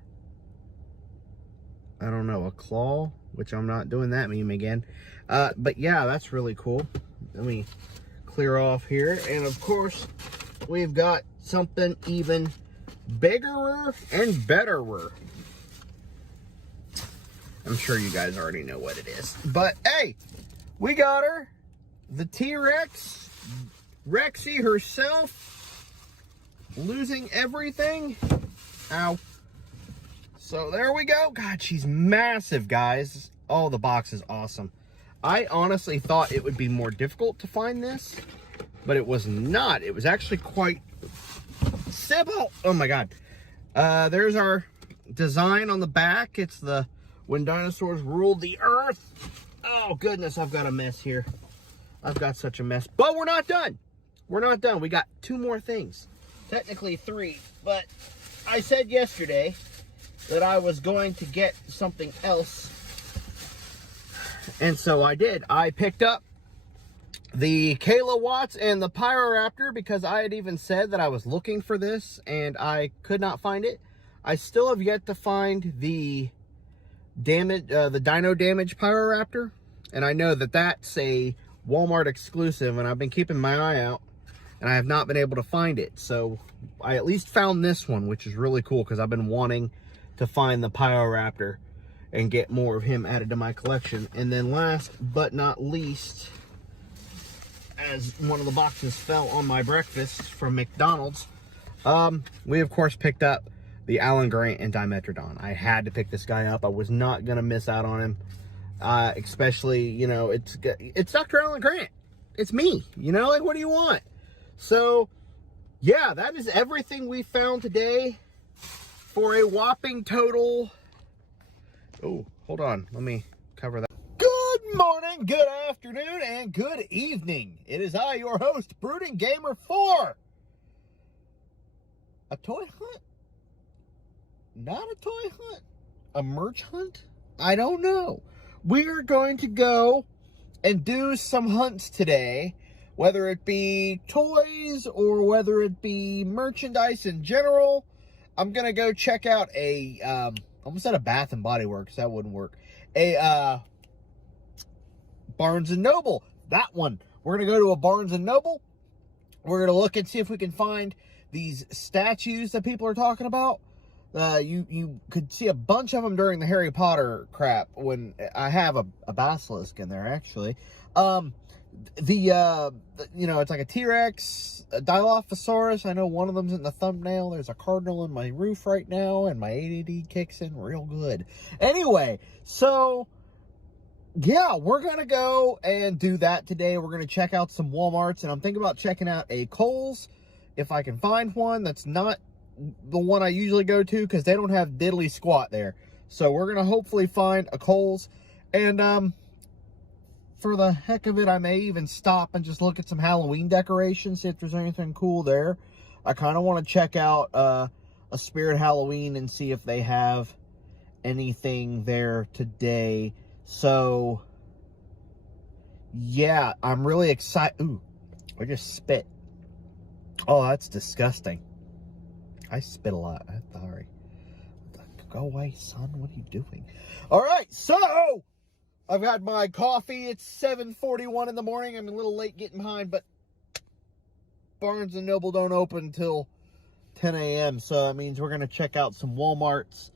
I don't know, a claw, which I'm not doing that meme again. But yeah, that's really cool. Let me clear off here. And of course, we've got something even bigger and betterer. I'm sure you guys already know what it is. But hey, we got her. The T-Rex, Rexy herself, losing everything. Ow. So there we go. God, she's massive, guys. Oh, the box is awesome. I honestly thought it would be more difficult to find this, but it was not. It was actually quite simple. Oh my God. There's our design on the back. It's the When Dinosaurs Ruled the Earth. Oh goodness, I've got a mess here. I've got such a mess, but we're not done. We're not done. We got 2 more things. Technically 3, but I said yesterday that I was going to get something else. And so I did. I picked up the Kayla Watts and the Pyroraptor because I had even said that I was looking for this and I could not find it. I still have yet to find the Dino Damage Pyroraptor. And I know that that's a Walmart exclusive, and I've been keeping my eye out and I have not been able to find it. So I at least found this one, which is really cool because I've been wanting to find the Pyroraptor and get more of him added to my collection. And then last but not least, as one of the boxes fell on my breakfast from McDonald's, we of course picked up the Alan Grant and Dimetrodon. I had to pick this guy up. I was not gonna miss out on him. Especially, you know, it's Dr. Alan Grant. It's me, you know, like, what do you want? So, yeah, that is everything we found today for a whopping total. Oh, hold on. Let me cover that. Good morning, good afternoon, and good evening. It is I, your host, Brooding Gamer, for a toy hunt? Not a toy hunt? A merch hunt? I don't know. We are going to go and do some hunts today, whether it be toys or whether it be merchandise in general. I'm going to go check out a, almost said a Bath and Body Works, that wouldn't work. A, Barnes & Noble, that one. We're going to go to a Barnes & Noble. We're going to look and see if we can find these statues that people are talking about. You could see a bunch of them during the Harry Potter crap when I have a basilisk in there, actually. You know, it's like a T-Rex, a Dilophosaurus. I know one of them's in the thumbnail. There's a cardinal in my roof right now, and my ADD kicks in real good. Anyway, so yeah, we're going to go and do that today. We're going to check out some Walmarts, and I'm thinking about checking out a Kohl's if I can find one that's not the one I usually go to, because they don't have diddly squat there. So we're going to hopefully find a Kohl's, and for the heck of it, I may even stop and just look at some Halloween decorations, see if there's anything cool there. I kind of want to check out a Spirit Halloween and see if they have anything there today. So, yeah, I'm really excited. Ooh, I just spit. Oh, that's disgusting. I spit a lot. I'm sorry. Go away, son. What are you doing? All right, so I've had my coffee. It's 7:41 in the morning. I'm a little late getting behind, but Barnes & Noble don't open until 10 a.m., so that means we're going to check out some Walmarts.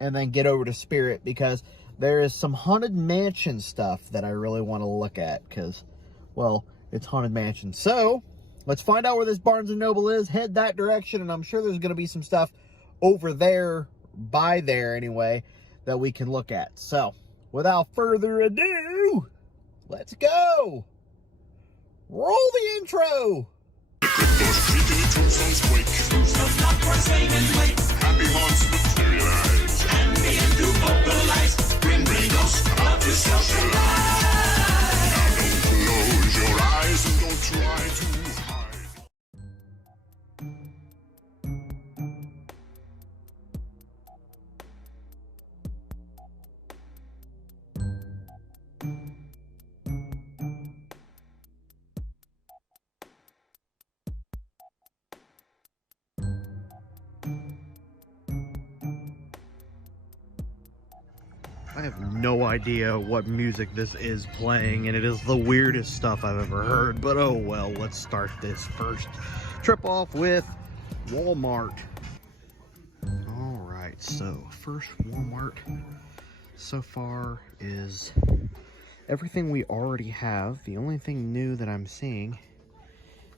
And then get over to Spirit, because there is some Haunted Mansion stuff that I really want to look at, because, well, it's Haunted Mansion. So, let's find out where this Barnes & Noble is, head that direction, and I'm sure there's going to be some stuff over there, by there anyway, that we can look at. So, without further ado, let's go! Roll the intro! Happy hearts materialize, and begin to vocalize. Bring us up to socialize. Now don't close your eyes and don't try to hide. I have no idea what music this is playing, and it is the weirdest stuff I've ever heard, but oh well, let's start this first trip off with Walmart. Alright, so first Walmart so far is everything we already have. The only thing new that I'm seeing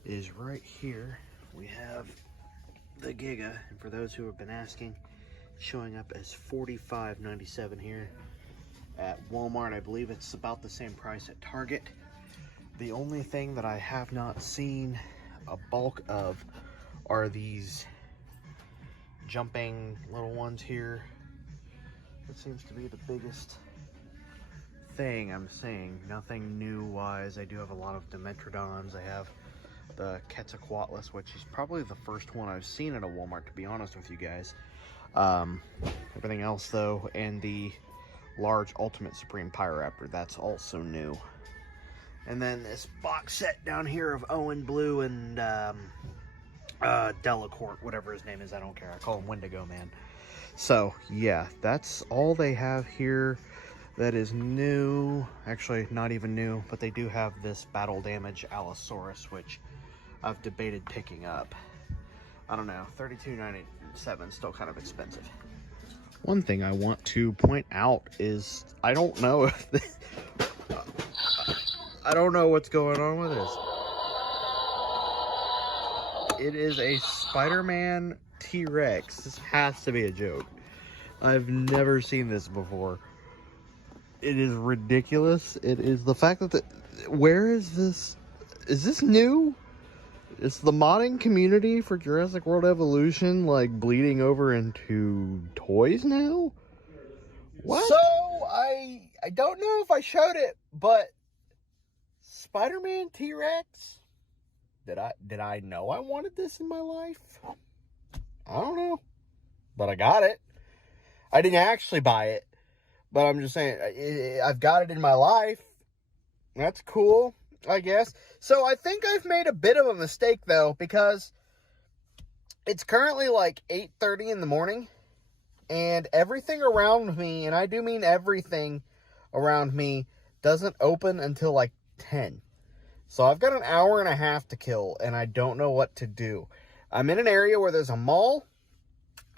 is right here. We have the Giga, and for those who have been asking, showing up as $45.97 here at Walmart. I believe it's about the same price at Target. The only thing that I have not seen a bulk of are these jumping little ones here. That seems to be the biggest thing I'm seeing. Nothing new wise. I do have a lot of Dimetrodons. I have the Quetzalcoatlus, which is probably the first one I've seen at a Walmart, to be honest with you guys. Everything else though, and the large Ultimate Supreme Pyroraptor, that's also new. And then this box set down here of Owen Blue and Delacourt, whatever his name is, I don't care. I call him Wendigo Man. So yeah, that's all they have here that is new. Actually, not even new, but they do have this Battle Damage Allosaurus, which I've debated picking up. I don't know, $32.97, still kind of expensive. One thing I want to point out is I don't know if this, I don't know what's going on with this. It is a Spider-Man T-Rex. This has to be a joke. I've never seen this before. It is ridiculous. It is the fact that where is this? Is this new? Is the modding community for Jurassic World Evolution like bleeding over into toys now? What? So I don't know if I showed it, but Spider-Man T-Rex. Did I know I wanted this in my life? I don't know, but I got it. I didn't actually buy it, but I'm just saying I've got it in my life. That's cool, I guess. So I think I've made a bit of a mistake though, because it's currently like 8:30 in the morning, and everything around me, and I do mean everything around me, doesn't open until like 10. So I've got an hour and a half to kill, and I don't know what to do. I'm in an area where there's a mall.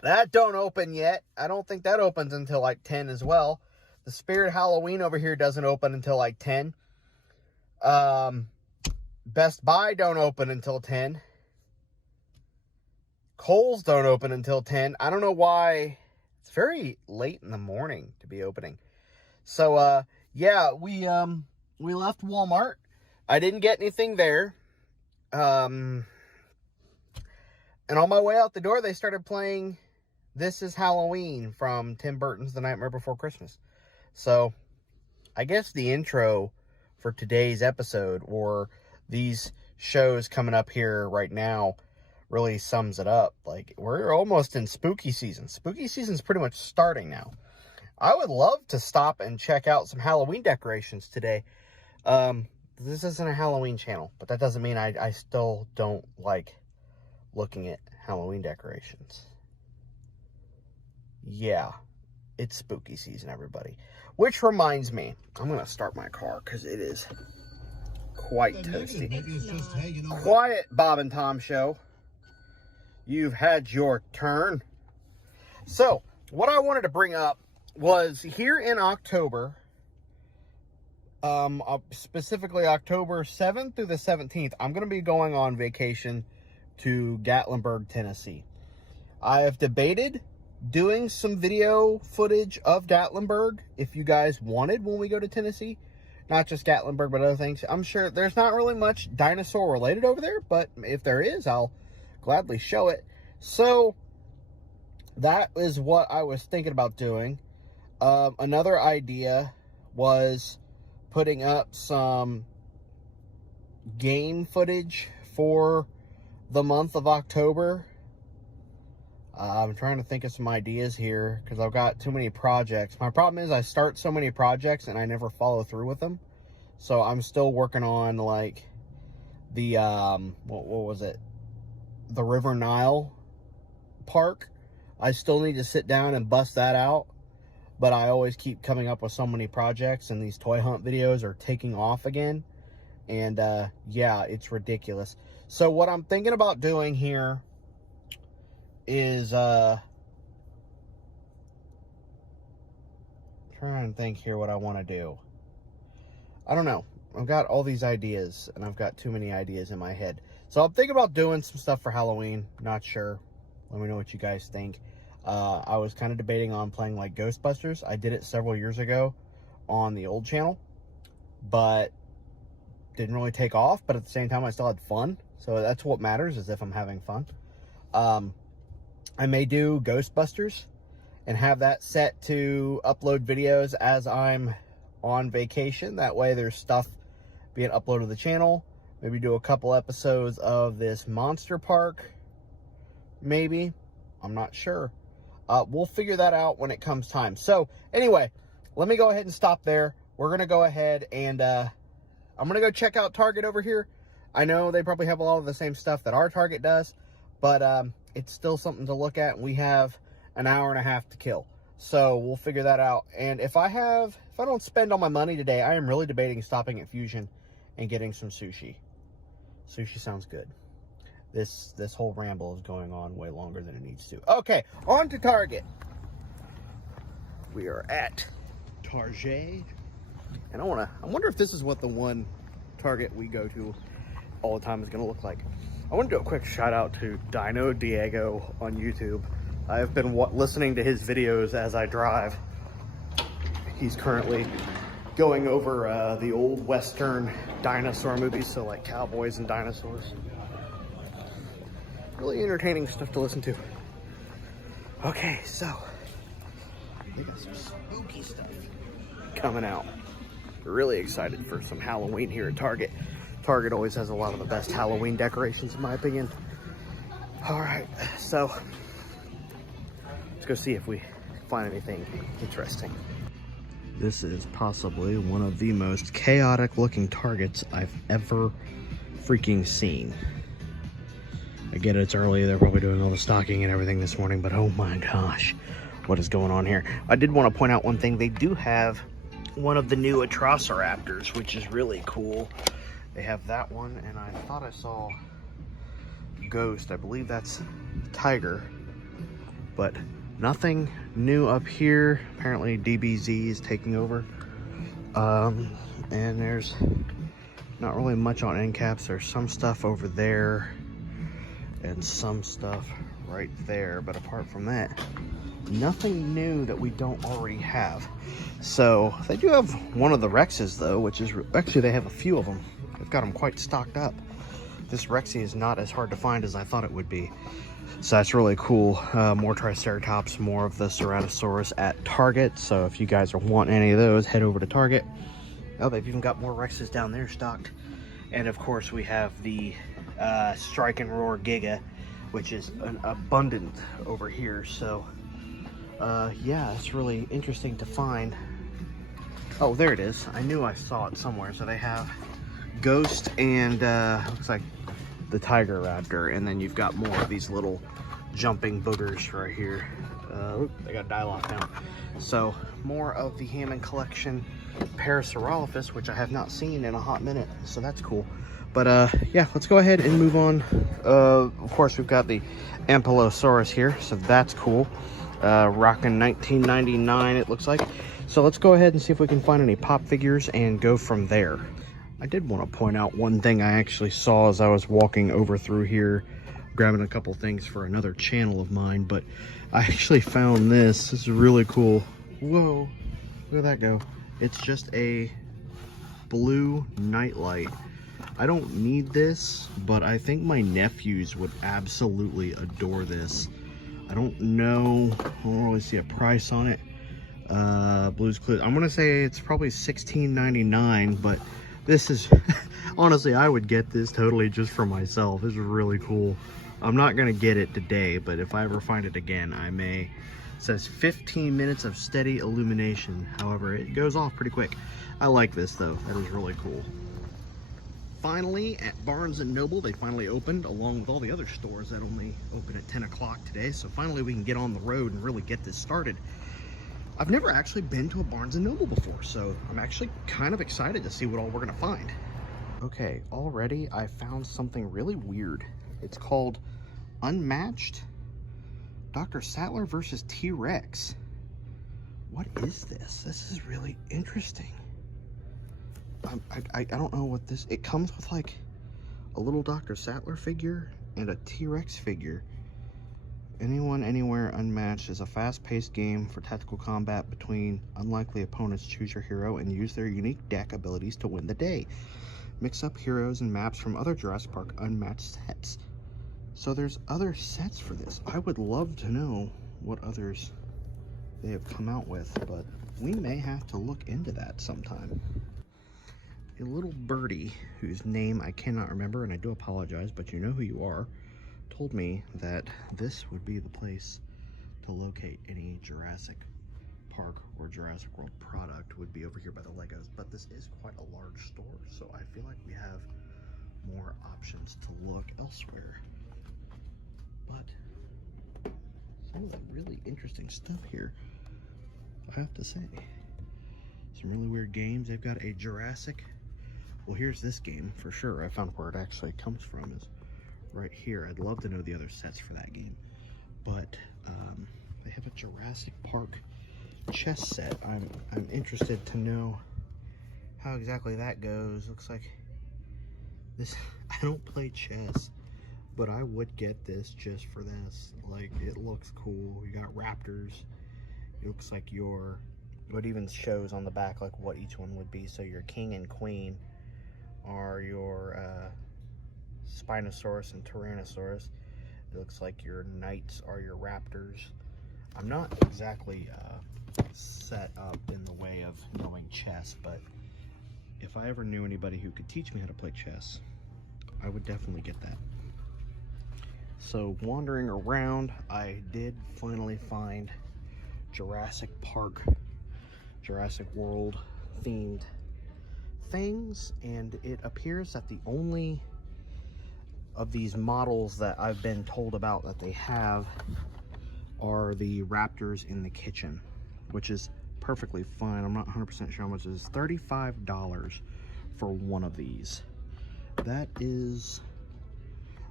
That don't open yet. I don't think that opens until like 10 as well. The Spirit Halloween over here doesn't open until like 10. Best Buy don't open until 10. Kohl's don't open until 10. I don't know why. It's very late in the morning to be opening. So, yeah, we left Walmart. I didn't get anything there. And on my way out the door, they started playing This Is Halloween from Tim Burton's The Nightmare Before Christmas. So, I guess the intro for today's episode, or these shows coming up here right now, really sums it up. Like, we're almost in spooky season. Spooky season's pretty much starting now. I would love to stop and check out some Halloween decorations today. This isn't a Halloween channel, but that doesn't mean I still don't like looking at Halloween decorations. Yeah, it's spooky season, everybody. Which reminds me, I'm going to start my car because it is quite toasty. Quiet, Bob and Tom show. You've had your turn. So, what I wanted to bring up was here in October, specifically October 7th through the 17th, I'm going to be going on vacation to Gatlinburg, Tennessee. I have debated doing some video footage of Gatlinburg if you guys wanted when we go to Tennessee. Not just Gatlinburg, but other things. I'm sure there's not really much dinosaur related over there, but if there is, I'll gladly show it. So that is what I was thinking about doing. Another idea was putting up some game footage for the month of October. I'm trying to think of some ideas here because I've got too many projects. My problem is I start so many projects and I never follow through with them. So I'm still working on like the, what was it? The River Nile Park. I still need to sit down and bust that out. But I always keep coming up with so many projects, and these toy hunt videos are taking off again. And yeah, it's ridiculous. So what I'm thinking about doing here is trying to think here what I want to do. I don't know. I've got all these ideas, and I've got too many ideas in my head. So I'm thinking about doing some stuff for Halloween. Not sure. Let me know what you guys think. I was kind of debating on playing like Ghostbusters. I did it several years ago on the old channel, but didn't really take off. But at the same time, I still had fun. So that's what matters, is if I'm having fun. I may do Ghostbusters and have that set to upload videos as I'm on vacation. That way there's stuff being uploaded to the channel. Maybe do a couple episodes of this monster park. Maybe. I'm not sure. We'll figure that out when it comes time. So, anyway, let me go ahead and stop there. We're going to go ahead and I'm going to go check out Target over here. I know they probably have a lot of the same stuff that our Target does, but it's still something to look at. We have an hour and a half to kill. So, we'll figure that out. And if I don't spend all my money today, I am really debating stopping at Fusion and getting some sushi. Sushi sounds good. This whole ramble is going on way longer than it needs to. Okay, on to Target. We are at Target. And I wonder if this is what the one Target we go to all the time is going to look like. I want to do a quick shout out to Dino Diego on YouTube. I've been listening to his videos as I drive. He's currently going over the old Western dinosaur movies, so like cowboys and dinosaurs. Really entertaining stuff to listen to. Okay, so they got some spooky stuff coming out. Really excited for some Halloween here at Target. Target always has a lot of the best Halloween decorations, in my opinion. All right, so let's go see if we find anything interesting. This is possibly one of the most chaotic looking Targets I've ever freaking seen. I get it, it's early, they're probably doing all the stocking and everything this morning, but oh my gosh, what is going on here? I did want to point out one thing. They do have one of the new Atrociraptors, which is really cool. They have that one, and I thought I saw Ghost. I believe that's Tiger, but nothing new up here. Apparently DBZ is taking over. And there's not really much on end caps. There's some stuff over there and some stuff right there, but apart from that, nothing new that we don't already have. So they do have one of the Rexes though, which is actually, they have a few of them. They've got them quite stocked up. This Rexy is not as hard to find as I thought it would be. So that's really cool. More Triceratops, more of the Ceratosaurus at Target. So if you guys are wanting any of those, head over to Target. Oh, they've even got more Rexes down there stocked. And of course we have the Strike and Roar Giga, which is an abundant over here. So yeah, it's really interesting to find. Oh, there it is. I knew I saw it somewhere. So they have Ghost and looks like the Tiger Raptor, and then you've got more of these little jumping boogers right here. They got dialogue now. So more of the Hammond Collection Parasaurolophus, which I have not seen in a hot minute, so that's cool. But yeah, let's go ahead and move on. Of course, we've got the Ankylosaurus here, so that's cool. Rocking 1999, it looks like. So let's go ahead and see if we can find any pop figures and go from there. I did want to point out one thing I actually saw as I was walking over through here, grabbing a couple things for another channel of mine, but I actually found this. This is really cool. Whoa, look at that go. It's just a blue nightlight. I don't need this, but I think my nephews would absolutely adore this. I don't know, I don't really see a price on it. Blue's Clues, I'm gonna say it's probably $16.99, but this is, honestly, I would get this totally just for myself. This is really cool. I'm not gonna get it today, but if I ever find it again, I may. It says 15 minutes of steady illumination. However, it goes off pretty quick. I like this though, that is really cool. Finally, at Barnes & Noble, they finally opened, along with all the other stores that only open at 10 o'clock today. So finally we can get on the road and really get this started. I've never actually been to a Barnes & Noble before, so I'm actually kind of excited to see what all we're gonna find. Okay, already I found something really weird. It's called Unmatched Dr. Sattler versus T-Rex. What is this? This is really interesting. I don't know what this, it comes with like a little Dr. Sattler figure and a T-Rex figure. Anyone, Anywhere Unmatched is a fast-paced game for tactical combat between unlikely opponents. Choose your hero and use their unique deck abilities to win the day. Mix up heroes and maps from other Jurassic Park Unmatched sets. So there's other sets for this. I would love to know what others they have come out with, but we may have to look into that sometime. A little birdie, whose name I cannot remember, and I do apologize, but you know who you are, told me that this would be the place to locate any Jurassic Park or Jurassic World product, would be over here by the Legos. But this is quite a large store, so I feel like we have more options to look elsewhere. But some of the really interesting stuff here, I have to say. Some really weird games. They've got a Jurassic. Well, here's this game for sure. I found where it actually comes from is right here. I'd love to know the other sets for that game. But they have a Jurassic Park chess set. I'm interested to know how exactly that goes. Looks like this. I don't play chess, but I would get this just for this. Like, it looks cool. You got raptors. It looks like your It even shows on the back like what each one would be. So your king and queen are your Spinosaurus and Tyrannosaurus. It looks like your knights are your raptors. I'm not exactly set up in the way of knowing chess, but if I ever knew anybody who could teach me how to play chess, I would definitely get that. So wandering around, I did finally find Jurassic Park, Jurassic World themed things, and it appears that the only of these models that I've been told about that they have are the raptors in the kitchen, which is perfectly fine. I'm not 100% sure how much it is. $35 for one of these. That is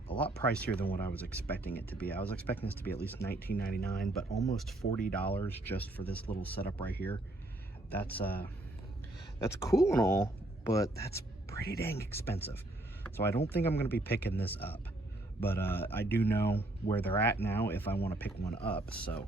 a lot pricier than what I was expecting it to be. I was expecting this to be at least $19.99, but almost $40 just for this little setup right here. That's cool and all, but that's pretty dang expensive. So I don't think I'm going to be picking this up, but I do know where they're at now if I want to pick one up. So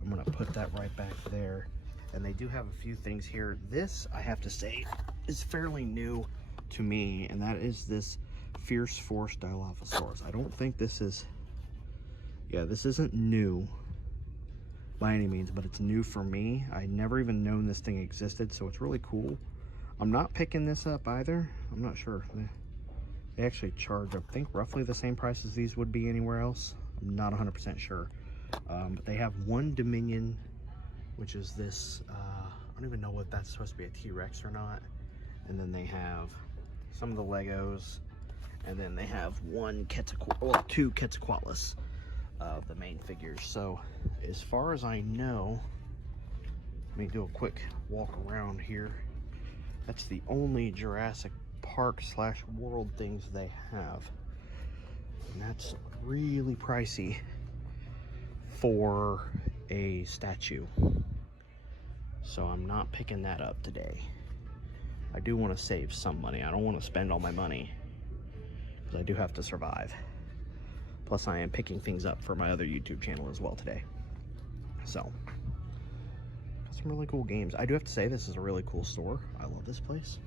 I'm going to put that right back there. And they do have a few things here. This, I have to say, is fairly new to me, and that is this Fierce Force Dilophosaurus. I don't think this is, yeah, this isn't new by any means, but it's new for me. I never even known this thing existed, so it's really cool. I'm not picking this up either. I'm not sure. They actually charge, I think, roughly the same price as these would be anywhere else. I'm not 100% sure. But they have one Dominion, which is this, I don't even know what that's supposed to be, a T-Rex or not. And then they have some of the Legos, and then they have one two Quetzalcoatlus of the main figures. So as far as I know, let me do a quick walk around here. That's the only Jurassic Park / World things they have, and that's really pricey for a statue, so I'm not picking that up today. I do want to save some money. I don't want to spend all my money because I do have to survive. Plus I am picking things up for my other YouTube channel as well today. So got some really cool games. I do have to say, this is a really cool store. I love this place.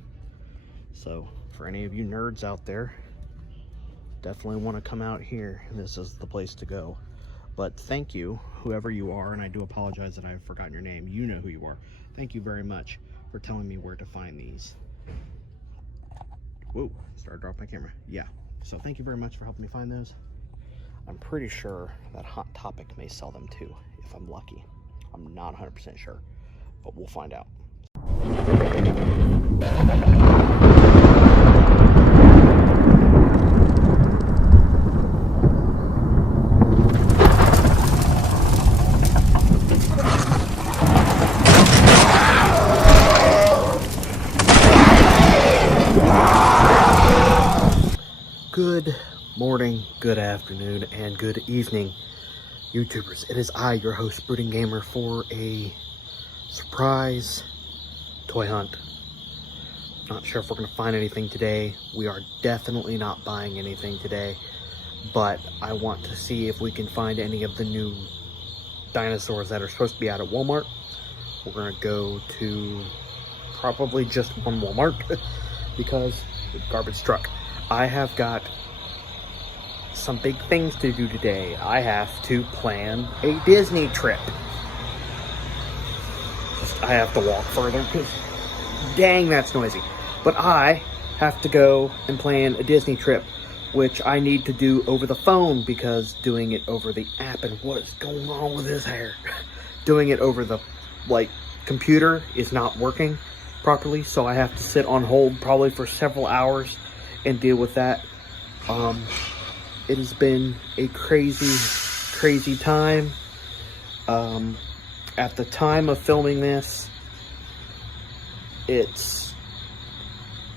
So for any of you nerds out there, definitely want to come out here. This is the place to go. But thank you, whoever you are, and I do apologize that I've forgotten your name. You know who you are. Thank you very much for telling me where to find these. Whoa, started dropping my camera. Yeah, so thank you very much for helping me find those. I'm pretty sure that Hot Topic may sell them too, if I'm lucky. I'm not 100% sure, but we'll find out. Good morning, good afternoon, and good evening, YouTubers. It is I, your host, Brooding Gamer, for a surprise toy hunt. Not sure if we're going to find anything today. We are definitely not buying anything today, but I want to see if we can find any of the new dinosaurs that are supposed to be out at Walmart. We're going to go to probably just one Walmart because the garbage truck. I have got some big things to do today. I have to plan a Disney trip. I have to walk further because dang, that's noisy. But I have to go and plan a Disney trip, which I need to do over the phone because doing it over the app, and what is going on with his hair? Doing it over the computer is not working properly, so I have to sit on hold probably for several hours and deal with that. It has been a crazy time. At the time of filming this, it's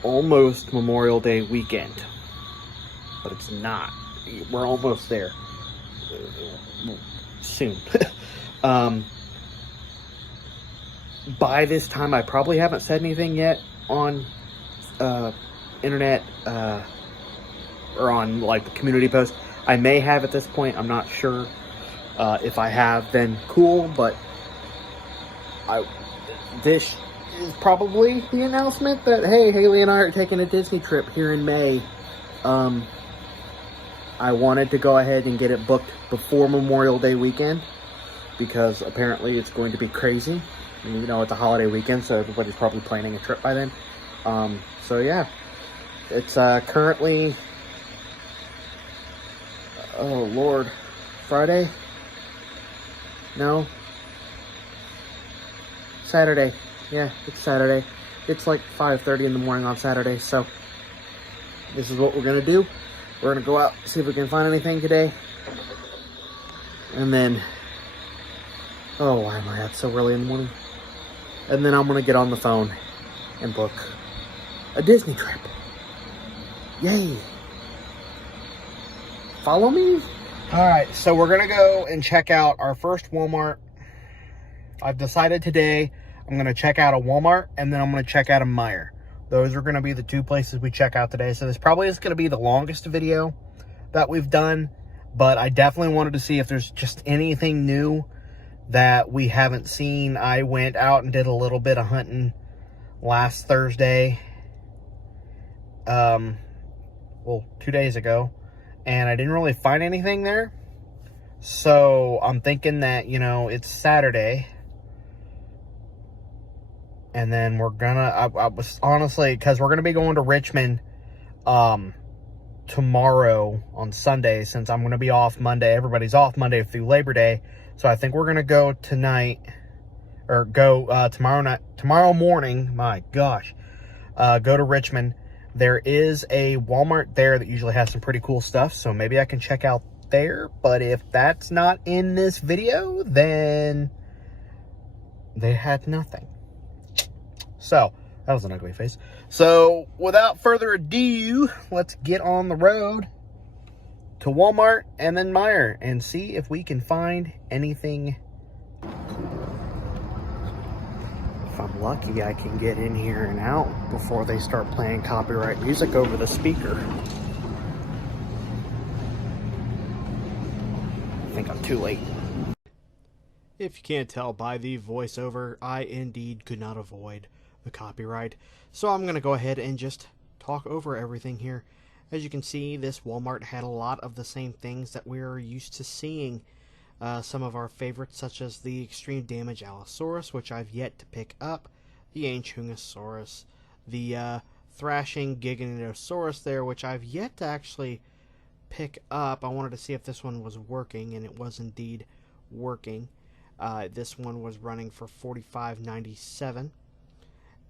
almost Memorial Day weekend, but it's not. We're almost there. Soon. By this time, I probably haven't said anything yet on internet or on the community post. I may have at this point. I'm not sure. If I have, then cool, but this is probably the announcement that, hey, Haley and I are taking a Disney trip here in May. I wanted to go ahead and get it booked before Memorial Day weekend because apparently it's going to be crazy. And, you know, it's a holiday weekend, so everybody's probably planning a trip by then. So yeah, it's currently, oh Lord, Friday? No. Saturday. Yeah, it's Saturday. It's like 5:30 in the morning on Saturday, so this is what we're going to do. We're going to go out, see if we can find anything today. And then, oh, why am I up so early in the morning? And then I'm going to get on the phone and book a Disney trip. Yay. Follow me? Alright, so we're going to go and check out our first Walmart. I've decided today I'm going to check out a Walmart and then I'm going to check out a Meijer. Those are going to be the two places we check out today. So this probably is going to be the longest video that we've done. But I definitely wanted to see if there's just anything new that we haven't seen. I went out and did a little bit of hunting last Thursday. Well, 2 days ago. And I didn't really find anything there. So I'm thinking that, you know, it's Saturday. And then we're gonna, I was honestly, because we're gonna be going to Richmond tomorrow on Sunday, since I'm gonna be off Monday. Everybody's off Monday through Labor Day. So I think we're gonna go tonight, or go tomorrow morning, my gosh, go to Richmond. There is a Walmart there that usually has some pretty cool stuff, so maybe I can check out there. But if that's not in this video, then they had nothing. So, that was an ugly face. So, without further ado, let's get on the road to Walmart and then Meijer and see if we can find anything cool. If I'm lucky, I can get in here and out before they start playing copyright music over the speaker. I think I'm too late. If you can't tell by the voiceover, I indeed could not avoid the copyright. So I'm going to go ahead and just talk over everything here. As you can see, this Walmart had a lot of the same things that we're used to seeing. Some of our favorites, such as the Extreme Damage Allosaurus, which I've yet to pick up, the Anchungosaurus, the Thrashing Giganotosaurus there, which I've yet to actually pick up. I wanted to see if this one was working, and it was indeed working. This one was running for $45.97.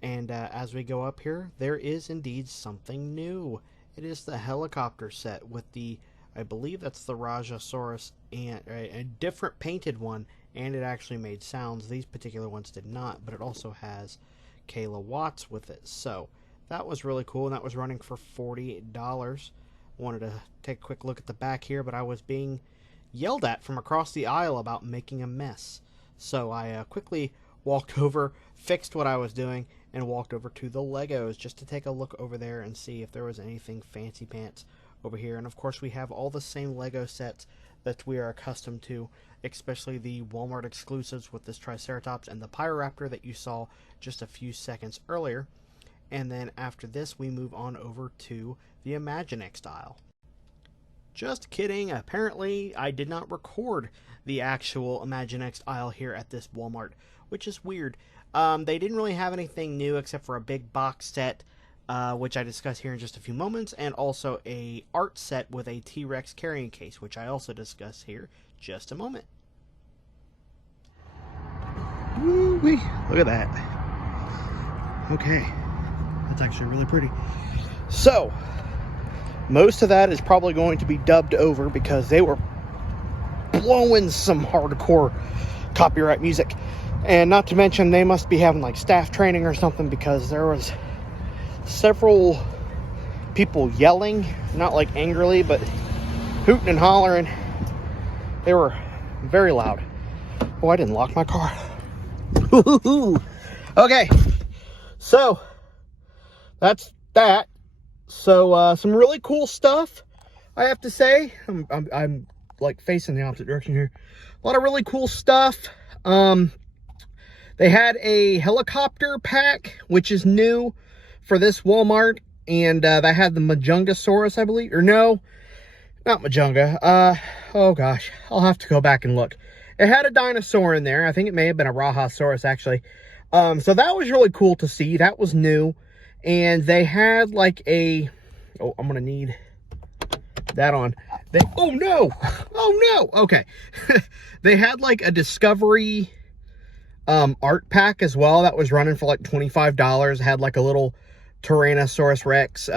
And as we go up here, there is indeed something new. It is the helicopter set with the, I believe that's the Rajasaurus, and a different painted one, and it actually made sounds. These particular ones did not, but it also has Kayla Watts with it. So that was really cool, and that was running for $40. Wanted to take a quick look at the back here, but I was being yelled at from across the aisle about making a mess. So I quickly walked over, fixed what I was doing, and walked over to the Legos just to take a look over there and see if there was anything fancy pants over here. And of course we have all the same Lego sets that we are accustomed to, especially the Walmart exclusives with this Triceratops and the Pyroraptor that you saw just a few seconds earlier. And then after this we move on over to the Imaginext aisle. Just kidding, apparently I did not record the actual Imaginext aisle here at this Walmart, which is weird. They didn't really have anything new except for a big box set, which I discuss here in just a few moments, and also a art set with a T-Rex carrying case, which I also discuss here just a moment. Woo-wee, look at that. Okay, that's actually really pretty. So, most of that is probably going to be dubbed over because they were blowing some hardcore copyright music. And not to mention, they must be having like staff training or something, because there was several people yelling, not like angrily, but hooting and hollering. They were very loud. Oh, I didn't lock my car. Okay, so that's that. So some really cool stuff, I have to say. I'm like facing the opposite direction here. A lot of really cool stuff. They had a helicopter pack, which is new for this Walmart. And that had the Majungasaurus, I believe. Or no, not Majunga. Oh gosh, I'll have to go back and look. It had a dinosaur in there. I think it may have been a Rahasaurus, actually. So that was really cool to see. That was new. And they had like a... Oh, I'm going to need that on. Oh no! Oh no! Okay. They had like a Discovery art pack as well. That was running for like $25. It had like a little Tyrannosaurus Rex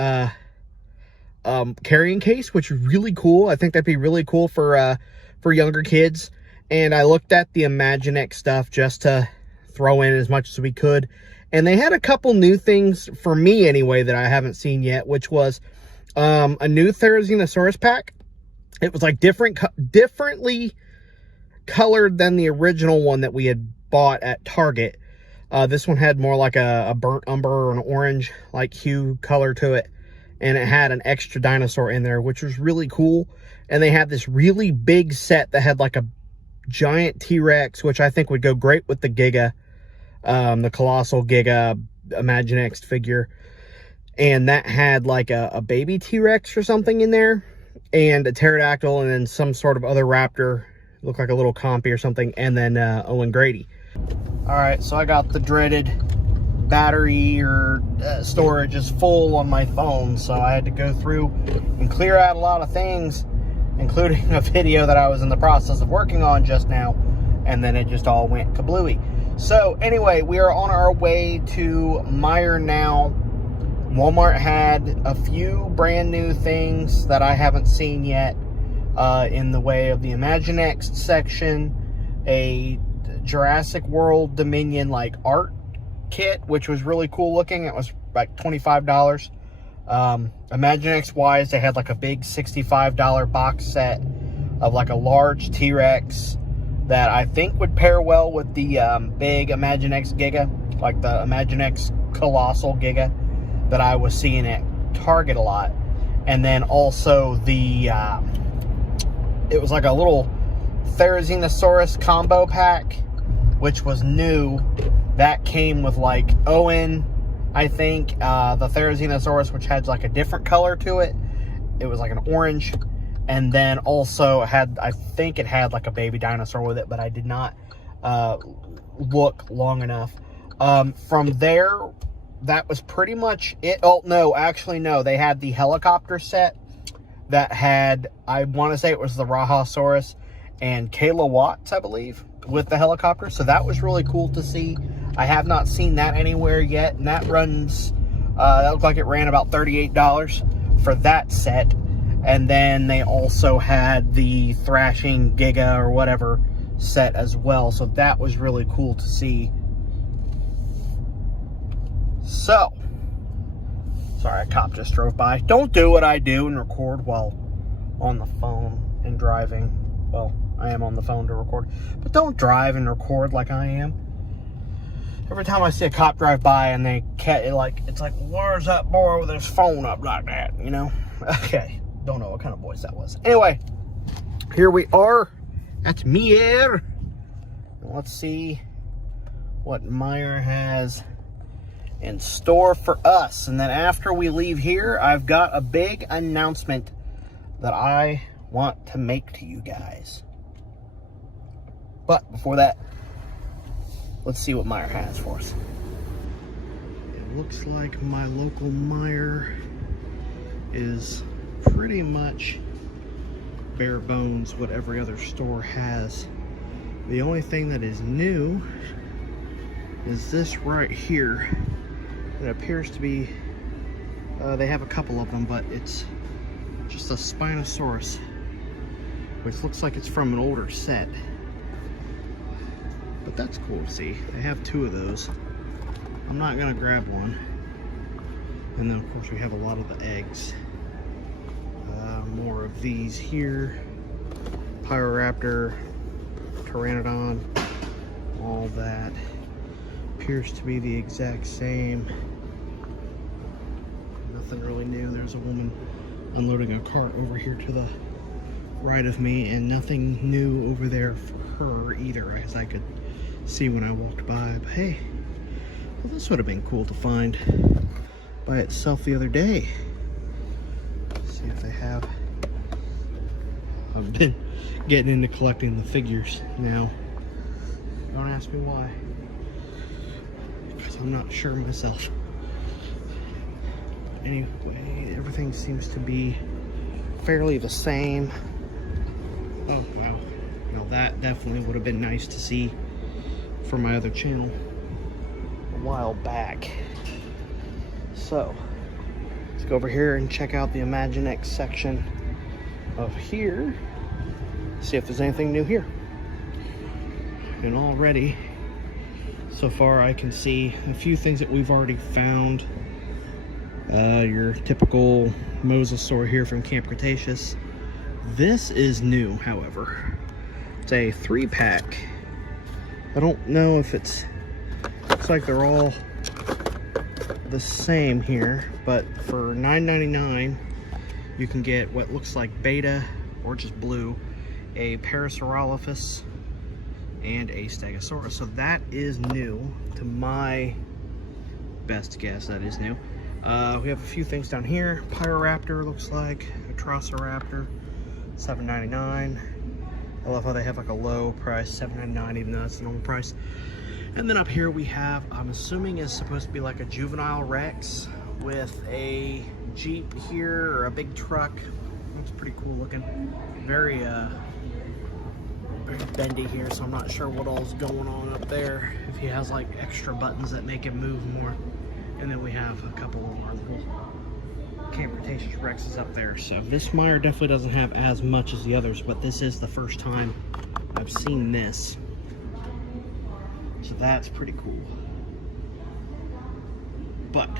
carrying case, which is really cool. I think that'd be really cool for younger kids. And I looked at the Imaginext stuff just to throw in as much as we could. And they had a couple new things for me anyway that I haven't seen yet, which was a new Therizinosaurus pack. It was like differently colored than the original one that we had bought at Target. This one had more like a burnt umber or an orange like hue color to it. And it had an extra dinosaur in there, which was really cool. And they had this really big set that had like a giant T-Rex, which I think would go great with the Giga, the Colossal Giga Imaginext figure. And that had like a baby T-Rex or something in there. And a pterodactyl and then some sort of other raptor. Looked like a little compy or something. And then Owen Grady. Alright, so I got the dreaded battery or storage is full on my phone. So I had to go through and clear out a lot of things, including a video that I was in the process of working on just now. And then it just all went kablooey. So anyway, we are on our way to Meijer now. Walmart had a few brand new things that I haven't seen yet in the way of the Imaginext section, a Jurassic World Dominion like art kit, which was really cool looking. It was like $25. Imaginext wise, they had like a big $65 box set of like a large T-Rex that I think would pair well with the big Imaginext Giga, like the Imaginext Colossal Giga that I was seeing at Target a lot. And then also the it was like a little Therizinosaurus combo pack, which was new. That came with like Owen, I think, the Therizinosaurus, which had like a different color to it. It was like an orange. And then also had, I think it had like a baby dinosaur with it, but I did not look long enough. From there, that was pretty much it. Oh, no, actually, no. They had the helicopter set that had, I want to say it was the Rahasaurus and Kayla Watts, I believe, with the helicopter. So that was really cool to see. I have not seen that anywhere yet. And that runs, that looked like it ran about $38 for that set. And then they also had the Thrashing Giga or whatever set as well. So that was really cool to see. So, sorry, a cop just drove by. Don't do what I do and record while on the phone and driving. Well, I am on the phone to record. But don't drive and record like I am. Every time I see a cop drive by and they it's like, where's that boy with his phone up like that, you know? Okay. Don't know what kind of voice that was. Anyway, here we are at Meijer. Let's see what Meijer has in store for us. And then after we leave here, I've got a big announcement that I want to make to you guys. But before that, let's see what Meijer has for us. It looks like my local Meijer is pretty much bare bones what every other store has. The only thing that is new is this right here. It appears to be, they have a couple of them, but it's just a Spinosaurus, which looks like it's from an older set. But that's cool to see. They have two of those. I'm not gonna grab one. And then of course we have a lot of the eggs. More of these here. Pyroraptor, Pteranodon, all that. Appears to be the exact same. Nothing really new. There's a woman unloading a cart over here to the right of me, and nothing new over there for her either, as I could see when I walked by. But hey, well, this would have been cool to find by itself the other day. Let's see if they have. I've been getting into collecting the figures now. Don't ask me why, because I'm not sure myself. Anyway, everything seems to be fairly the same. Oh wow, now that definitely would have been nice to see for my other channel a while back. So let's go over here and check out the Imaginext section of here, see if there's anything new here. And already so far I can see a few things that we've already found. Your typical mosasaur here from Camp Cretaceous. This is new, however. It's a 3-pack. I don't know if looks like they're all the same here, but for $9.99 you can get what looks like beta or just blue, a Parasaurolophus, and a Stegosaurus. So that is new to my best guess. That is new. We have a few things down here. Pyroraptor looks like, a Trossoraptor, $7.99. I love how they have like a low price, $7.99, even though that's the normal price. And then up here we have, I'm assuming is supposed to be like a juvenile Rex with a Jeep here, or a big truck. It's pretty cool looking. Very bendy here, so I'm not sure what all's going on up there. If he has like extra buttons that make him move more. And then we have a couple of our little Camp Cretaceous Rexes up there. So this mire definitely doesn't have as much as the others, but this is the first time I've seen this. So that's pretty cool. But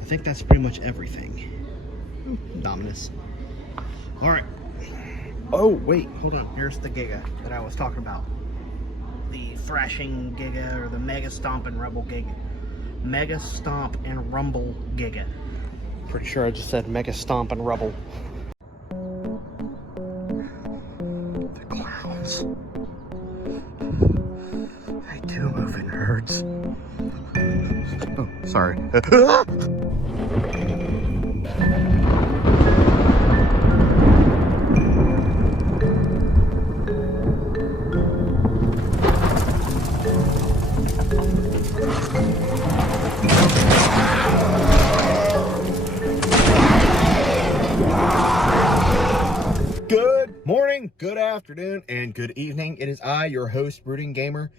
I think that's pretty much everything. Dominus. Alright. Oh, wait, hold on. Here's the Giga that I was talking about. The Thrashing Giga, or the Mega Stomp and Rumble Giga. Mega Stomp and Rumble Giga. Pretty sure I just said Mega Stomp and Rubble. The clowns. They do move in herds. Oh, sorry. Good morning, good afternoon, and good evening. It is I, your host, Brooding Gamer,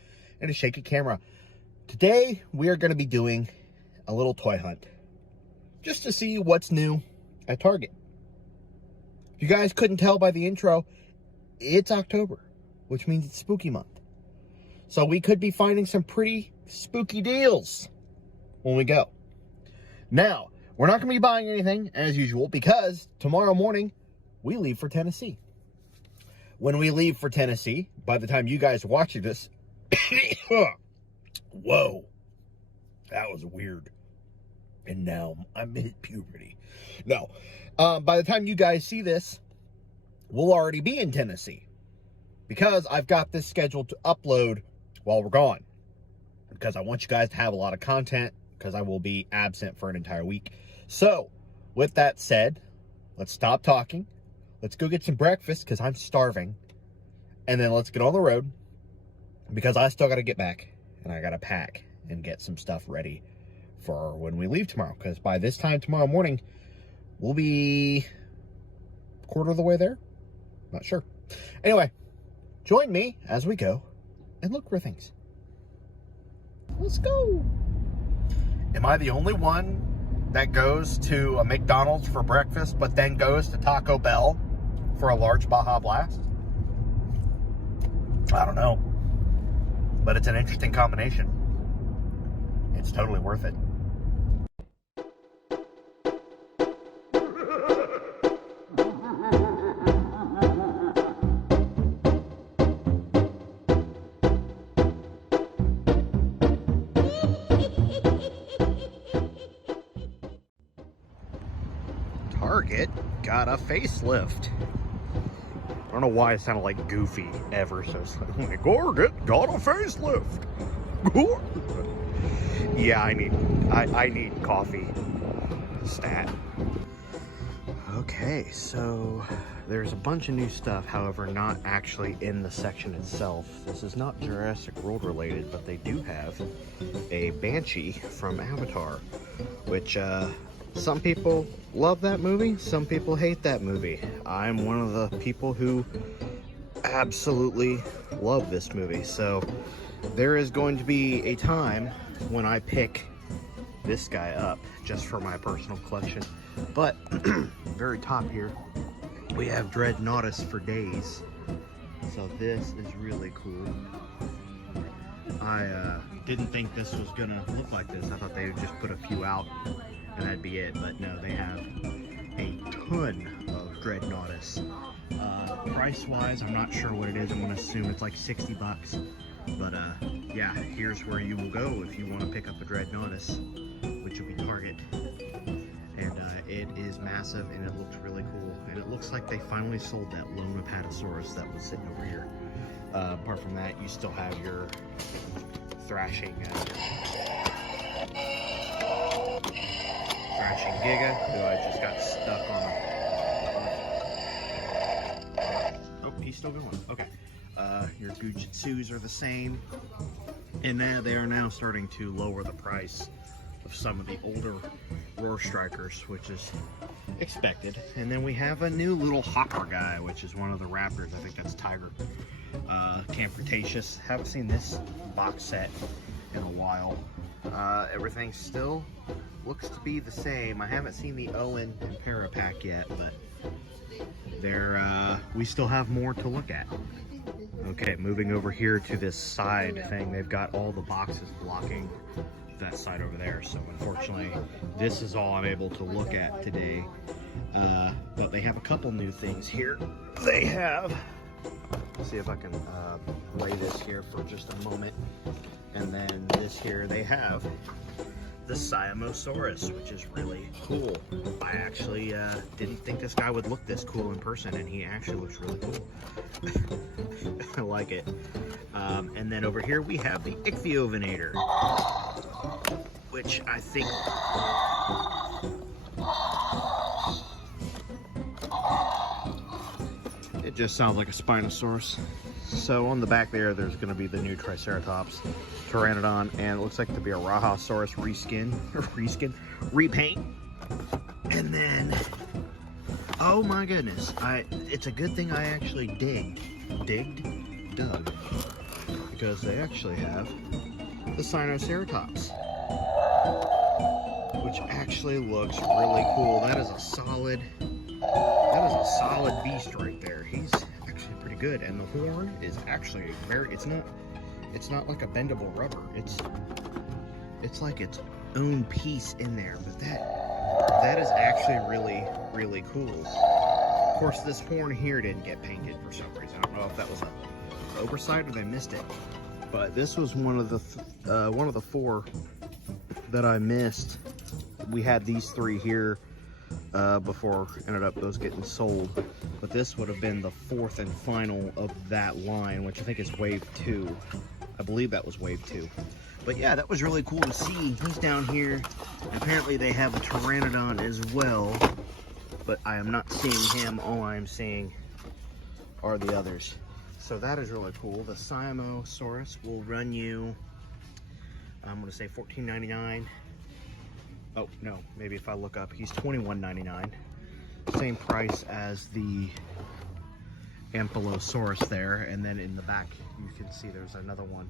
and a shaky camera. Today, we are going to be doing a little toy hunt, just to see what's new at Target. If you guys couldn't tell by the intro, it's October, which means it's spooky month. So we could be finding some pretty spooky deals when we go. Now, we're not going to be buying anything, as usual, because tomorrow morning, we leave for Tennessee. When we leave for Tennessee, by the time you guys are watching this, whoa, that was weird. And now I'm in puberty. No, by the time you guys see this, we'll already be in Tennessee, because I've got this scheduled to upload while we're gone, because I want you guys to have a lot of content, because I will be absent for an entire week. So, with that said, let's stop talking. Let's go get some breakfast, because I'm starving. And then let's get on the road, because I still got to get back. And I got to pack and get some stuff ready for when we leave tomorrow. Because by this time tomorrow morning, we'll be a quarter of the way there. Not sure. Anyway, join me as we go and look for things. Let's go. Am I the only one that goes to a McDonald's for breakfast, but then goes to Taco Bell for a large Baja Blast? I don't know, but it's an interesting combination. It's totally worth it. Target got a facelift. I don't know why it sounded like Goofy ever so slightly. Like, Gorget got a facelift. Yeah, I need coffee. Stat. Okay, so there's a bunch of new stuff, however, not actually in the section itself. This is not Jurassic World related, but they do have a Banshee from Avatar, which some people love that movie, some people hate that movie. I'm one of the people who absolutely love this movie, so there is going to be a time when I pick this guy up just for my personal collection. But very top here we have Dreadnoughtus for days, so this is really cool. I didn't think this was gonna look like this. I thought they would just put a few out and that'd be it, but no, they have a ton of Dreadnoughtus. Price wise, I'm not sure what it is. I'm gonna assume it's like 60 bucks, but yeah, here's where you will go if you want to pick up a Dreadnoughtus, which will be Target. And it is massive and it looks really cool. And it looks like they finally sold that lone Apatosaurus that was sitting over here. Apart from that, you still have your thrashing Giga, who I just got stuck on oh, he's still going. Okay. Your Gujitsus are the same. And now they are now starting to lower the price of some of the older Roar Strikers, which is expected. And then we have a new little hopper guy, which is one of the Raptors. I think that's Tiger. Camp Cretaceous. Haven't seen this box set in a while. Everything still looks to be the same. I haven't seen the Owen and Para pack yet, but we still have more to look at. Okay, moving over here to this side thing, they've got all the boxes blocking that side over there, so unfortunately this is all I'm able to look at today. But they have a couple new things here. They have, let's see if I can lay this here for just a moment, and then this here, they have the Siamosaurus, which is really cool. I actually didn't think this guy would look this cool in person, and he actually looks really cool. I like it. And then over here we have the Ichthyovenator, which I think it just sounds like a Spinosaurus. So on the back there's going to be the new Triceratops, Pteranodon, and it looks like to be a Rahasaurus repaint. And then, oh my goodness, it's a good thing I actually dug, because they actually have the Sinoceratops, which actually looks really cool. That is a solid beast right there. He's actually pretty good, and the horn is actually it's not like a bendable rubber. It's like its own piece in there, but that is actually really, really cool. Of course, this horn here didn't get painted for some reason. I don't know if that was an oversight or they missed it, but this was one of the four that I missed. We had these three here before ended up those getting sold, but this would have been the fourth and final of that line, which I think is wave 2. I believe that was wave 2. But yeah, that was really cool to see. He's down here. Apparently they have a Pteranodon as well, but I am not seeing him. All I'm seeing are the others. So that is really cool. The Siamosaurus will run you, I'm going to say $14.99. Oh, no, maybe if I look up, he's $21.99. Same price as the Ankylosaurus there, and then in the back you can see there's another one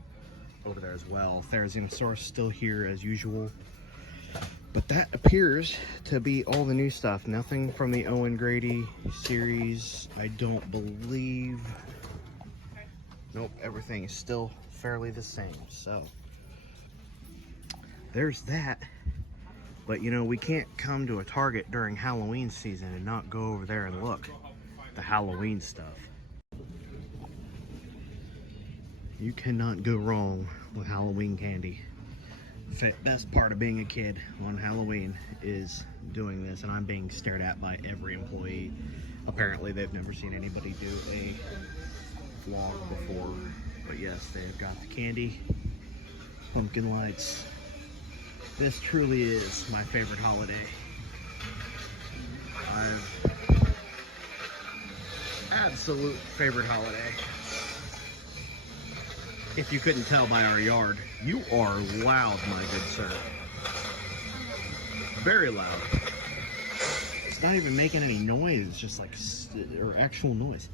over there as well. Therizinosaurus still here as usual, but that appears to be all the new stuff. Nothing from the Owen Grady series, I don't believe. Nope, everything is still fairly the same. So there's that. But you know, we can't come to a Target during Halloween season and not go over there and look at the Halloween stuff. You cannot go wrong with Halloween candy. The best part of being a kid on Halloween is doing this, and I'm being stared at by every employee. Apparently they've never seen anybody do a vlog before, but yes, they have got the candy, pumpkin lights. This truly is my favorite holiday. Absolute favorite holiday. If you couldn't tell by our yard, you are loud, my good sir. Very loud. It's not even making any noise, it's just like or actual noise.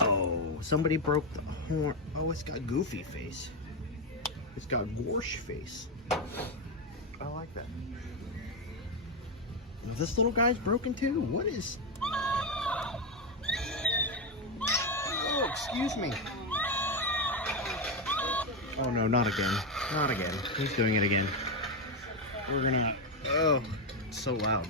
Oh, somebody broke the horn. Oh, it's got Goofy face. It's got Gorsh face. I like that. This little guy's broken too. What is? Oh, excuse me. Oh no, not again. Not again. He's doing it again. We're gonna... Oh, it's so loud.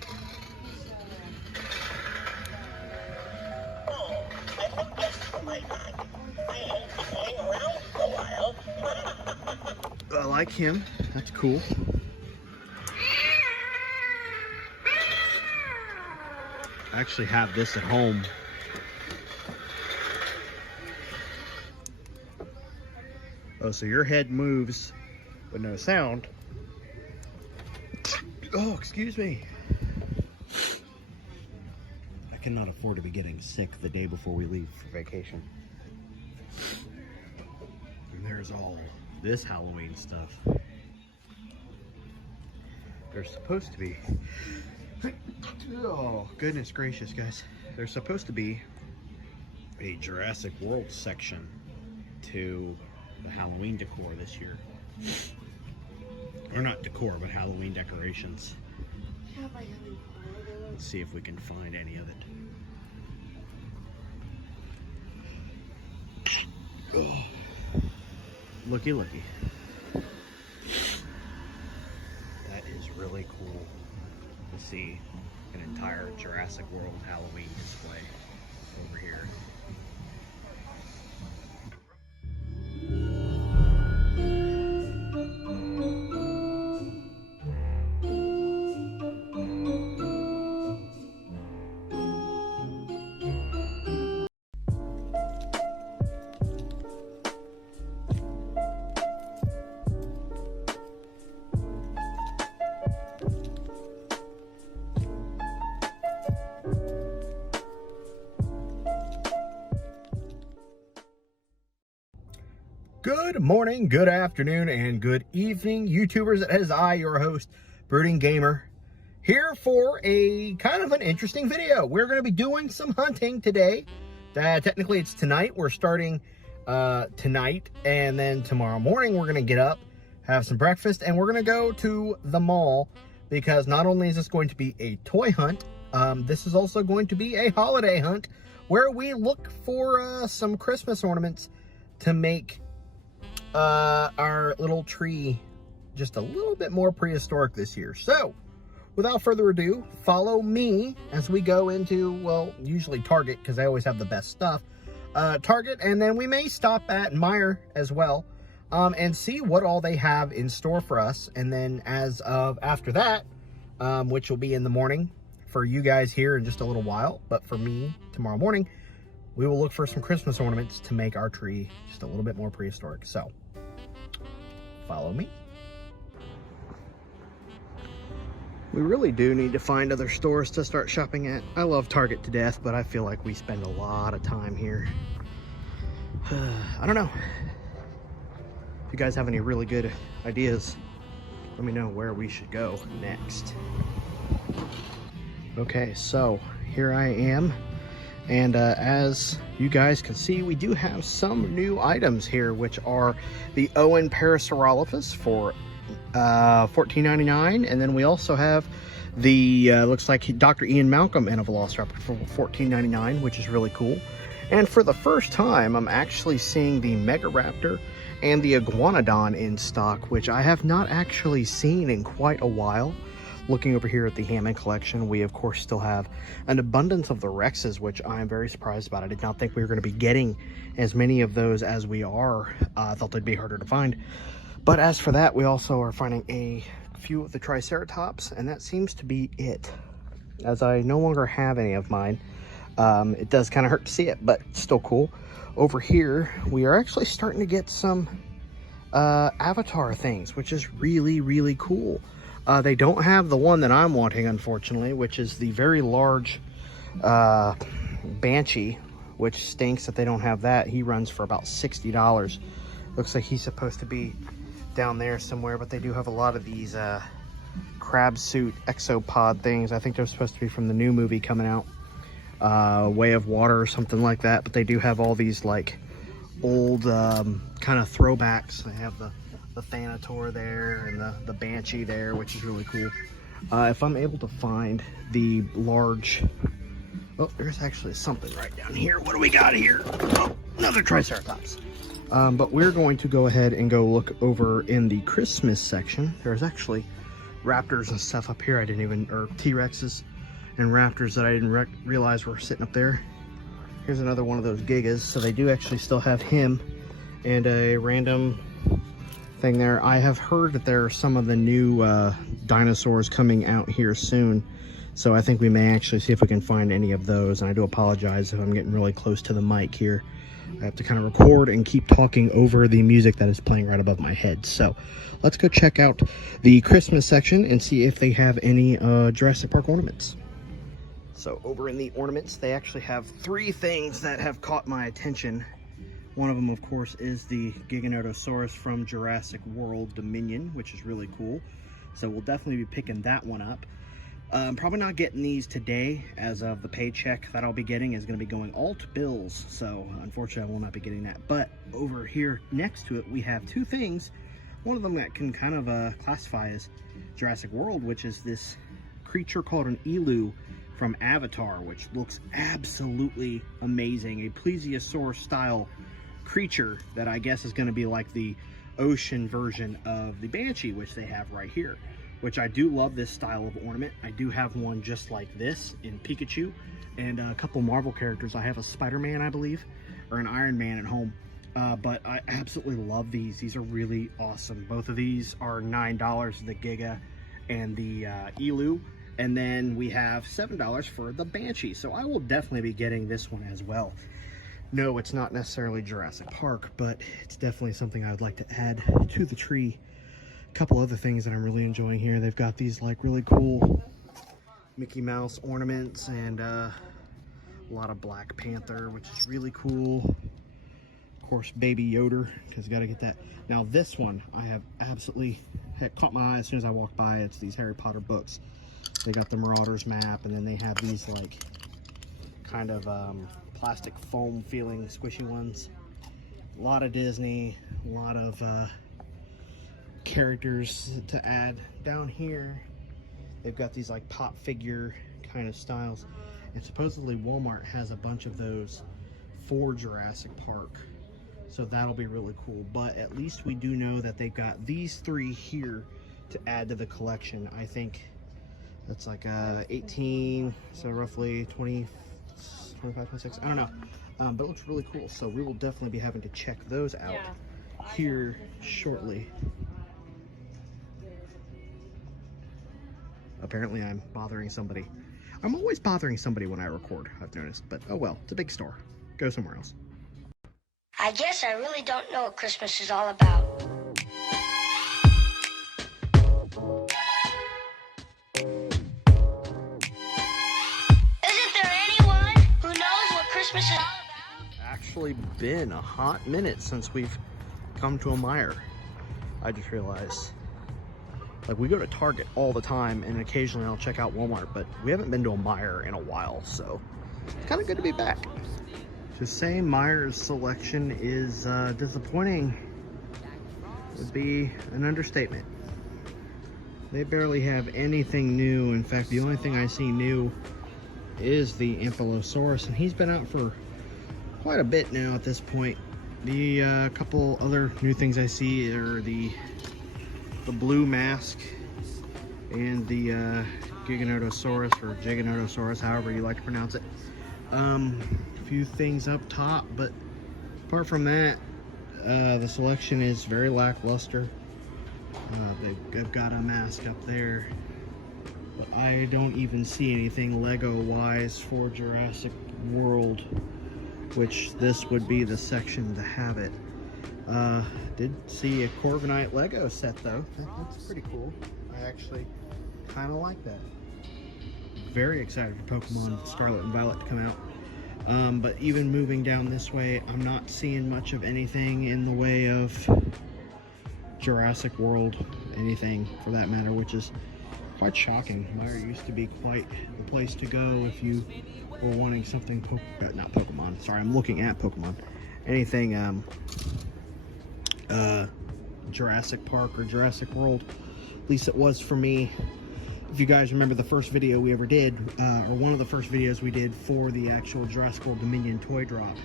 I like him. That's cool. I actually have this at home. Oh, so your head moves with no sound. Oh, excuse me. I cannot afford to be getting sick the day before we leave for vacation. And there's all this Halloween stuff. There's supposed to be... Oh, goodness gracious, guys. There's supposed to be a Jurassic World section to the Halloween decor this year. Or not decor, but Halloween decorations. Let's see if we can find any of it. Oh. Looky, looky. That is really cool to see an entire Jurassic World Halloween display over here. Good morning, good afternoon, and good evening, YouTubers. It is I, your host, Brooding Gamer, here for a kind of an interesting video. We're going to be doing some hunting today. Technically, it's tonight. We're starting tonight, and then tomorrow morning, we're going to get up, have some breakfast, and we're going to go to the mall, because not only is this going to be a toy hunt, this is also going to be a holiday hunt, where we look for some Christmas ornaments to make our little tree just a little bit more prehistoric this year. So without further ado, follow me as we go into, well, usually Target, because I always have the best stuff. Target, and then we may stop at Meijer as well, and see what all they have in store for us. And then as of after that, which will be in the morning for you guys here in just a little while, but for me tomorrow morning, we will look for some Christmas ornaments to make our tree just a little bit more prehistoric. So, follow me. We really do need to find other stores to start shopping at. I love Target to death, but I feel like we spend a lot of time here. I don't know. If you guys have any really good ideas, let me know where we should go next. Okay, so here I am. And as you guys can see, we do have some new items here, which are the Owen Parasaurolophus for $14.99, and then we also have the looks like Dr. Ian Malcolm and a Velociraptor for $14.99, which is really cool. And for the first time, I'm actually seeing the Megaraptor and the Iguanodon in stock, which I have not actually seen in quite a while. Looking over here at the Hammond collection, we of course still have an abundance of the Rexes, which I'm very surprised about. I did not think we were going to be getting as many of those as we are. I thought they'd be harder to find. But as for that, we also are finding a few of the Triceratops, and that seems to be it, as I no longer have any of mine. It does kind of hurt to see it, but it's still cool. Over here, we are actually starting to get some Avatar things, which is really, really cool. They don't have the one that I'm wanting, unfortunately, which is the very large Banshee, which stinks that they don't have that. He runs for about $60. Looks like he's supposed to be down there somewhere, but they do have a lot of these crab suit exopod things. I think they're supposed to be from the new movie coming out, Way of Water or something like that, but they do have all these like old kind of throwbacks. They have the Thanator there and the Banshee there, which is really cool. If I'm able to find the large... Oh, there's actually something right down here. What do we got here? Oh, another Triceratops. But we're going to go ahead and go look over in the Christmas section. There's actually raptors and stuff up here I didn't even... or T-Rexes and raptors that I didn't realize were sitting up there. Here's another one of those Gigas. So they do actually still have him and a random thing there. I have heard that there are some of the new dinosaurs coming out here soon. So I think we may actually see if we can find any of those. And I do apologize if I'm getting really close to the mic here. I have to kind of record and keep talking over the music that is playing right above my head. So let's go check out the Christmas section and see if they have any Jurassic Park ornaments. So over in the ornaments, they actually have 3 things that have caught my attention. One of them, of course, is the Giganotosaurus from Jurassic World Dominion, which is really cool. So we'll definitely be picking that one up. Probably not getting these today, as of the paycheck that I'll be getting is going to be going all to bills. So unfortunately, I will not be getting that. But over here next to it, we have 2 things. One of them that can kind of classify as Jurassic World, which is this creature called an elu from Avatar, which looks absolutely amazing. A plesiosaur style creature that I guess is going to be like the ocean version of the Banshee, which they have right here, which I do love this style of ornament. I do have one just like this in Pikachu and a couple Marvel characters. I have a Spider-Man, I believe, or an Iron Man at home, but I absolutely love these. These are really awesome. Both of these are $9, the Giga and the Elu. And then we have $7 for the Banshee. So I will definitely be getting this one as well. No, it's not necessarily Jurassic Park, but it's definitely something I would like to add to the tree. A couple other things that I'm really enjoying here. They've got these like really cool Mickey Mouse ornaments and a lot of Black Panther, which is really cool. Of course, Baby Yoda, because you got to get that. Now this one, I have absolutely caught my eye as soon as I walked by. It's these Harry Potter books. They got the Marauders map, and then they have these like kind of plastic foam feeling squishy ones. A lot of Disney, a lot of characters to add. Down here they've got these like pop figure kind of styles, and supposedly Walmart has a bunch of those for Jurassic Park, so that'll be really cool. But at least we do know that they've got these 3 here to add to the collection. I think that's like 18, so roughly 20, 25, 26, I don't know, but it looks really cool. So we will definitely be having to check those out here shortly. Apparently I'm bothering somebody. I'm always bothering somebody when I record, I've noticed, but oh well, it's a big store. Go somewhere else. I guess I really don't know what Christmas is all about. Isn't there anyone who knows what Christmas is all about? Actually been a hot minute since we've come to a Meijer. I just realized, like, we go to Target all the time and occasionally I'll check out Walmart, but we haven't been to a Meijer in a while, so it's kind of good to be back. To say Meijer's selection is disappointing would be an understatement. They barely have anything new. In fact, the only thing I see new is the Ankylosaurus, and he's been out for quite a bit now at this point. The couple other new things I see are the blue mask and the Giganotosaurus, or Giganotosaurus, however you like to pronounce it. A few things up top, but apart from that, the selection is very lackluster. They've got a mask up there, but I don't even see anything Lego wise for Jurassic World, which this would be the section to have it. Did see a Corviknight Lego set though. That's pretty cool. I actually kind of like that. Very excited for Pokemon Scarlet and Violet to come out. But even moving down this way, I'm not seeing much of anything in the way of Jurassic World, anything for that matter, which is quite shocking. Meyer used to be quite the place to go if you were wanting something, not Pokemon, sorry, I'm looking at Pokemon. Anything Jurassic Park or Jurassic World, at least it was for me. If you guys remember the first video we ever did, or one of the first videos we did for the actual Jurassic World Dominion toy drop,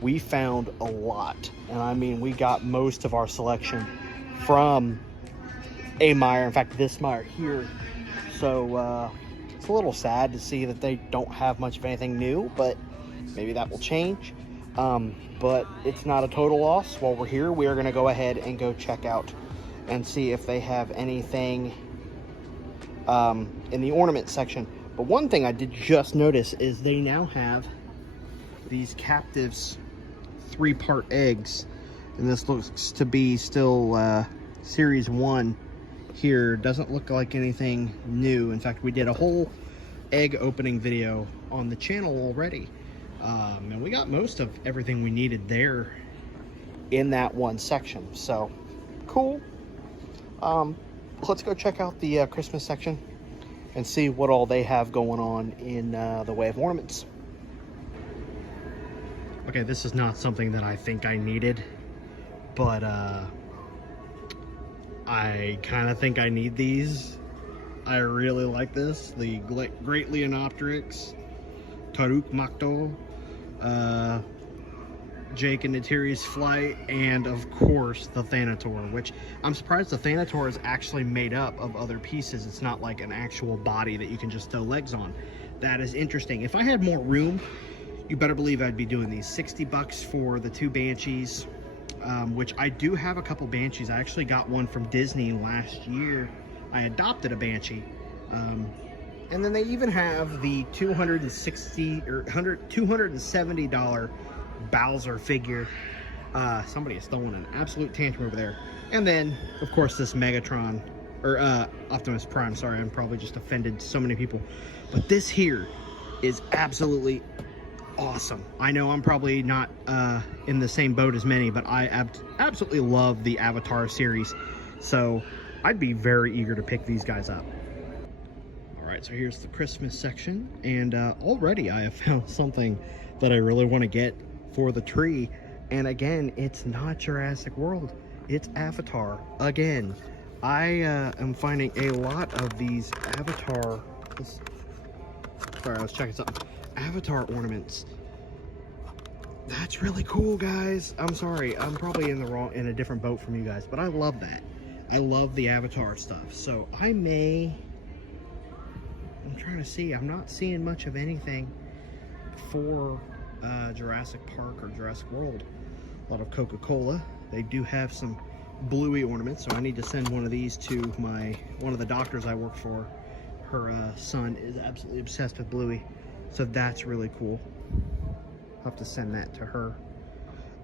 we found a lot, and I mean we got most of our selection from a Meyer, in fact this Meyer here. So it's a little sad to see that they don't have much of anything new, but maybe that will change. But it's not a total loss. While we're here, we are going to go ahead and go check out and see if they have anything in the ornament section. But one thing I did just notice is they now have these Captives 3-part eggs, and this looks to be still series 1 here. Doesn't look like anything new. In fact, we did a whole egg opening video on the channel already, and we got most of everything we needed there in that one section. So cool. Let's go check out the Christmas section and see what all they have going on in the way of ornaments. Okay, this is not something that I think I needed, but I kind of think I need these. I really like this. The Great Leonopteryx, Taruk Makto, Jake and Natiri's Flight, and of course the Thanator, which I'm surprised the Thanator is actually made up of other pieces. It's not like an actual body that you can just throw legs on. That is interesting. If I had more room, you better believe I'd be doing these. 60 bucks for the 2 Banshees, which I do have a couple Banshees. I actually got one from Disney last year. I adopted a Banshee. And then they even have the $270 Bowser figure. Somebody is throwing an absolute tantrum over there. And then, of course, this Megatron, or Optimus Prime. Sorry, I'm probably just offended so many people. But this here is absolutely awesome. I know I'm probably not in the same boat as many, but I absolutely love the Avatar series. So I'd be very eager to pick these guys up. Alright, so here's the Christmas section, and already I have found something that I really want to get for the tree. And again, it's not Jurassic World, it's Avatar again. I am finding a lot of these Avatar, sorry, I was checking something, Avatar ornaments. That's really cool, guys. I'm sorry, I'm probably in a different boat from you guys, but I love that. I love the Avatar stuff. So I'm trying to see, I'm not seeing much of anything for Jurassic Park or Jurassic World. A lot of Coca-Cola. They do have some Bluey ornaments, so I need to send one of these to one of the doctors I work for. Her son is absolutely obsessed with Bluey, so that's really cool. I'll have to send that to her.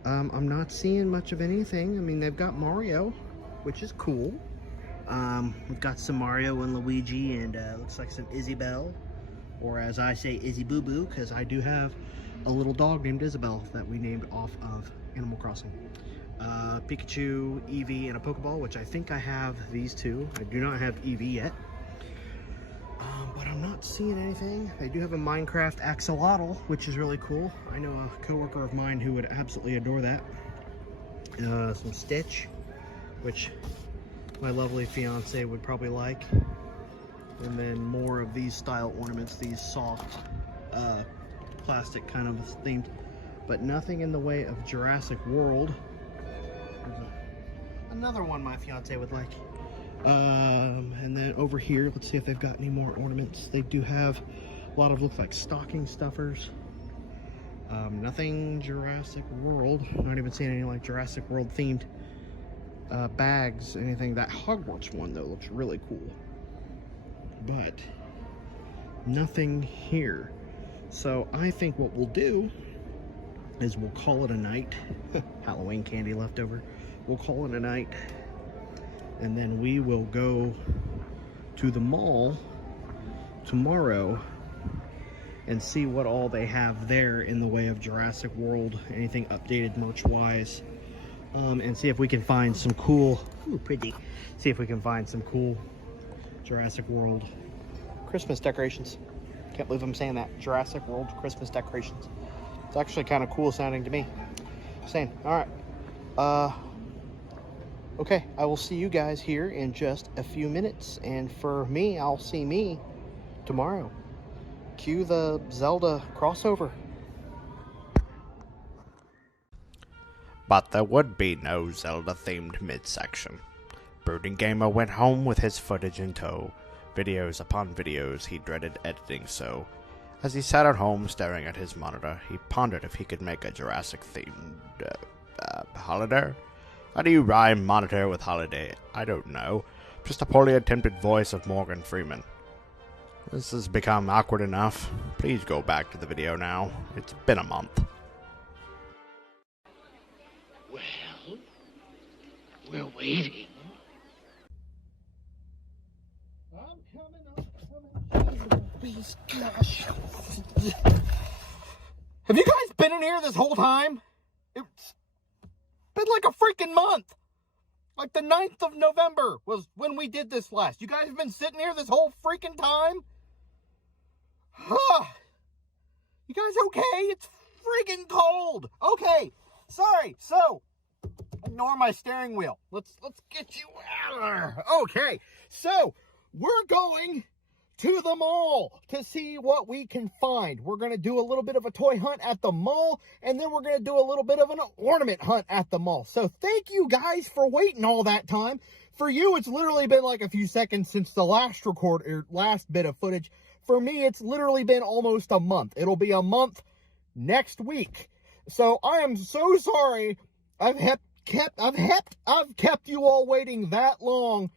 I'm not seeing much of anything. I mean, they've got Mario, which is cool. We've got some Mario and Luigi, and looks like some Isabelle, or as I say, Izzy Boo Boo, because I do have a little dog named Isabelle that we named off of Animal Crossing. Pikachu, Eevee, and a Pokeball, which I think I have these two. I do not have Eevee yet. But I'm not seeing anything. They do have a Minecraft axolotl, which is really cool. I know a coworker of mine who would absolutely adore that. Some Stitch, which my lovely fiance would probably like. And then more of these style ornaments, these soft plastic kind of themed, but nothing in the way of Jurassic World. Another one my fiance would like. And then over here, let's see if they've got any more ornaments. They do have a lot of, looks like stocking stuffers. Nothing Jurassic World. Not even seeing any like Jurassic World themed bags, anything. That Hogwarts one though looks really cool, but nothing here. So I think what we'll do is we'll call it a night. Halloween candy left over. We'll call it a night, and then we will go to the mall tomorrow and see what all they have there in the way of Jurassic World, anything updated merch-wise, and see if we can find some cool, see if we can find some cool Jurassic World Christmas decorations. Can't believe I'm saying that. Jurassic World Christmas decorations. It's actually kind of cool sounding to me. Just saying. All right. Okay, I will see you guys here in just a few minutes, and for me, I'll see me tomorrow. Cue the Zelda crossover. But there would be no Zelda-themed midsection. Brooding Gamer went home with his footage in tow. Videos upon videos he dreaded editing so. As he sat at home staring at his monitor, he pondered if he could make a Jurassic-themed, holiday? How do you rhyme monitor with holiday? I don't know. Just a poorly attempted voice of Morgan Freeman. This has become awkward enough. Please go back to the video now. It's been a month. Well, we're waiting. I'm coming up. Please, gosh. Have you guys been in here this whole time? It's been like a freaking month. Like the 9th of November was when we did this last. You guys have been sitting here this whole freaking time? Huh. You guys okay? It's freaking cold. Okay. Sorry. So, ignore my steering wheel. Let's get you out of there. Okay. So, we're going to the mall to see what we can find. We're going to do a little bit of a toy hunt at the mall, and then we're going to do a little bit of an ornament hunt at the mall. So thank you guys for waiting all that time. For you, it's literally been like a few seconds since the last bit of footage. For me, it's literally been almost a month. It'll be a month next week. So I am so sorry I've kept you all waiting that long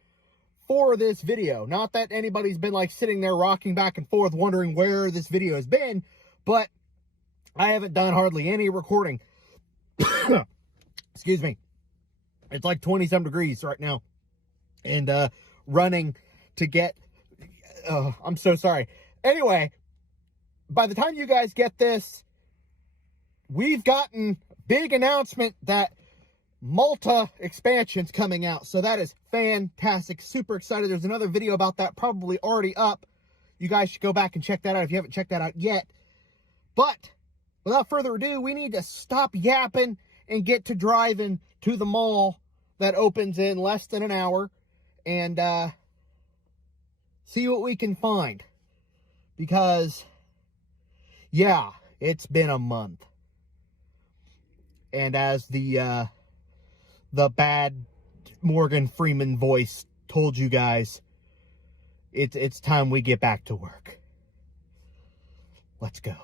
for this video. Not that anybody's been like sitting there rocking back and forth wondering where this video has been, but I haven't done hardly any recording. Excuse me. It's like 20-some degrees right now. And running to get... I'm so sorry. Anyway, by the time you guys get this, we've gotten big announcement that Malta expansion's coming out. So that is fantastic. Super excited. There's another video about that probably already up. You guys should go back and check that out if you haven't checked that out yet. But without further ado, we need to stop yapping and get to driving to the mall that opens in less than an hour and see what we can find. Because, yeah, it's been a month. And as the bad Morgan Freeman voice told you guys, it's time we get back to work. Let's go.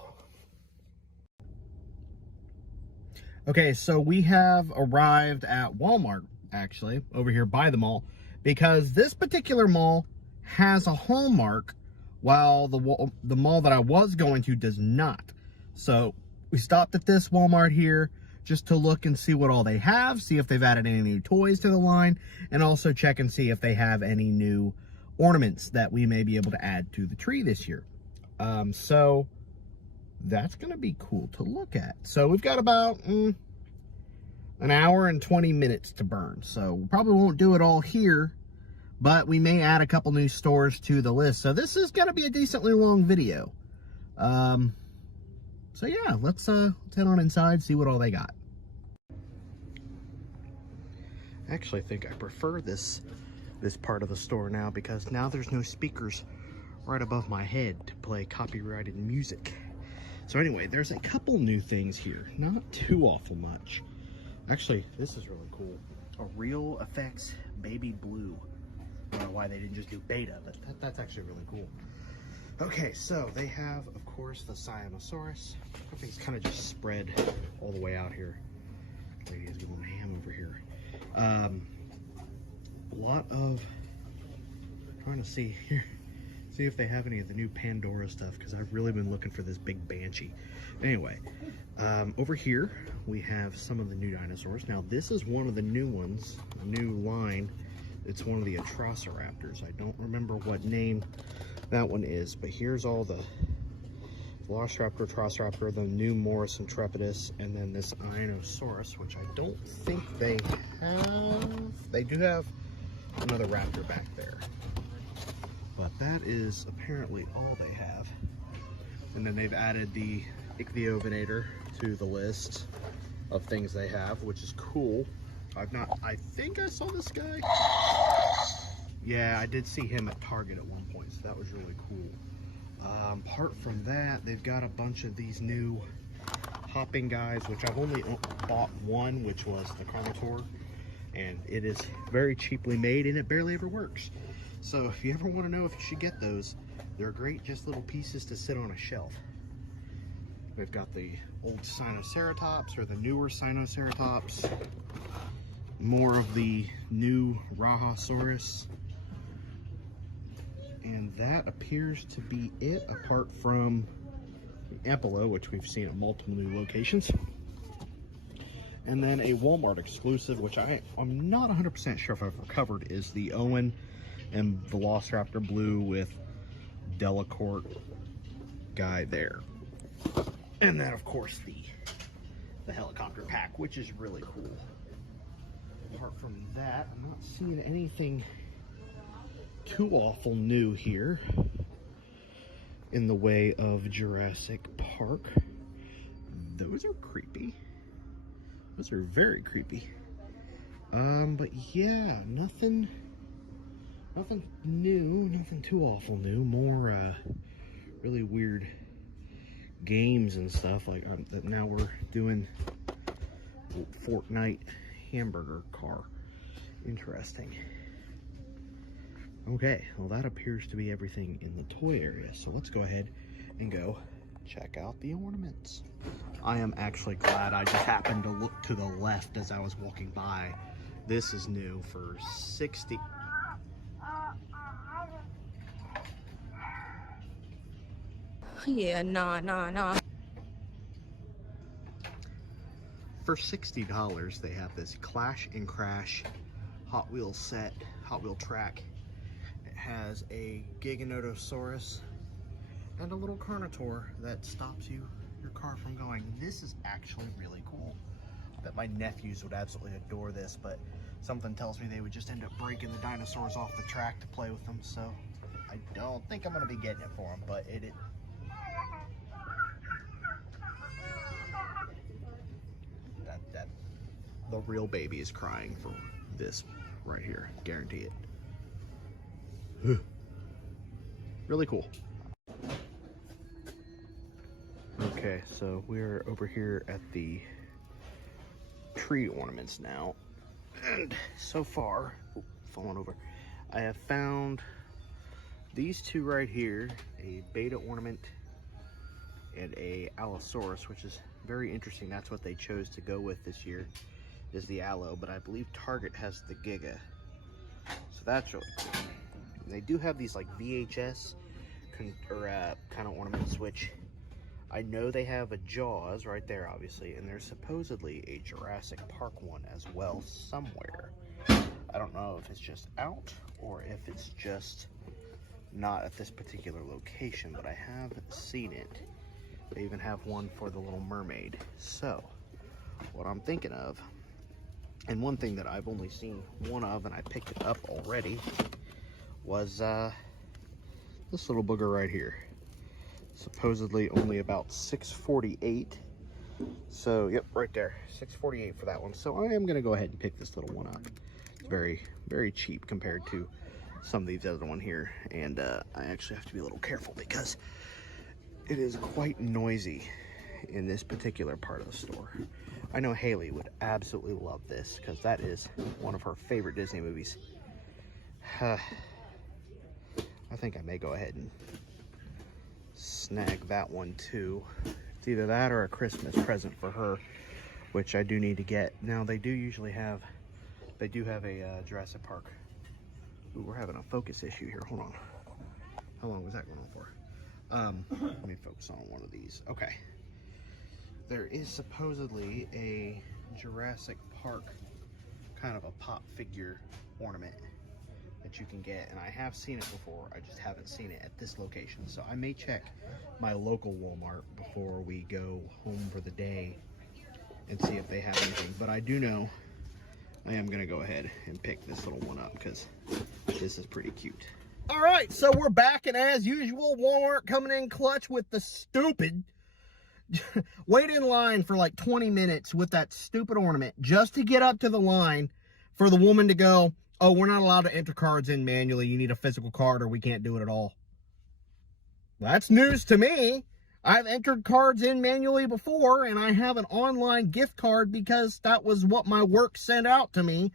Okay, so we have arrived at Walmart, actually, over here by the mall, because this particular mall has a Hallmark, while the mall that I was going to does not. So we stopped at this Walmart here just to look and see what all they have, see if they've added any new toys to the line, and also check and see if they have any new ornaments that we may be able to add to the tree this year. So that's going to be cool to look at. So we've got about an hour and 20 minutes to burn. So we probably won't do it all here, but we may add a couple new stores to the list. So this is going to be a decently long video. So yeah, let's head on inside, see what all they got. I actually think I prefer this part of the store now, because now there's no speakers right above my head to play copyrighted music. So anyway, there's a couple new things here. Not too awful much. Actually, this is really cool. A Real Effects Baby Blue. I don't know why they didn't just do beta, but that's actually really cool. Okay, so they have, of course, the Dinosaurus. I think it's kind of just spread all the way out here. Lady is going ham over here. A lot of, trying to see here. See if they have any of the new Pandora stuff, because I've really been looking for this big banshee. Anyway, over here we have some of the new dinosaurs. Now this is one of the new ones, new line. It's one of the Atrociraptors. I don't remember what name that one is, but here's all the Velociraptor, Atrociraptor, the new Morris Intrepidus, and then this Dinosaurus, which I don't think they have. They do have another raptor back there, but that is apparently all they have. And then they've added the Ichthyovenator to the list of things they have, which is cool. I think I saw this guy. Yeah, I did see him at Target at one point, so that was really cool. Apart from that, they've got a bunch of these new hopping guys, which I've only bought one, which was the Carnotaur, and it is very cheaply made and it barely ever works. So if you ever want to know if you should get those, they're great just little pieces to sit on a shelf. We've got the old Sinoceratops, or the newer Sinoceratops, more of the new Rahasaurus, and that appears to be it, apart from the Epilo, which we've seen at multiple new locations, and then a Walmart exclusive, which I'm not 100% sure if I've recovered, is the Owen and Velociraptor Blue with Delacorte guy there. And then, of course, the helicopter pack, which is really cool. Apart from that, I'm not seeing anything too awful new here in the way of Jurassic Park. Those are creepy. Those are very creepy. But yeah, nothing new, nothing too awful new. More really weird games and stuff like that. Now we're doing Fortnite hamburger car. Interesting. Okay, well that appears to be everything in the toy area, so let's go ahead and go check out the ornaments. I am actually glad I just happened to look to the left as I was walking by. This is new for 60. Yeah, nah. For $60, they have this Clash and Crash Hot Wheels set, Hot Wheel track. It has a Giganotosaurus and a little Carnotaur that stops your car from going. This is actually really cool. I bet my nephews would absolutely adore this, but something tells me they would just end up breaking the dinosaurs off the track to play with them, so I don't think I'm going to be getting it for them, but it the real baby is crying for this right here. Guarantee it. Really cool. Okay, so we're over here at the tree ornaments now. And so far, falling over, I have found these two right here, a beta ornament and a Allosaurus, which is very interesting. That's what they chose to go with this year, is the Allo, but I believe Target has the Giga. So that's really cool. And they do have these like VHS kind of ornaments, which I know they have a Jaws right there, obviously, and there's supposedly a Jurassic Park one as well somewhere. I don't know if it's just out or if it's just not at this particular location, but I have seen it. They even have one for the Little Mermaid. So what I'm thinking of, and one thing that I've only seen one of and I picked it up already, was this little booger right here. Supposedly only about $6.48. So yep, right there, $6.48 for that one. So I am gonna go ahead and pick this little one up. It's very, very cheap compared to some of these other one here. And I actually have to be a little careful because it is quite noisy in this particular part of the store. I know Haley would absolutely love this because that is one of her favorite Disney movies. I think I may go ahead and snag that one too. It's either that or a Christmas present for her, which I do need to get. Now they do have a Jurassic Park. Ooh, we're having a focus issue here, hold on. How long was that going on for? Let me focus on one of these. Okay. There is supposedly a Jurassic Park kind of a pop figure ornament that you can get, and I have seen it before. I just haven't seen it at this location. So I may check my local Walmart before we go home for the day and see if they have anything. But I do know I am gonna go ahead and pick this little one up because this is pretty cute. All right, so we're back, and as usual, Walmart coming in clutch with the stupid. Wait in line for like 20 minutes with that stupid ornament just to get up to the line for the woman to go, oh, we're not allowed to enter cards in manually. You need a physical card or we can't do it at all. That's news to me. I've entered cards in manually before, and I have an online gift card because that was what my work sent out to me.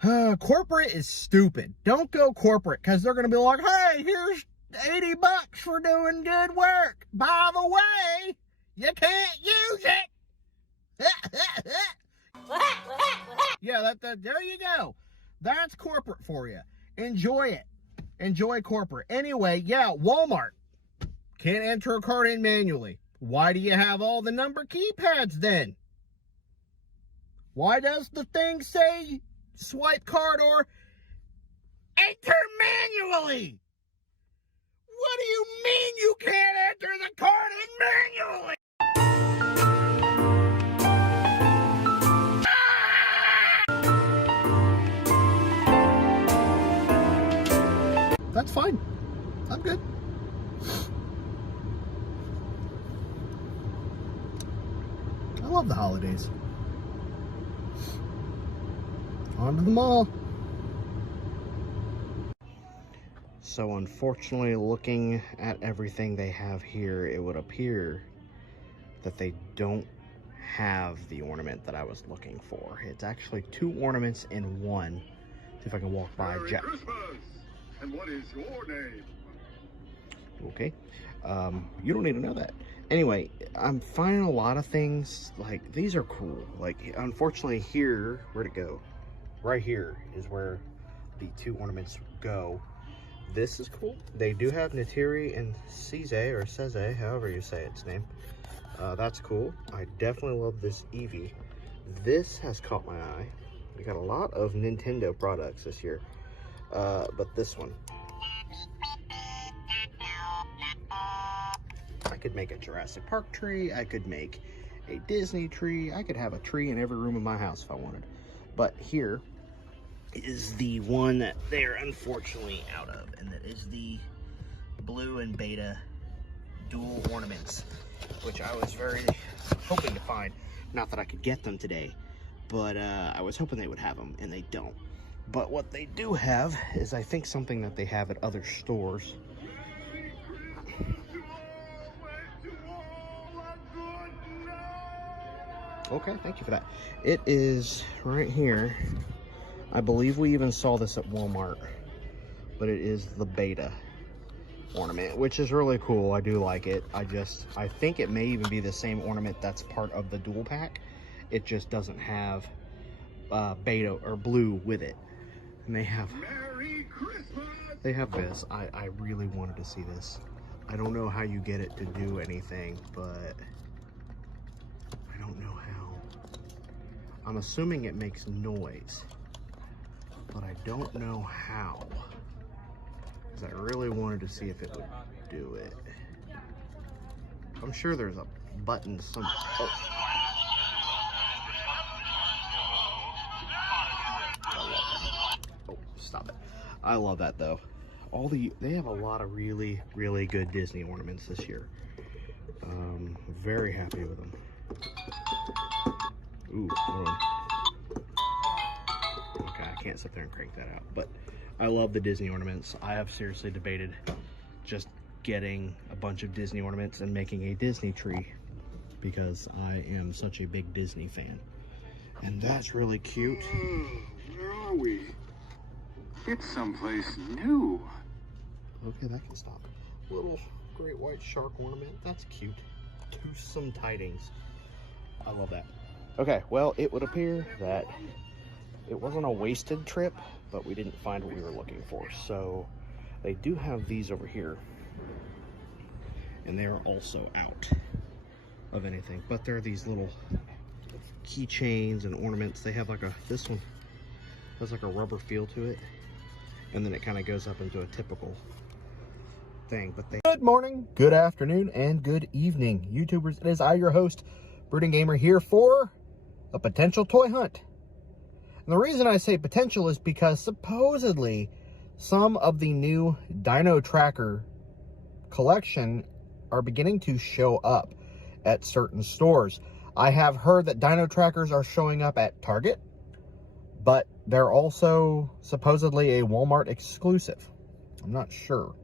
Corporate is stupid. Don't go corporate because they're going to be like, hey, here's $80 for doing good work. By the way, you can't use it. Yeah, there you go. That's corporate for you. Enjoy it. Enjoy corporate. Anyway, yeah, Walmart can't enter a card in manually. Why do you have all the number keypads then? Why does the thing say swipe card or enter manually? What do you mean you can't enter the card in manually? That's fine. I'm good. I love the holidays. On to the mall. So unfortunately, looking at everything they have here, it would appear that they don't have the ornament that I was looking for. It's actually 2 ornaments in one. See if I can walk by Merry Jack. Christmas! And what is your name? Okay. You don't need to know that. Anyway, I'm finding a lot of things, like, these are cool. Like, unfortunately here, where'd it go? Right here is where the 2 ornaments go. This is cool. They do have Natiri and Ceze, or Ceze, however you say its name. That's cool. I definitely love this Eevee. This has caught my eye. We got a lot of Nintendo products this year. But this one. I could make a Jurassic Park tree. I could make a Disney tree. I could have a tree in every room of my house if I wanted. But here is the one that they're unfortunately out of, and that is the blue and beta dual ornaments, which I was very hoping to find. Not that I could get them today, but I was hoping they would have them, and they don't. But what they do have is, I think, something that they have at other stores. Okay, thank you for that. It is right here. I believe we even saw this at Walmart, but it is the beta ornament, which is really cool. I do like it. I think it may even be the same ornament that's part of the dual pack. It just doesn't have beta or blue with it. And they have this. I really wanted to see this. I don't know how you get it to do anything, but I don't know how. I'm assuming it makes noise, but I don't know how. Because I really wanted to see if it would do it. I'm sure there's a button some. Oh, stop it. I love that though. They have a lot of really, really good Disney ornaments this year. Very happy with them. Ooh, hold on. Okay, I can't sit there and crank that out, but I love the Disney ornaments. I have seriously debated just getting a bunch of Disney ornaments and making a Disney tree because I am such a big Disney fan. And that's really cute. Where are we? It's someplace new. Okay, that can stop. Little great white shark ornament. That's cute. Toothsome tidings. I love that. Okay, well, it would appear that it wasn't a wasted trip, but we didn't find what we were looking for. So They do have these over here, and they are also out of anything, but there are these little keychains and ornaments. They have like this one has like a rubber feel to it, and then it kind of goes up into a typical thing. But good morning, good afternoon, and good evening, YouTubers. It is I, your host, Brooding Gamer, here for a potential toy hunt. And the reason I say potential is because supposedly some of the new Dino Tracker collection are beginning to show up at certain stores. I have heard that Dino Trackers are showing up at Target, but they're also supposedly a Walmart exclusive. I'm not sure.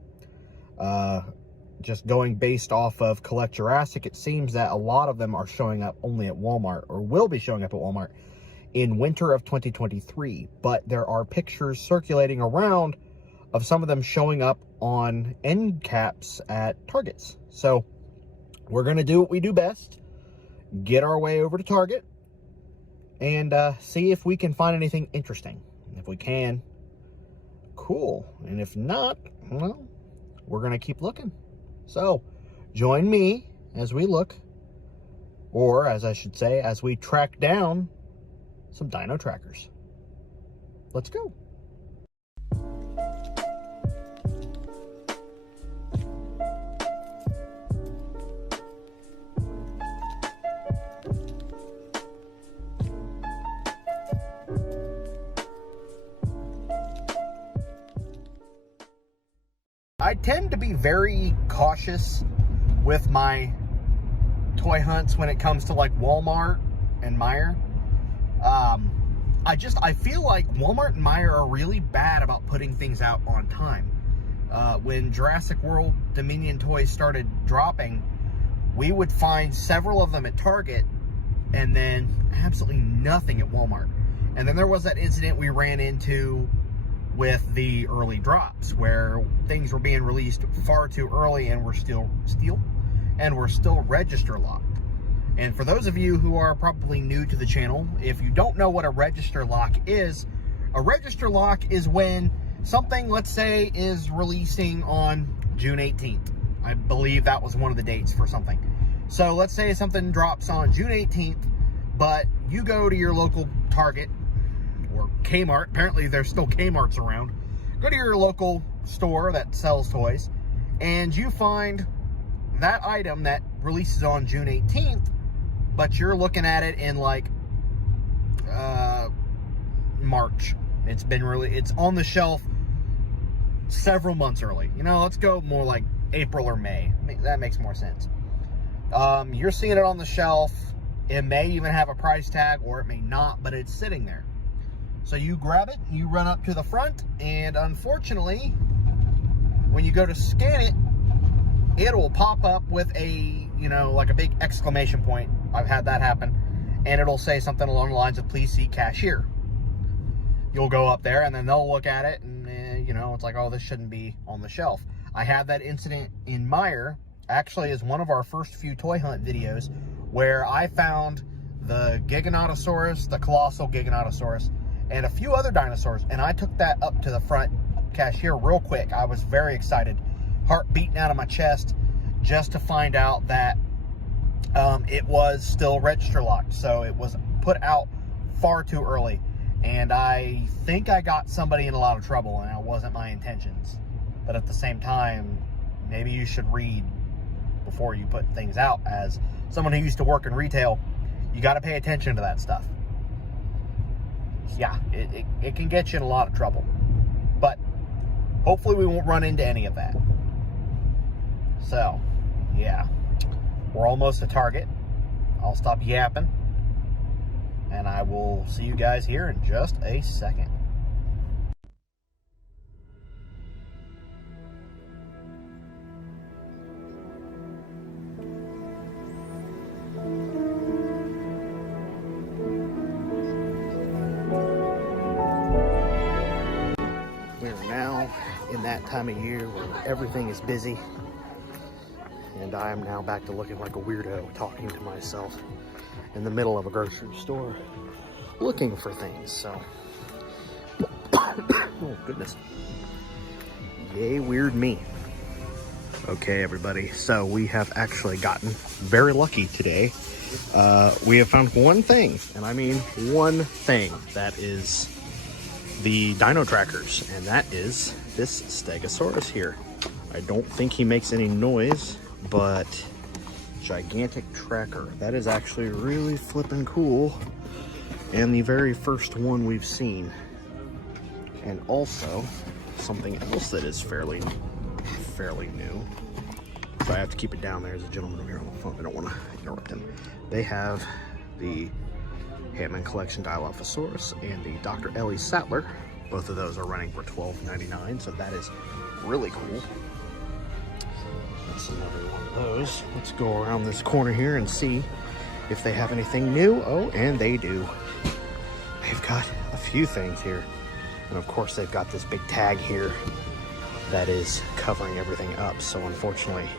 Just going based off of Collect Jurassic, it seems that a lot of them are showing up only at Walmart, or will be showing up at Walmart in winter of 2023. But there are pictures circulating around of some of them showing up on end caps at Targets. So we're going to do what we do best, get our way over to Target and see if we can find anything interesting. If we can, cool. And if not, well, we're going to keep looking. So join me as we look, or as I should say, as we track down some Dino Trackers. Let's go. I tend to be very cautious with my toy hunts when it comes to like Walmart and Meijer. I feel like Walmart and Meijer are really bad about putting things out on time. When Jurassic World Dominion toys started dropping, we would find several of them at Target and then absolutely nothing at Walmart. And then there was that incident we ran into with the early drops where things were being released far too early and were still register locked. And for those of you who are probably new to the channel, if you don't know what a register lock is, a register lock is when something, let's say, is releasing on June 18th. I believe that was one of the dates for something. So let's say something drops on June 18th, but you go to your local Target or Kmart. Apparently there's still Kmarts around. Go to your local store that sells toys and you find that item that releases on June 18th, but you're looking at it in like March. It's on the shelf several months early. You know, let's go more like April or May. That makes more sense. You're seeing it on the shelf. It may even have a price tag or it may not, but it's sitting there. So you grab it, you run up to the front, and unfortunately, when you go to scan it, it will pop up with a, like a big exclamation point. I've had that happen. And it'll say something along the lines of, please see cashier. You'll go up there and then they'll look at it and, it's like, oh, this shouldn't be on the shelf. I had that incident in Meijer, actually as one of our first few toy hunt videos, where I found the Giganotosaurus, the colossal Giganotosaurus, and a few other dinosaurs. And I took that up to the front cashier real quick. I was very excited, heart beating out of my chest, just to find out that it was still register locked. So it was put out far too early. And I think I got somebody in a lot of trouble, and that wasn't my intentions. But at the same time, maybe you should read before you put things out. As someone who used to work in retail, you got to pay attention to that stuff. Yeah, it can get you in a lot of trouble. But hopefully we won't run into any of that. So, yeah. We're almost to Target. I'll stop yapping. And I will see you guys here in just a second. We are now in that time of year where everything is busy. And I am now back to looking like a weirdo, talking to myself in the middle of a grocery store, looking for things. So, oh goodness, Yay, weird me. Okay, everybody, so we have actually gotten very lucky today. We have found one thing, and I mean one thing, that is the dino trackers, and that is this Stegosaurus here. I don't think he makes any noise, but gigantic tracker. That is actually really flippin' cool, and the very first one we've seen. And also something else that is fairly new. So I have to keep it down. There's a gentleman over here on the phone. I don't want to interrupt him. They have the Hammond Collection Dilophosaurus and the Dr. Ellie Sattler. Both of those are running for $12.99, so that is really cool. That's another one of those. Let's go around this corner here and see if they have anything new. Oh, and they do. They've got a few things here. And of course, they've got this big tag here that is covering everything up. So unfortunately,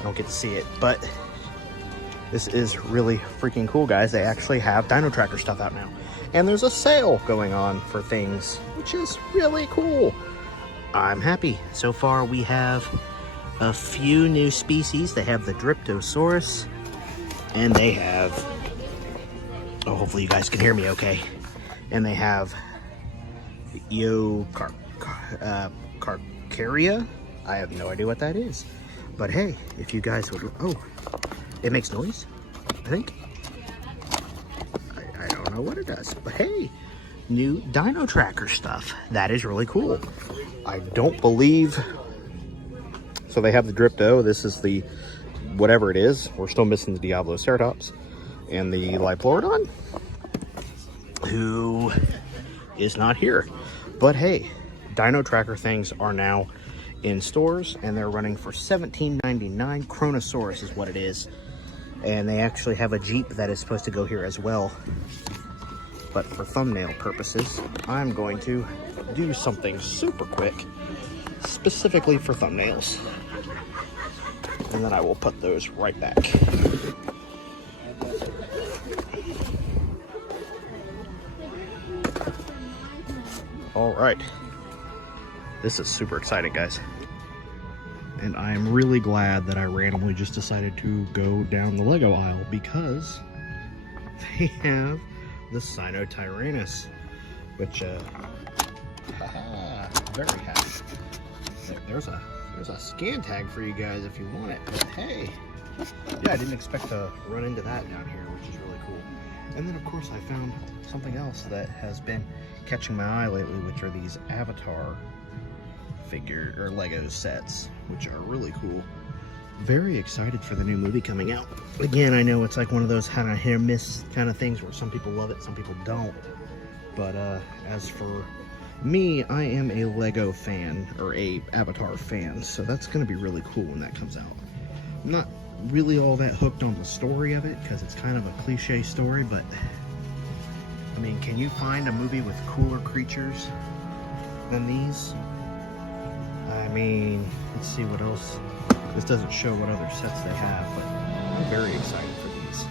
I don't get to see it. But this is really freaking cool, guys. They actually have Dino Tracker stuff out now. And there's a sale going on for things, which is really cool. I'm happy. So far, we have a few new species. They have the Dryptosaurus, and they have, oh, hopefully you guys can hear me okay. And they have Carcaria. I have no idea what that is, but hey, if you guys would, oh, it makes noise, I think. I don't know what it does, but hey, new Dino Tracker stuff. That is really cool. I don't believe, so they have the Drypto. This is the, whatever it is. We're still missing the Diabloceratops and the Liplorodon, who is not here. But hey, Dino Tracker things are now in stores, and they're running for $17.99. Kronosaurus is what it is. And they actually have a Jeep that is supposed to go here as well. But for thumbnail purposes, I'm going to do something super quick, specifically for thumbnails. And then I will put those right back. All right, this is super exciting, guys. And I am really glad that I randomly just decided to go down the Lego aisle, because they have the Sinotyrannus, which, very happy. There's a scan tag for you guys if you want it, but hey, yeah, I didn't expect to run into that down here, which is really cool. And then of course I found something else that has been catching my eye lately, which are these Avatar figure or Lego sets, which are really cool. Very excited for the new movie coming out. Again, I know it's like one of those kind of hit or miss kind of things where some people love it, some people don't. But as for me, I am a Lego fan, or a Avatar fan, so that's going to be really cool when that comes out. I'm not really all that hooked on the story of it, because it's kind of a cliche story, but I mean, can you find a movie with cooler creatures than these? I mean, let's see what else. This doesn't show what other sets they have, but I'm very excited for these.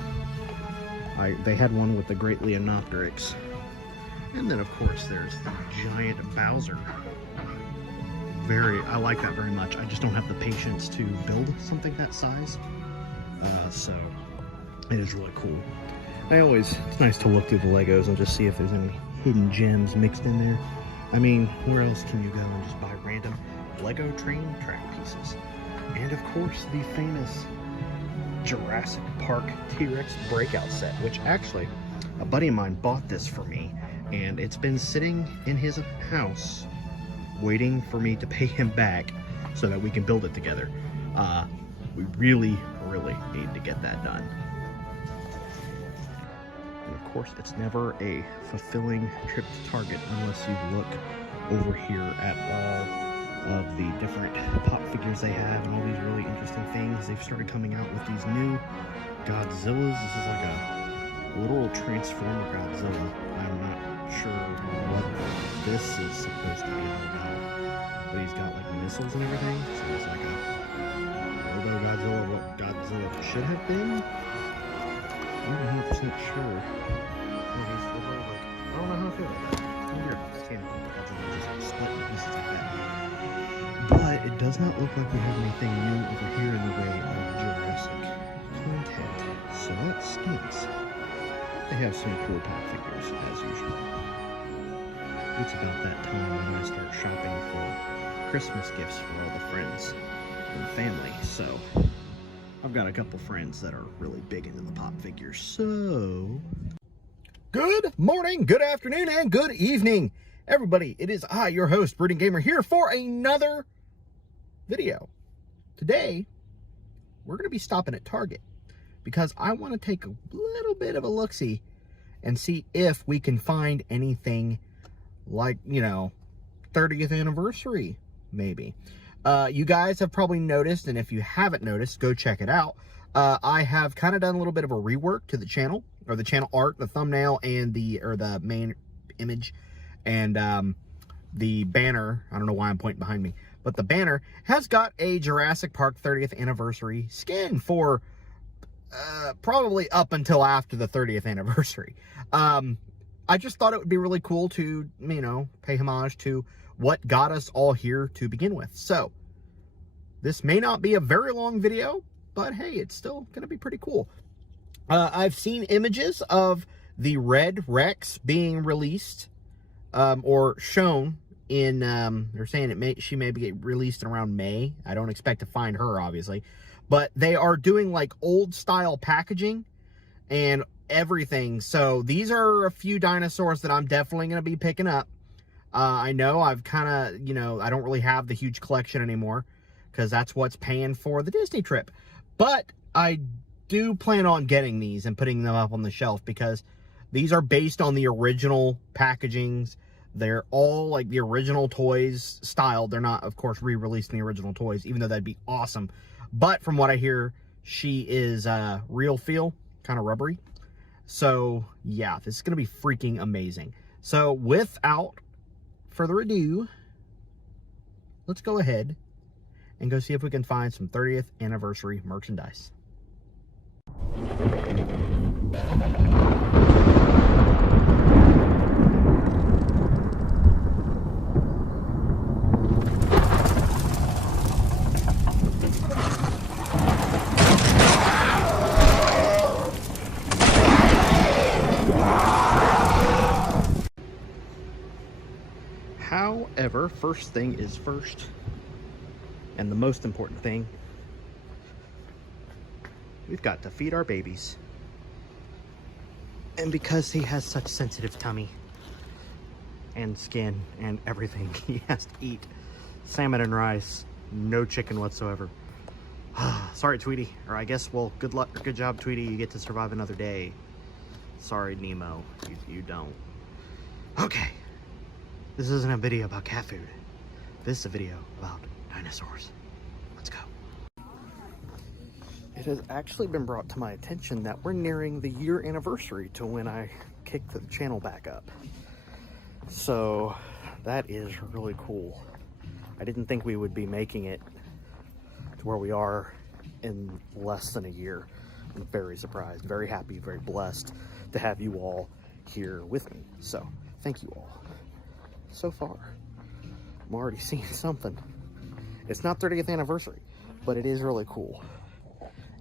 They had one with the Great Leonopteryx. And then of course there's the giant Bowser. I like that very much. I just don't have the patience to build something that size. So it is really cool. It's nice to look through the Legos and just see if there's any hidden gems mixed in there. I mean, where else can you go and just buy random Lego train track pieces? And of course, the famous Jurassic Park T-Rex breakout set, which actually, a buddy of mine bought this for me, and it's been sitting in his house waiting for me to pay him back so that we can build it together. We really, really need to get that done. And of course, it's never a fulfilling trip to Target unless you look over here at all of the different pop figures they have and all these really interesting things. They've started coming out with these new Godzillas. This is like a literal Transformer Godzilla. I'm not sure what this is supposed to be all about, but he's got like missiles and everything, so it's like a Robo Godzilla, what Godzilla should have been. I'm not 100% sure. I don't know how I feel about that. It's weird. It's kind of cool. Godzilla just split in pieces like that. does not look like we have anything new over here in the way of Jurassic content, so that stinks. They have some cool pop figures, as usual. It's about that time when I start shopping for Christmas gifts for all the friends and family, so I've got a couple friends that are really big into the pop figures, so... Good morning, good afternoon, and good evening, everybody. It is I, your host, Brooding Gamer, here for another video. Today, we're going to be stopping at Target because I want to take a little bit of a look-see and see if we can find anything like, 30th anniversary, maybe. You guys have probably noticed, and if you haven't noticed, go check it out. I have kind of done a little bit of a rework to the channel, or the channel art, the thumbnail, and the main image, and the banner. I don't know why I'm pointing behind me, but the banner has got a Jurassic Park 30th anniversary skin for probably up until after the 30th anniversary. I just thought it would be really cool to, pay homage to what got us all here to begin with. So, this may not be a very long video, but hey, it's still going to be pretty cool. I've seen images of the Red Rex being released, or shown in, they're saying she may be released in around May. I don't expect to find her, obviously. But they are doing, like, old-style packaging and everything. So, these are a few dinosaurs that I'm definitely going to be picking up. I know I've kind of, I don't really have the huge collection anymore because that's what's paying for the Disney trip. But I do plan on getting these and putting them up on the shelf because these are based on the original packagings. They're all like the original toys style. They're not, of course, re-releasing the original toys, even though that'd be awesome. But from what I hear, she is real feel, kind of rubbery. So, yeah, this is going to be freaking amazing. So, without further ado, let's go ahead and go see if we can find some 30th anniversary merchandise. However, first thing is first, and the most important thing, we've got to feed our babies. And because he has such sensitive tummy and skin and everything, he has to eat salmon and rice, no chicken whatsoever. Sorry, Tweety, or I guess, well, good luck, good job, Tweety, you get to survive another day. Sorry, Nemo, you don't. Okay. This isn't a video about cat food. This is a video about dinosaurs. Let's go. It has actually been brought to my attention that we're nearing the year anniversary to when I kicked the channel back up. So that is really cool. I didn't think we would be making it to where we are in less than a year. I'm very surprised, very happy, very blessed to have you all here with me. So thank you all. So far, I'm already seeing something. It's not 30th anniversary, but it is really cool.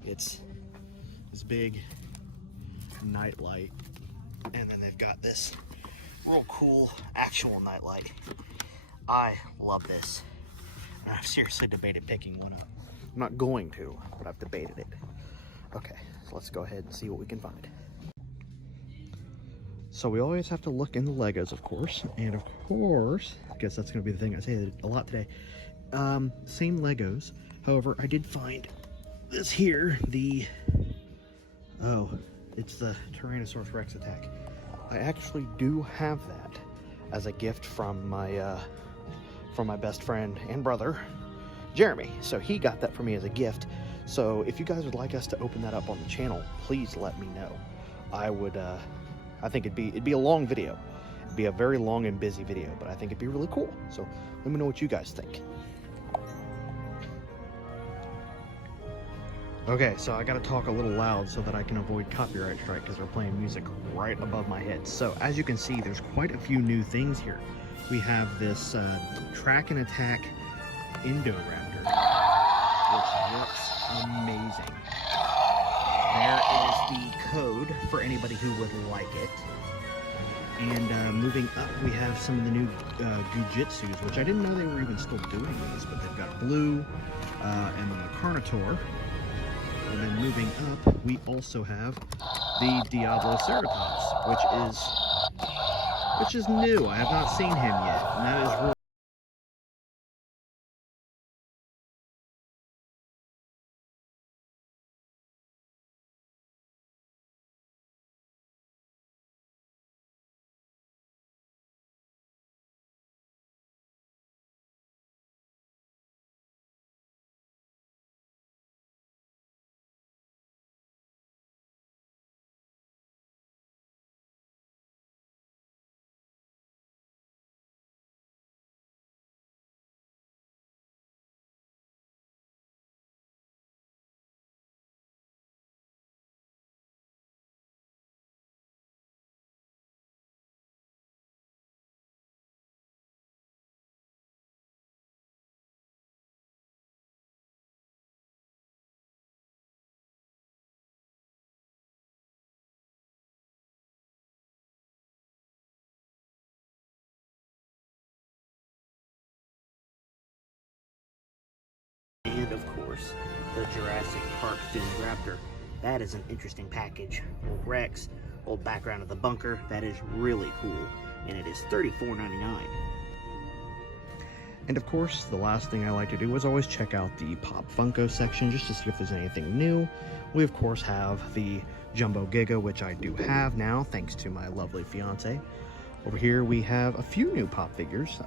It's this big night light, and then they've got this real cool actual night light. I love this, and I've seriously debated picking one up. I'm not going to, but I've debated it. Okay, so let's go ahead and see what we can find. So we always have to look in the Legos, of course, and of course, I guess that's going to be the thing I say a lot today. Same Legos. However, I did find this here, it's the Tyrannosaurus Rex attack. I actually do have that as a gift from my best friend and brother, Jeremy. So he got that for me as a gift. So if you guys would like us to open that up on the channel, please let me know. I would, I think it'd be a long video. It'd be a very long and busy video, but I think it'd be really cool. So let me know what you guys think. Okay, so I gotta talk a little loud so that I can avoid copyright strike because they're playing music right above my head. So as you can see, there's quite a few new things here. We have this Track and Attack Indoraptor. which looks amazing. There is the code for anybody who would like it. And moving up, we have some of the new Gujitsus, which I didn't know they were even still doing these, but they've got blue and then the Carnotaur. And then moving up, we also have the Diablo Ceratops, which is new. I have not seen him yet, and that is really and of course, the Jurassic Park themed Raptor. That is an interesting package. Old Rex, old background of the bunker. That is really cool, and it is $34.99. And of course, the last thing I like to do is always check out the Pop Funko section just to see if there's anything new. We of course have the Jumbo Giga, which I do have now, thanks to my lovely fiance. Over here we have a few new pop figures.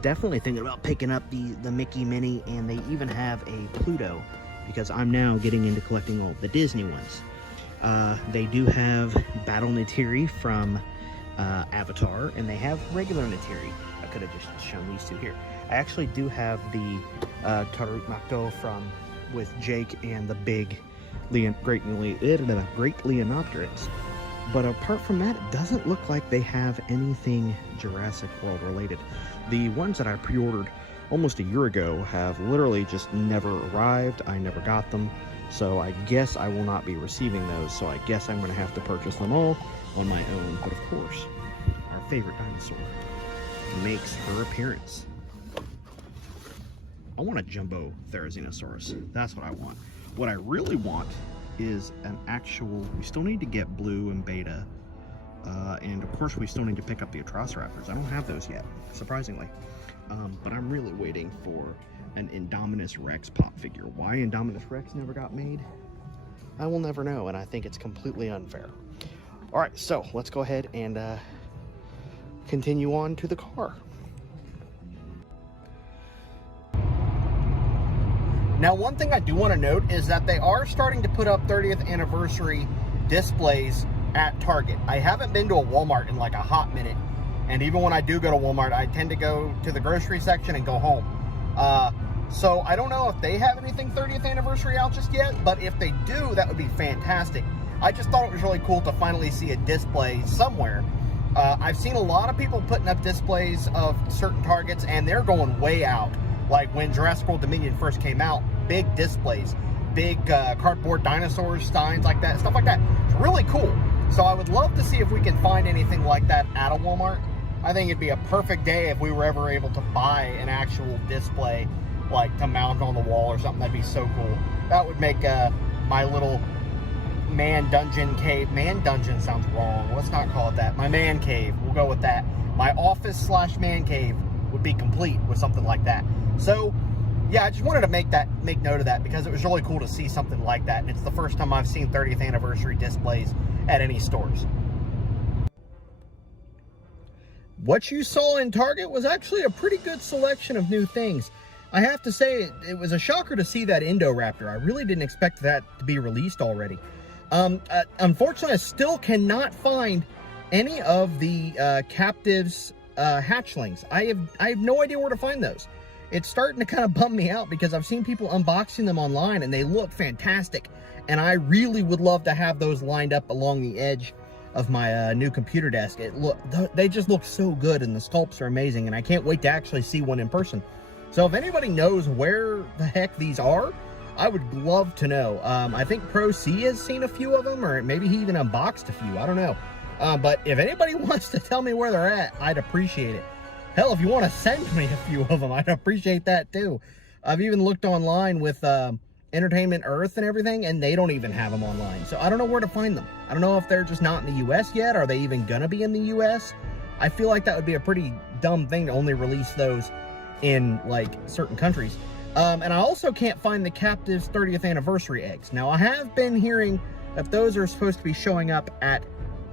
Definitely thinking about picking up the Mickey Mini, and they even have a Pluto, because I'm now getting into collecting all the Disney ones. They do have Battle Neytiri from Avatar, and they have regular Neytiri. I could have just shown these two here. I actually do have the Taruk Makto from with Jake and the big Great Leonopterix. But apart from that, it doesn't look like they have anything Jurassic World related. The ones that I pre-ordered almost a year ago have literally just never arrived. I never got them, so I guess I will not be receiving those. So I guess I'm going to have to purchase them all on my own. But of course, our favorite dinosaur makes her appearance. I want a jumbo Therizinosaurus. That's what I want. What I really want is an actual, we still need to get Blue and Beta, and of course we still need to pick up the Atrociraptors. I don't have those yet, surprisingly, but I'm really waiting for an Indominus Rex pop figure. Why Indominus Rex never got made, I will never know, and I think it's completely unfair. All right, so let's go ahead and continue on to the car. Now, one thing I do want to note is that they are starting to put up 30th anniversary displays at Target. I haven't been to a Walmart in like a hot minute, and even when I do go to Walmart, I tend to go to the grocery section and go home. So I don't know if they have anything 30th anniversary out just yet, but if they do, that would be fantastic. I just thought it was really cool to finally see a display somewhere. I've seen a lot of people putting up displays of certain Targets, and they're going way out. Like when Jurassic World Dominion first came out, big displays, big cardboard dinosaurs, signs like that, stuff like that. It's really cool. So I would love to see if we can find anything like that at a Walmart. I think it'd be a perfect day if we were ever able to buy an actual display, like to mount on the wall or something. That'd be so cool. That would make my little man dungeon cave. Man dungeon sounds wrong. Let's not call it that. My man cave. We'll go with that. My office / man cave would be complete with something like that. So, yeah, I just wanted to make note of that because it was really cool to see something like that. And it's the first time I've seen 30th anniversary displays at any stores. What you saw in Target was actually a pretty good selection of new things. I have to say, it was a shocker to see that Indoraptor. I really didn't expect that to be released already. Unfortunately, I still cannot find any of the captives hatchlings. I have no idea where to find those. It's starting to kind of bum me out because I've seen people unboxing them online and they look fantastic. And I really would love to have those lined up along the edge of my new computer desk. They just look so good, and the sculpts are amazing, and I can't wait to actually see one in person. So if anybody knows where the heck these are, I would love to know. I think Pro C has seen a few of them, or maybe he even unboxed a few. I don't know. But if anybody wants to tell me where they're at, I'd appreciate it. Hell, if you want to send me a few of them, I'd appreciate that too. I've even looked online with Entertainment Earth and everything, and they don't even have them online. So I don't know where to find them. I don't know if they're just not in the US yet. Are they even gonna be in the US? I feel like that would be a pretty dumb thing to only release those in like certain countries. And I also can't find the Captive's 30th anniversary eggs. Now I have been hearing that those are supposed to be showing up at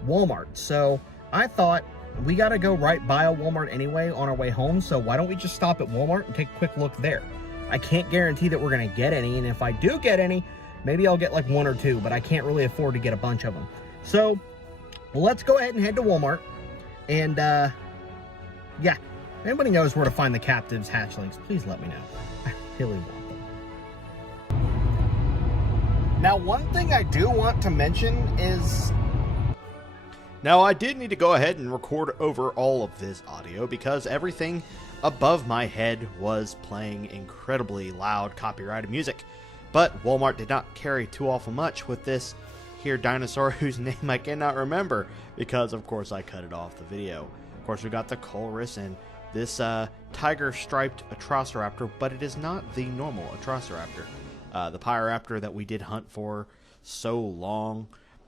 Walmart. So I thought, we gotta go right by a Walmart anyway on our way home, so why don't we just stop at Walmart and take a quick look there? I can't guarantee that we're gonna get any, and if I do get any, maybe I'll get like 1 or 2, but I can't really afford to get a bunch of them. So let's go ahead and head to Walmart, and yeah, if anybody knows where to find the Captive's hatchlings, please let me know. I really want them. Now, one thing I do want to mention is, now, I did need to go ahead and record over all of this audio because everything above my head was playing incredibly loud copyrighted music. But Walmart did not carry too awful much with this here dinosaur whose name I cannot remember because, of course, I cut it off the video. Of course, we got the Colress and this tiger-striped Atrociraptor, but it is not the normal Atrociraptor. The Pyroraptor that we did hunt for so long.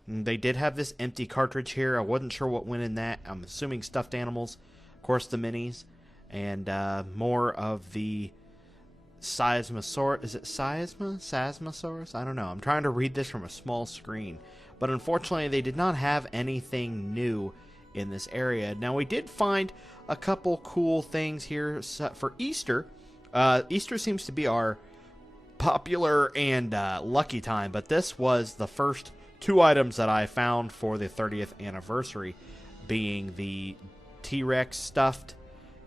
They did have this empty cartridge here. I wasn't sure what went in that. I'm assuming stuffed animals. Of course, the minis. And more of the Seismosaurus. Is it Seismosaurus? I don't know. I'm trying to read this from a small screen. But unfortunately, they did not have anything new in this area. Now, we did find a couple cool things here for Easter. Easter seems to be our popular and lucky time. But this was the first 2 items that I found for the 30th anniversary, being the T-Rex stuffed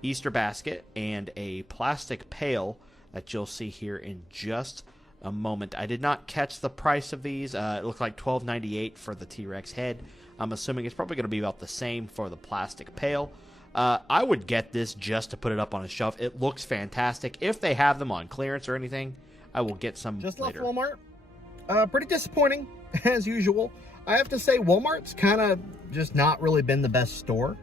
Easter basket and a plastic pail that you'll see here in just a moment. I did not catch the price of these. It looked like $12.98 for the T-Rex head. I'm assuming it's probably going to be about the same for the plastic pail. I would get this just to put it up on a shelf. It looks fantastic. If they have them on clearance or anything, I will get some just later. left Walmart. Pretty disappointing, as usual. I have to say, Walmart's kind of just not really been the best store.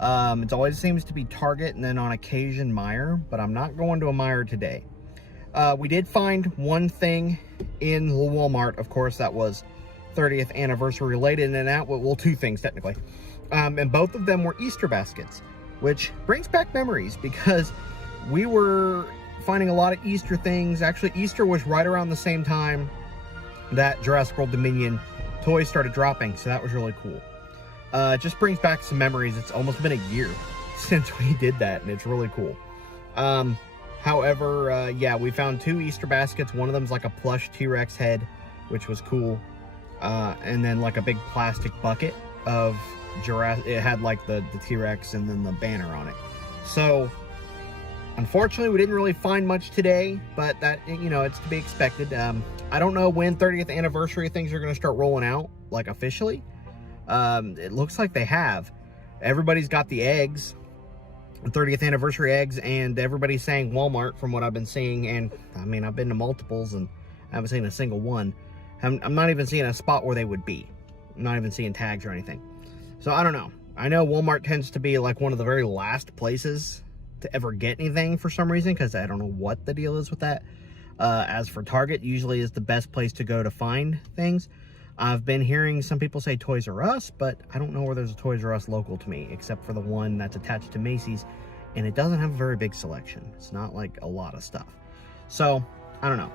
It always seems to be Target and then on occasion Meijer, but I'm not going to a Meijer today. We did find one thing in the Walmart, of course, that was 30th anniversary related, and that, well, 2 things technically. And both of them were Easter baskets, which brings back memories because we were finding a lot of Easter things. Actually, Easter was right around the same time that Jurassic World Dominion toys started dropping, so that was really cool. It just brings back some memories. It's almost been a year since we did that, and it's really cool. However, yeah, we found 2 Easter baskets. One of them's like a plush T-Rex head, which was cool. And then like a big plastic bucket of Jurassic. It had like the T-Rex and then the banner on it. So, unfortunately, we didn't really find much today, but that, you know, it's to be expected. I don't know when 30th anniversary things are going to start rolling out, like officially. It looks like they have. Everybody's got the eggs, 30th anniversary eggs, and everybody's saying Walmart from what I've been seeing. And I mean, I've been to multiples and I haven't seen a single one. I'm not even seeing a spot where they would be. I'm not even seeing tags or anything. So I don't know. I know Walmart tends to be like one of the very last places to ever get anything for some reason, because I don't know what the deal is with that. As for Target, usually is the best place to go to find things. I've been hearing some people say Toys R Us, but I don't know where there's a Toys R Us local to me, except for the one that's attached to Macy's, and it doesn't have a very big selection. It's not like a lot of stuff. So, I don't know.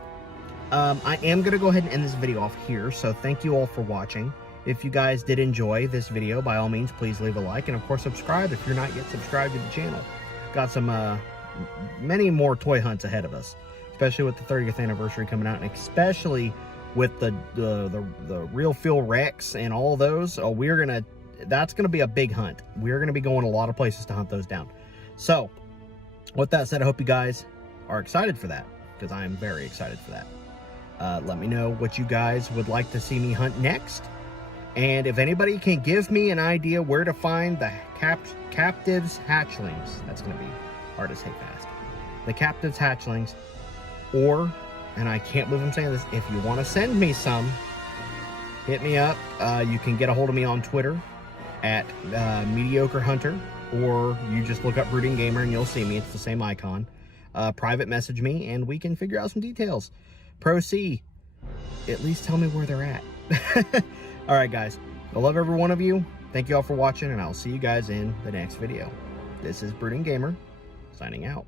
I am going to go ahead and end this video off here, so thank you all for watching. If you guys did enjoy this video, by all means, please leave a like, and of course, subscribe if you're not yet subscribed to the channel. Got some, many more toy hunts ahead of us, especially with the 30th anniversary coming out, and especially with the Real Feel Rex and all those. Oh, that's gonna be a big hunt. We're gonna be going a lot of places to hunt those down. So, with that said, I hope you guys are excited for that, because I am very excited for that. Let me know what you guys would like to see me hunt next. And if anybody can give me an idea where to find the Captive's hatchlings, that's going to be hard to say fast. the captive's hatchlings, or, and I can't believe I'm saying this, if you want to send me some, hit me up. You can get a hold of me on Twitter at Mediocre Hunter, or you just look up Brooding Gamer and you'll see me. It's the same icon. Private message me and we can figure out some details. Pro C, at least tell me where they're at. All right, guys. I love every one of you. Thank you all for watching, and I'll see you guys in the next video. This is Brooding Gamer, signing out.